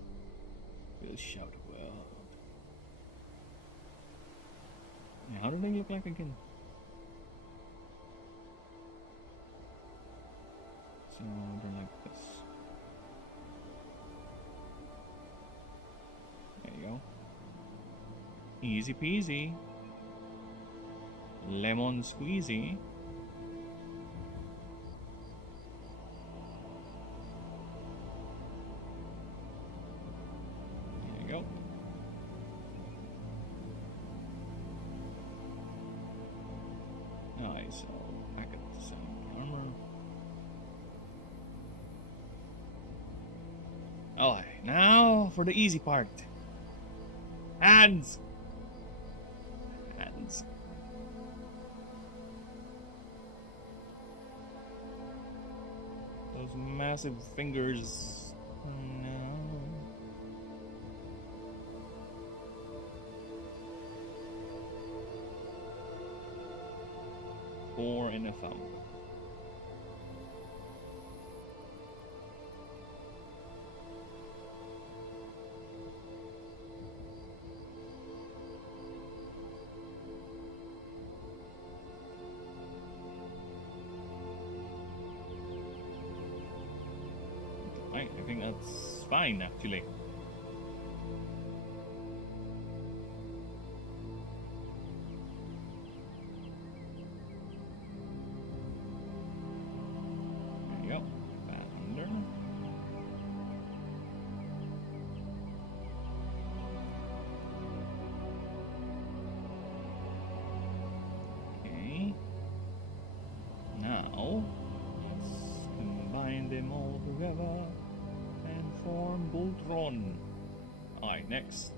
We'll shout well. How do they look like again? So they're like this. There you go. Easy peasy. Lemon squeezy. There you go. Nice. So back at the same armor. Alright, now for the easy part. Hands! Hands. Those massive fingers. Oh no. Four and a thumb. I think that's fine actually. There you go. That under. Okay. Now let's combine them all together and form Voltron. Alright, next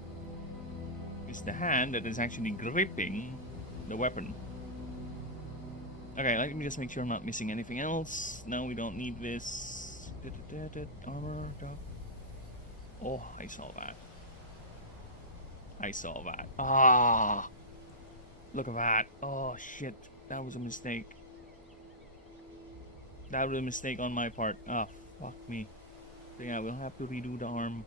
is the hand that is actually gripping the weapon. Okay, let me just make sure I'm not missing anything else. No, we don't need this. Armor, dog. Oh, I saw that. I saw that. Ah! Look at that. Oh, shit. that was a mistake. That was a mistake on my part. Oh, fuck me. So yeah, we'll have to redo the arm.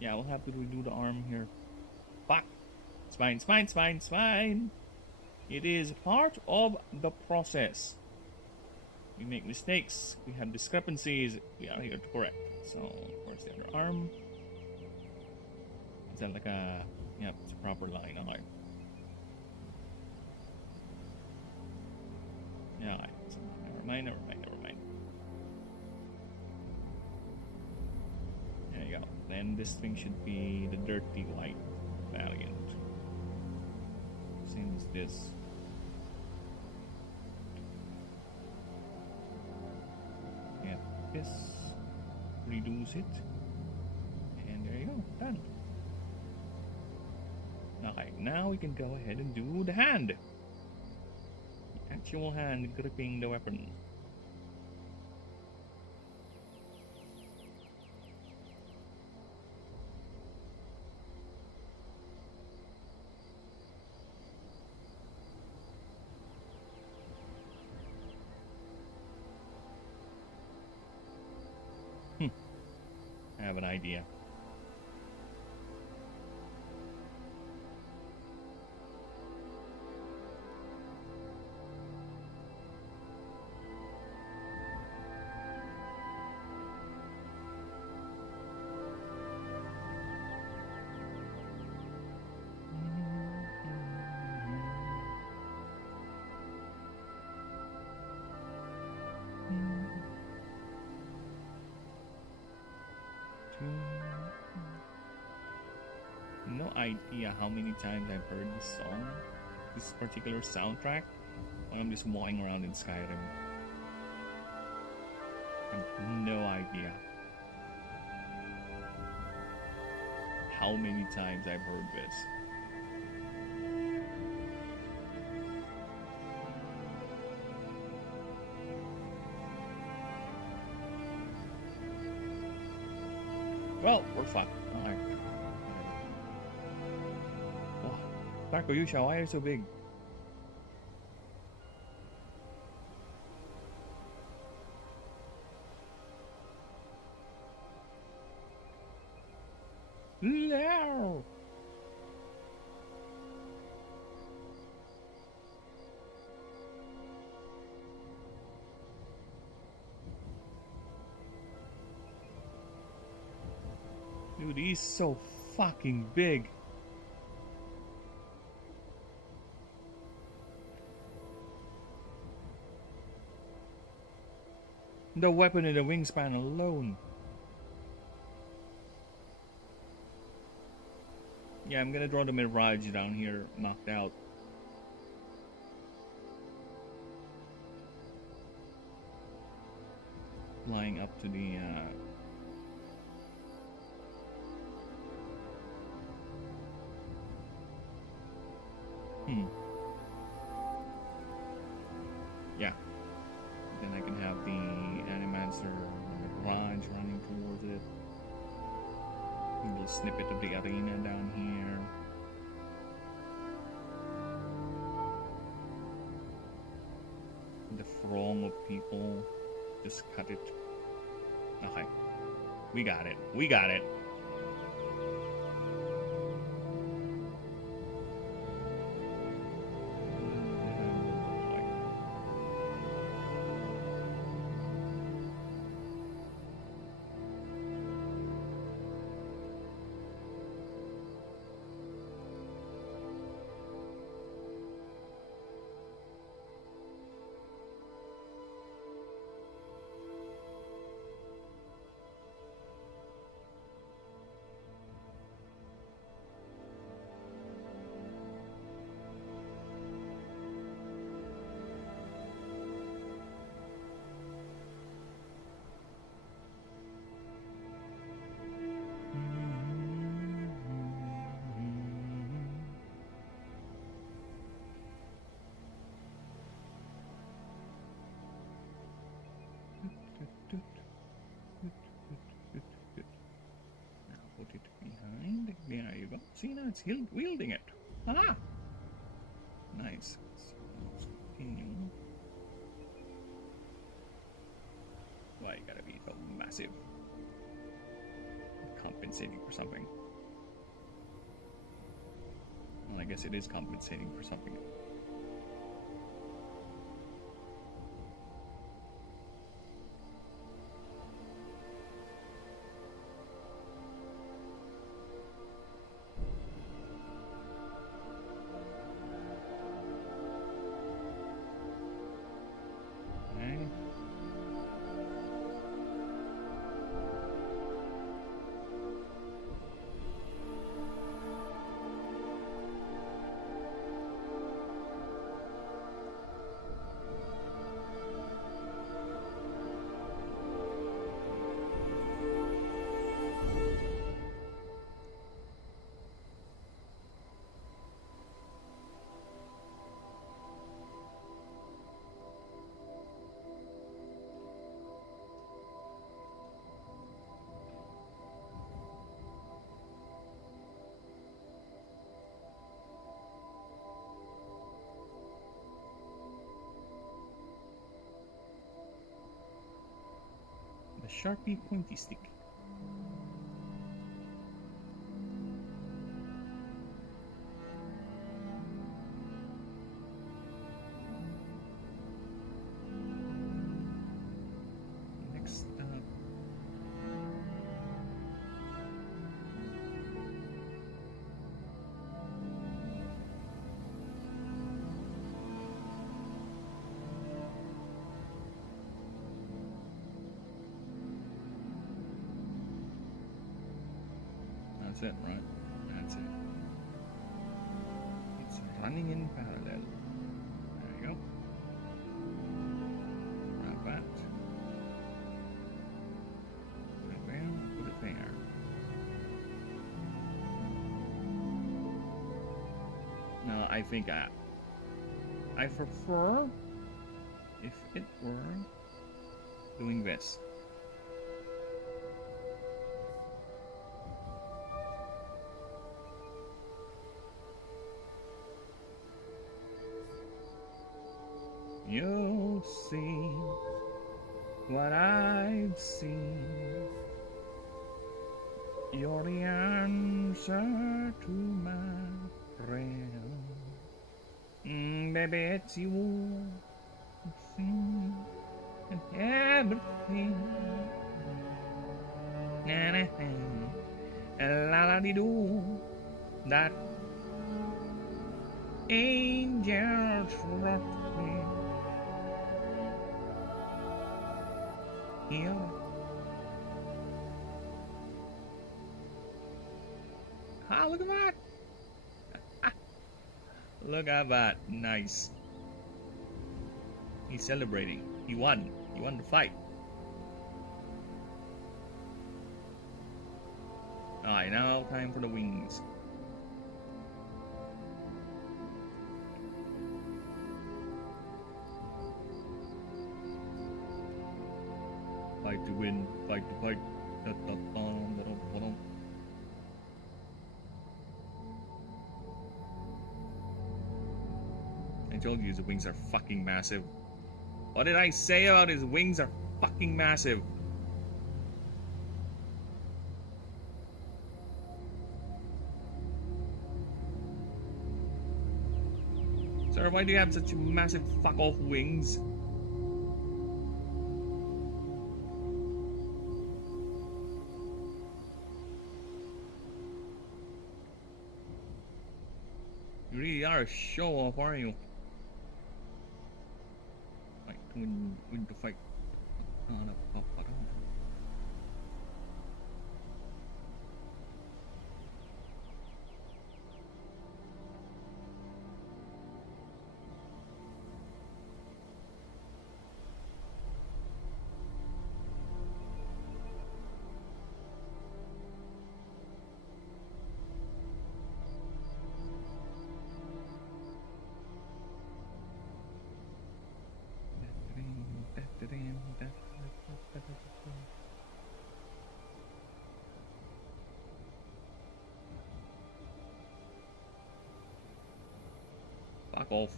Yeah, we'll have to redo the arm here. Fuck! It's fine, it's fine, it's fine, it's fine! It is part of the process. We make mistakes, we have discrepancies, we are here to correct. So, where's the other arm? Is that like a... Yep, it's a proper line. Okay. Yeah, alright. So, never mind, never mind, never mind. There you go. Then this thing should be the dirty white valiant. Same as this. Get this. Reduce it. And there you go. Done. Alright, now we can go ahead and do the hand. The actual hand gripping the weapon. I have an idea. No idea how many times I've heard this song, this particular soundtrack, when I'm just walking around in Skyrim. I have no idea how many times I've heard this. Well, we're fucked. Alright. Oh, Taco Yusha, why are you so big? No! Dude, he's so fucking big. The weapon and the wingspan alone. Yeah, I'm gonna draw the Mirage down here, knocked out. Flying up to the, Yeah. Then I can have the Animancer Mirage running towards it. A little snippet of the arena down here. The throng of people. Just cut it. Okay. We got it. We got it. it's wielding it. Ah! Nice. So let's continue. Why you gotta be so massive? Compensating for something. Well, I guess it is compensating for something. Okay. The Sharpie pointy stick. Next up. That's it, right? That's it. It's running in parallel. There you go. Grab that. Put it there, put it there. No, I think I prefer if it were doing this. You'll see what I've seen. You're the answer to my prayer. Baby, it's you. And everything. Anything. La la dee doo. That angel trust me. Here. Ah, look at that! Look at that. Nice. He's celebrating. He won. He won the fight. Alright, now time for the wings. Fight to win, fight to fight. I told you his wings are fucking massive. What did I say about his wings are fucking massive? Sir, why do you have such massive fuck off wings? You really are a show off, aren't you? Like, win the fight. off.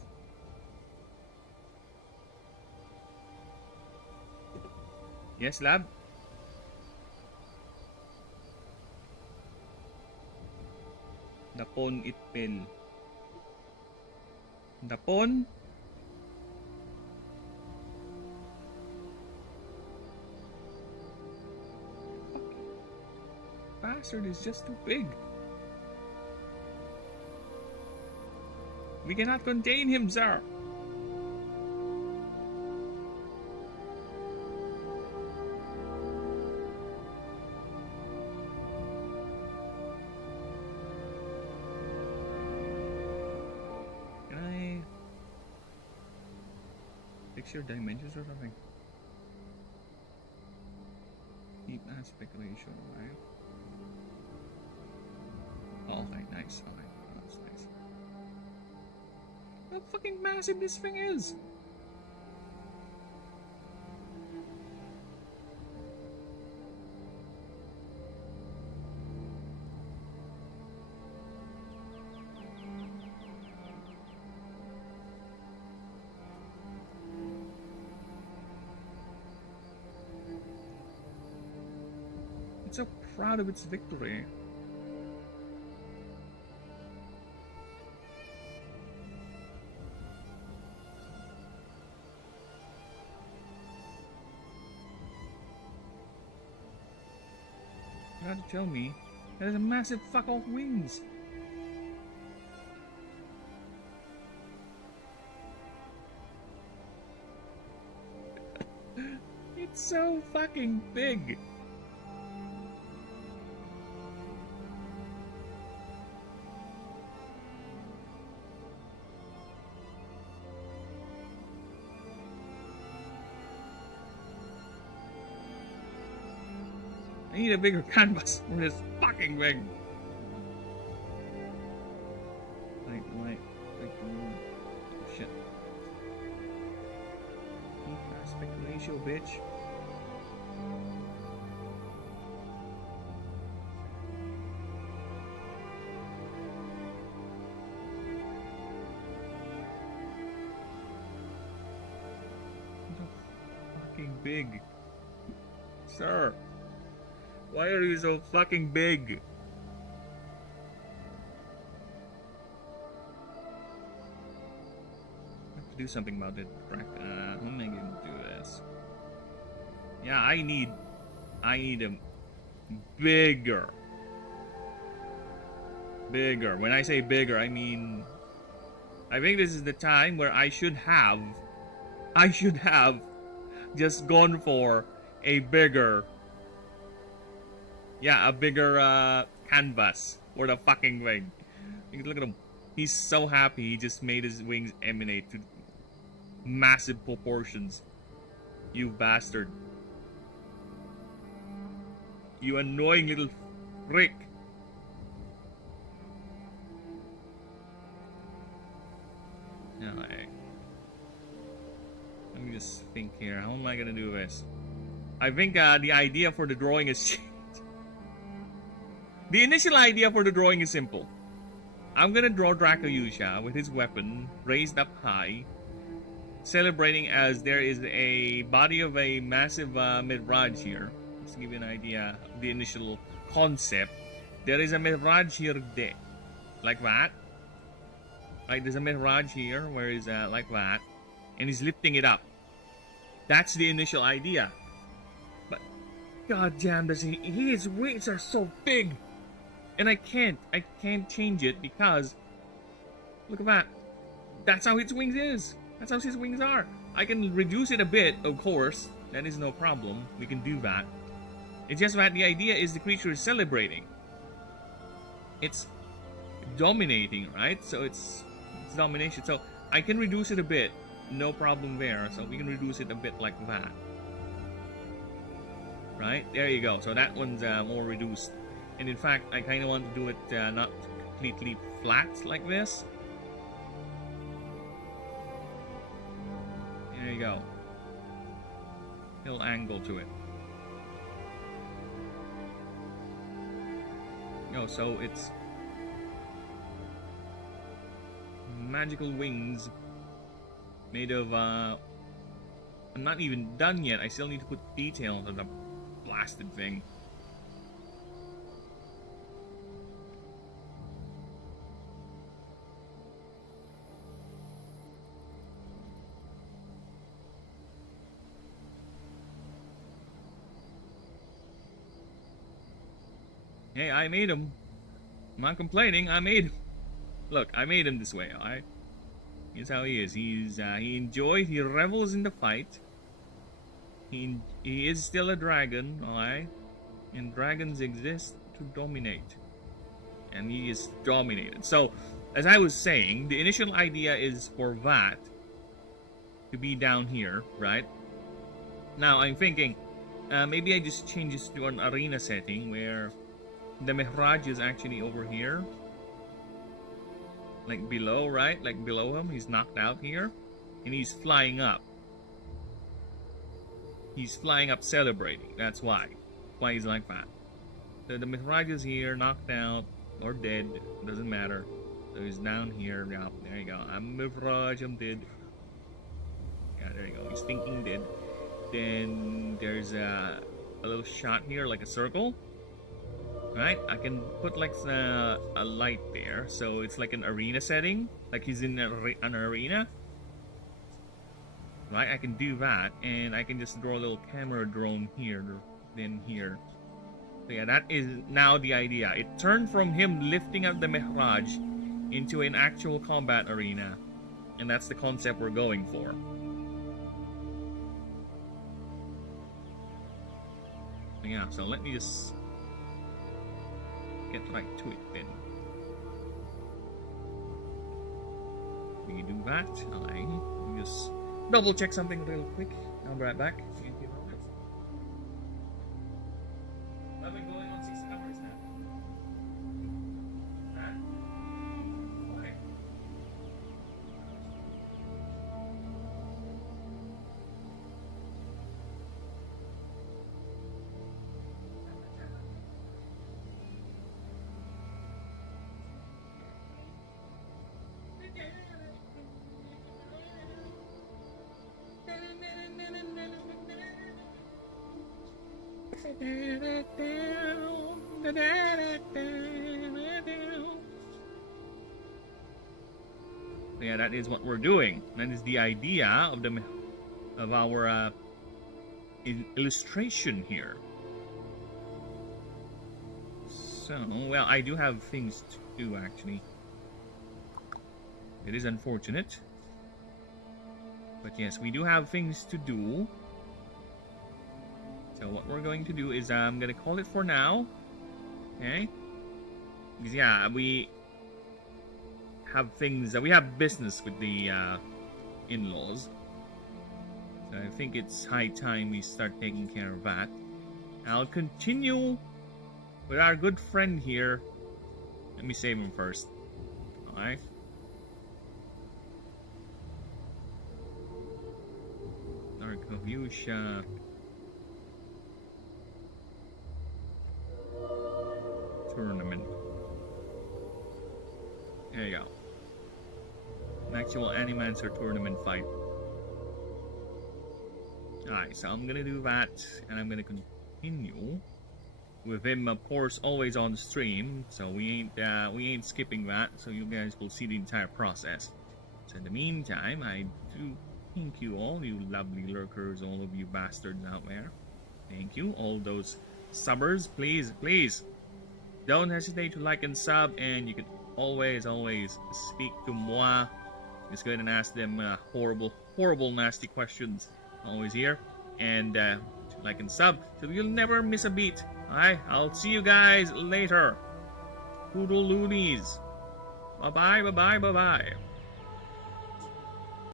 Yes, lab? Dapon itpil. Dapon? Bastard is just too big. We cannot contain him, sir. Can I fix your dimensions or something? Keep aspect ratio, right? Oh, okay, nice. Okay, that's nice. How fucking massive this thing is! It's so proud of its victory. You have to tell me that has a massive fuck off wings. It's so fucking big. I need a bigger canvas for this fucking thing. Oh shit. Aspect ratio, bitch. So fucking big. Sir. Why are you so fucking big? I have to do something about it. How am I gonna do this? Yeah, I need a bigger. When I say bigger, I mean, I think this is the time where I should have just gone for a bigger. Yeah, a bigger canvas for the fucking wing. Look at him. He's so happy he just made his wings emanate to massive proportions. You bastard. You annoying little frick. Alright. Let me just think here. How am I gonna do this? I think the idea for the drawing is the initial idea for the drawing is simple. I'm gonna draw Dracoyusha with his weapon raised up high, celebrating as there is a body of a massive Midraj here. Just to give you an idea of the initial concept. There is a Midraj here, like that. Right, there's a Midraj here, where he's like that, and he's lifting it up. That's the initial idea. But god damn, his wings are so big. And I can't change it because look at that. That's how his wings is. That's how his wings are. I can reduce it a bit, of course. That is no problem. We can do that. It's just that the idea is the creature is celebrating. It's dominating, right? So it's domination. So I can reduce it a bit. No problem there. So we can reduce it a bit like that. Right? There you go. So that one's more reduced. And in fact, I kind of want to do it not completely flat like this. There you go. Little angle to it. So it's magical wings made of, I'm not even done yet. I still need to put detail on the blasted thing. Hey, I made him. I'm not complaining. I made him. Look, I made him this way, alright? Here's how he is. He enjoys, he revels in the fight. He is still a dragon, alright? And dragons exist to dominate. And he is dominated. So, as I was saying, the initial idea is for that to be down here, right? Now, I'm thinking, maybe I just change this to an arena setting where the Mihraj is actually over here. Like below, right? Like below him. He's knocked out here. And he's flying up. He's flying up celebrating. That's why. That's why he's like that. So the Mihraj is here, knocked out, or dead. Doesn't matter. So he's down here. Yeah, there you go. I'm Mihraj, I'm dead. Yeah, there you go. He's thinking dead. Then there's a little shot here, like a circle. Right, I can put like a light there, so it's like an arena setting, like he's in an arena. Right, I can do that, and I can just draw a little camera drone here, then here. So yeah, that is now the idea. It turned from him lifting up the Mihraj into an actual combat arena, and that's the concept we're going for. So yeah, so let me just get right to it then. We do that. Let me just double check something real quick. I'll be right back. I've been going on 6 hours now. Why? Yeah, that is what we're doing. That is the idea of our illustration here. So, well, I do have things to do actually. It is unfortunate, but yes, we do have things to do. So what we're going to do is I'm gonna call it for now. Okay? Because yeah, we have things, we have business with the in-laws. So I think it's high time we start taking care of that. I'll continue with our good friend here. Let me save him first. Alright. Narkovusha. Tournament. There you go. An actual Animancer tournament fight. Alright, so I'm gonna do that, and I'm gonna continue with him, of course, always on stream. So we ain't skipping that. So you guys will see the entire process. So in the meantime, I do thank you all, you lovely lurkers, all of you bastards out there. Thank you, all those subbers. Please, please. Don't hesitate to like and sub, and you can always speak to moi. Just go ahead and ask them horrible, nasty questions. Always here. And like and sub, so you'll never miss a beat. Alright, I'll see you guys later. Poodle loonies. Bye-bye, bye-bye, bye-bye.